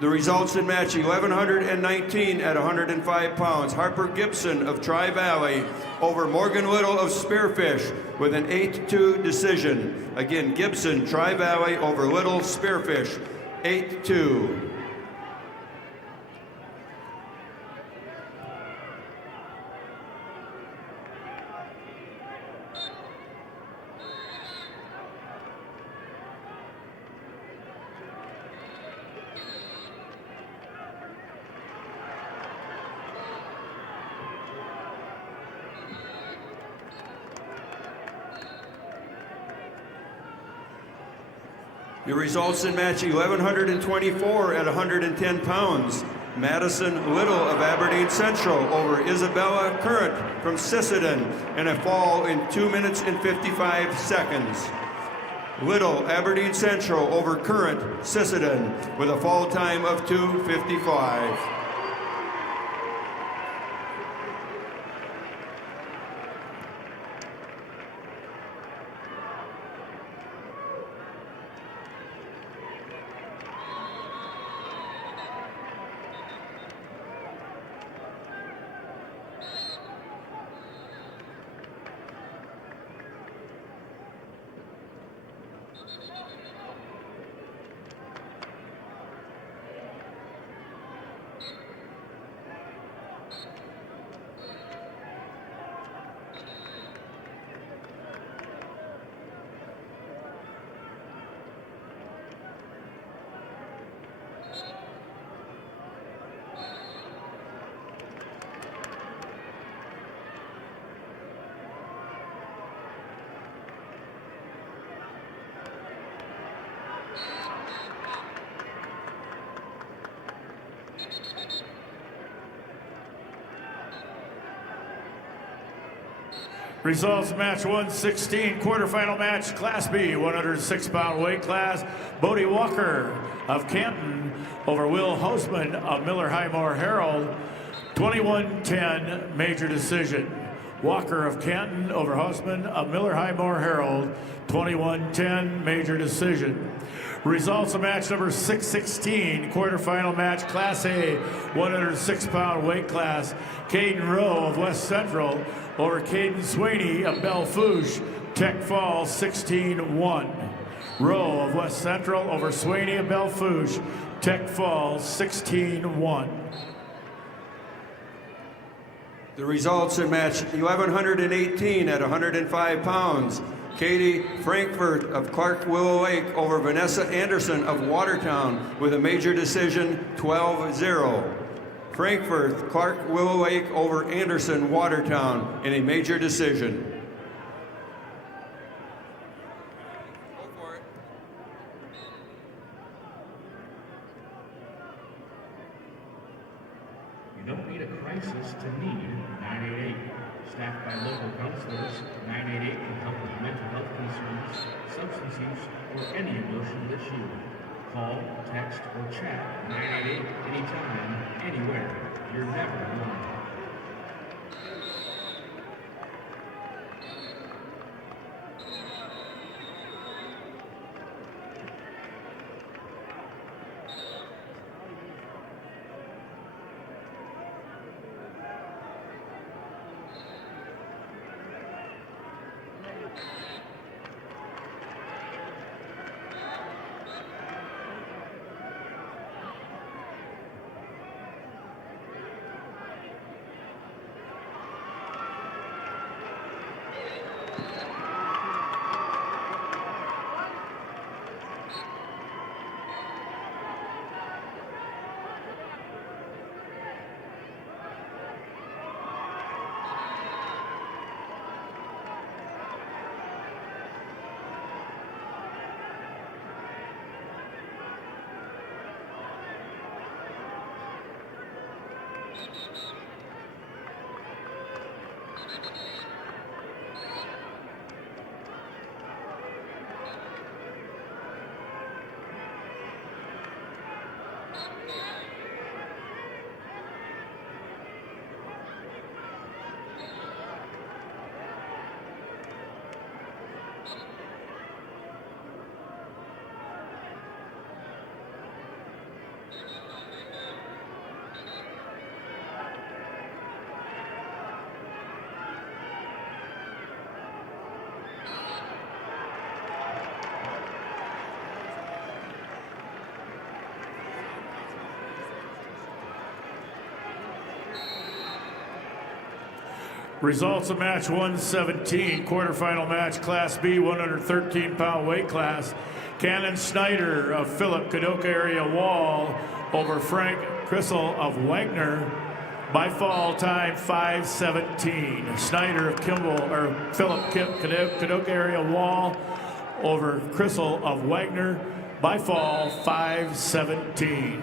The results in match 1119 at 105 pounds. Harper Gibson of Tri-Valley over Morgan Little of Spearfish with an 8-2 decision. Again, Gibson, Tri-Valley over Little Spearfish, 8-2. Your results in match 1124 at 110 pounds. Madison Little of Aberdeen Central over Isabella Current from Sisseton in a fall in 2 minutes and 55 seconds. Little, Aberdeen Central over Current, Sisseton with a fall time of 2:55. Results match 116, quarterfinal match, Class B, 106-pound weight class. Bodie Walker of Canton over Will Hosman of Miller Highmore Herald, 21-10 major decision. Walker of Canton over Hosman of Miller Highmore Herald, 21-10 major decision. Results of match number 616, quarterfinal match, Class A, 106-pound weight class. Caden Rowe of West Central over Caden Sweeney of Belle-Fourche, Tech Falls, 16-1. Rowe of West Central over Sweeney of Belle-Fourche, Tech Falls, 16-1. The results in match 1118 at 105 pounds. Katie Frankfurt of Clark Willow Lake over Vanessa Anderson of Watertown with a major decision, 12-0. Frankfurt, Clark Willow Lake over Anderson, Watertown in a major decision. You don't need a crisis to need 988. Staffed by local counselors, 988 can help with mental health concerns, substance use, or any emotional issue. Call, text, or chat 988 anytime, anywhere. You're never alone. Results of match 117, quarterfinal match, Class B, 113-pound weight class. Cannon Snyder of Philip Kadoka area Wall over Frank Crissel of Wagner by fall time 5:17. Snyder of Philip Kadoka area Wall over Crissel of Wagner by fall 5:17.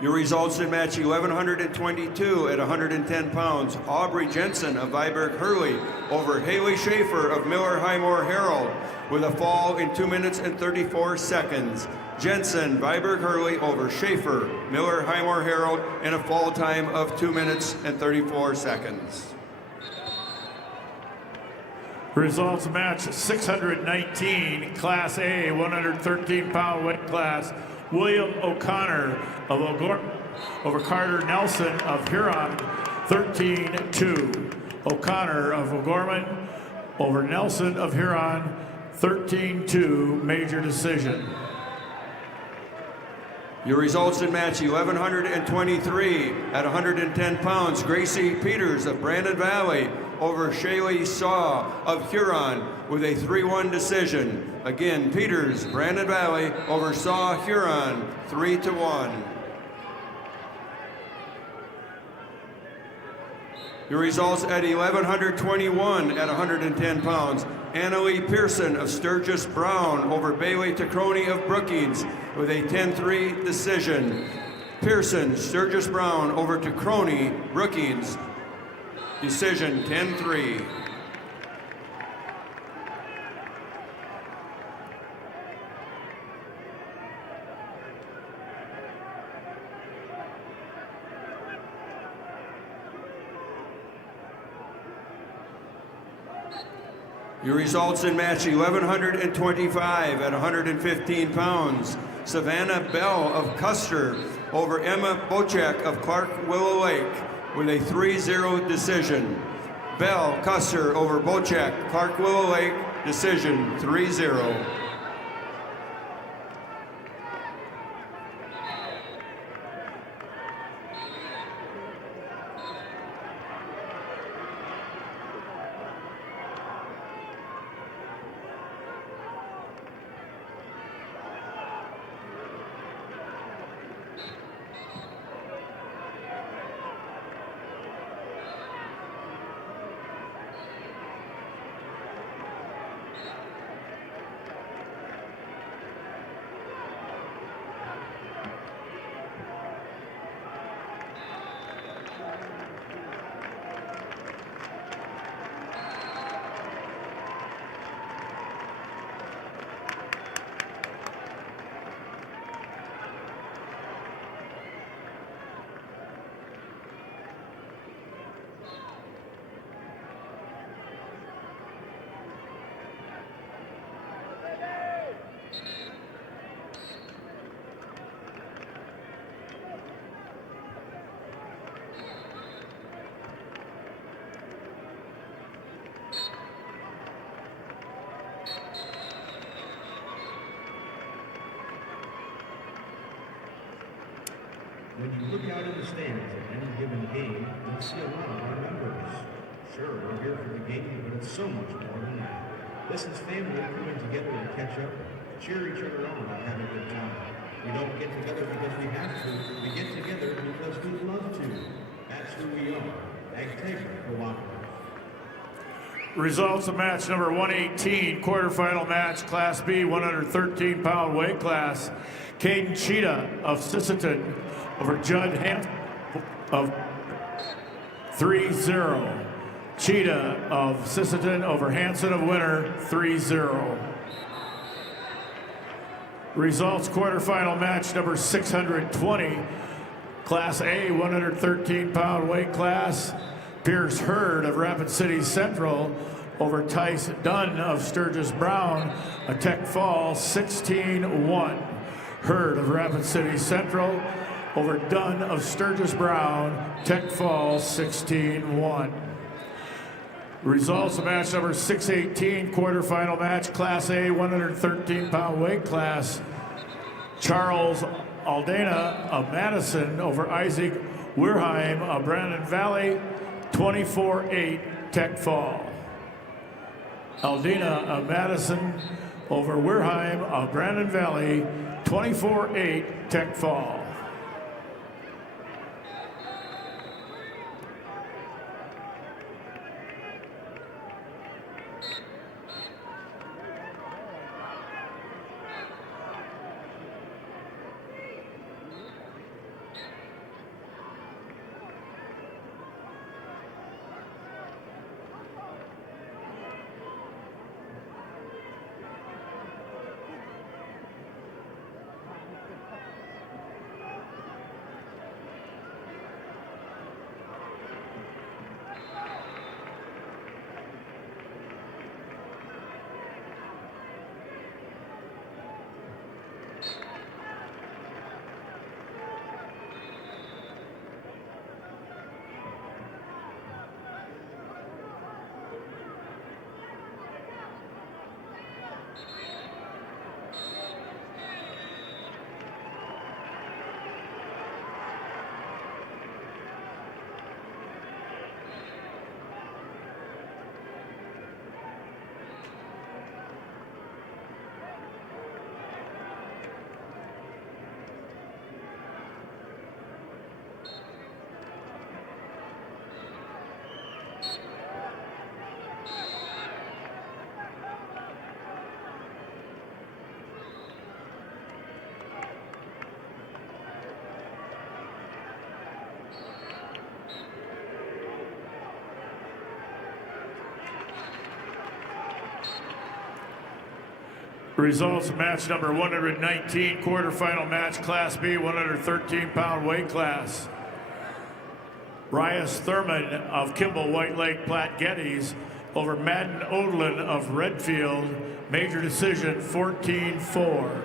Your results in match 1122 at 110 pounds. Aubrey Jensen of Viborg Hurley over Haley Schaefer of Miller Highmore Herald with a fall in 2 minutes and 34 seconds. Jensen, Viborg Hurley over Schaefer, Miller Highmore Herald in a fall time of 2 minutes and 34 seconds. Results match 619, Class A, 113-pound weight class. William O'Connor of O'Gorman over Carter Nelson of Huron, 13-2. O'Connor of O'Gorman over Nelson of Huron, 13-2, major decision. Your results in match 1123 at 110 pounds. Gracie Peters of Brandon Valley over Shaylee Saw of Huron with a 3-1 decision. Again, Peters, Brandon Valley over Saw Huron, 3-1. Your results at 1121 at 110 pounds. Annalie Pearson of Sturgis Brown over Bailey Tacroni of Brookings with a 10-3 decision. Pearson, Sturgis Brown over Tacroni, Brookings, decision 10-3. Your results in match 1125 at 115 pounds. Savannah Bell of Custer over Emma Bochek of Clark Willow Lake with a 3-0 decision. Bell, Custer over Bochek, Clark Willow Lake, decision 3-0. When you look out in the stands at any given game, you'll see a lot of our members. Sure, we're here for the game, but it's so much more than that. This is family coming together to catch up, cheer each other on and have a good time. We don't get together because we have to. We get together because we love to. That's who we are. Agtasia Cooperative. Results of match number 118, quarterfinal match, Class B, 113-pound weight class. Caden Cheetah of Sisseton over Judd Hanson of 3-0. Cheetah of Sisseton over Hanson of Winter, 3-0. Results quarterfinal match number 620, Class A, 113-pound weight class. Pierce Hurd of Rapid City Central over Tice Dunn of Sturgis Brown, a Tech Fall, 16-1. Hurd of Rapid City Central over Dunn of Sturgis Brown, Tech Fall, 16-1. Results of match number 618, quarterfinal match, Class A, 113-pound weight class. Charles Aldana of Madison over Isaac Weirheim of Brandon Valley, 24-8, Tech Fall. Aldana of Madison over Weirheim of Brandon Valley, 24-8, Tech Fall. Results of match number 119, quarterfinal match, Class B, 113-pound weight class. Rias Thurman of Kimball White Lake Platte Geddes over Madden Odlin of Redfield, major decision 14-4.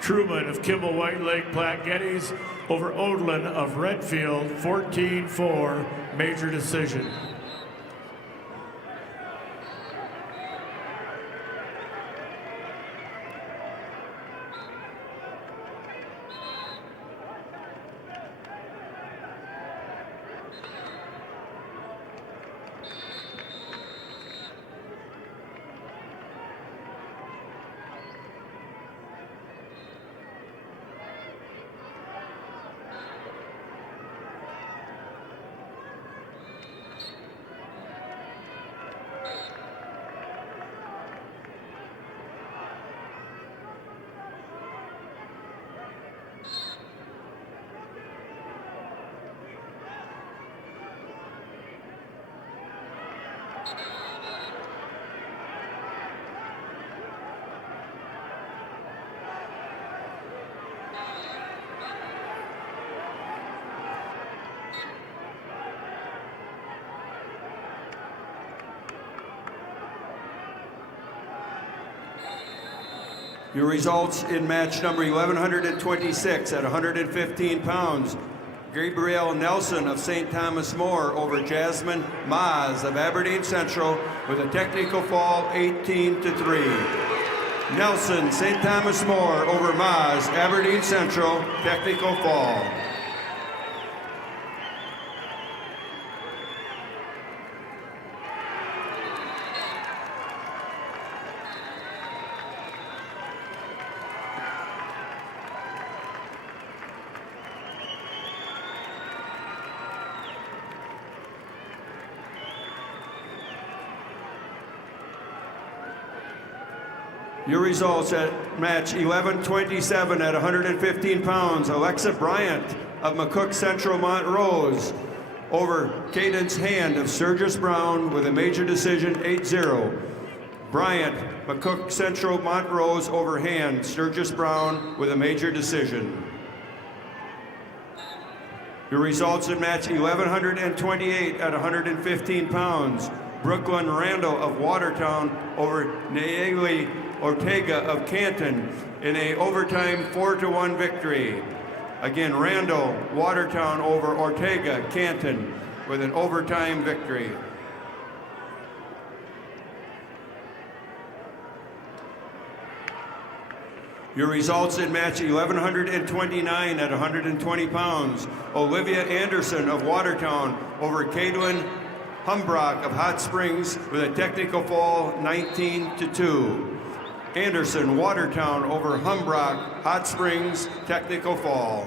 Truman of Kimball White Lake Platte Geddes over Odlin of Redfield, 14-4, major decision. Your results in match number 1126 at 115 pounds. Gabrielle Nelson of St. Thomas More over Jasmine Maz of Aberdeen Central with a technical fall 18-3. Nelson, St. Thomas More over Maz, Aberdeen Central, technical fall. Your results at match 11:27 at 115 pounds. Alexa Bryant of McCook Central Montrose over Cadence Hand of Sturgis Brown with a major decision 8-0. Bryant, McCook Central Montrose over Hand, Sturgis Brown with a major decision. Your results in match 1128 at 115 pounds. Brooklyn Randall of Watertown over Nayeli Ortega of Canton in a overtime 4-1 victory. Again, Randall, Watertown over Ortega, Canton with an overtime victory. Your results in match 1129 at 120 pounds. Olivia Anderson of Watertown over Cadwin Humbrock of Hot Springs with a technical fall 19-2. Anderson, Watertown over Humbrock, Hot Springs, technical fall.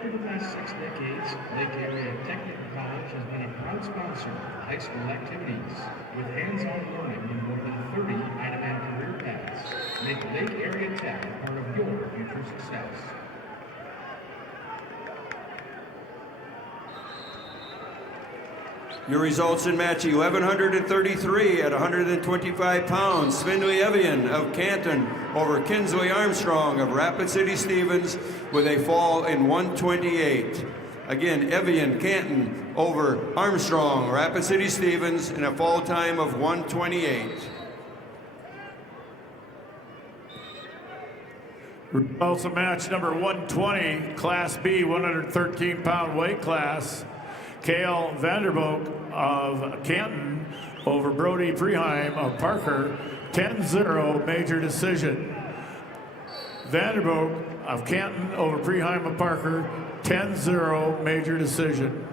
For the past 6 decades, Lake Area Technical College has been a proud sponsor of high school activities, with hands-on learning in more than 30 Ironman career paths. Make Lake Area Tech a part of your future success. Your results in match 1133 at 125 pounds. Finley Evian of Canton over Kinsley Armstrong of Rapid City Stevens with a fall in 128. Again, Evian Canton over Armstrong, Rapid City Stevens in a fall time of 128. Results of match number 120, Class B, 113-pound weight class. Kale Vanderboek of Canton over Brody Preheim of Parker, 10-0 major decision. Vanderboek of Canton over Preheim of Parker, 10-0 major decision.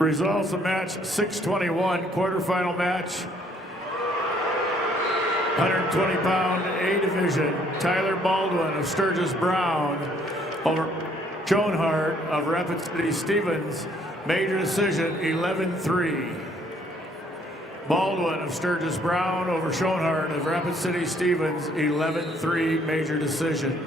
Results of match 621, quarterfinal match. 120-pound A division, Tyler Baldwin of Sturgis Brown over Joan Hart of Rapid City Stevens. Major decision, 11-3. Baldwin of Sturgis Brown over Schoenhart of Rapid City Stevens, 11-3 major decision.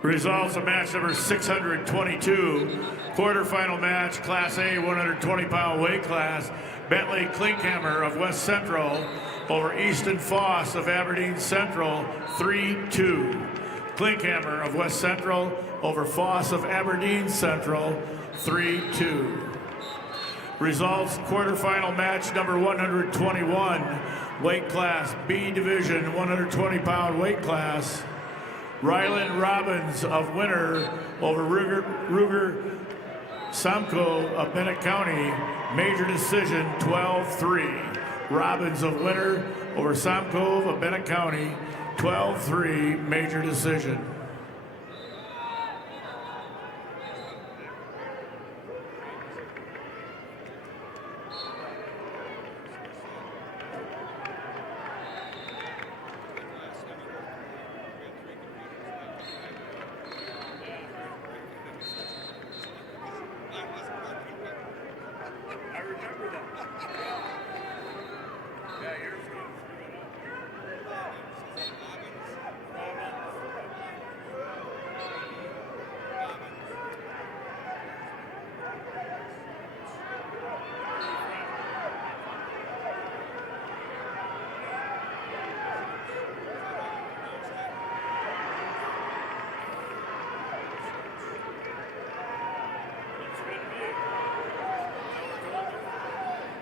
Results of match number 622, quarterfinal match, Class A 120-pound weight class. Bentley Klinkhammer of West Central over Easton Foss of Aberdeen Central, 3-2. Klinkhammer of West Central over Foss of Aberdeen Central, 3-2. Results, quarterfinal match number 121, weight class B division, 120-pound weight class. Ryland Robbins of Winter over Ruger Samko of Bennett County, major decision 12-3. Robbins of Winter over Samko of Bennett County, 12-3 major decision.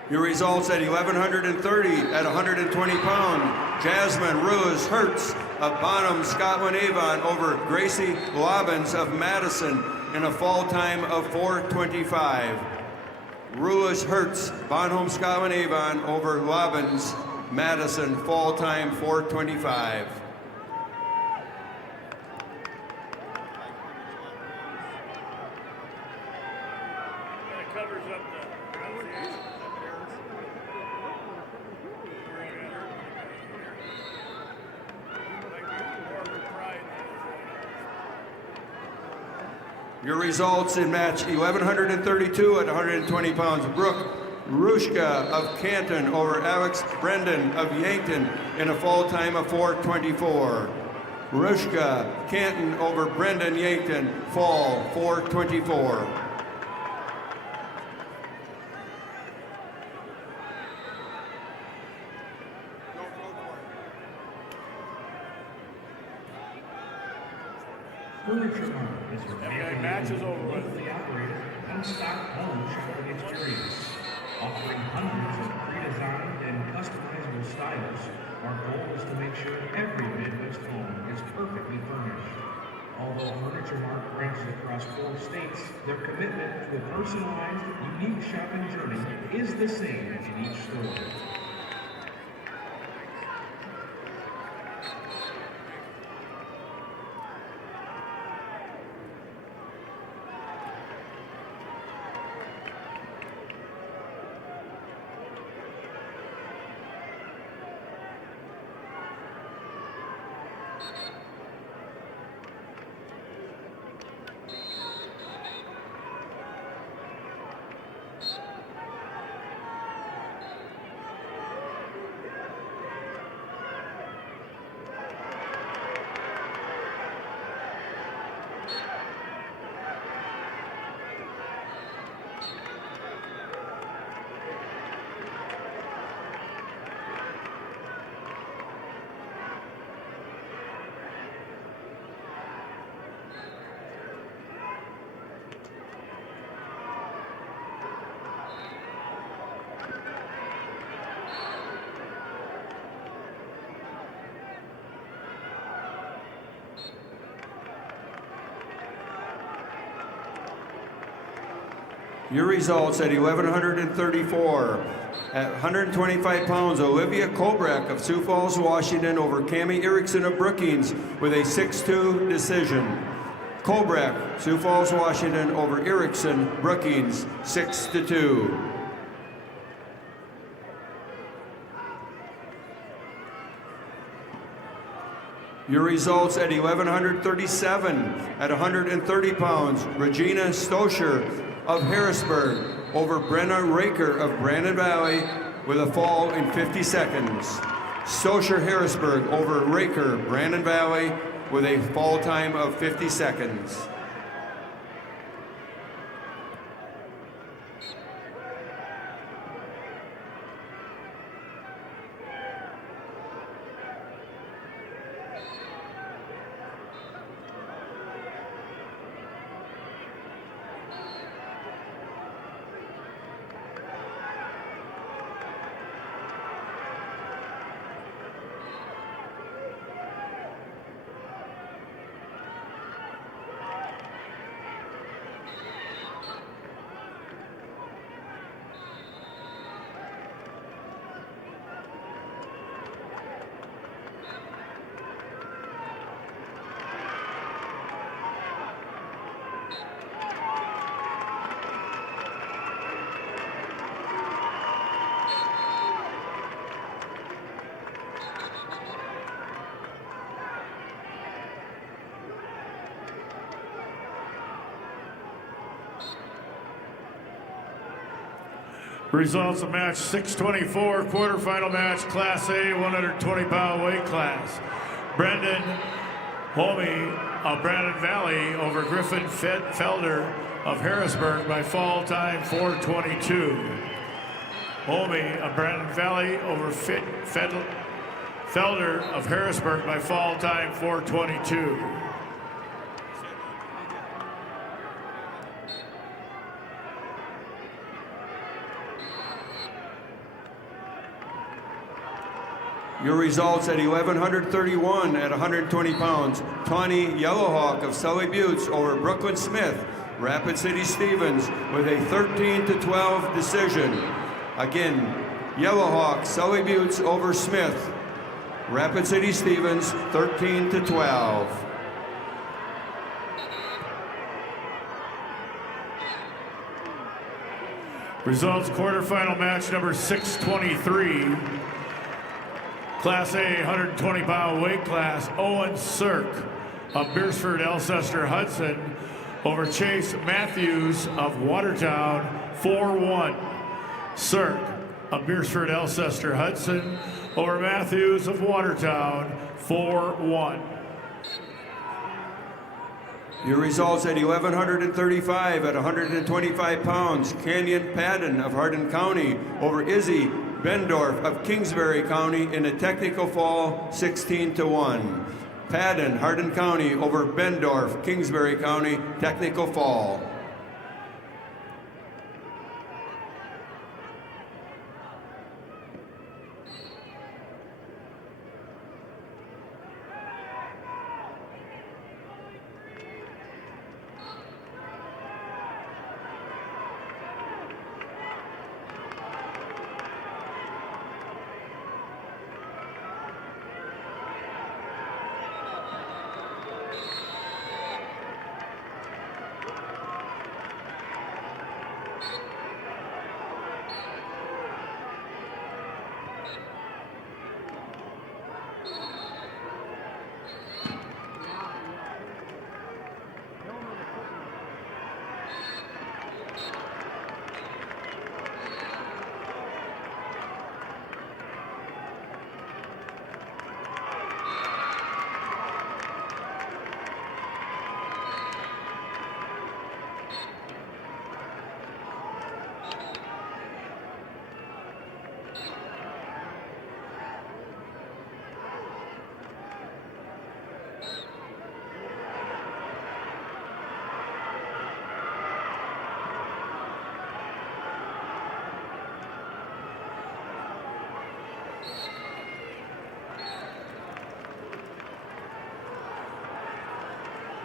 Your results at 1,130 at 120 pound. Jasmine Rose Hertz of Bonham, Scotland Avon over Gracie Lobbins of Madison in a fall time of 4:25. Rose Hertz, Bonham, Scotland Avon over Lobbins, Madison, fall time 4:25. Your results in match 1,132 at 120 pounds. Brooke Rushka of Canton over Alex Brendan of Yankton in a fall time of 4:24. Rushka, Canton over Brendan Yankton, fall 4:24. Furniture Mart is your match is over with. Locally operated, one-stop home shopping experience. Offering hundreds of pre-designed and customizable styles, our goal is to make sure every Midwest home is perfectly furnished. Although Furniture Mart branches across 4 states, their commitment to a personalized, unique shopping journey is the same in each store. Your results at 1,134. At 125 pounds, Olivia Kobrak of Sioux Falls, Washington over Cami Erickson of Brookings with a 6-2 decision. Kobrak, Sioux Falls, Washington over Erickson, Brookings, 6-2. Your results at 1,137. At 130 pounds, Regina Stoscher of Harrisburg over Brenna Raker of Brandon Valley with a fall in 50 seconds. Stoscher Harrisburg over Raker, Brandon Valley with a fall time of 50 seconds. Results of match 624, quarterfinal match, Class A, 120-pound weight class. Brendan Holme of Brandon Valley over Griffin Felder of Harrisburg by fall time 4:22. Holme of Brandon Valley over Felder of Harrisburg by fall time 4:22. Your results at 1,131 at 120 pounds. Tawny Yellowhawk of Sully Buttes over Brooklyn Smith, Rapid City Stevens with a 13-12 decision. Again, Yellowhawk, Sully Buttes over Smith, Rapid City Stevens, 13-12. Results quarterfinal match number 623. Class A 120-pound weight class, Owen Sirk of Beersford, Alcester, Hudson over Chase Matthews of Watertown, 4-1. Sirk of Beersford, Alcester, Hudson over Matthews of Watertown, 4-1. Your results at 1,135 at 125 pounds. Canyon Padden of Hardin County over Izzy Bendorf of Kingsbury County in a technical fall, 16-1. Padden, Hardin County over Bendorf, Kingsbury County, technical fall.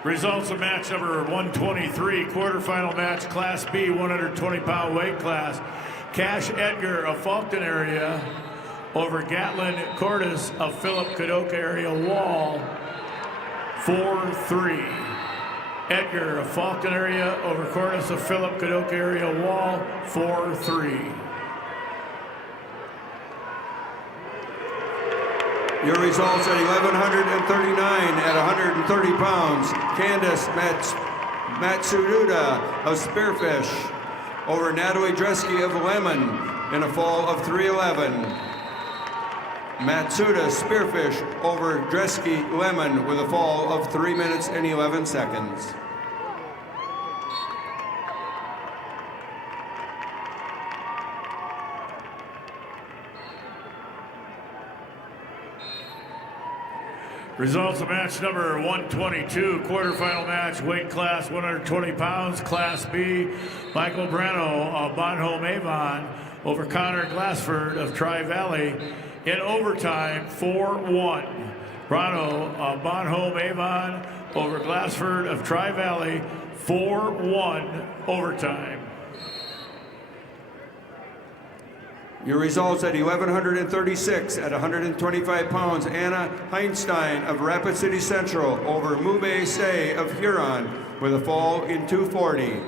Results of match number 123, quarterfinal match, Class B, 120-pound weight class. Cash Edgar of Faulkton area over Gatlin Cordes of Philip Kadoka area Wall, 4-3. Edgar of Faulkton area over Cordes of Philip Kadoka area Wall, 4-3. Your results at 1,139 at 130 pounds. Candace Matsuruda of Spearfish over Natalie Dresky of Lemon in a fall of 3:11. Matsuda Spearfish over Dresky Lemon with a fall of 3 minutes and 11 seconds. Results of match number 122, quarterfinal match, weight class 120 pounds, Class B. Michael Brano of Bonhomme Avon over Connor Glassford of Tri-Valley in overtime, 4-1. Brano of Bonhomme Avon over Glassford of Tri-Valley, 4-1 overtime. Your results at 1,136 at 125 pounds. Anna Heinstein of Rapid City Central over Mube Say of Huron with a fall in 2:40.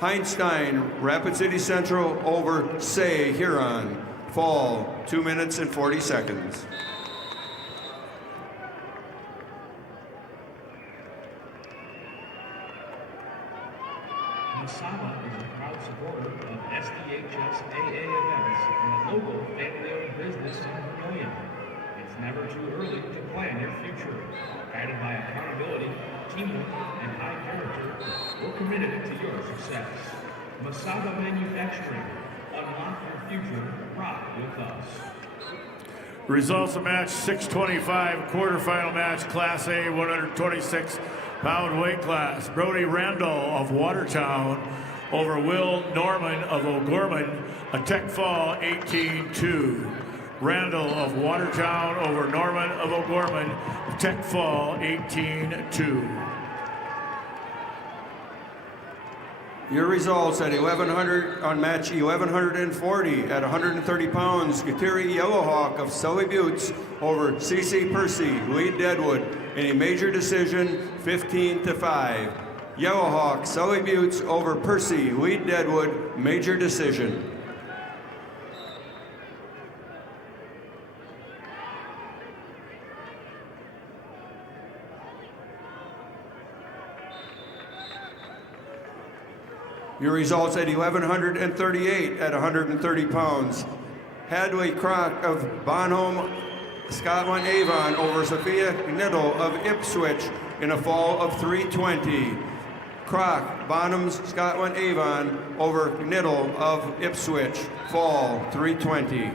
Heinstein, Rapid City Central over Say, Huron. Fall, 2 minutes and 40 seconds. Masaba is a proud supporter of SDHS AA events and a local family-owned business in Vermillion. It's never too early to plan your future. Guided by accountability, teamwork, and high character, we're committed to your success. Masaba Manufacturing. Unlock your future. Rock with us. Results of match 625, quarterfinal match, Class A, 126-pound weight class. Brody Randall of Watertown over Will Norman of O'Gorman, a tech fall 18-2. Randall of Watertown over Norman of O'Gorman, a tech fall 18-2. Your results at 1,100 on match 1,140 at 130 pounds. Kateri Yellowhawk of Sully Buttes over CC Percy, Lead Deadwood in a major decision, 15-5. Yellowhawk, Sully Buttes over Percy, Lead Deadwood, major decision. Your results at 1,138 at 130 pounds. Hadley Crock of Bonhomme, Scotland Avon over Sophia Knittle of Ipswich in a fall of 3:20. Crock, Bonham's Scotland Avon over Knittle of Ipswich, fall 3:20.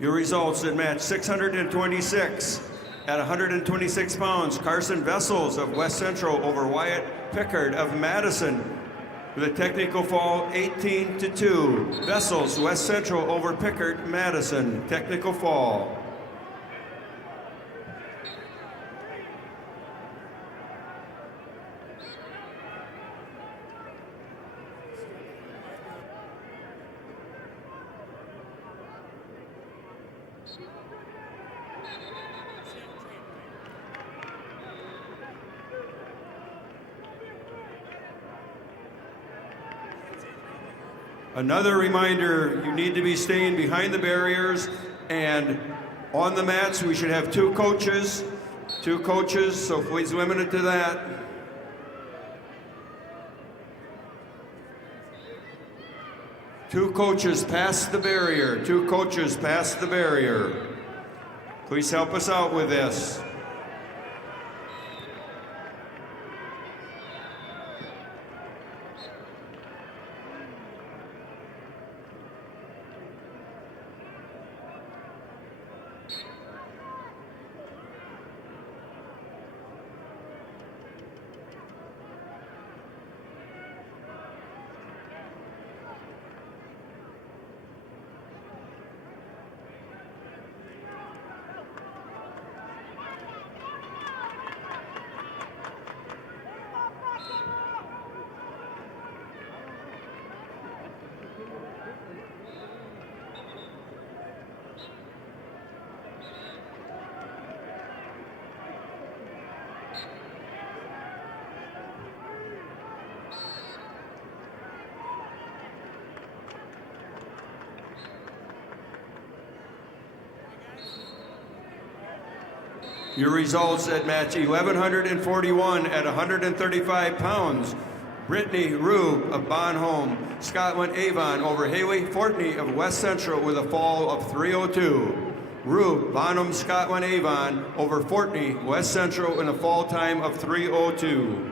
Your results in match 626 at 126 pounds. Carson Vessels of West Central over Wyatt Pickard of Madison with a technical fall 18-2. Vessels, West Central over Pickard, Madison, technical fall. Another reminder, you need to be staying behind the barriers and on the mats. We should have 2 coaches 2 coaches, so please limit it to that. Two coaches past the barrier. 2 coaches past the barrier. Please help us out with this. Your results at match 1141 at 135 pounds. Brittany Rube of Bonholm, Scotland Avon over Haley Fortney of West Central with a fall of 302. Rube, Bonham, Scotland Avon over Fortney, West Central in a fall time of 302.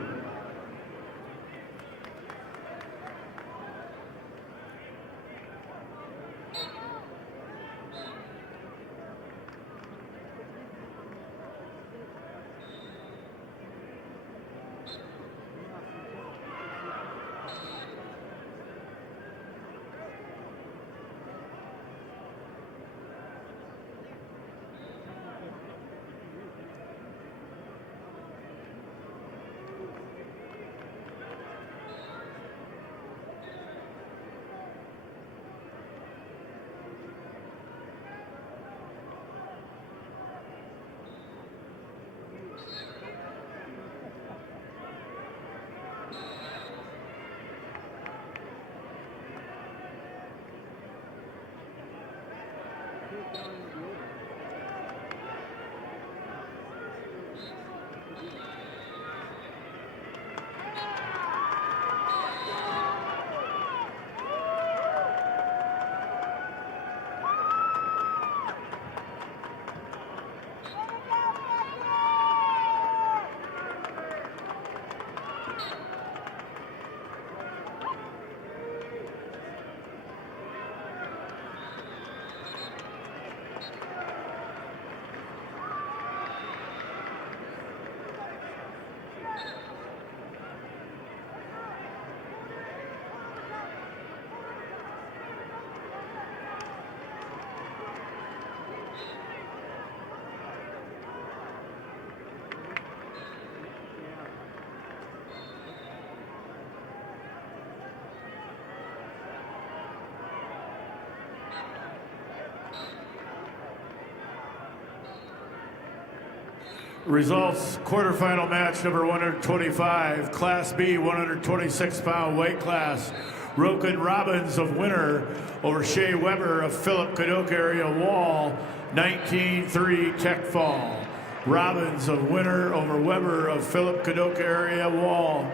Results, quarterfinal match number 125, Class B, 126-pound weight class. Roken Robbins of Winter over Shea Weber of Philip Cadoc area Wall, 19-3 tech fall. Robbins of Winter over Weber of Philip Cadoc area Wall,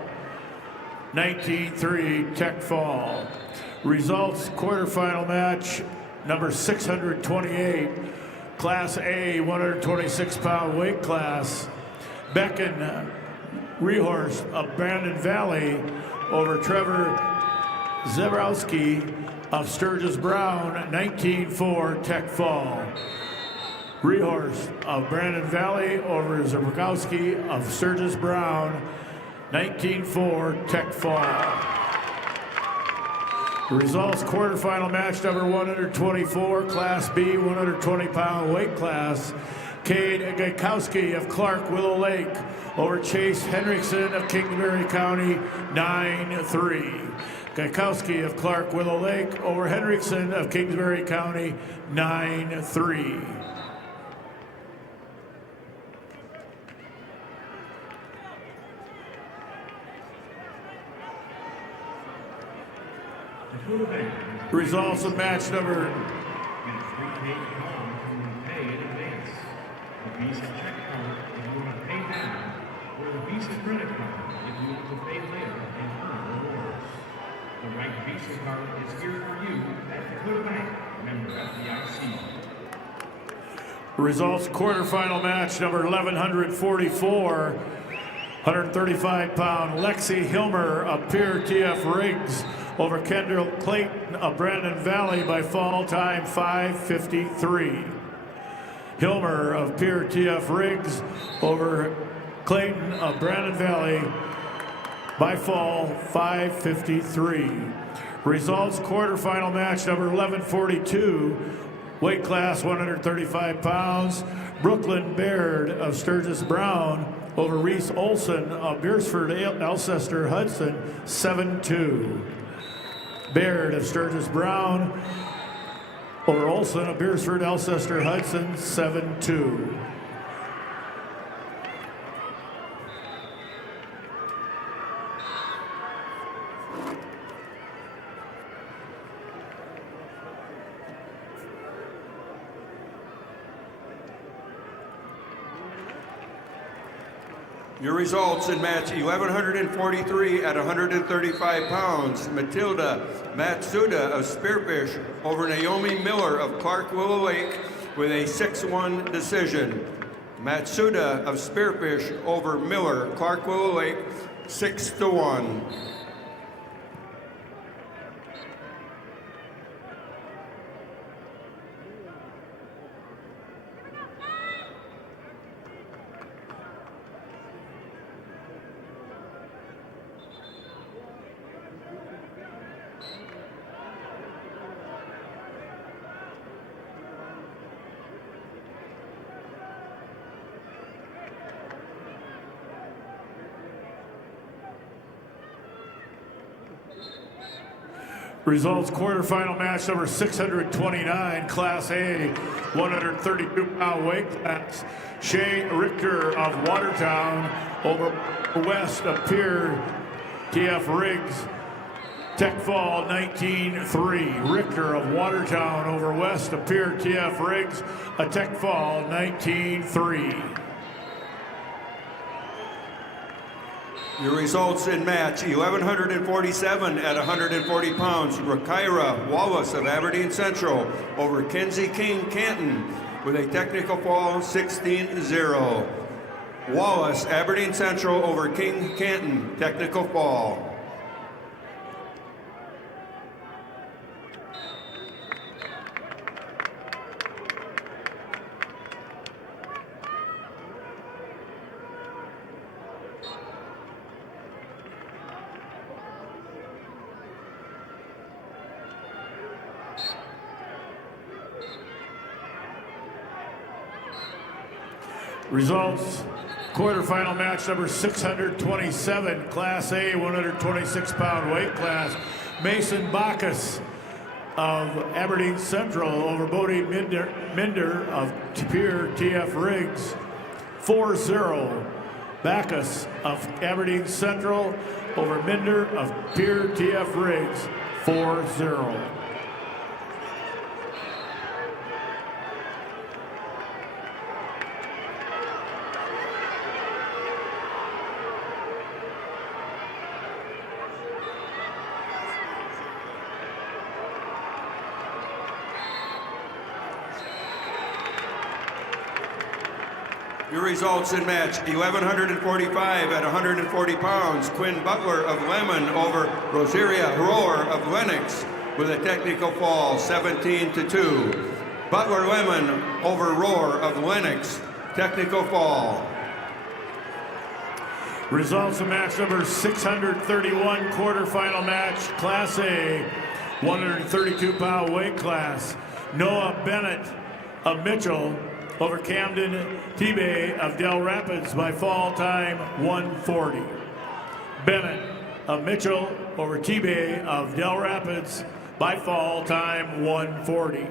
19-3 tech fall. Results, quarterfinal match number 628, Class A, 126-pound weight class. Becken Rehorst of Brandon Valley over Trevor Zebrowski of Sturgis Brown, 19-4 tech fall. Rehorst of Brandon Valley over Zebrowski of Sturgis Brown, 19-4 tech fall. The results, quarterfinal match number 124, Class B, 120-pound weight class. Cade Gaikowski of Clark Willow Lake over Chase Henriksen of Kingsbury County, 9-3. Gaikowski of Clark Willow Lake over Henriksen of Kingsbury County, 9-3. Results of match number credit card if you want to pay later and earn rewards. The right Visa card is here for you at Dakota Bank, member FDIC. Results quarterfinal match number 1144. 135-pound Lexi Hilmer of Pierre TF Riggs over Kendall Clayton of Brandon Valley by fall time 5:53. Hilmer of Pierre TF Riggs over Clayton of Brandon Valley by fall 5:53. Results quarterfinal match number 1142. Weight class 135 pounds. Brooklyn Baird of Sturgis Brown over Reese Olson of Beersford Alcester Hudson 7-2. Baird of Sturgis Brown over Olson of Beersford Alcester Hudson 7-2. Your results in match 1143 at 135 pounds. Matilda Matsuda of Spearfish over Naomi Miller of Clark Willow Lake with a 6-1 decision. Matsuda of Spearfish over Miller, Clark Willow Lake, 6-1. Results quarterfinal match number 629, Class A, 132-pound weight class. Shay Richter of Watertown over West of Pierre TF Riggs. Tech fall 19-3. Richter of Watertown over West of Pierre TF Riggs. A tech fall 19-3. Your results in match 1147 at 140 pounds. Rakaira Wallace of Aberdeen Central over Kenzie King Canton with a technical fall 16-0. Wallace, Aberdeen Central over King Canton, technical fall. Results, quarterfinal match number 627, Class A, 126-pound weight class. Mason Bacchus of Aberdeen Central over Bodie Minder of Pierre TF Riggs, 4-0. Bacchus of Aberdeen Central over Minder of Pierre TF Riggs, 4-0. Your results in match 1145 at 140 pounds. Quinn Butler of Lemon over Rosaria Rohr of Lennox with a technical fall 17-2. Butler Lemon over Rohr of Lennox, technical fall. Results of match number 631, quarterfinal match, Class A, 132-pound weight class. Noah Bennett of Mitchell over Camden T-Bay of Del Rapids by fall time 140. Bennett of Mitchell over T-Bay of Del Rapids by fall time 140.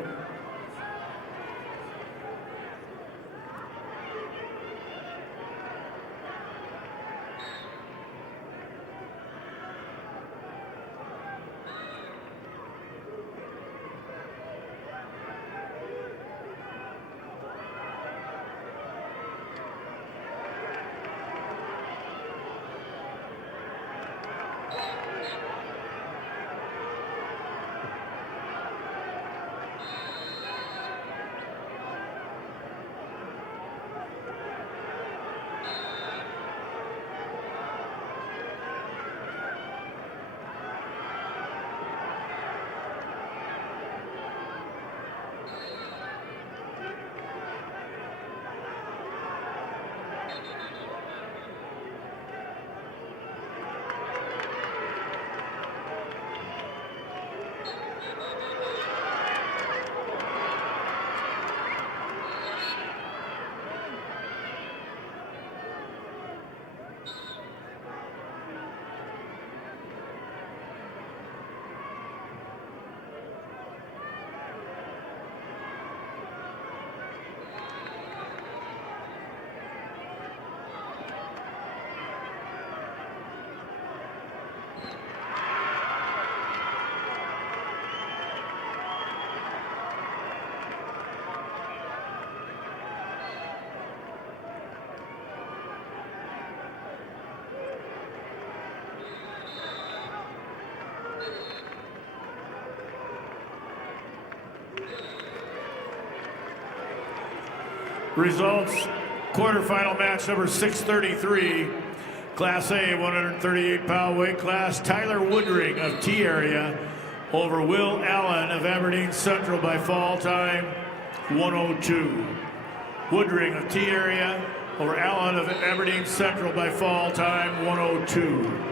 Results, quarterfinal match number 633, Class A 138-pound weight class, Tyler Woodring of T Area over Will Allen of Aberdeen Central by fall time 102. Woodring of T Area over Allen of Aberdeen Central by fall time 102.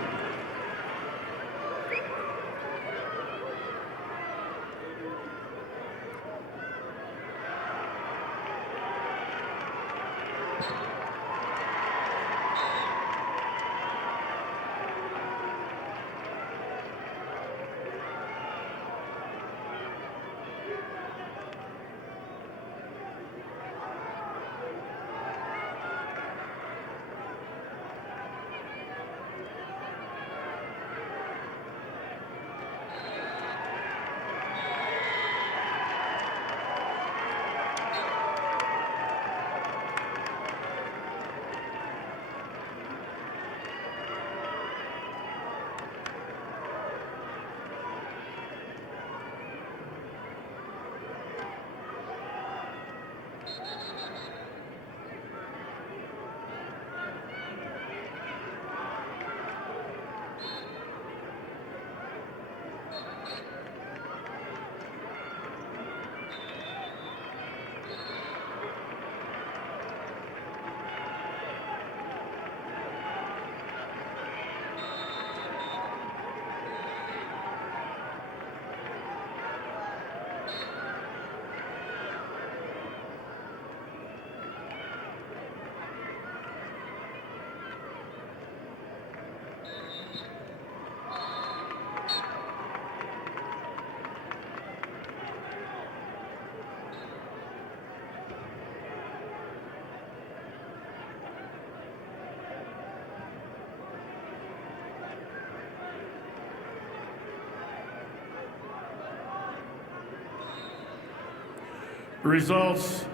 Results,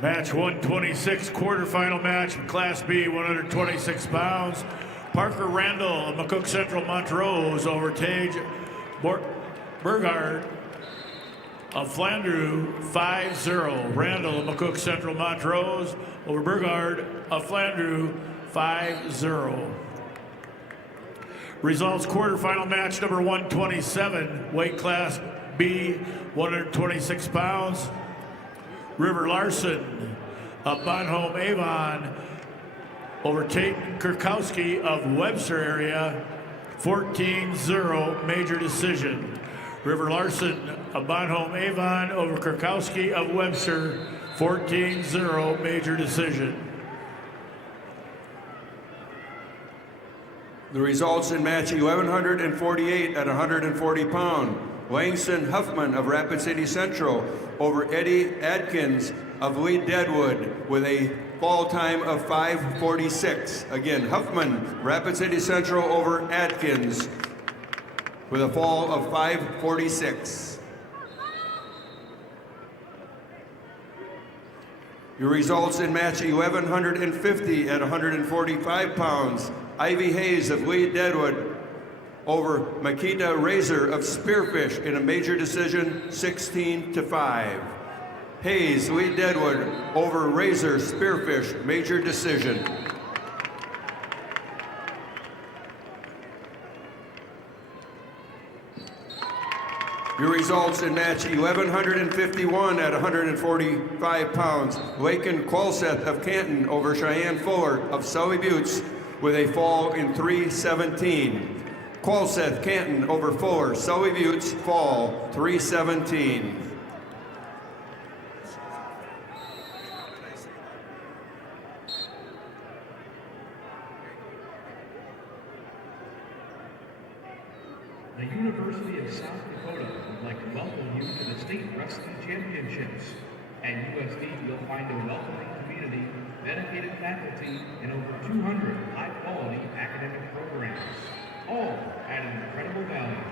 match 126, quarterfinal match, Class B, 126 pounds. Parker Randall of McCook Central Montrose over Tage Burgard of Flandreau 5-0. Randall of McCook Central Montrose over Burgard of Flandreau 5-0. Results, quarterfinal match number 127, weight class B, 126 pounds. River Larson of Bonhomme Avon over Tate Kurkowski of Webster area, 14-0 major decision. River Larson of Bonhomme Avon over Kurkowski of Webster, 14-0 major decision. The results in match 1148 at 140 pound. Langston Huffman of Rapid City Central over Eddie Adkins of Lee Deadwood with a fall time of 5:46. Again, Huffman, Rapid City Central over Adkins with a fall of 5:46. Your results in match 1150 at 145 pounds. Ivy Hayes of Lee Deadwood over Makita Razor of Spearfish in a major decision, 16-5. Hayes, Lee Deadwood over Razor Spearfish, major decision. Your results in match 1151 at 145 pounds. Laken Qualseth of Canton over Cheyenne Fuller of Sully Buttes with a fall in 3:17. Qualseth, Canton over Fuller, Sully Buttes, fall 3:17. The University of South Dakota would like to welcome you to the State Wrestling Championships. At USD, you'll find a welcoming community, dedicated faculty, and over 200 high-quality academic programs, all at an incredible value.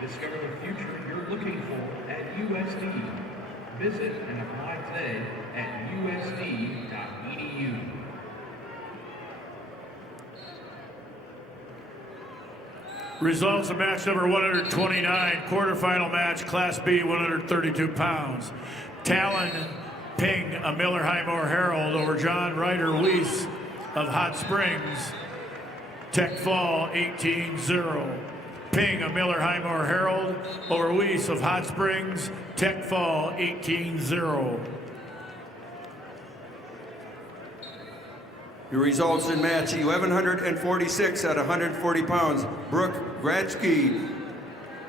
Discover the future you're looking for at USD. Visit and apply today at usd.edu. Results of match number 129, quarterfinal match, Class B, 132 pounds. Talon Ping, a Miller Highmore Herald over John Ryder Weiss of Hot Springs, Tech Fall 18-0. Ping, a Miller Highmore Herald over Weiss of Hot Springs, Tech Fall 18-0. Your results in match 1146 at 140 pounds. Brooke Gratzky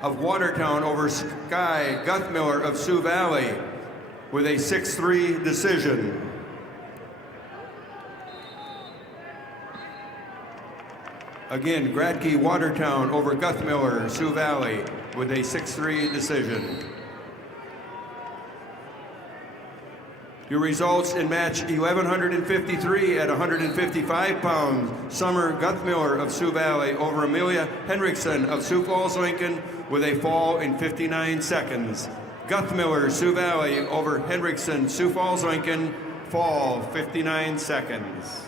of Watertown over Sky Guthmiller of Sioux Valley with a 6-3 decision. Again, Gradke Watertown over Guthmiller, Sioux Valley with a 6-3 decision. Your results in match 1153 at 155 pounds. Summer Guthmiller of Sioux Valley over Amelia Henriksen of Sioux Falls, Lincoln with a fall in 59 seconds. Guthmiller, Sioux Valley over Henriksen, Sioux Falls, Lincoln, fall 59 seconds.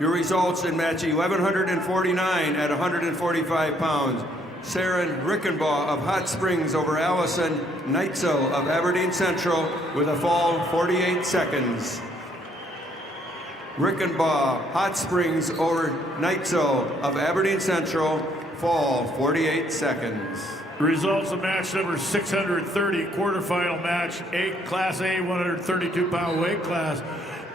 Your results in match 1149 at 145 pounds. Saren Rickenbaugh of Hot Springs over Allison Neitzel of Aberdeen Central with a fall 48 seconds. Rickenbaugh, Hot Springs over Neitzel of Aberdeen Central, fall 48 seconds. Results of match number 630, quarterfinal match, Class A 132-pound weight class.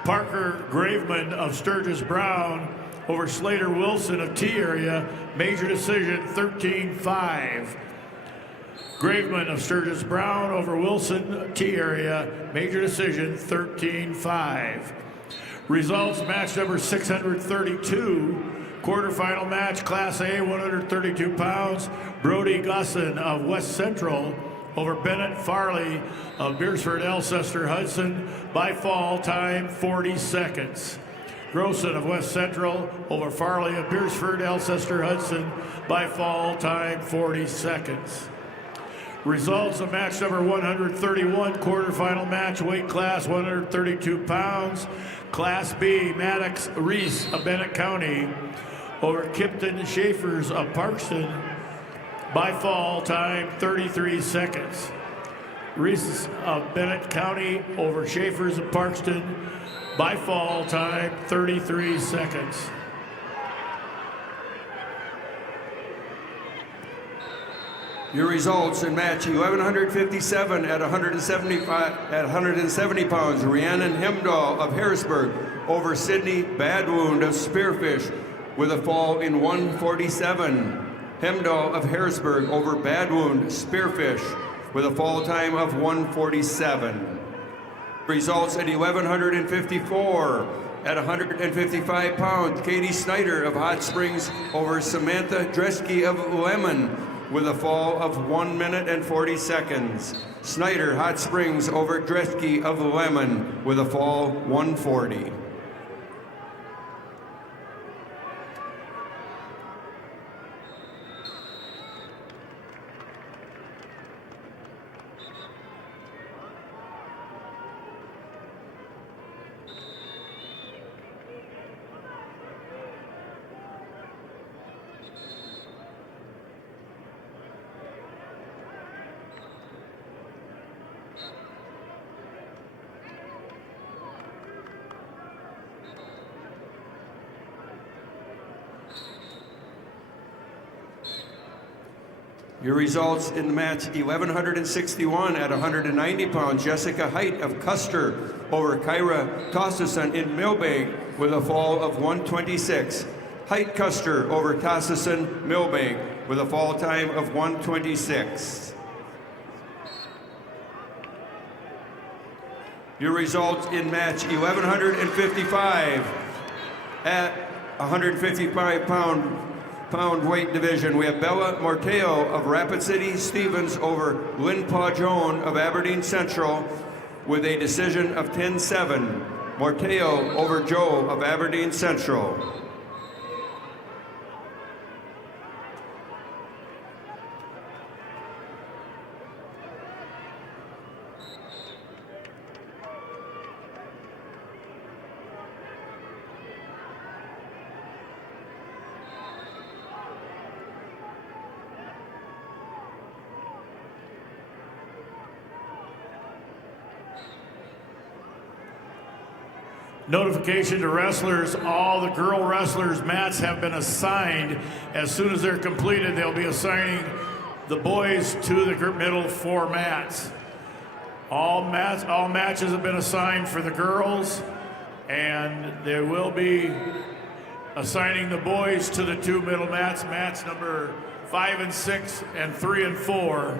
Parker Graveman of Sturgis Brown over Slater Wilson of T area, major decision 13-5. Graveman of Sturgis Brown over Wilson T area, major decision 13-5. Results match number 632, quarterfinal match, Class A 132 pounds, Brody Gusson of West Central over Bennett Farley of Beersford, Alcester, Hudson, by fall time 40 seconds. Grosson of West Central over Farley of Beersford, Alcester, Hudson, by fall time 40 seconds. Results of match number 131, quarterfinal match, weight class 132 pounds, Class B, Maddox Reese of Bennett County over Kipton Schaefers of Parkston, by fall time 33 seconds. Reese of Bennett County over Schaefers of Parkston, by fall time 33 seconds. Your results in match 1157 at 170 pounds. Rhiannon Hemdahl of Harrisburg over Sydney Badwound of Spearfish with a fall in 147. Hemdahl of Harrisburg over Badwound Spearfish with a fall time of 147. Results at 1154 at 155 pounds. Katie Snyder of Hot Springs over Samantha Dresky of Lemon with a fall of 1 minute and 40 seconds. Snyder, Hot Springs over Dresky of Lemon with a fall 140. Your results in the match 1161 at 190 pounds. Jessica Height of Custer over Kyra Tossison in Milbank with a fall of 126. Height Custer over Tossison Milbank with a fall time of 126. Your results in match 1155 at 155 pound weight division. We have Bella Morteo of Rapid City Stevens over Lynn Pajon of Aberdeen Central with a decision of 10-7. Morteo over Joe of Aberdeen Central. Notification to wrestlers, all the girl wrestlers' mats have been assigned. As soon as they're completed, they'll be assigning the boys to the middle 4 mats. All matches have been assigned for the girls, and they will be assigning the boys to the 2 middle mats, mats number 5 and 6 and 3 and 4.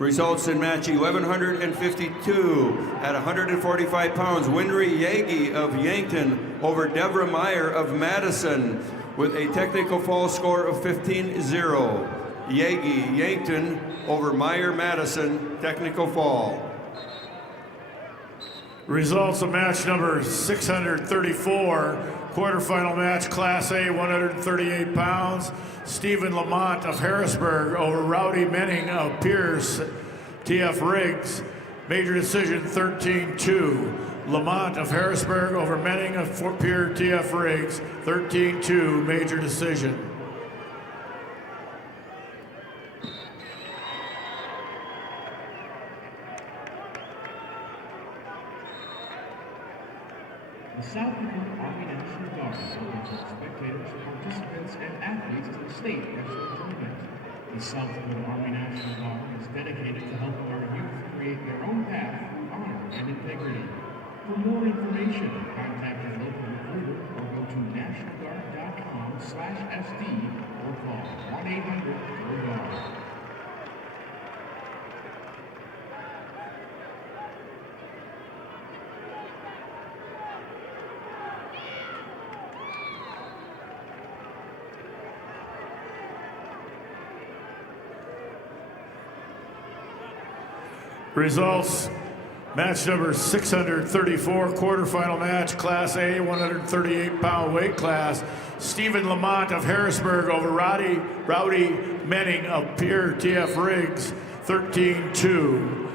Results in match 1152 at 145 pounds. Winry Yagi of Yankton over Deborah Meyer of Madison with a technical fall score of 15-0. Yagi Yankton over Meyer Madison, technical fall. Results of match number 634, quarterfinal match, Class A, 138 pounds. Stephen Lamont of Harrisburg over Rowdy Menning of Pierce, TF Riggs. Major decision 13-2. Lamont of Harrisburg over Menning of Fort Pierre, TF Riggs, 13-2, major decision. The South Dakota Army National Guard is open to spectators, participants, and athletes to the state national tournament. The South Dakota Army National Guard is dedicated to helping our youth create their own path through honor and integrity. For more information, contact your local recruiter or go to nationalguard.com/SD or call 1-800-GO-GUARD. Results, match number 634, quarterfinal match, Class A, 138-pound weight class. Stephen Lamont of Harrisburg over Rowdy Menning of Pierre, TF Riggs, 13-2.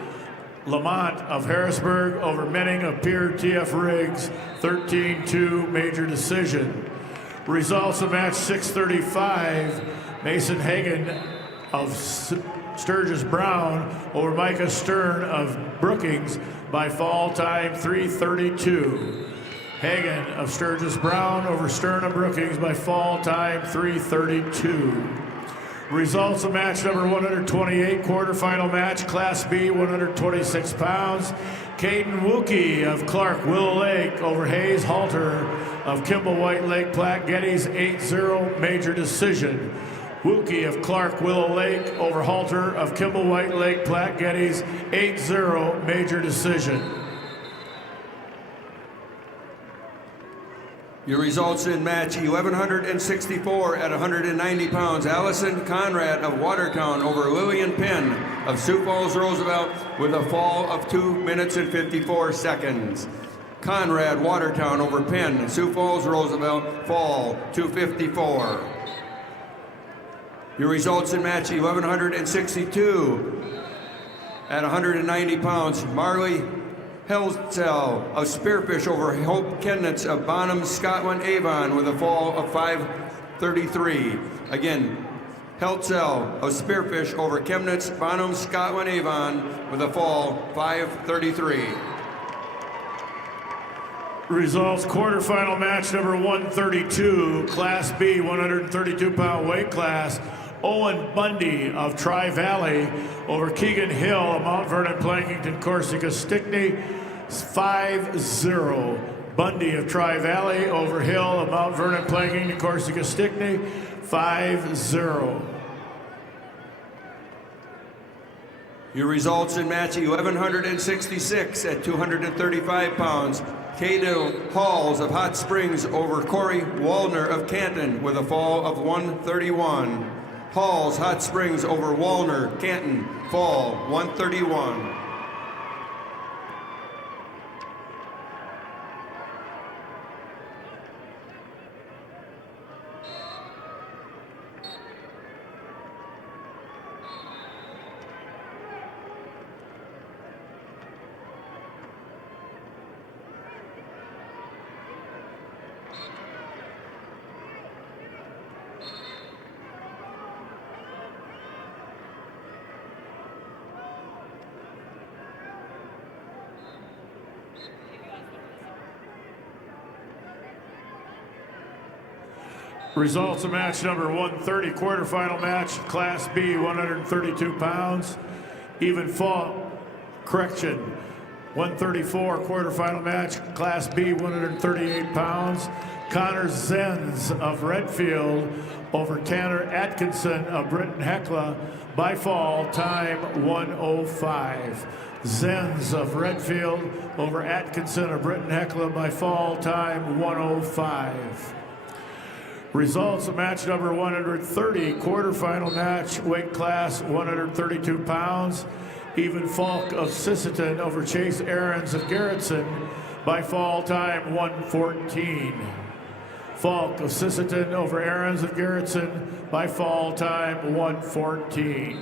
Lamont of Harrisburg over Menning of Pierre, TF Riggs, 13-2, major decision. Results of match 635, Mason Hagan of Sturgis Brown over Micah Stern of Brookings by fall time 3:32. Hagan of Sturgis Brown over Stern of Brookings by fall time 3:32. Results of match number 128, quarterfinal match, Class B, 126 pounds. Caden Wookie of Clark Willow Lake over Hayes Halter of Kimball White Lake Platte Geddes, 8-0, major decision. Wookie of Clark Willow Lake over Halter of Kimball White Lake Platte Geddes, 8-0, major decision. Your results in match 1164 at 190 pounds. Allison Conrad of Watertown over Lillian Penn of Sioux Falls Roosevelt with a fall of 2 minutes and 54 seconds. Conrad Watertown over Penn, Sioux Falls Roosevelt, fall 2:54. Your results in match 1162 at 190 pounds. Marley Helzel of Spearfish over Hope Kennitz of Bonham, Scotland, Avon with a fall of 5:33. Again, Helzel of Spearfish over Chemnitz, Bonham, Scotland, Avon with a fall 5:33. Results, quarterfinal match number 132, Class B, 132-pound weight class. Owen Bundy of Tri-Valley over Keegan Hill of Mount Vernon, Plankington, Corsica, Stickney, 5-0. Bundy of Tri-Valley over Hill of Mount Vernon, Plankington, Corsica, Stickney, 5-0. Your results in match 1166 at 235 pounds. Cato Halls of Hot Springs over Corey Waldner of Canton with a fall of 131. Halls Hot Springs over Walner, Canton, fall 131. Results of match number 130, quarterfinal match, Class B, 132 pounds. Even fall, correction, 134, quarterfinal match, Class B, 138 pounds. Connor Zenz of Redfield over Tanner Atkinson of Britton Hecla by fall, time 105. Zenz of Redfield over Atkinson of Britton Hecla by fall, time 105. Results of match number 130, quarterfinal match, weight class 132 pounds. Even Falk of Sisseton over Chase Aarons of Garrettson by fall, time 114. Falk of Sisseton over Aarons of Garrettson by fall, time 114.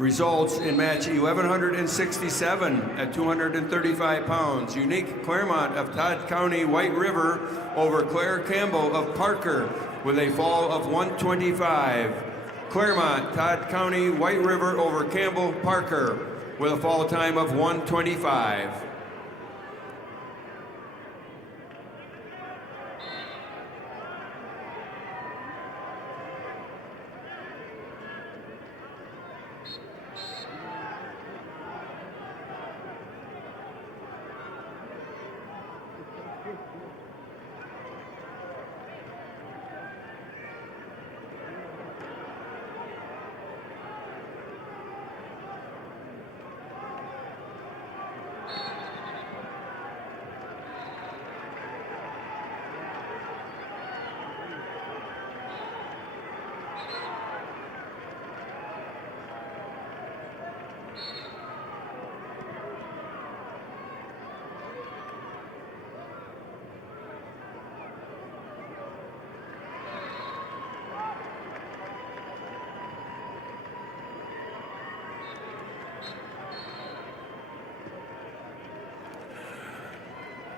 Results in match 1167 at 235 pounds. Unique Claremont of Todd County White River over Claire Campbell of Parker with a fall of 125. Claremont, Todd County White River over Campbell Parker with a fall time of 125.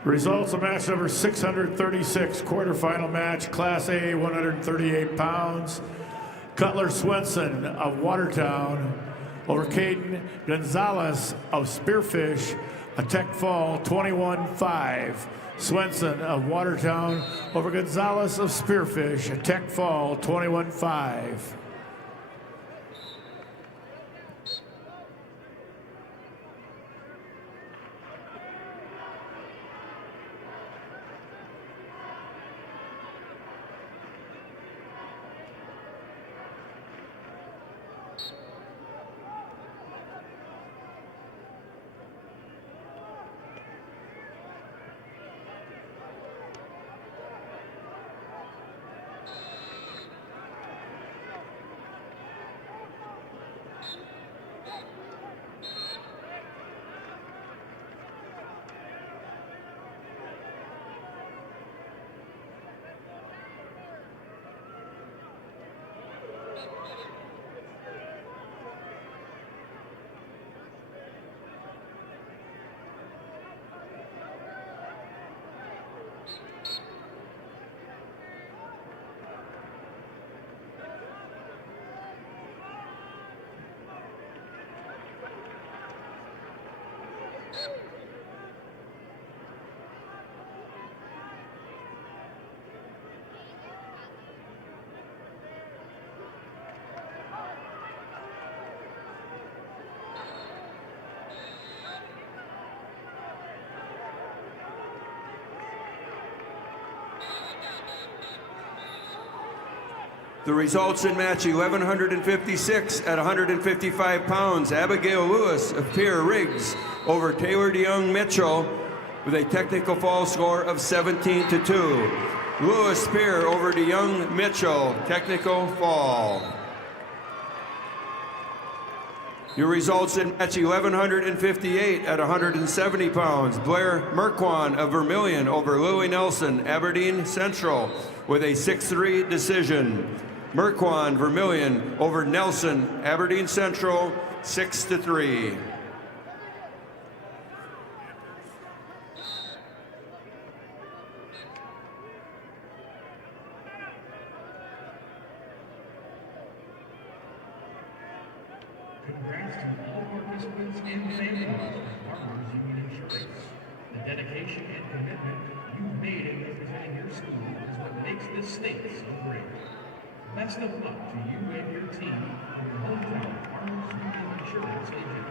Results of match number 636, quarterfinal match, Class A, 138 pounds. Cutler Swenson of Watertown over Caden Gonzalez of Spearfish, a tech fall 21-5. Swenson of Watertown over Gonzalez of Spearfish, a tech fall 21-5. The results in match 1156 at 155 pounds, Abigail Lewis of Pierre Riggs over Taylor DeYoung Mitchell with a technical fall score of 17-2. Lewis Pierre over DeYoung Mitchell, technical fall. Your results in match 1158 at 170 pounds, Blair Merquan of Vermilion over Lily Nelson, Aberdeen Central with a 6-3 decision. Merquan Vermilion over Nelson, Aberdeen Central, 6-3. Congrats to all participants and families of Farmers Union Insurance. The dedication and commitment you've made in representing your school is what makes this state so great. Best of luck to you and your team from your hometown Farmers Union Insurance agent.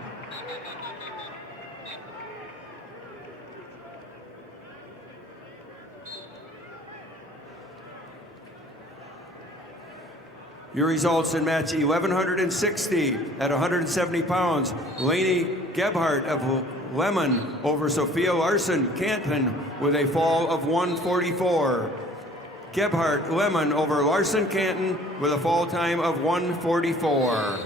Your results in match 1160 at 170 pounds, Lainey Gebhardt of Lemon over Sophia Larson, Canton with a fall of 144. Gebhardt Lemon over Larson, Canton with a fall time of 144.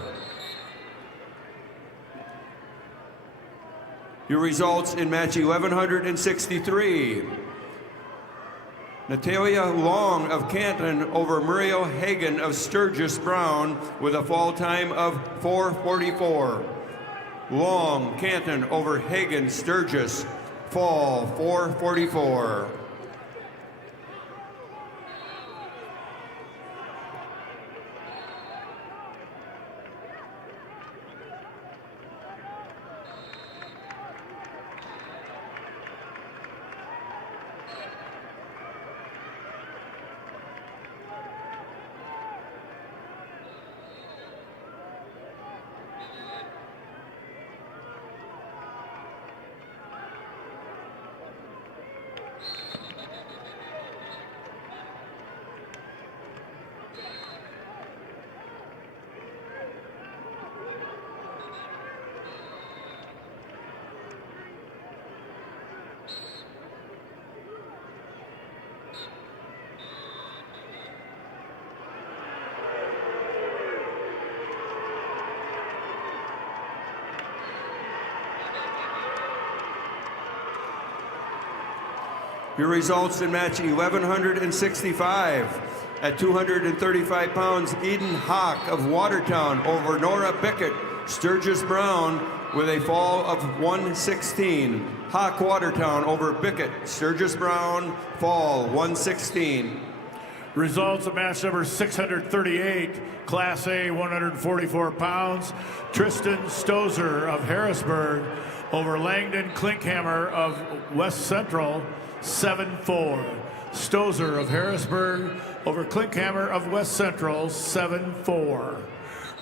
Your results in match 1163. Natalia Long of Canton over Muriel Hagan of Sturgis Brown with a fall time of 4:44. Long, Canton over Hagan Sturgis, fall 4:44. Your results in match 1165 at 235 pounds, Eden Hawk of Watertown over Nora Bickett, Sturgis Brown with a fall of 116. Hawk Watertown over Bickett, Sturgis Brown, fall 116. Results of match number 638, Class A, 144 pounds, Tristan Stozer of Harrisburg over Langdon Klinkhammer of West Central, 7-4. Stozer of Harrisburg over Klinkhammer of West Central, 7-4.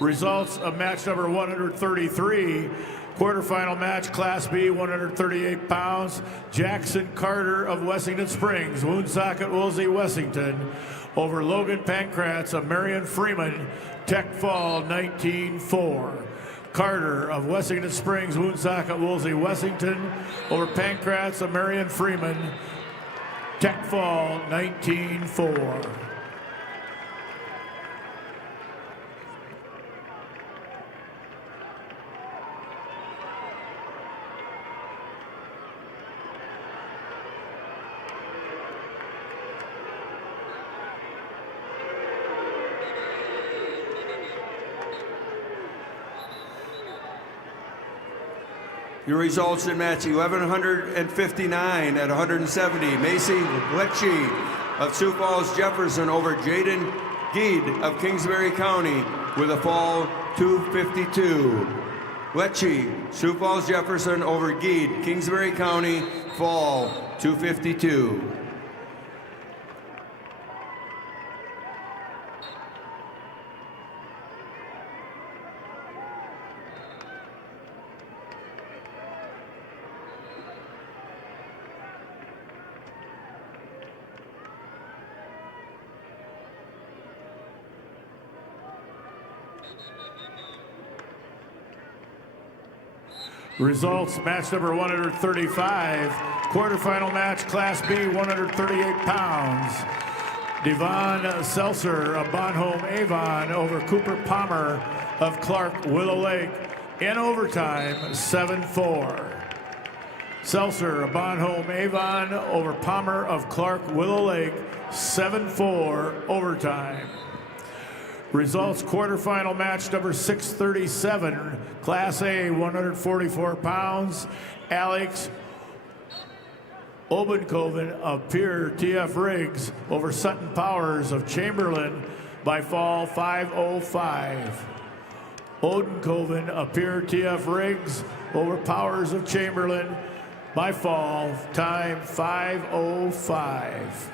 Results of match number 133, quarterfinal match, Class B, 138 pounds, Jackson Carter of Wessington Springs, Woonsocket Woolsey, Wessington, over Logan Pankratz of Marion Freeman, Tech Fall, 19-4. Carter of Wessington Springs, Woonsocket Woolsey, Wessington, over Pankratz of Marion Freeman, Tech Fall, 19-4. Your results in match 1159 at 170. Macy Lecce of Sioux Falls Jefferson over Jaden Geed of Kingsbury County with a fall 252. Lecce, Sioux Falls Jefferson over Geed, Kingsbury County, fall 252. Results, match number 135, quarterfinal match, Class B, 138 pounds. Devon Seltzer of Bonhomme Avon over Cooper Palmer of Clark Willow Lake in overtime, 7-4. Seltzer of Bonhomme Avon over Palmer of Clark Willow Lake, 7-4 overtime. Results, quarterfinal match number 637, Class A, 144 pounds. Alex Obenkoven of Pierre TF Riggs over Sutton Powers of Chamberlain by fall 5:05. Odenkoven of Pierre TF Riggs over Powers of Chamberlain by fall time 5:05.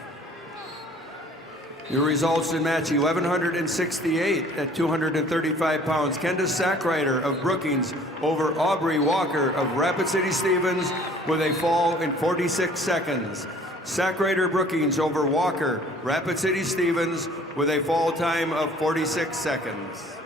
Your results in match 1168 at 235 pounds. Kendis Sackrider of Brookings over Aubrey Walker of Rapid City Stevens with a fall in 46 seconds. Sackrider Brookings over Walker, Rapid City Stevens with a fall time of 46 seconds.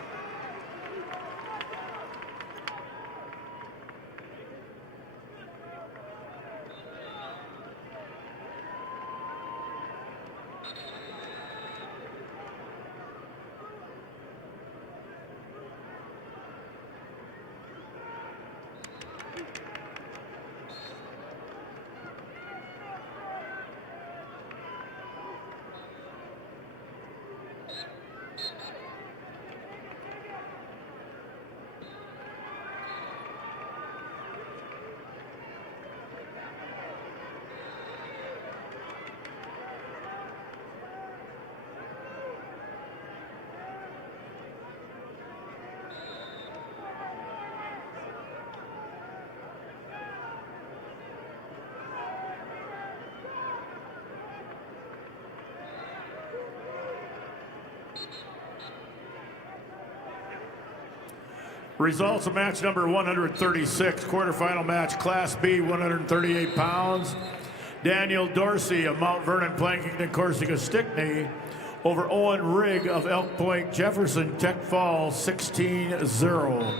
Results of match number 136, quarterfinal match, Class B, 138 pounds. Daniel Dorsey of Mount Vernon, Plankington, Corsica, Stickney over Owen Rigg of Elk Point, Jefferson, Tech Fall, 16-0.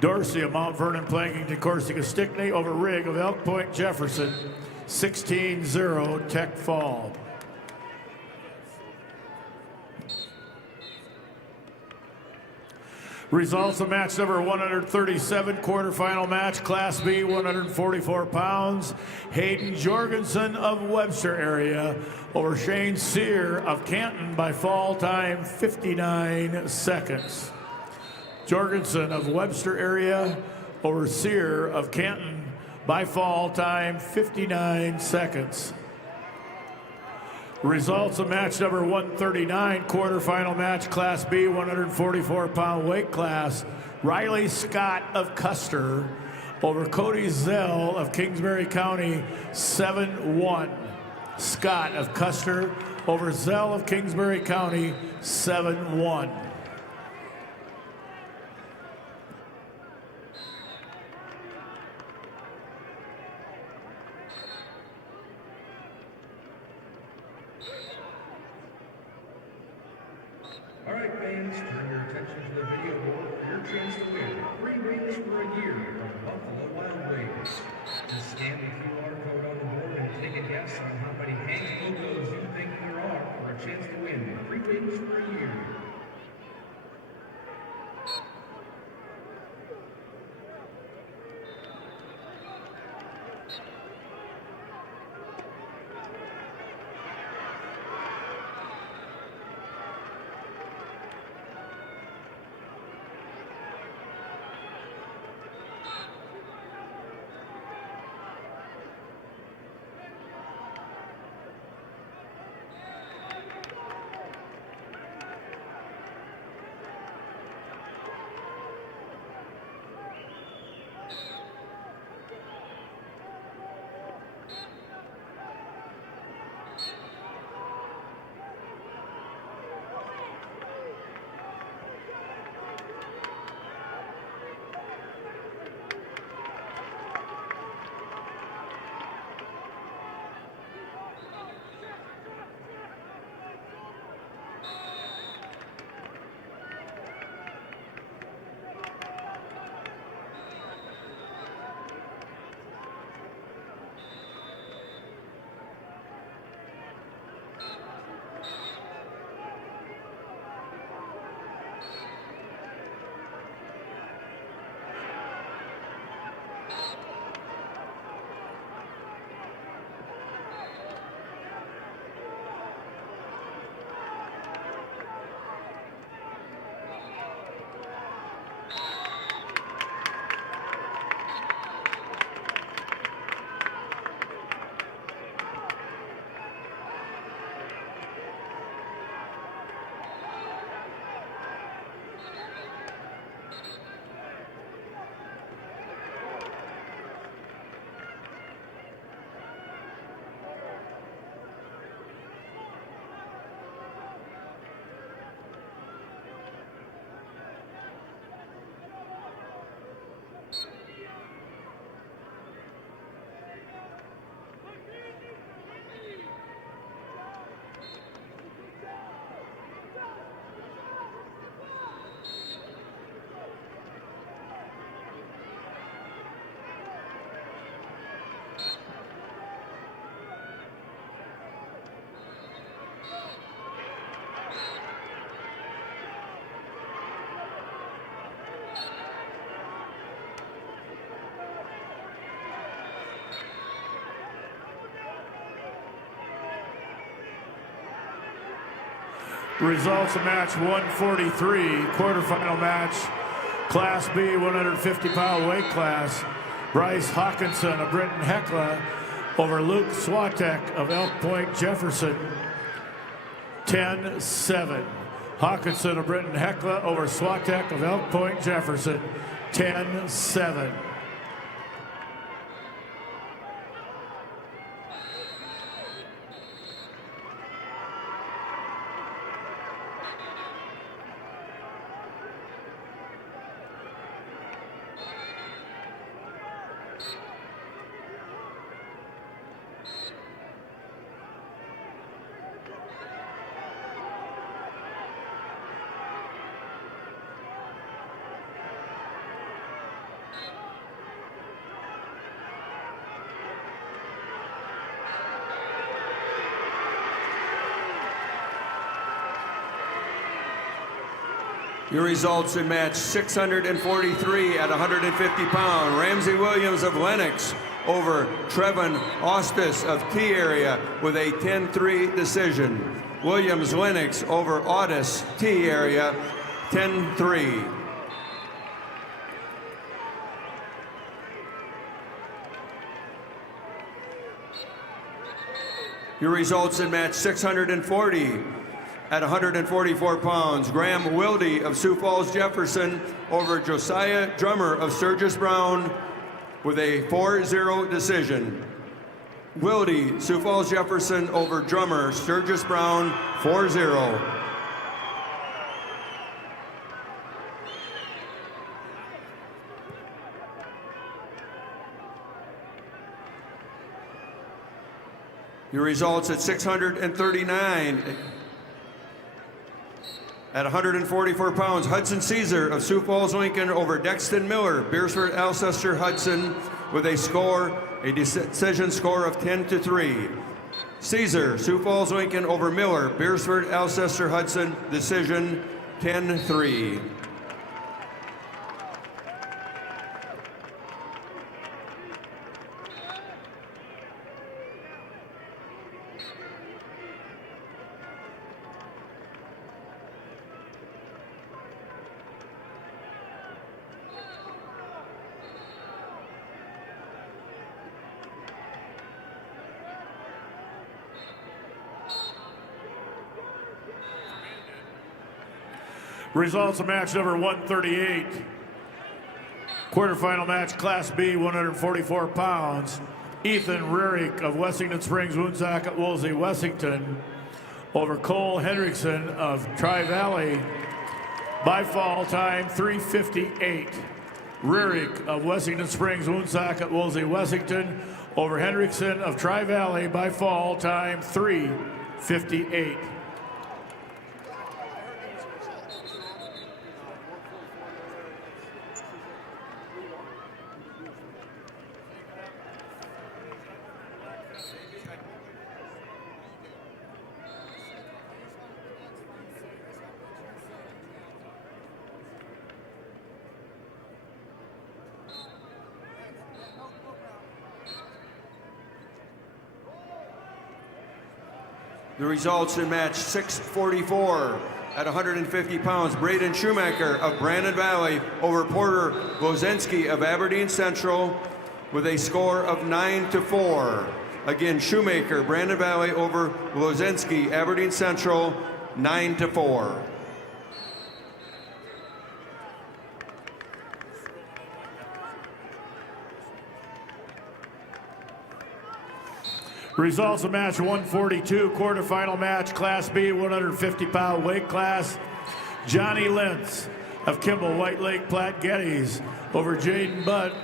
Dorsey of Mount Vernon, Plankington, Corsica, Stickney over Rigg of Elk Point, Jefferson, 16-0, Tech Fall. Results of match number 137, quarterfinal match, Class B, 144 pounds. Hayden Jorgensen of Webster area over Shane Sear of Canton by fall time 59 seconds. Jorgensen of Webster area over Sear of Canton by fall time 59 seconds. Results of match number 139, quarterfinal match, Class B, 144-pound weight class. Riley Scott of Custer over Cody Zell of Kingsbury County, 7-1. Scott of Custer over Zell of Kingsbury County, 7-1. All right, fans, turn your attention to the video board for your chance to win 3 wings for a year from Buffalo Wild Wings. Just scan the QR code on the board and take a guess on how many Hank logos you think there are for a chance to win 3 wings for a year. Results of match 143, quarterfinal match, Class B 150-pound weight class. Bryce Hawkinson of Britton Hecla over Luke Swatek of Elk Point Jefferson, 10-7. Hawkinson of Britton Hecla over Swatek of Elk Point Jefferson, 10-7. Your results in match 643 at 150 pound. Ramsey Williams of Lennox over Trevin Ostis of T area with a 10-3 decision. Williams Lennox over Otis T area 10-3. Your results in match 640 at 144 pounds. Graham Wilde of Sioux Falls Jefferson over Josiah Drummer of Sturgis Brown with a 4-0 decision. Wilde, Sioux Falls Jefferson over Drummer, Sturgis Brown, 4-0. Your results at 639. At 144 pounds, Hudson Caesar of Sioux Falls Lincoln over Dexton Miller, Beersford Alcester Hudson with a decision score of 10-3. Caesar, Sioux Falls Lincoln over Miller, Beersford Alcester Hudson, decision 10-3. Results of match number 138. Quarterfinal match, Class B, 144 pounds. Ethan Rearick of Wessington Springs, Woonsocket, Woolsey, Wessington over Cole Hendrickson of Tri-Valley by fall time 3:58. Rearick of Wessington Springs, Woonsocket, Woolsey, Wessington over Hendrickson of Tri-Valley by fall time 3:58. The results in match 644 at 150 pounds. Braden Schumacher of Brandon Valley over Porter Glozensky of Aberdeen Central with a score of 9-4. Again, Shoemaker, Brandon Valley over Glozensky, Aberdeen Central, 9-4. Results of match 142, quarterfinal match, Class B, 150-pound weight class. Johnny Lentz of Kimball White Lake Platte Geddes over Jaden Butt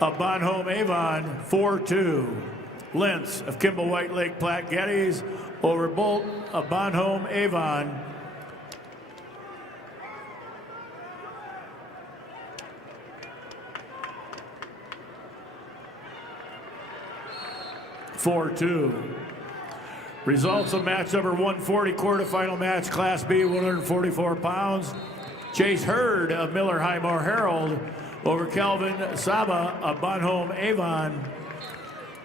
of Bonhomme Avon, 4-2. Lentz of Kimball White Lake Platte Geddes over Bolt of Bonhomme Avon, 4-2. Results of match number 140, quarterfinal match, Class B, 144 pounds. Chase Hurd of Miller Highmore Herald over Calvin Saba of Bonhomme Avon,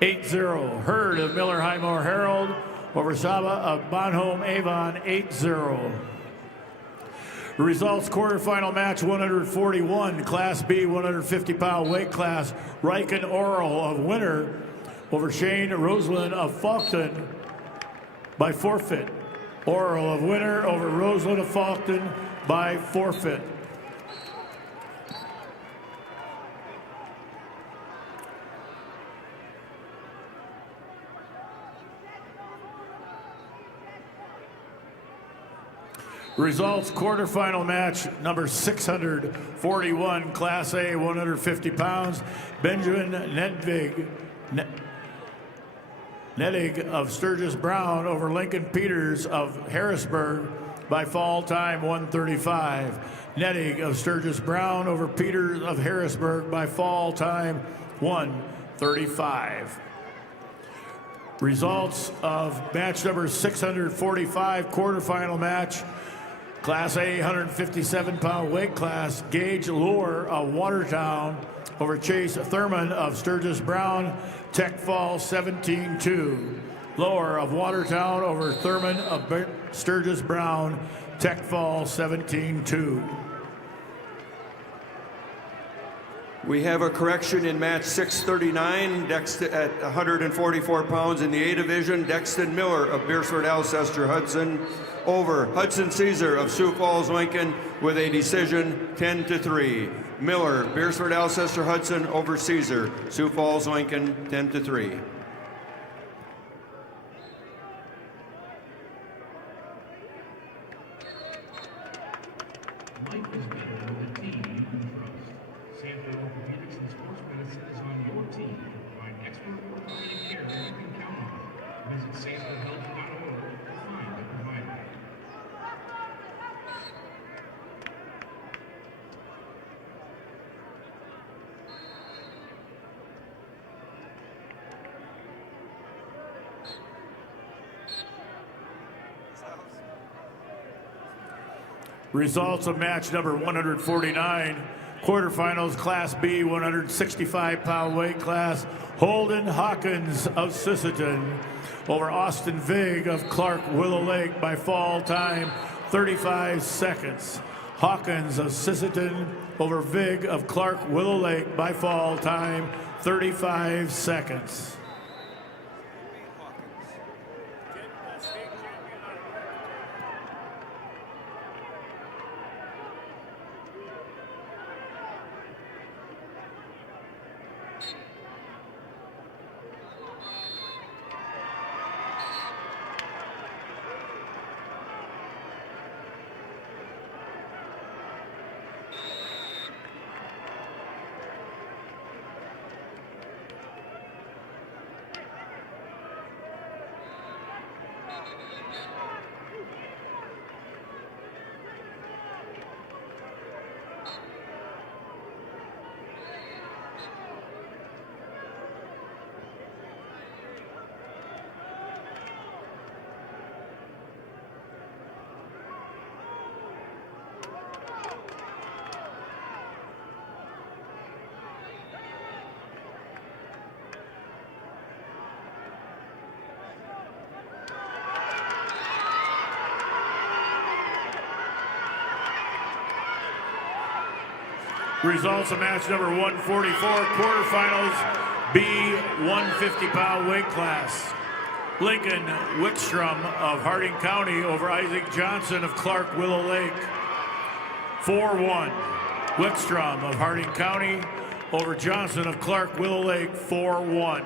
8-0. Hurd of Miller Highmore Herald over Saba of Bonhomme Avon 8-0. Results quarterfinal match 141, Class B 150-pound weight class. Riken Oral of Winter over Shane Roseland of Faulkton by forfeit. Oral of Winter over Roseland of Faulkton by forfeit. Results quarterfinal match number 641, Class A 150 pounds. Benjamin Nedig of Sturgis Brown over Lincoln Peters of Harrisburg by fall time 135. Nedig of Sturgis Brown over Peters of Harrisburg by fall time 135. Results of match number 645, quarterfinal match. Class A 157-pound weight class, Gage Lohr of Watertown over Chase Thurman of Sturgis Brown, Tech Fall 17-2. Lohr of Watertown over Thurman of Sturgis Brown, Tech Fall 17-2. We have a correction in match 639, at 144 pounds in the A division, Dexton Miller of Beersford Alcester Hudson over Hudson Caesar of Sioux Falls Lincoln with a decision 10-3. Miller, Beersford Alcester Hudson over Caesar, Sioux Falls Lincoln 10-3. Life is better with a team you can trust. Sanford Orthopedics and Sports Medicine is on your team to provide expert orthopedic care that you can count on. Visit sanfordhealth.org to find a provider. Results of match number 149, quarterfinals, Class B 165-pound weight class. Holden Hawkins of Sisseton over Austin Vig of Clark Willow Lake by fall time 35 seconds. Hawkins of Sisseton over Vig of Clark Willow Lake by fall time 35 seconds. Results of match number 144, quarterfinals, B 150-pound weight class. Lincoln Wickstrom of Harding County over Isaac Johnson of Clark Willow Lake. 4-1. Wickstrom of Harding County over Johnson of Clark Willow Lake, 4-1.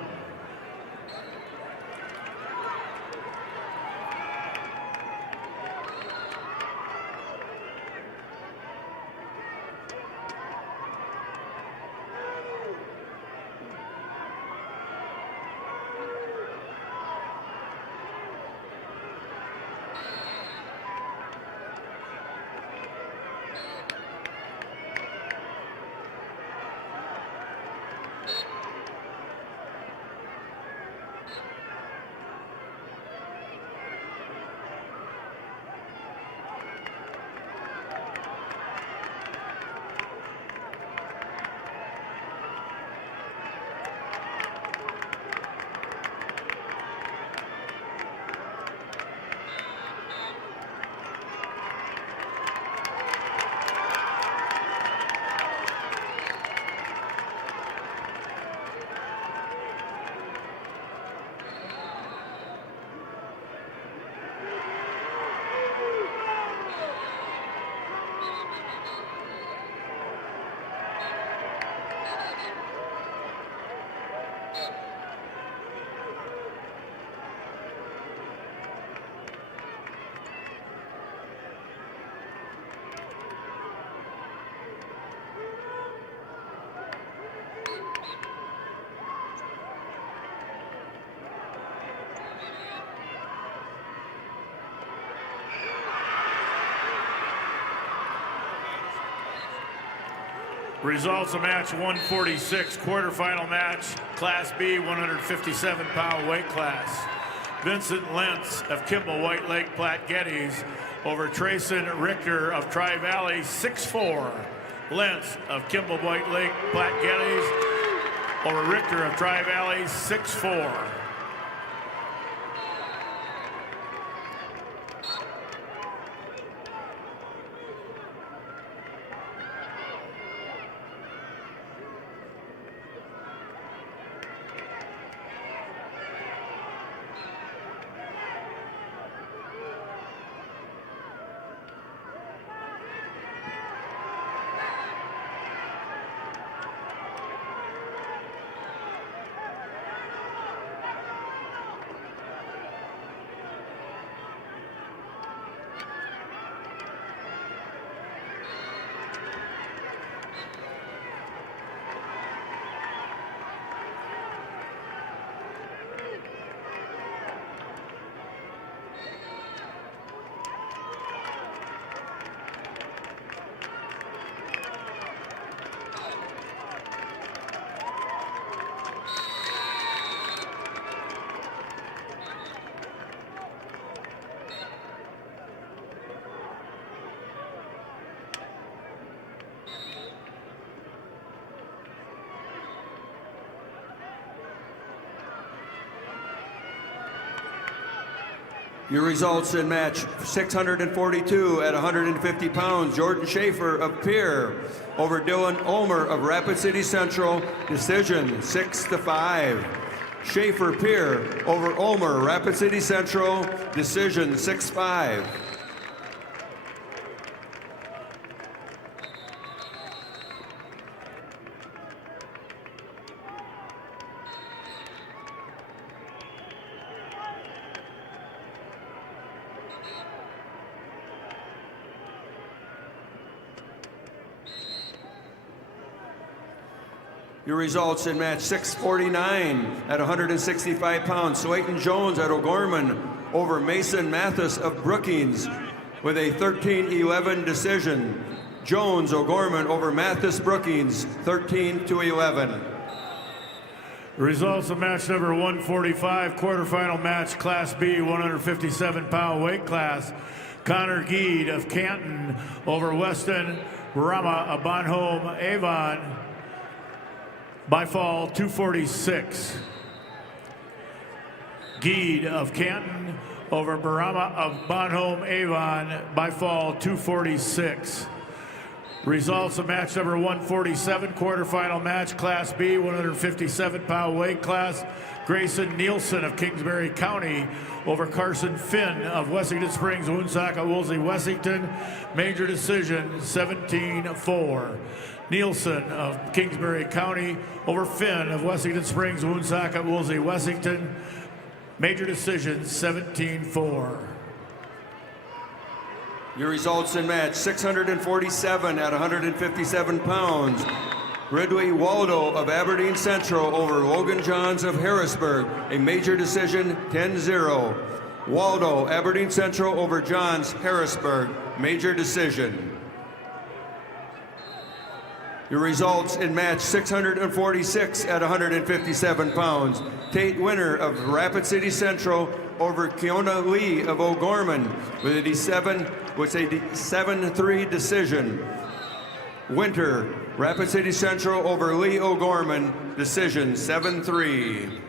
Results of match 146, quarterfinal match, Class B, 157-pound weight class. Vincent Lentz of Kimball White Lake Platte Geddes over Trayson Richter of Tri-Valley, 6'4". Lentz of Kimball White Lake Platte Geddes over Richter of Tri-Valley, 6'4". Your results in match 642 at 150 pounds, Jordan Schaefer of Pierre over Dylan Ulmer of Rapid City Central, decision 6-5. Schaefer Pierre over Ulmer, Rapid City Central, decision 6-5. Your results in match 649 at 165 pounds, Swayton Jones at O'Gorman over Mason Mathis of Brookings with a 13-11 decision. Jones O'Gorman over Mathis Brookings, 13-11. Results of match number 145, quarterfinal match, Class B, 157-pound weight class. Connor Geed of Canton over Weston Rama of Bonhomme Avon by fall, 246. Geed of Canton over Barama of Bonhomme Avon by fall, 246. Results of match number 147, quarterfinal match, Class B, 157-pound weight class. Grayson Nielsen of Kingsbury County over Carson Finn of Wessington Springs, Woonsocket, Woolsey, Wessington. Major decision, 17-4. Nielsen of Kingsbury County over Finn of Wessington Springs, Woonsocket, Woolsey, Wessington. Major decision, 17-4. Your results in match 647 at 157 pounds. Ridley Waldo of Aberdeen Central over Logan Johns of Harrisburg. A major decision, 10-0. Waldo, Aberdeen Central over Johns, Harrisburg. Major decision. Your results in match 646 at 157 pounds. Tate Winner of Rapid City Central over Kiona Lee of O'Gorman with a 7-3 decision. Winter, Rapid City Central over Lee O'Gorman, decision 7-3.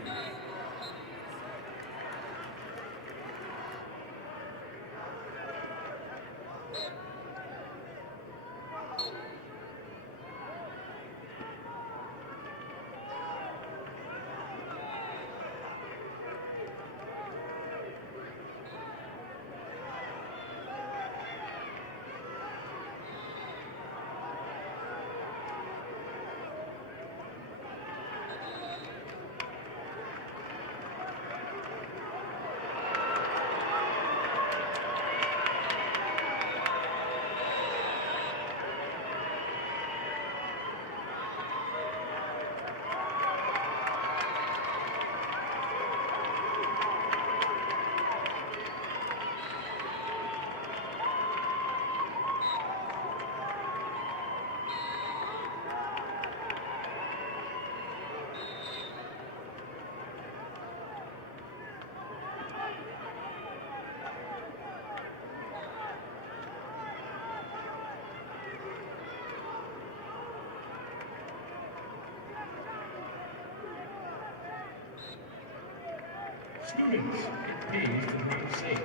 Students, it pays to drive safe.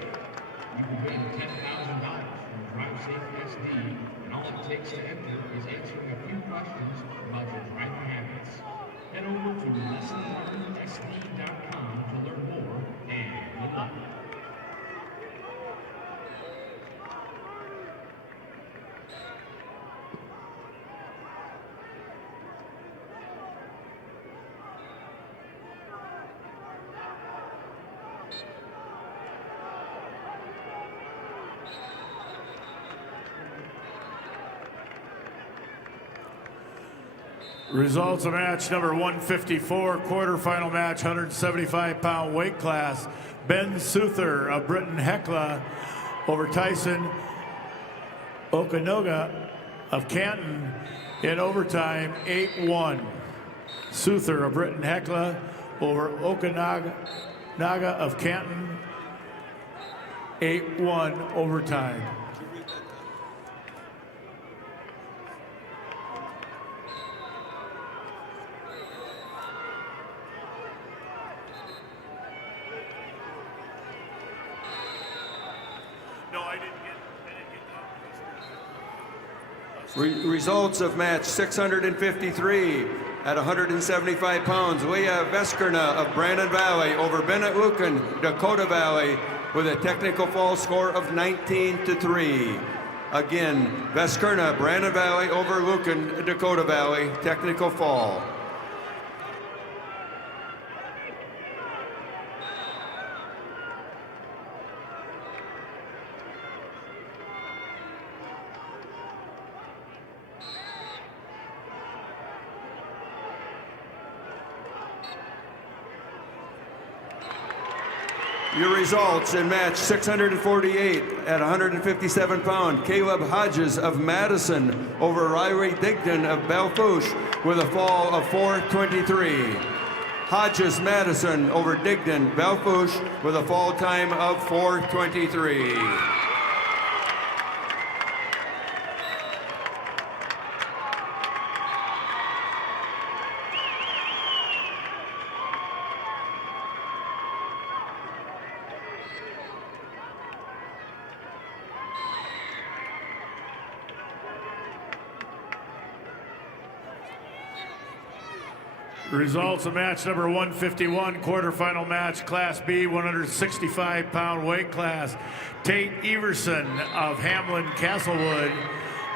You can win $10,000 from Drive Safe SD, and all it takes to enter is answering a few questions about your driving habits. Head over to lessonlearnedsd.com to learn more, and good luck. Results of match number 154, quarterfinal match, 175-pound weight class. Ben Souther of Britton Hecla over Tyson Okanoga of Canton in overtime, 8-1. Souther of Britton Hecla over Okanoga of Canton, 8-1 overtime. Results of match 653 at 175 pounds. Leah Veskerna of Brandon Valley over Bennett Lucan, Dakota Valley, with a technical fall score of 19-3. Again, Veskerna, Brandon Valley over Lucan, Dakota Valley, technical fall. Your results in match 648 at 157 pound. Caleb Hodges of Madison over Riley Digdon of Belfouche with a fall of 4:23. Hodges Madison over Digdon Belfouche with a fall time of 4:23. Results of match number 151, quarterfinal match, Class B, 165-pound weight class. Tate Everson of Hamlin Castlewood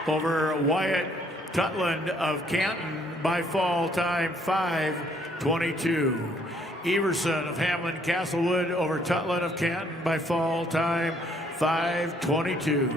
over Wyatt Tutland of Canton by fall time 5:22. Everson of Hamlin Castlewood over Tutland of Canton by fall time 5:22.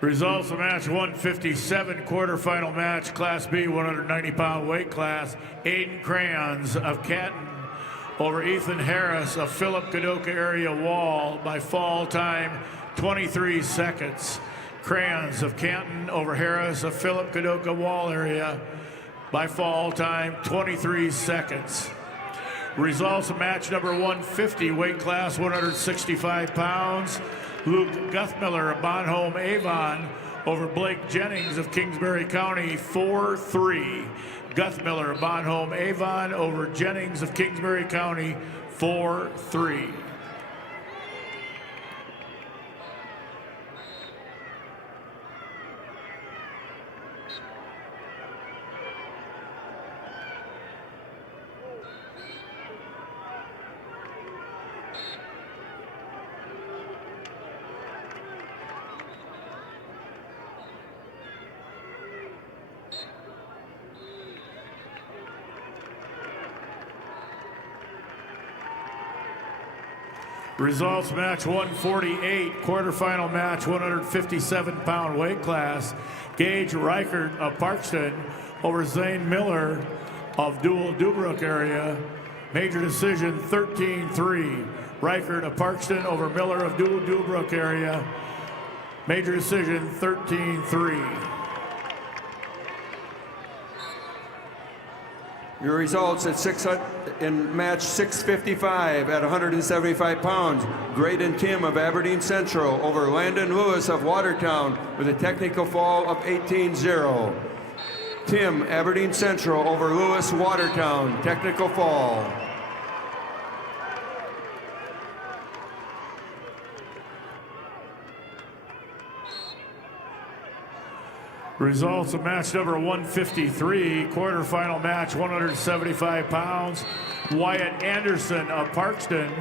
Results of match 157, quarterfinal match, Class B, 190-pound weight class. Aiden Crayons of Canton over Ethan Harris of Philip Kadoka area Wall by fall time 23 seconds. Crayons of Canton over Harris of Philip Kadoka Wall area by fall time 23 seconds. Results of match number 150, weight class 165 pounds. Luke Guthmiller of Bonholm Avon over Blake Jennings of Kingsbury County, 4-3. Guthmiller of Bonholm Avon over Jennings of Kingsbury County, 4-3. Results match 148, quarterfinal match, 157-pound weight class. Gage Reichert of Parkston over Zane Miller of Dual Dubrook area. Major decision 13-3. Reichert of Parkston over Miller of Dual Dubrook area. Major decision 13-3. Your results at in match 655 at 175 pounds. Graydon Tim of Aberdeen Central over Landon Lewis of Watertown with a technical fall of 18-0. Tim, Aberdeen Central over Lewis, Watertown, technical fall. Results of match number 153, quarterfinal match, 175 pounds. Wyatt Anderson of Parkston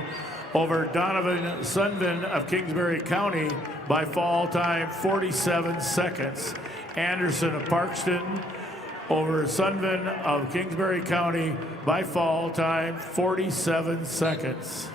over Donovan Sundin of Kingsbury County by fall time 47 seconds. Anderson of Parkston over Sundin of Kingsbury County by fall time 47 seconds.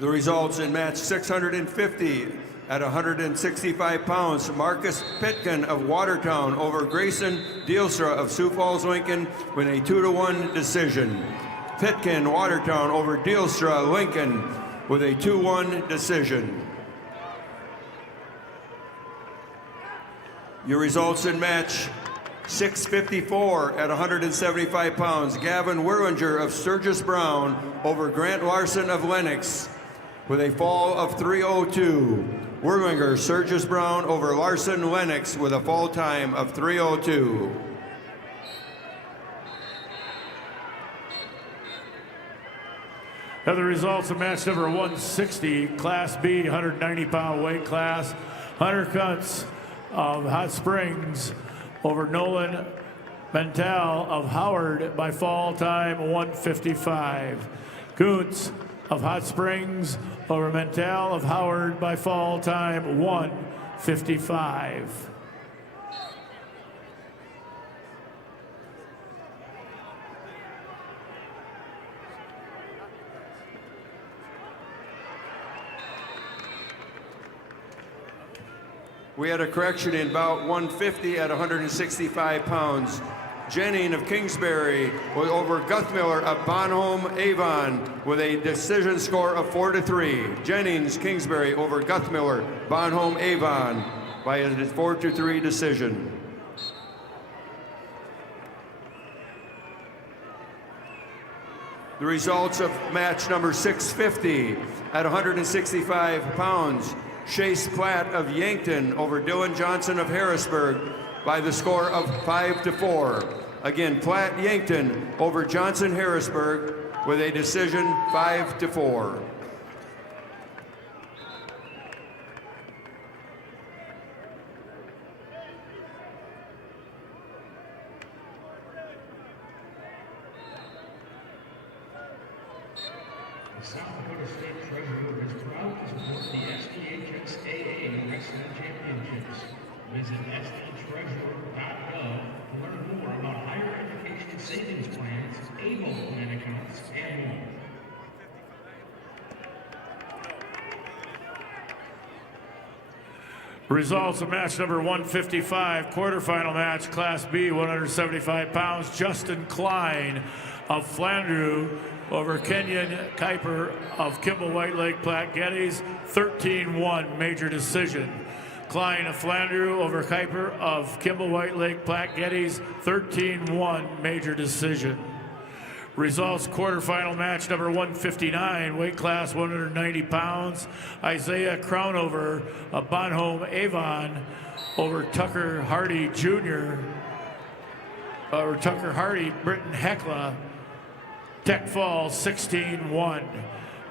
The results in match 650 at 165 pounds. Marcus Pitkin of Watertown over Grayson Dealstra of Sioux Falls, Lincoln with a 2-1 decision. Pitkin, Watertown over Dealstra, Lincoln with a 2-1 decision. Your results in match 654 at 175 pounds. Gavin Werlinger of Sturgis Brown over Grant Larson of Lennox with a fall of 3:02. Werlinger, Sturgis Brown over Larson Lennox with a fall time of 3:02. Now the results of match number 160, Class B, 190-pound weight class. Hunter Kuntz of Hot Springs over Nolan Mental of Howard by fall time 155. Kuntz of Hot Springs over Mental of Howard by fall time 155. We had a correction in bout 150 at 165 pounds. Jennings of Kingsbury was over Guthmiller of Bonhomme Avon with a decision score of 4-3. Jennings, Kingsbury over Guthmiller, Bonhomme Avon by a 4-3 decision. The results of match number 650 at 165 pounds. Chase Platt of Yankton over Dylan Johnson of Harrisburg by the score of 5-4. Again, Platt Yankton over Johnson Harrisburg with a decision 5-4. The South Dakota State Treasurer is proud to support the SDHSAA Wrestling Championships. Visit sdtreasurer.gov to learn more about higher education savings plans, ABLE plan accounts, and more. Results of match number 155, quarterfinal match, Class B, 175 pounds. Justin Klein of Flandreau over Kenyon Kuiper of Kimball White Lake Platte Geddes, 13-1 major decision. Klein of Flandreau over Kuiper of Kimball White Lake Platte Geddes, 13-1 major decision. Results quarterfinal match number 159, weight class 190 pounds. Isaiah Crownover of Bonhomme Avon over Tucker Hardy Jr. Over Tucker Hardy, Britton Heckla, Tech Fall 16-1.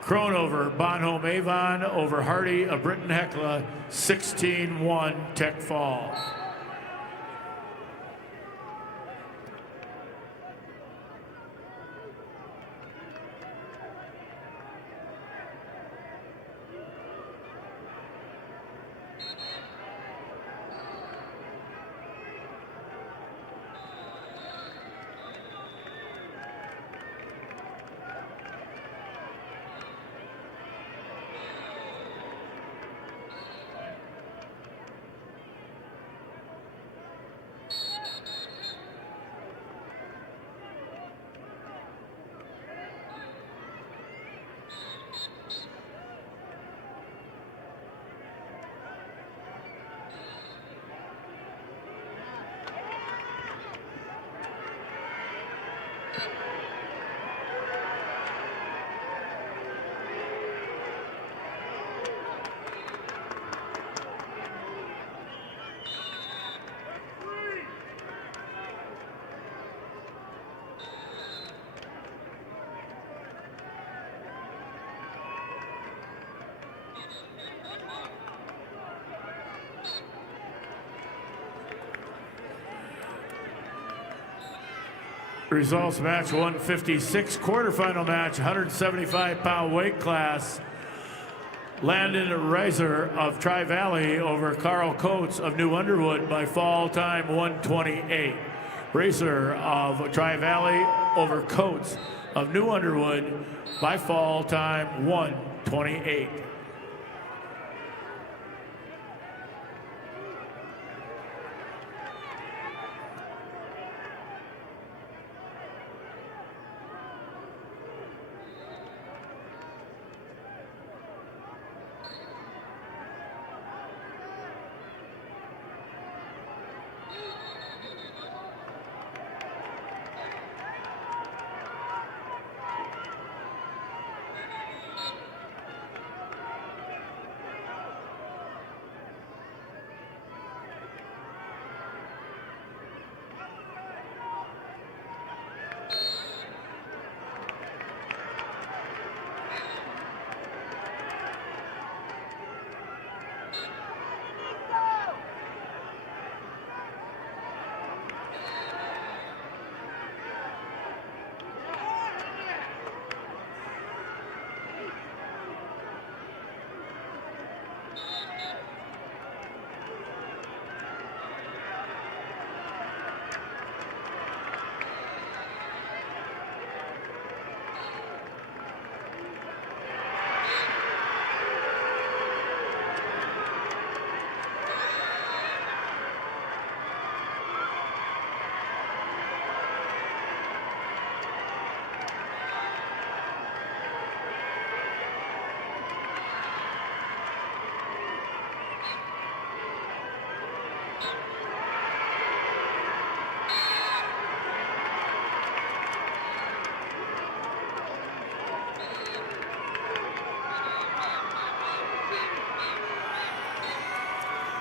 Cronover, Bonhomme Avon over Hardy of Britton Heckla, 16-1 Tech Fall. Results match 156, quarterfinal match, 175-pound weight class. Landon Reiser of Tri-Valley over Carl Coates of New Underwood by fall time 128. Reiser of Tri-Valley over Coates of New Underwood by fall time 128.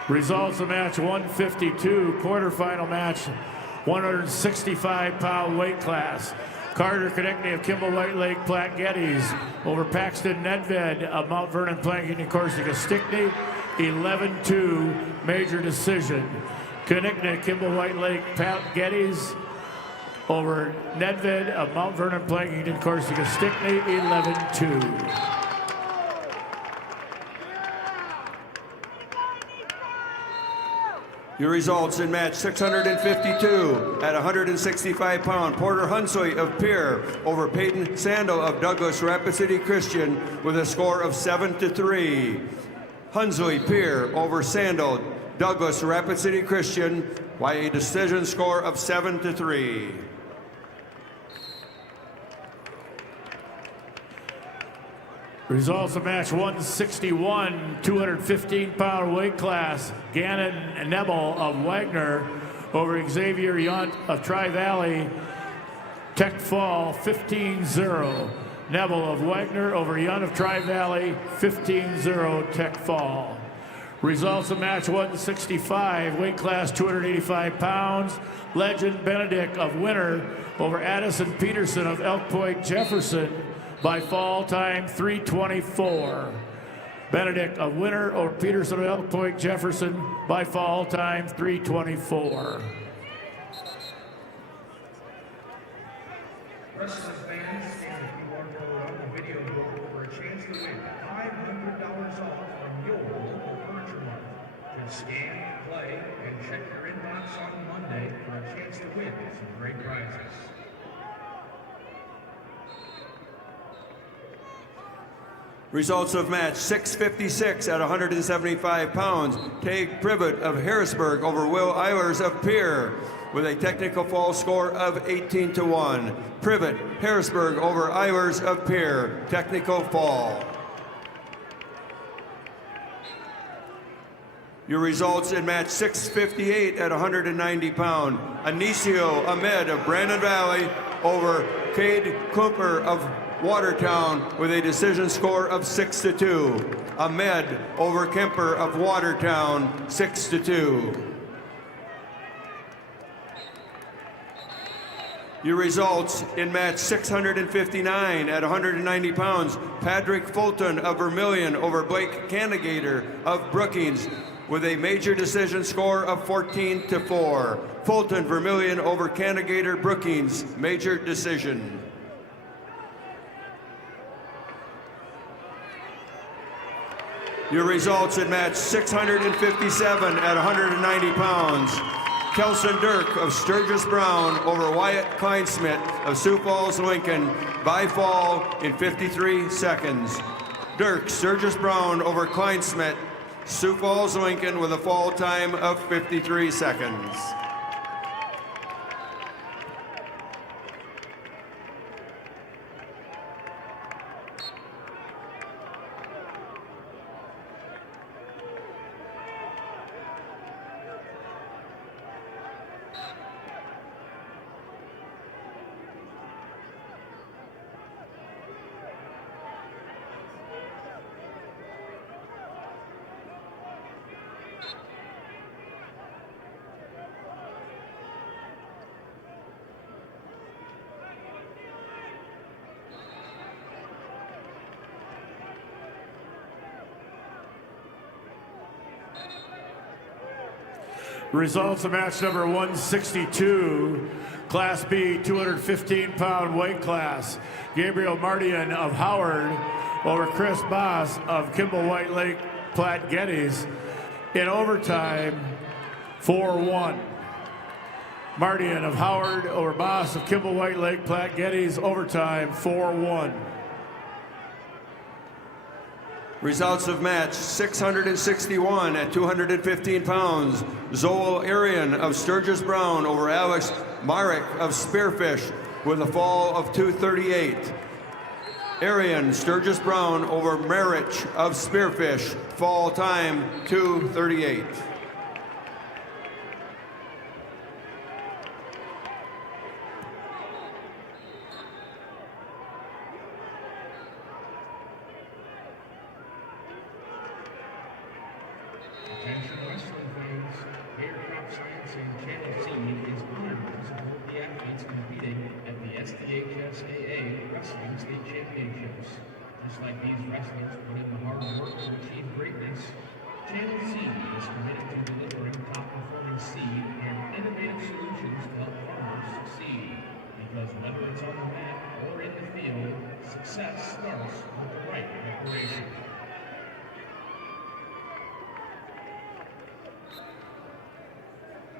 Results of match 152, quarterfinal match, 165-pound weight class. Carter Konechny of Kimball White Lake Platte Geddes over Paxton Nedved of Mount Vernon Planking and Corsica Stickney, 11-2 major decision. Konechny, Kimball White Lake Platte Geddes over Nedved of Mount Vernon Planking and Corsica Stickney, 11-2. Your results in match 652 at 165-pound, Porter Hunsoy of Pierre over Peyton Sandel of Douglas Rapid City Christian with a score of 7-3. Hunsoy Pierre over Sandel, Douglas Rapid City Christian by a decision score of 7-3. Results of match 161, 215-pound weight class. Gannon Nebel of Wagner over Xavier Yunt of Tri-Valley. Tech Fall, 15-0. Nebel of Wagner over Yunt of Tri-Valley, 15-0 Tech Fall. Results of match 165, weight class 285 pounds. Legend Benedict of Winter over Addison Peterson of Elk Point Jefferson by fall time 3:24. Benedict of Winter over Peterson of Elk Point Jefferson by fall time 3:24. Wrestling fans, scan the QR code on the video board for a chance to win $500 off from your local furniture market. Just scan, play, and check your inbox on Monday for a chance to win some great prizes. Results of match 656 at 175 pounds. Tage Privet of Harrisburg over Will Eilers of Pierre with a technical fall score of 18-1. Privet, Harrisburg over Eilers of Pierre, technical fall. Your results in match 658 at 190 pound. Anicio Ahmed of Brandon Valley over Cade Cooper of Watertown with a decision score of 6-2. Ahmed over Kemper of Watertown, 6-2. Your results in match 659 at 190 pounds. Patrick Fulton of Vermilion over Blake Candigator of Brookings with a major decision score of 14-4. Fulton Vermillion over Cannegator Brookings, major decision. Your results in match 657 at 190 pounds. Kelson Dirk of Sturgis Brown over Wyatt Kleinsmith of Sioux Falls, Lincoln by fall in 53 seconds. Dirk, Sturgis Brown over Kleinsmith, Sioux Falls, Lincoln with a fall time of 53 seconds. Results of match number 162, Class B 215-pound weight class. Gabriel Mardian of Howard over Chris Boss of Kimball White Lake Platte Geddes in overtime 4-1. Mardian of Howard over Boss of Kimball White Lake Platte Geddes, overtime 4-1. Results of match 661 at 215 pounds. Zoel Arian of Sturgis Brown over Alex Marek of Spearfish with a fall of 238. Arian, Sturgis Brown over Marich of Spearfish, fall time 238. Attention wrestling fans, Air Crop Science and Channel C is honored to support the athletes competing at the SDHSAA Wrestling State Championships. Just like these wrestlers put in the hard work to achieve greatness, Channel C is committed to delivering top-performing seed and innovative solutions to help farmers succeed. Because whether it's on the mat or in the field, success starts with the right preparation.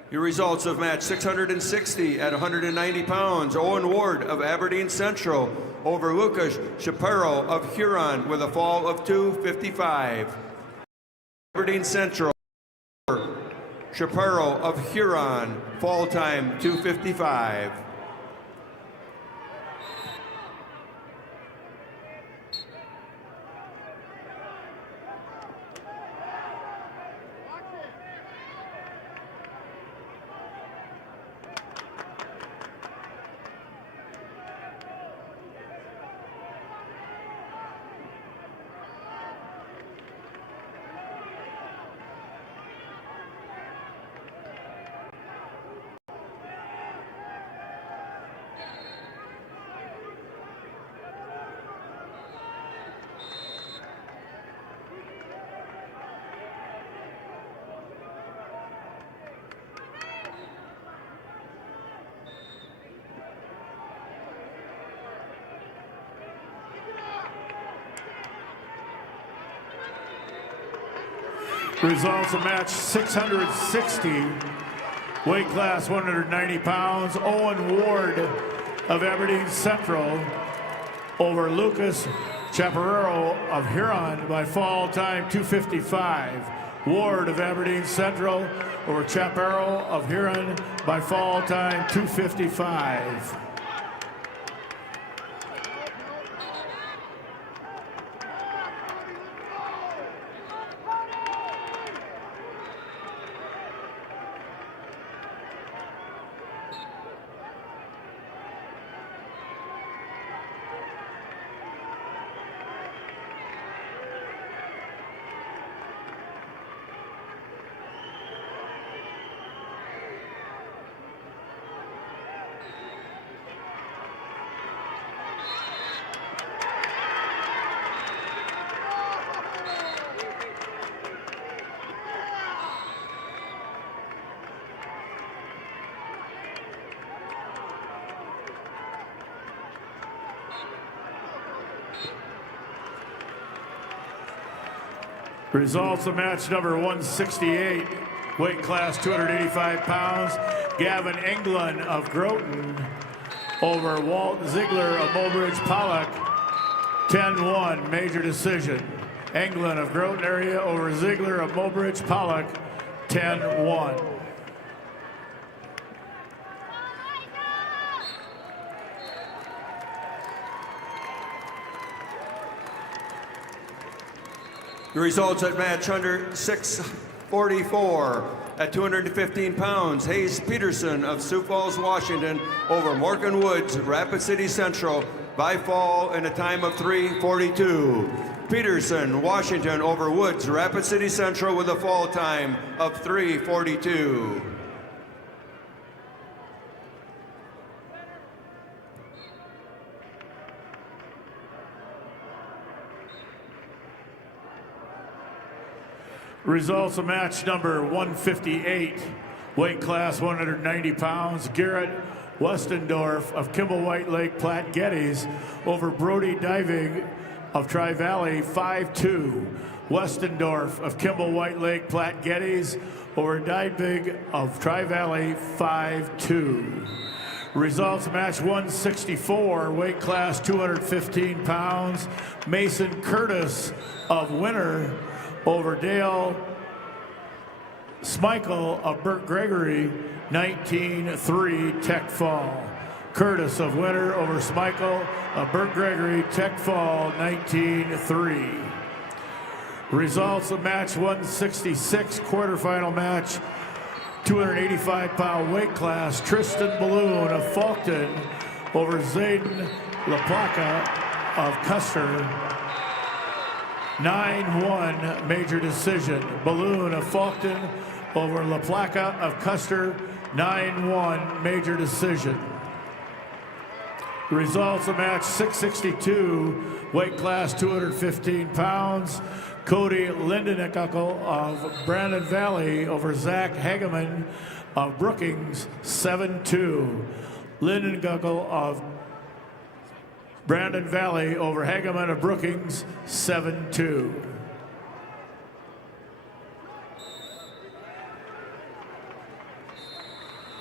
Your results of match 660 at 190 pounds. Owen Ward of Aberdeen Central over Lucas Shapiro of Huron with a fall of 255. Aberdeen Central, Shapiro of Huron, fall time 255. Results of match 660, weight class 190 pounds. Owen Ward of Aberdeen Central over Lucas Chaparro of Huron by fall time 255. Ward of Aberdeen Central over Chaparro of Huron by fall time 255. Results of match number 168, weight class 285 pounds. Gavin England of Groton over Walt Ziegler of Mobridge Pollock. 10-1, major decision. England of Groton area over Ziegler of Mobridge Pollock. 10-1. The results at match under 644 at 215 pounds. Hayes Peterson of Sioux Falls, Washington over Morgan Woods, Rapid City Central by fall in a time of 3:42. Peterson, Washington over Woods, Rapid City Central with a fall time of 3:42. Results of match number 158, weight class 190 pounds. Garrett Westendorf of Kimball White Lake Platte Geddes over Brody Diving of Tri-Valley 5-2. Westendorf of Kimball White Lake Platte Geddes over Diving of Tri-Valley 5-2. Results match 164, weight class 215 pounds. Mason Curtis of Winter over Dale Smichael of Burt Gregory, 19-3 Tech Fall. Curtis of Winter over Smichael of Burt Gregory, Tech Fall, 19-3. Results of match 166, quarterfinal match, 285-pound weight class. Tristan Balloon of Faulkton over Zayden LaPlaca of Custer, 9-1 major decision. Balloon of Faulkton over LaPlaca of Custer, 9-1 major decision. Results of match 662, weight class 215 pounds. Cody Lindeneckel of Brandon Valley over Zach Hageman of Brookings, 7-2. Lindeneckel of Brandon Valley over Hageman of Brookings, 7-2.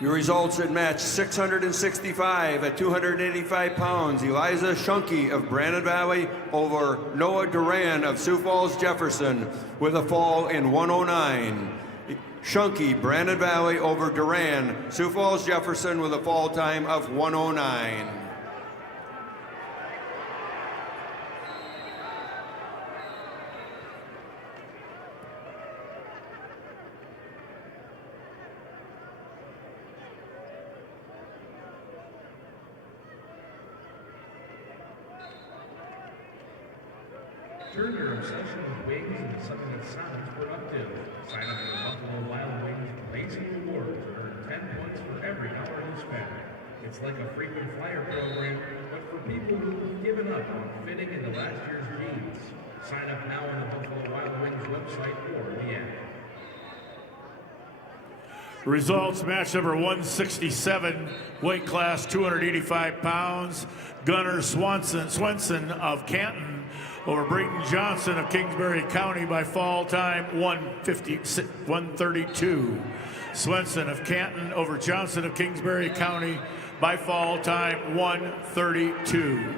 Your results at match 665 at 285 pounds. Eliza Shunky of Brandon Valley over Noah Duran of Sioux Falls, Jefferson with a fall in 109. Shunky, Brandon Valley over Duran, Sioux Falls, Jefferson with a fall time of 109. Turn your obsession with wings into something that sounds productive. Sign up for the Buffalo Wild Wings Blazing Rewards and earn 10 points for every hour you spend. It's like a frequent flyer program, but for people who've given up on fitting into last year's jeans. Sign up now on the Buffalo Wild Wings website or the app. Results match number 167, weight class 285 pounds. Gunnar Swenson of Canton over Brayton Johnson of Kingsbury County by fall time 132. Swenson of Canton over Johnson of Kingsbury County by fall time 132.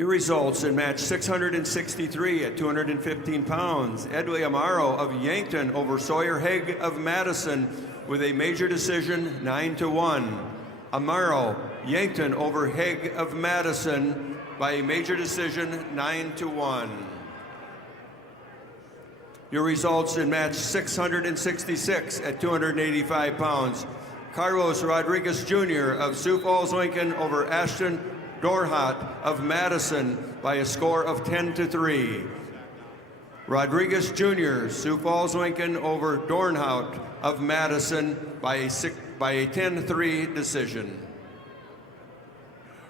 Your results in match 663 at 215 pounds. Edley Amaro of Yankton over Sawyer Haig of Madison with a major decision, 9-1. Amaro, Yankton over Haig of Madison by a major decision, 9-1. Your results in match 666 at 285 pounds. Carlos Rodriguez Jr. of Sioux Falls, Lincoln over Ashton Dorhat of Madison by a score of 10-3. Rodriguez Jr., Sioux Falls, Lincoln over Dornhout of Madison by a 10-3 decision.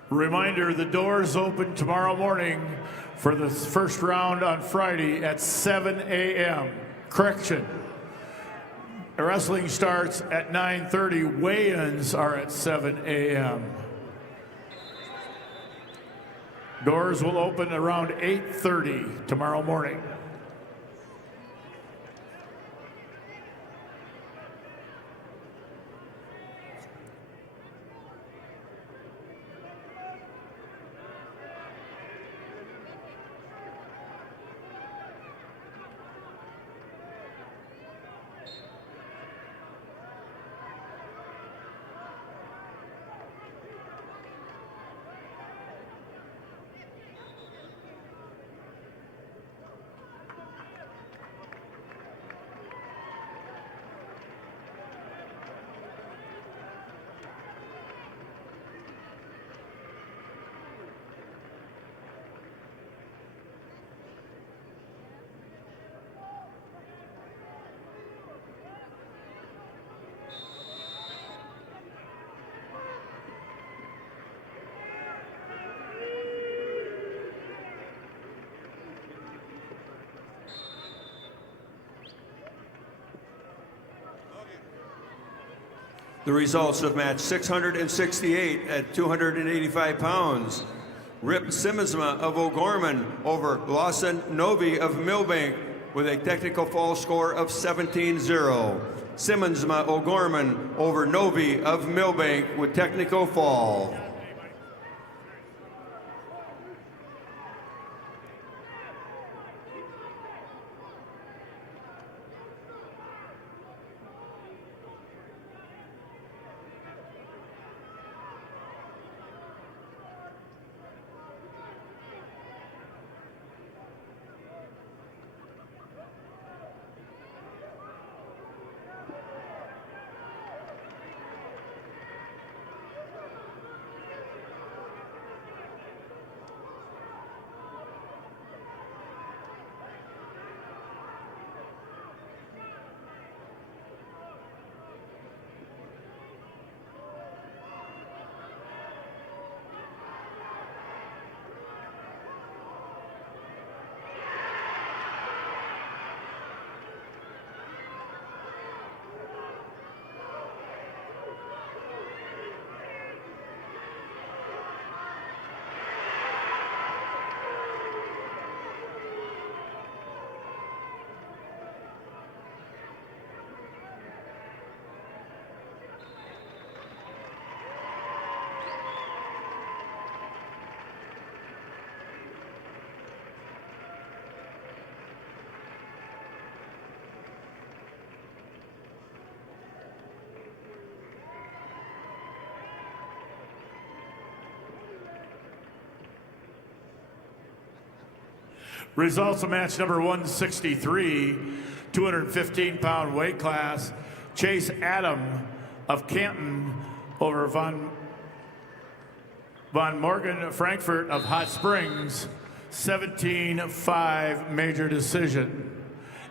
Reminder, the doors open tomorrow morning for the first round on Friday at 7 a.m. Correction. Wrestling starts at 9:30. Weigh-ins are at 7 a.m. Doors will open around 8:30 tomorrow morning. The results of match 668 at 285 pounds. Rip Simmonsma of O'Gorman over Lawson Novi of Millbank with a technical fall score of 17-0. Simmonsma O'Gorman over Novi of Millbank with technical fall. Results of match number 163, 215-pound weight class. Chase Adam of Canton over Von Morgan Frankfurt of Hot Springs, 17-5 major decision.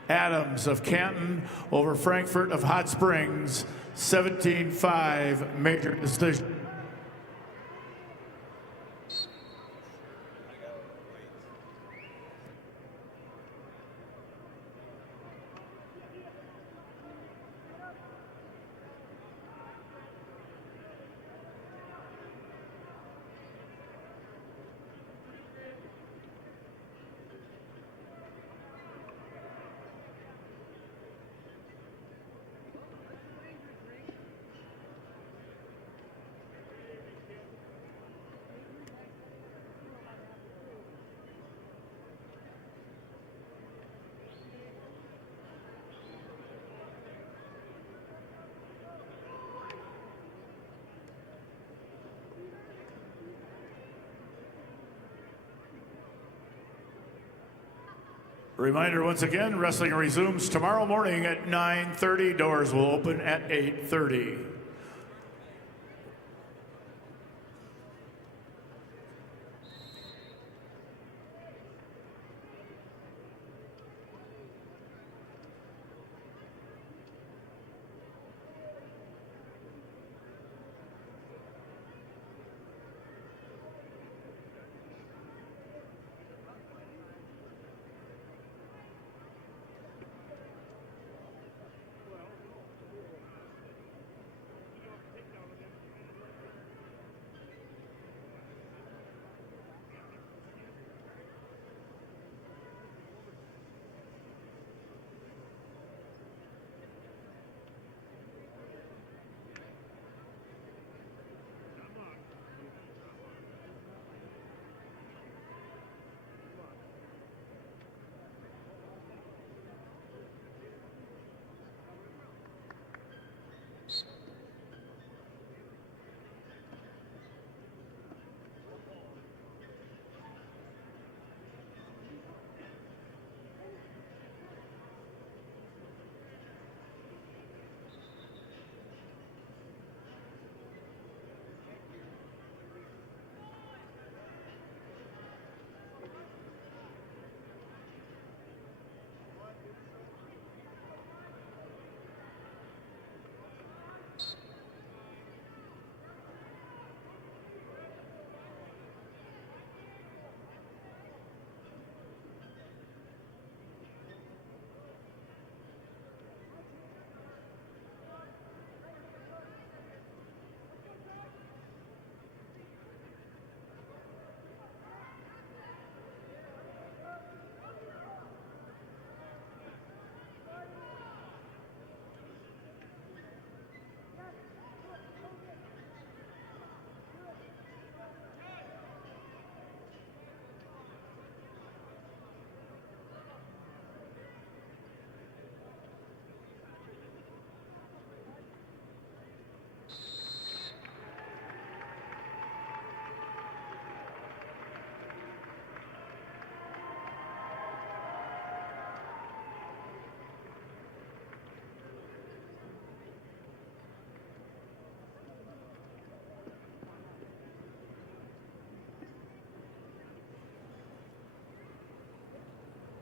Adams of Canton over Frankfurt of Hot Springs, 17-5 major decision. Reminder once again, wrestling resumes tomorrow morning at 9:30. Doors will open at 8:30.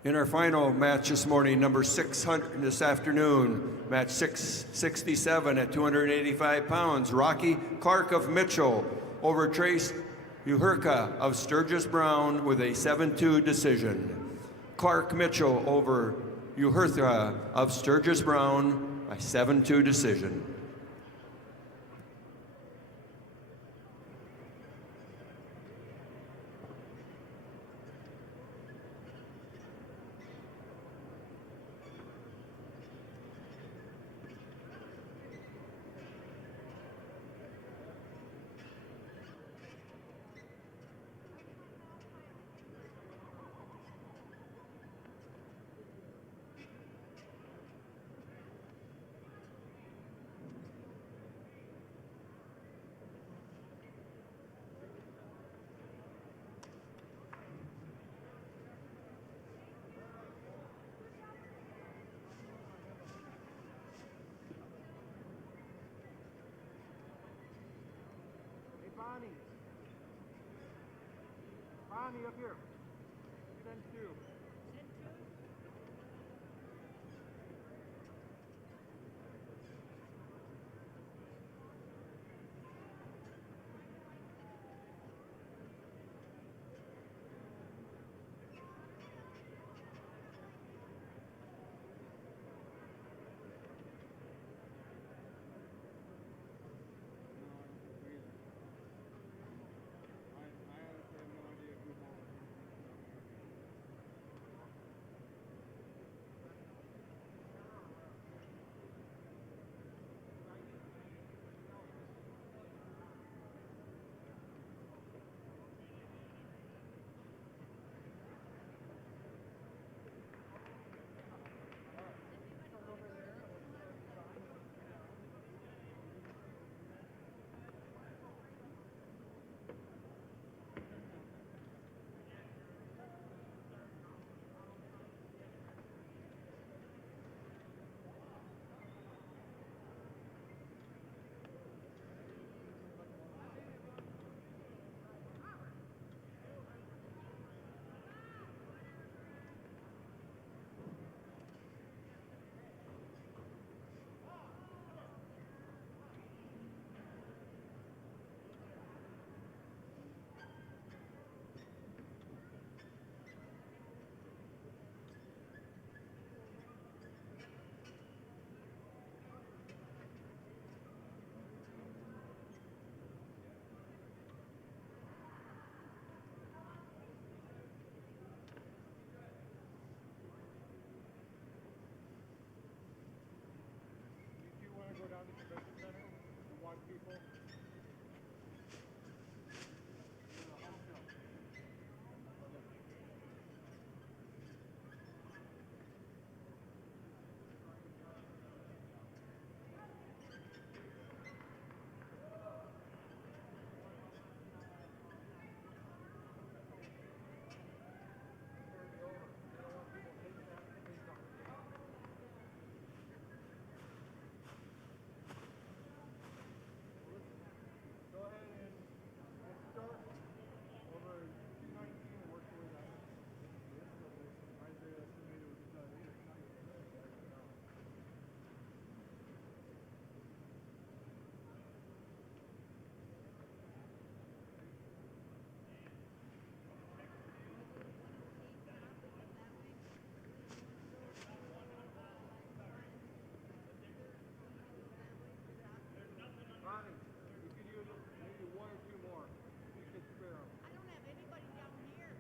In our final match this morning, number 600 this afternoon, match 667 at 285 pounds, Rocky Clark of Mitchell over Trace Uhurka of Sturgis Brown with a 7-2 decision. Clark Mitchell over Uhurka of Sturgis Brown by 7-2 decision. Bonnie, up here. Send two. County Convention Center to watch people